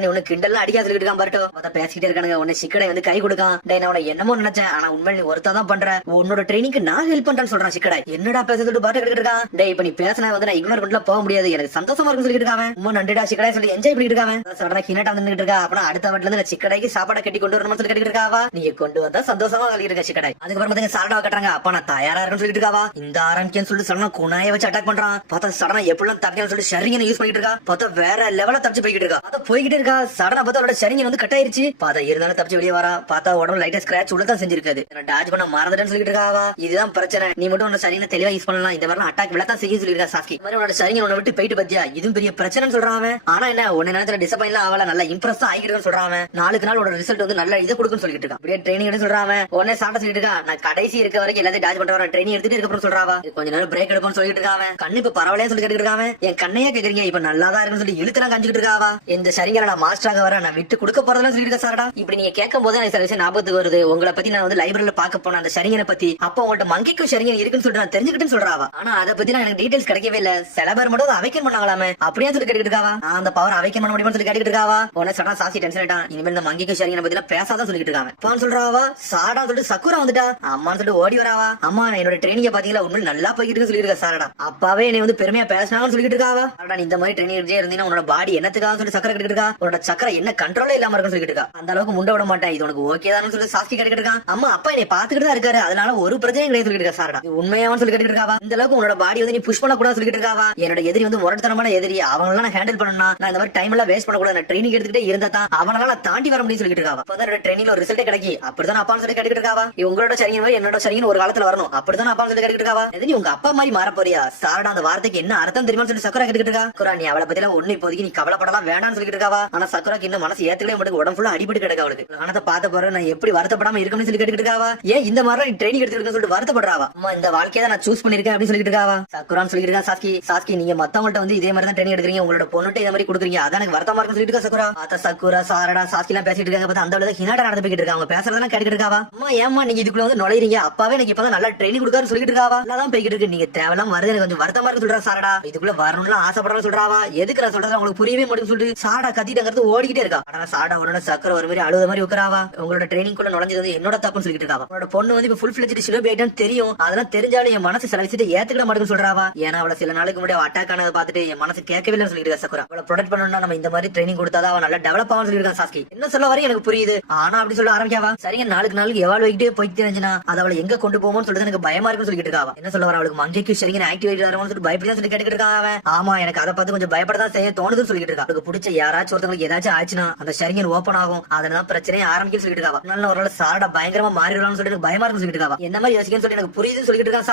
நீ ஒண்ணு கிண்டல் அடிக்க சொல்லிட்டு இருக்கான் பர்ட்டோ. பேசிக்கிட்டே இருக்கானுங்க. உன்னை சிக்கடை வந்து கை கொடுக்கான். நான் என்னமோ நினைச்சேன், ஆனா உண்மையில நீ ஒருத்தா தான் பண்ற, உன்னோட ட்ரைனிங்க்கு நான் ஹெல்ப் பண்றேன்னு சொல்றான் சிக்கடை. என்னடா பேசுறது பர்ட்டோ கேட்டு இருக்கான். டேய் இப்ப நீ பேசினா வந்து நான் இக்னோர் பண்ணல போக முடியாது, எனக்கு சந்தோஷமா இருக்குன்னு சொல்லிட்டு இருக்காங்க. ரொம்ப நன்றிடா சிக்கடை சொல்லி என்ஜாய் பண்ணிட்டு இருக்காங்க. சடனா ஹினட்டா வந்துட்டு இருக்கா. அப்பனா அடுத்த வீட்டுல இருந்து சிக்கடைக்கு சாப்பாடை கட்டி கொண்டு வரணும்னு சொல்லி கேட்டு இருக்காவா. நீங்க கொண்டு வந்தா சந்தோஷமா சொல்லிட்டு இருக்க சிக்கடை. அதுக்கப்புறம் சாரடாவை கட்டுறாங்க. அப்ப நான் தயாரா இருக்குன்னு சொல்லிட்டு இருக்காவா. இந்த ஆரம்பிக்கன்னு சொல்லிட்டு சடனா குணாய வச்சு அட்டாக் பண்றான். பார்த்தா சடனா எப்படிலாம் தப்பியான்னு சொல்லி ஷரிங்கனை யூஸ் பண்ணிட்டு இருக்கா. பார்த்தா வேற லெவல தப்பிச்சு போய்கிட்டு இருக்கா. பார்த்தா போய்கிட்டே இருக்கா. சடனா பார்த்தா அவரோட ஷரிங்கன் வந்து கட் ஆயிருச்சு. பார்த்தா இருந்தாலும் தப்பிச்சு வெளியே வரா. பார்த்தா உடம்பு லைட்டா ஸ்கிராச் உள்ளதான் செஞ்சிருக்காது. டாஜ் பண்ண மறந்துட்டேன்னு சொல்லிட்டு இருக்காவா. இதுதான் பிரச்சனை, நீ மட்டும் உன்னோட ஷரிங்கனை தெளிவா யூஸ் பண்ணலாம், இந்த மாதிரி அட்டாக் விளத்தான் செய்ய சொல்லிருக்கா சாஸ்கி. மாதிரி உன்னோட ஷரிங்கன் உன்னை விட்டு போயிட்டு பத்தியா, இதுவும் பெரிய பிரச்சனைன்னு சொல்றான். ஆனா என்ன உன்ன நேரத்துல டிசப்பாயின்லாம் அவள நல்லா இம்ப்ரெஸ் ஆகிட்டு சொல்றான். நாளுக்கு நாள் உன்னோட ரிசல்ட் வந்து நல்ல இதை கொடுக்குன்னு சொல்லிட்டு இருக்கான். அப்படியே ட்ரைனிங் எடுத்து சொல்றான். உடனே சாப்பிட சொல்லிட்டு இருக்கா. நான் கடைசி இருக்க வரைக்கும் எல்லாத்தையும் டாஜ் பண்ற ட்ரைனிங் எடுத்துட்டு இருக்க சொல்றாவா. கொஞ்ச நேரம் பிரேக் எடுப்போம்னு சொல்லிட்டு இருக்காங்க. கண்ணு இப்ப பரவாயில்லையா சொல்லி கேட்டு இருக்காங்க. என் கண்ணையா கேக்குறீங்க, இப்ப நல்லாதான் இருக்குன்னு சொல்லி இழுத்துலாம் காஞ்சிட்டு இருக்காவா. இந்த சரிங்களா நான் மாஸ்டராக வர நான் விட்டு கொடுக்க போறதெல்லாம் சொல்லிட்டு சாரடா. இப்படி நீங்க கேட்கும் போது எனக்கு சில விஷயம் ஞாபகத்துக்கு வருது. உங்களை பத்தி நான் வந்து லைப்ரரியில பாக்க போன அந்த சரிங்கனை பத்தி அப்ப உங்கள்ட்ட மங்கிக்கும் சரிங்கன் இருக்குன்னு சொல்லிட்டு நான் தெரிஞ்சுக்கிட்டேன்னு சொல்றாவா. ஆனா அதை பத்தி எனக்கு டீடைல்ஸ் கிடைக்கவே இல்ல. சில பேர் மட்டும் அவைக்கன் பண்ணாங்களாமே அப்படியே சொல்லி கேட்டுட்டு இருக்காவா. நான் அந்த பவர் அவைக்கன் பண்ண முடியும்னு சொல்லி கேட்டுட்டு இருக்காவா. உடனே சடா சாசி டென்ஷன் ஆயிட்டான். இனிமேல் இந்த மங்கிக்கும் சரிங்கனை பத்தி பேசாதான் சொல்லிட்டு இருக்காங்க. அப்பான்னு சொல்றாவா. சாடா சொல்லிட்டு சக்குரா வந்துட்டா. அம்மான்னு சொல்லிட்டு ஓடி வராவா. அம்மா என்னோட ட்ரைனிங்க பாத்தீங்களா உண்மையில நல்லா போய்கிட்டு சொல்லிட்டு இருக்கா சாரடா. அப்பாவே என்னை வந்து பெருமையா பேசினாங்கன்னு சொல்லிட்டு இருக்காவா. இந்த மாதிரி ட்ரைனிங் இருந்தீங்கன்னா உன்னோட பாடி என்னத்துக்காக சொல்லி சக்கரை கட்டிட்டு இருக்கா. உன்னோட சக்கரை என்ன கண்ட்ரோலே இல்லாம இருக்குன்னு சொல்லிட்டு இருக்கா. அந்த அளவுக்கு முண்ட விட மாட்டேன். இது உனக்கு ஓகே தான் சொல்லி சாஸ்கி கட்டிட்டு இருக்கான். அம்மா அப்பா என்னை பாத்துக்கிட்டு தான் இருக்காரு. அதனால ஒரு பிரச்சனையும் கிடையாது சொல்லிட்டு இருக்கா சாரடா. உண்மையாவும் சொல்லி கட்டிட்டு இருக்காவா. இந்த அளவுக்கு உன்னோட பாடி வந்து நீ புஷ் பண்ண கூடாது சொல்லிட்டு இருக்காவா. என்னோட எதிரி வந்து முரட்டுத்தனமான எதிரி. அவங்களெல்லாம் நான் ஹேண்டில் பண்ணா நான் இந்த மாதிரி டைம் எல்லாம் வேஸ்ட் பண்ண கூடாது. நான் ட்ரைனிங் எடுத்துக்கிட்டே இருந்தா தான் அவனால நான் தாண்டி வர முடியும் சொல்லிட்டு இருக்காவா. அப்பதான் ட்ரைனிங்ல ஒரு ரிசல்ட் கிடைக்கி. அப்படிதான் அப்பான்னு சொல்லி கட்டிட்டு இருக்காவா. உங்களோட சரிங்க என்னோட சரிங்க ஒரு காலத்துல வரணும். அப்படிதான் அப்பான்னு சொல்லி கட்டிட்டு இருக்காவா. நீ உங்க அப்பா மாதிரி மாற போறியா சாரடா. அந்த வார்த்தைக்கு என்ன அர்த்தம் தெரியுமா சொல்லி சக்கரை கட்டிட்டு இருக்கா. நீ அவளை பத்தி ஒண்ணு இப்போதைக்கு நீ கவலைப்படலாம் வேண்டாம்னு சொல்லிட்டு இருக்காவா. ஆனா சக்கராக்கு இன்னும் மனசு ஏத்துக்கவே மாட்டேங்குது. உடம்பு ஃபுல்லா அடிபட்டு கிடக்கு அவளுக்கு. ஆனத பாத்த போற நான் எப்படி வருத்தப்படாம இருக்கணும்னு சொல்லி கேட்டுட்டு இருக்காவா. ஏன் இந்த மாதிரி நீ ட்ரைனிங் எடுத்துருக்கேன்னு சொல்லிட்டு வருத்தப்படுறாவா. அம்மா இந்த வாழ்க்கையை தான் நான் சூஸ் பண்ணிருக்கேன் அப்படின்னு சொல்லிட்டு இருக்காவா. சக்குரான்னு சொல்லிட்டு இருக்கா. சாஸ்கி நீங்க மத்தவங்கள்ட்ட வந்து இதே மாதிரி தான் ட்ரைனிங் எடுக்கிறீங்க. உங்களோட பொண்ணுட்டு இதே மாதிரி கொடுக்குறீங்க. அதான் எனக்கு வருத்தமா இருக்குன்னு சொல்லிட்டு இருக்கா சக்குரா. பார்த்தா சக்குரா சாரடா சாஸ்கி எல்லாம் பேசிட்டு இருக்காங்க. பார்த்தா அந்த அளவுக்கு ஹினாட்டா நடந்து போயிட்டு இருக்காங்க. பேசுறதெல்லாம் கேட்டுட்டு இருக்காவா. அம்மா ஏமா நீங்க இதுக்குள்ள வந்து நுழைறீங்க. அப்பாவே எனக்கு இப்பதான் நல்லா ட்ரைனிங் கொடுக்காரு சொல்லிட்டு இருக்காவா. அதான் போய்கிட்டு இருக்கு. நீங்க தேவலாம் வருது எனக்கு கொஞ்சம் வருத்தமா இருக்கு சொல்றா சாரடா. இதுக்குள்ள வரணும்னு ஆசைப்படுறேன்னு சொல்றாவா. எதுக்கு நான் சொல்றது உங்களுக்கு புரியவே மாட்டேன்னு சொல்லிட்டு சாடா கத்திட்டு ஓடிக்கிட்டே இருக்கா. ஆனா சாடா உடனே சக்கரை ஒரு மாதிரி அழுத மாதிரி உட்காராவா. உங்களோட ட்ரைனிங் குள்ள நுழைஞ்சது வந்து என்னோட தப்புன்னு சொல்லிட்டு இருக்காவா. உங்களோட பொண்ணு வந்து இப்ப ஃபுல் ஃபிளெஜ்ட் சிலோபி ஆயிட்டான்னு தெரியும். அதெல்லாம் தெரிஞ்சாலும் என் மனசு சில விஷயத்தை ஏத்துக்கிட மாட்டேன்னு சொல்றாவா. ஏன்னா அவளை சில நாளுக்கு முன்னாடி அட்டாக் ஆனதை பார்த்துட்டு என் மனசு கேட்கவே இல்லைன்னு சொல்லிட்டு இருக்கா சக்கரா. அவளை ப்ரொடெக்ட் பண்ணணும்னா நம்ம இந்த மாதிரி ட்ரைனிங் கொடுத்தாதான் அவன் நல்லா டெவலப் ஆகும் சொல்லிட்டு இருக்கா சாஸ்கி. என்ன சொல்ல வரையும் எனக்கு புரியுது. ஆனா அப்படி சொல்ல ஆரம்பிக்காவா. சரிங்க நாளுக்கு எவால்வ் ஆகிட்டே போயிட்டு இருந்துச்சுன்னா அது அவளை எங்க கொண்டு போகும்னு சொல்லிட்டு எனக்கு பயமா இருக்குன்னு சொல்லிட்டு இருக்காவா. என்ன சொல்ல வர அவளுக்கு மங்கைக்கு சரிங்க ஆக்டிவேட் ஆகும் சொல்லிட்டு பயப்படி சொல்லி கேட்டுட்டு இருக்காங்க. ஆமா எனக்கு அதை பார்த்து கொஞ்சம் பயப்படதான் செய்ய தோணுதுன்னு சொல்லிட்டு இருக்கா. அவளுக்கு பிடிச்ச யாராச்சும் ஒருத்தவங்களுக்கு ஏதாச்சும் ஆச்சுன்னா அந்த சரிங்கன் ஓப்பன் ஆகும். அதனால பிரச்சனையே ஆரம்பிக்கும் சொல்லிட்டு இருக்காவா. நல்ல ஒரு சாரடா பயங்கரமா மாறிடலாம்னு சொல்லிட்டு பயமா இருக்குன்னு சொல்லிட்டு இருக்காவா. என்ன மாதிரி யோசிக்கன்னு சொல்லி எனக்கு புரியுதுன்னு சொல்லிட்டு இருக்கா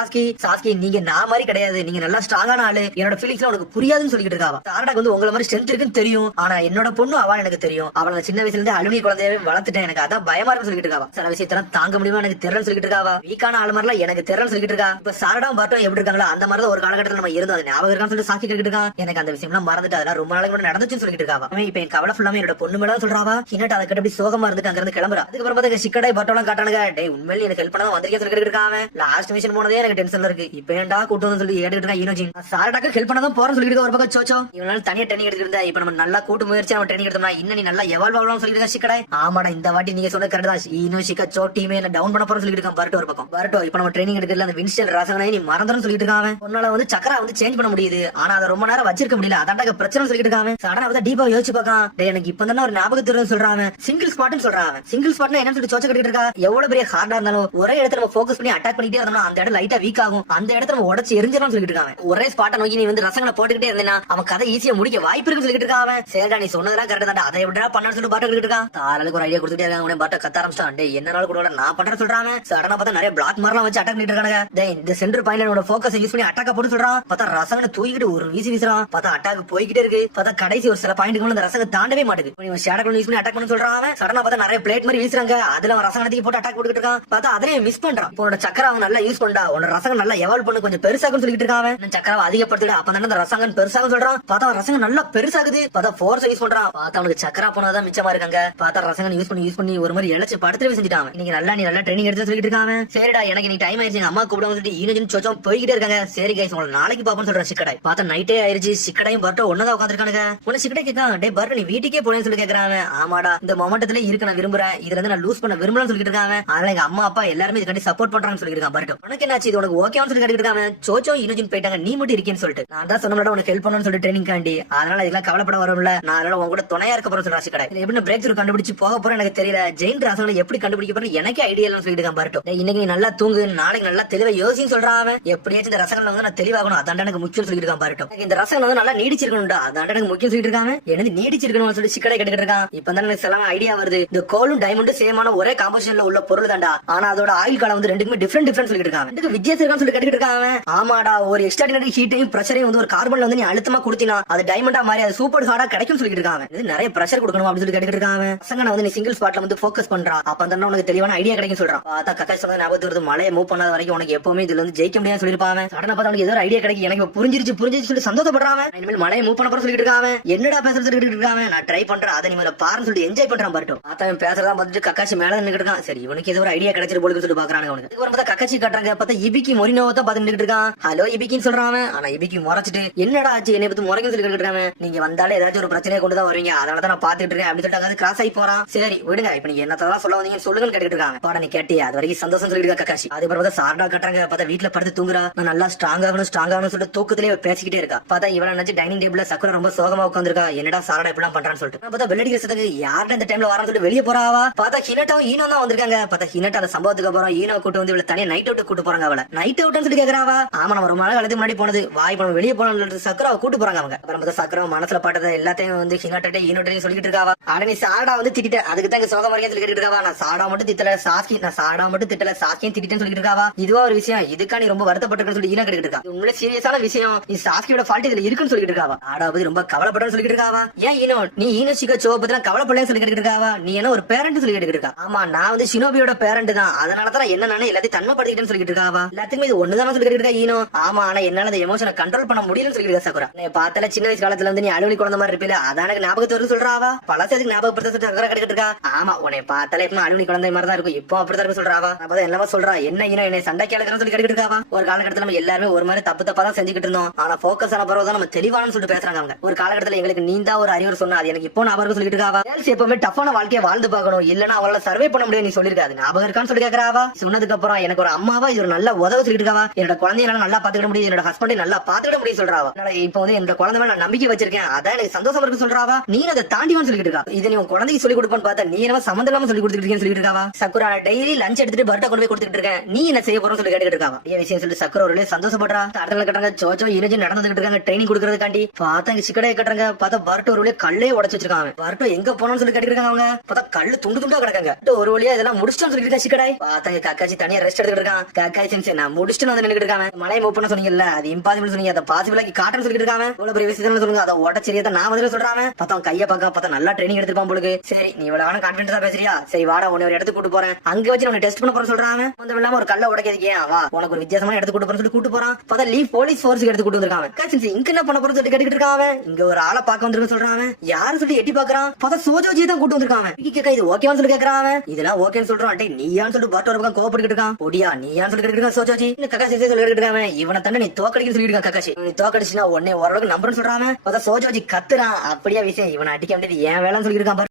சாஸ்கி நீங்க நான் மாதிரி கிடையாது. நீங்க நல்லா ஸ்ட்ராங்கான ஆளு. என்னோட ஃபீலிங்ஸ் உனக்கு புரியாதுன்னு சொல்லிட்டு இருக்காவா. சாரடாக்கு வந்து உங்களை மாதிரி ஸ்ட்ரென்த் இருக்குன்னு தெரியும். ஆனா என்னோட பொண்ணு அவ எனக்கு தெரியும். அவளை சின்ன வயசுல இருந்து அலுமினிய குழந்தையவே வளர்த்துட்டேன். எனக்கு அதான் பயமா இருக்குன்னு சொல்லிட்டு இருக்காவா. சில விஷயத்தெல்லாம் தாங்க முடியுமா எனக்கு தெரியலன்னு சொல்லிட்டு இருக்காவா. வீக்கான ஆளு மாதிரிலாம் எனக்கு தெரியலன்னு சொல்லிட்டு இருக்கா. இப்ப சாரடா பாட்டும் எப்படி இருக்காங்களா அந்த மாதிரி ஒரு காலகட்டத்தில் நம்ம இருந்தோம். அது ஞாபகம் இருக்கான்னு சொல்லிட்டு சாக்கி கேட்டு இருக்கான். எனக்கு அந்த விஷயம் எல்லாம் மறந்துட்டு அதெல்லாம் ரொம்ப நாளைக்கு கூட நடந்துச்சுன்னு சொல்லிட்டு இருக்காவா. இப்ப என் கவலை ஃபுல்லாமே என்னோட பொண்ணு மேல சொல்றாவா. ஹினாட்டா அதை கட்டி சோகமா இருந்துட்டு அங்க இருந்து கிளம்புறா. அதுக்கப்புறம் பார்த்தா சிக்கடாய் பட்டோலாம் காட்டானுங்க. டே உண்மையில எனக்கு ஹெல்ப் பண்ணதான் வந்திருக்கேன் சொல்லி இருக்காங்க. லாஸ்ட் மிஷன் போனதே எனக்கு டென்ஷன்ல இருக்கு. இப்ப ஏன்டா கூட்டு வந்து சொல்லி ஏடிட்டு இருக்கா ஈனோஜின். சாரடாக்கு ஹெல்ப் பண்ணதான் போறேன்னு சொல்லிட்டு ஒரு பக்கம் சோச்சோ. இவனால தனியா ட்ரைனிங் எடுத்துட்டு இருந்தா இப்ப நம்ம நல்லா கூட்டு முயற்சி நம்ம ட்ரைனிங் எடுத்தோம்னா இன்னும் நீ நல்லா எவால்வ் ஆகலாம் சொல்லிட்டு இருக்கா சிக்கடாய். ஆமாடா இந்த வாட்டி நீங்க சொன்ன கரெக்ட் தான். ஈனோ சிக்கா சோ டீமே என்ன டவுன் பண்ண போறோம்னு சொல்லிட்டு இருக்கான். பரட்டோ ஒரு பக்கம் பரட்டோ இப்ப நம்ம ட்ரைனிங் எடுக்கல அந்த வின்ஸ்டன் ராசகனை நீ மறந்துடும் சொல்லிட்டு இருக்காங்க. உன்னால வந்து சக்கரா வந்து சேஞ்ச் பண்ண முடியுது. ஆனா அதை ரொம்ப நேரம் வச்சிருக்க முடியல. அதான்டா பிரச்சனை சொல்லிட்டு இருக்காங்க. சடனா வந்து டீப்பா யோசிச்சு பார்க்கான். எனக்கு இப்ப தானே ஒரு ஞாபகத்துல சொல்றாங்க. சிங்கிள் ஸ்பாட்னு சொல்றாங்க. சிங்கிள் ஸ்பாட்னா என்ன சொல்லிட்டு சோச்ச கட்டிட்டு இருக்கா. எவ்வளவு பெரிய ஹார்டா இருந்தாலும் ஒரே இடத்துல நம்ம ஃபோக்கஸ் பண்ணி அட்டாக் பண்ணிட்டே இருந்தோம்னா அந்த இடம் லைட்டா வீக் ஆகும். அந்த இடத்துல நம்ம உடச்சு எரிஞ்சிடலாம் சொல்லிட்டு இருக்காங்க. ஒரே ஸ்பாட்டை நோக்கி நீ வந்து ரசங்களை போட்டுக்கிட்டே இருந்தேன்னா அவன் கதை ஈஸியா முடிக்க வாய்ப்பு இருக்குன்னு சொல்லிட்டு இருக்காங்க. சரிடா நீ சொன்னதெல்லாம் கரெக்ட் தான். அதை விட பண்ணு சொல்லிட்டு பாட்டு கிட்டு இருக்கான். தாராளுக்கு ஒரு ஐடியா கொடுத்துட்டே இருக்காங்க. பாட்ட கத்த ஆரம்பிச்சான். என்னனால கூட நான் பண்றேன் சொல்றாங்க. சடனா பார்த்தா நிறைய பிளாக் மார்லாம் வச்சு அட்டாக் பண்ணிட்டு இருக்காங்க. இந்த சென்டர் பாயிண்ட்ல ஃபோக்கஸ் யூஸ் பண்ணி அட்டாக்க போட்டு சொல்றான். பார்த்தா ரசங்களை தூக்கிட்டு ஒரு வீசுறான். பார்த்தா அட்டாக் போய்கிட்டே இருக்கு. பார்த்தா கடைசி ஒரு சில பாயிண்ட்க்கு அந்த ரசங்க தாண்டவே மாட்டேங்குது. ஷேடோ யூஸ் பண்ணி அட்டாக் பண்ண சொல்றாங்க. சடனா பார்த்தா நிறைய பிளேட் மாதிரி வீசுறாங்க. அதுல அவன் ரசங்கத்துக்கு போட்டு அட்டாக் போட்டுட்டு இருக்கான். பார்த்தா அதே மிஸ் பண்றான். உன்னோட சக்கரை அவன் நல்லா யூஸ் பண்ணா. உன்னோட ரசங்க நல்லா எவால்வ் பண்ணு கொஞ்சம் பெருசாகுன்னு சொல்லிட்டு இருக்கான். சக்கரை அதிகப்படுத்திட்டு அப்ப தானே அந்த ரசங்கன் பெருசாகும் சொல்றான். பார்த்தா ரசங்க நல்லா பெருசாகுது. பார்த்தா ஃபோர்ஸ் யூஸ் பண்றான். பார்த்தா அவனுக்கு சக்கரா போனதான் மிச்சமா இருக்காங்க. பார்த்தா ரசங்கன் யூஸ் பண்ணி ஒரு மாதிரி இழைச்சு படுத்துட்டு செஞ்சுட்டான். நீ நல்லா ட்ரைனிங் எடுத்து சொல்லிட்டு இருக்காங்க. சரிடா எனக்கு நீ டைம் ஆயிடுச்சு. அம்மா கூப்பிட வந்துட்டு ஈனஜின் சோச்சம் போய்கிட்டே இருக்காங்க. சரி கைஸ் உங்களை நாளைக்கு பாப்போம்னு சொல்றேன் சிக்கடாய். பார்த்தா நைட்டே ஆயிருச்சு. சிக்கடையும் பர்ட்டோ ஒன்னதான் உட்காந்துருக்கானுங்க. உன்ன சிக்கடை கேட்கான். டே பர்ட் நீ வீட்டுக்கே போனேன்னு சொல்லி கேட்கறாங்க. ஆமாடா இந்த மொமெண்டத்துல இருக்கு நான் விரும்புறேன். இதுல இருந்து நான் லூஸ் பண்ண விரும்பலன்னு சொல்லிட்டு இருக்காங்க. அதனால எங்க அம்மா அப்பா எல்லாருமே இதுக்காண்டி சப்போர்ட் பண்றாங்கன்னு சொல்லிட்டு இருக்கான் பர்ட்டோ. உனக்கு என்னாச்சு இது உனக்கு ஓகேன்னு சொல்லி கேட்டுட்டு இருக்காங்க. சோச்சோ ஈனஜின் போயிட்டாங்க. நீ மட்டும் இருக்கேன்னு சொல்லிட்டு நான் தான் சொன்னோம்ல உனக்கு ஹெல்ப் பண்ணணும்னு சொல்லிட்டு ட்ரைனிங் காண்டி. அதனால இதெல்லாம் கவலைப்பட வரும்ல. நான் அதனால உங்க கூட துணையா இருக்க போறேன் சொல்றா சிக்கடை. எப்படி பிரேக் த்ரூ கண்டுபிடிச்சு போக போறேன் எனக்கு தெரியல. ஜெயின் ராசனை எப்படி கண்டுபிடிக்க போறேன் எனக்கு ஐடியா இல்லன்னு சொல்லிட்டு இருக்கான் பர்ட்டோ. இன்னைக்கு நீ நல்லா தூங்கு நாளைக்கு நல்லா தெளிவா யோசின்னு சொல்றான். எப்படியாச்சும் இந்த ரசங்கள் வந்து நான் தெளிவாகணும். அதான் எனக்கு முக்கியம் சொல்லிட்டு இருக்கான் பர்ட்டோ. இந்த ரசம் வந்து நல்லா நீடிச்சிருக்கணும்டா. அதான் எனக்கு முக்கியம் சொல்லிட்டு இருக்காங்க. எனக்கு நீடிச்சிருக்கணும் சொல்லி சிக்கடை கேட்டுட்டு இருக்கான். இப்ப தான் எனக்கு சில ஐடியா வருது. இந்த கோலும் டைமண்டும் சேமான ஒரே காம்போசிஷன்ல உள்ள பொருள் தான்டா. ஆனா அதோட ஆயில் காலம் வந்து ரெண்டுக்குமே டிஃபரெண்ட் சொல்லிட்டு இருக்காங்க. இதுக்கு வித்தியாசம் இருக்கான்னு சொல்லி கேட்டுட்டு இருக்காங்க. ஆமாடா ஒரு எக்ஸ்ட்ராடினரி ஹீட்டையும் பிரஷரையும் வந்து ஒரு கார்பன்ல வந்து நீ அழுத்தமா கொடுத்தினா அது டைமண்டா மாறி அது சூப்பர் ஹார்டா கிடைக்கும் சொல்லிட்டு இருக்காங்க. இது நிறைய பிரஷர் கொடுக்கணும் அப்படின்னு சொல்லி கேட்டுட்டு இருக்காங்க. பசங்க வந்து நீ சிங்கிள் ஸ்பாட்ல வந்து ஃபோக்கஸ் பண்றா. அப்ப அந்த உனக்கு தெளிவான ஐடியா கிடைக்கும் சொல்றான். பார்த்தா கக்காய் சொன்னது ஞாபகத்து வருது. மலையை மூவ் பண்ணாத வரைக்கும் உனக்கு எப்பவுமே இதுல வந்து ஜெயிக்க முடியாது சொல்லிருப்பாங்க. சடனா பார்த்தா உனக்கு ஏதோ ஐடியா கிடைக்கும். எனக்கு புரிஞ்சிருச்சு சொல்லி சந்தோஷப்படுறாங்க. இனிமேல் மலையை மூவ் பண்ண போற சொல்லிட்டு இருக்காங்க. இருக்கான். என்னடா பேசுறது சொல்லிட்டு இருக்கான். நான் ட்ரை பண்றேன், அதை நீ மேல பாருன்னு சொல்லிட்டு என்ஜாய் பண்றான் பாருட்டும். அவன் பேசுறதா பார்த்துட்டு கக்காசி மேல நின்னுட்டு இருக்கான். சரி இவனுக்கு ஏதோ ஒரு ஐடியா கிடைச்சிட்டு போல சொல்லிட்டு பாக்குறாங்க. அவனுக்கு பார்த்தா கக்காசி கட்டுறாங்க. பார்த்தா இபிக்கு மொரினோவை தான் பார்த்து நின்னுட்டு இருக்கான். ஹலோ இபிக்கின்னு சொல்றான். ஆனா இபிக்கு முறைச்சிட்டு என்னடா ஆச்சு என்னை பத்தி முறைக்கு சொல்லி கேட்டுருக்காங்க. நீங்க வந்தாலே ஏதாச்சும் ஒரு பிரச்சனையை கொண்டு தான் வருவீங்க, அதனால தான் நான் பாத்துட்டு இருக்கேன் அப்படின்னு சொல்லிட்டு கிராஸ் ஆகி போறான். சரி விடுங்க, இப்ப நீங்க என்னத்தான் சொல்ல வந்தீங்கன்னு சொல்லுங்கன்னு கேட்டுட்டு இருக்காங்க. பாட நீ கேட்டியா, அது வரைக்கும் சந்தோஷம் சொல்லிட்டு கக்காசி. அதுக்கப்புறம் பார்த்தா சாரடா கட்டுறாங்க. பார்த்தா வீட்டுல படுத்து தூங்குறா. நான் நல்லா ஸ்ட்ராங் ஆகணும் சொல்லிட்டு தூக்கத்திலேயே பேசிக்கிட்டே இருக்கா. பார்த்தா இவள நினைச்சு டைனிங் டேபிள்ல சக்குரா ரொம்ப சோகமா உட்காந்துருக்கா. என்னடா சாரடா இப்படிலாம் பண்றான்னு சொல்லிட்டு பார்த்தா வெள்ளடி கிரசத்துக்கு யார்டா இந்த டைம்ல வரான்னு சொல்லிட்டு வெளியே போறாவா. பார்த்தா ஹினட்டாவும் ஈனோ தான் வந்திருக்காங்க. பார்த்தா ஹினட் அந்த சம்பவத்துக்கு அப்புறம் ஈனோ கூட்டு வந்து இவளை தனியா நைட் அவுட் கூட்டு போறாங்க. அவளை நைட் அவுட்னு சொல்லி கேக்குறாவா. ஆமா நம்ம ரொம்ப நாள் காலத்துக்கு முன்னாடி போனது, வாய் பணம் வெளியே போனோம் சக்கராவை கூட்டு போறாங்க அவங்க. அப்புறம் பார்த்தா சக்கரா மனசுல பாட்டதை எல்லாத்தையும் வந்து ஹினட்டே ஈனோட்டையும் சொல்லிட்டு இருக்காவா. ஆனா நீ சாரடா வந்து திட்டிட்ட, அதுக்கு தான் சோக மாதிரியா சொல்லி கேட்டு இருக்காவா. நான் சாரடா மட்டும் திட்டல சாஸ்கி, நான் சாரடா மட்டும் திட்டல சாஸ்கியும் திட்டேன்னு சொல்லிட்டு இருக்காவா. இதுவா ஒரு விஷயம், இதுக்கா நீ ரொம்ப வருத்தப்பட்டு சொல்லி ஈனோ கேட்டு இருக்கா. உண்மையிலே சீரியஸான விஷயம், நீ சாஸ்கியோட ஃபால்ட் இதுல இருக்குன்னு சொல்லிட்டு இருக்காவா. ஆடா பத்தி ரொம்ப கவலைப்பட்டன்னு சொல்லிட்டு இருக்காவா. ஏன் ஈனோ நீ ஈனோஷிகா சோ பத்தி கவலைப்படலன்னு சொல்லி கேட்டு இருக்காவா. நீ என்ன ஒரு பேரண்ட் சொல்லி கேட்டு இருக்கா. ஆமா நான் வந்து ஷினோபியோட பேரண்ட் தான், அதனாலதான் என்ன நானே எல்லாத்தையும் தன்மைப்படுத்திட்டேன்னு சொல்லிட்டு இருக்காவா. எல்லாத்துக்குமே இது ஒண்ணுதான் சொல்லி கேட்டு இருக்கா ஈனோ. ஆமா ஆனா என்னால அந்த எமோஷனை கண்ட்ரோல் பண்ண முடியலன்னு சொல்லி இருக்கா சக்குரா. நீ பார்த்தால சின்ன வயசு காலத்துல இருந்து நீ அலுவலி குழந்தை மாதிரி இருப்பில, அதான் எனக்கு ஞாபகத்து வருது சொல்றாவா. பழசத்துக்கு ஞாபகப்படுத்த சக்கரா கேட்டு இருக்கா. ஆமா உன்னை பார்த்தாலே எப்பவும் அலுவலி குழந்தை மாதிரி தான் இருக்கும், இப்போ அப்படிதான் இருக்கும் சொல்றாவா. அப்பதான் என்னவா சொல்றா, என்ன ஈனோ என்னை சண்டை கேளுக்கிறன்னு சொல்லி கேட்டு இருக்காவா. ஒரு காலகட்டத்துல நம்ம எல்லாருமே ஒரு மாதிரி தப்பு தப்பா தான் செஞ்சுக்கிட்டு இருந்தோம், ஆனா போக்கஸ் ஆன பரவாயில்ல நம்ம தெளிவானு சொல்லிட்டு பேசுறாங்க அவங்க. ஒரு காலகட்டத்துல எங்களுக்கு நீ தான் ஒரு அறிவுரை சொன்னா, அது எனக்கு இப்போ ஞாபகம் சொல்லிட்டு இருக்காவா. எப்பவுமே டஃப்பான வாழ்க்கையை வாழ்ந்து பார்க்கணும், இல்லன்னா அவளால சர்வே பண்ண முடியும் நீ சொல்லிருக்காது ஞாபகம் இருக்கான்னு சொல்லி கேக்குறாவா. சொன்னதுக்கு அப்புறம் எனக்கு ஒரு அம்மாவா இது ஒரு நல்ல உதவி சொல்லிட்டு இருக்காவா. என்னோட குழந்தைய நல்லா பாத்துக்கிட முடியும், என்னோட ஹஸ்பண்டை நல்லா பாத்துக்கிட முடியும் சொல்றாவா. இப்போ வந்து என்னோட குழந்தை மேல நான் நம்பிக்கை வச்சிருக்கேன், அதான் எனக்கு சந்தோஷம் இருக்கு சொல்றாவா. நீ அதை தாண்டிவான்னு சொல்லிட்டு இருக்கா. இதை நீ உன் குழந்தைக்கு சொல்லி கொடுப்பான்னு பார்த்தா நீ என்ன சம்மந்தம் இல்லாம சொல்லி கொடுத்துட்டு இருக்கேன்னு சொல்லிட்டு இருக்காவா. சக்குரா டெய்லி லஞ்ச் எடுத்துட்டு பர்ட்டா கொண்டு போய் கொடுத்துட்டு இருக்கேன், நீ என்ன செய்ய போறோம்னு சொல்லி கேட்டுட்டு இருக்காவா. இதே விஷயம் சொல்லி சக்குரா ஒரு சந்தோஷப்படுறா. அடுத்த கட்டுறாங்க சோச்சோ இனஜி நடந்துட்டு இருக்காங்க ட்ரைனிங் கொடுக்கறதுக்காண்டி. பார்த்தா இங்க சிக்கடையை கட்டுறாங்க. பார்த்தா பர்ட்டோ ஒரு கல்லே உடச்சு வச்சிருக்காங்க. பர்ட்டோ எங்க போனோம்னு சொல்லி கேட்டுருக்காங்க அவங்க. பார்த்தா கல்லு துண்டு துண்டா கிடக்காங்க. ஒரு வழியா இதெல்லாம் முடிச்சிட்டோம்னு சொல்லிட்டு இருக்கா சிக்கடாய். பார்த்தா கக்காச்சி தனியா ரெஸ்ட் எடுத்துட்டு இருக்கான். கக்காய் சென்ஸ் நான் முடிச்சுட்டு வந்து நின்னுட்டு இருக்காங்க. மலை மூவ் பண்ண சொன்னீங்கல்ல, அது இம்பாசிபிள் சொன்னீங்க, அதை பாசிபிளாக்கி காட்டுன்னு சொல்லிட்டு இருக்காங்க. இவ்வளவு பெரிய விஷயம் சொல்லுங்க, அதை உடச்சரியத்தை நான் வந்து சொல்றாங்க. பார்த்தா கைய பார்க்க பார்த்தா நல்லா ட்ரைனிங் எடுத்துப்பான் போலுக்கு. சரி நீ இவ்வளவு கான்பிடன்ஸா பேசுறியா, சரி வாடா உன்னை ஒரு இடத்துக்கு கூட்டு போறேன், அங்க வச்சு உன்னை டெஸ்ட் பண்ண போறேன் சொல்றாங்க. வந்து இல்லாம ஒரு கல்ல உடைக்கிறதுக்கே வா உனக்கு ஒரு வித்தியாசமான இடத்துக்கு கூட்டு போறேன்னு சொல்லி கூட்டு போறான். பார்த்தா லீவ் போலீஸ் போர்ஸுக்கு எடுத்து கூட்டு வந்திருக்காங்க. இங்க என்ன பண்ண போறேன்னு சொல்லி கேட்டுக்கிட்டு இருக்காங்க. இங்க ஒரு ஆளை பார்க்க வந்திருக்க சொல்றாங்க. யாரு சொல்லி எட்டி பாக்குறான். பார்த்தா சோஜோஜி தான் கூட்டு வந்திருக்காங்க. இது ஓகேவான்னு சொல்லி கேக்குறாங்க. இதெல்லாம் ஓகேன்னு சொல்றான். நீயான்னு சொல்லிட்டு பர்ட்டோ ஒரு பக்கம் கோவப்பட்டு இருக்கான். பொடியா நீயான்னு சொல்லி கேட்டு சோஜோஜி கக்காசி சொல்லி இருக்காங்க. இவனை தண்ணி நீ தோக்கடிக்க சொல்லிட்டு கக்காசி, நீ தோக்கடிச்சுனா உடனே ஓரளவுக்கு நம்புறேன்னு சொல்றாங்க. பார்த்தா சோஜோஜி கத்துறான். அப்படியா விஷயம், இவனை அடிக்க வேண்டியது ஏன் வேலைன்னு சொல்லியிருக்கான்.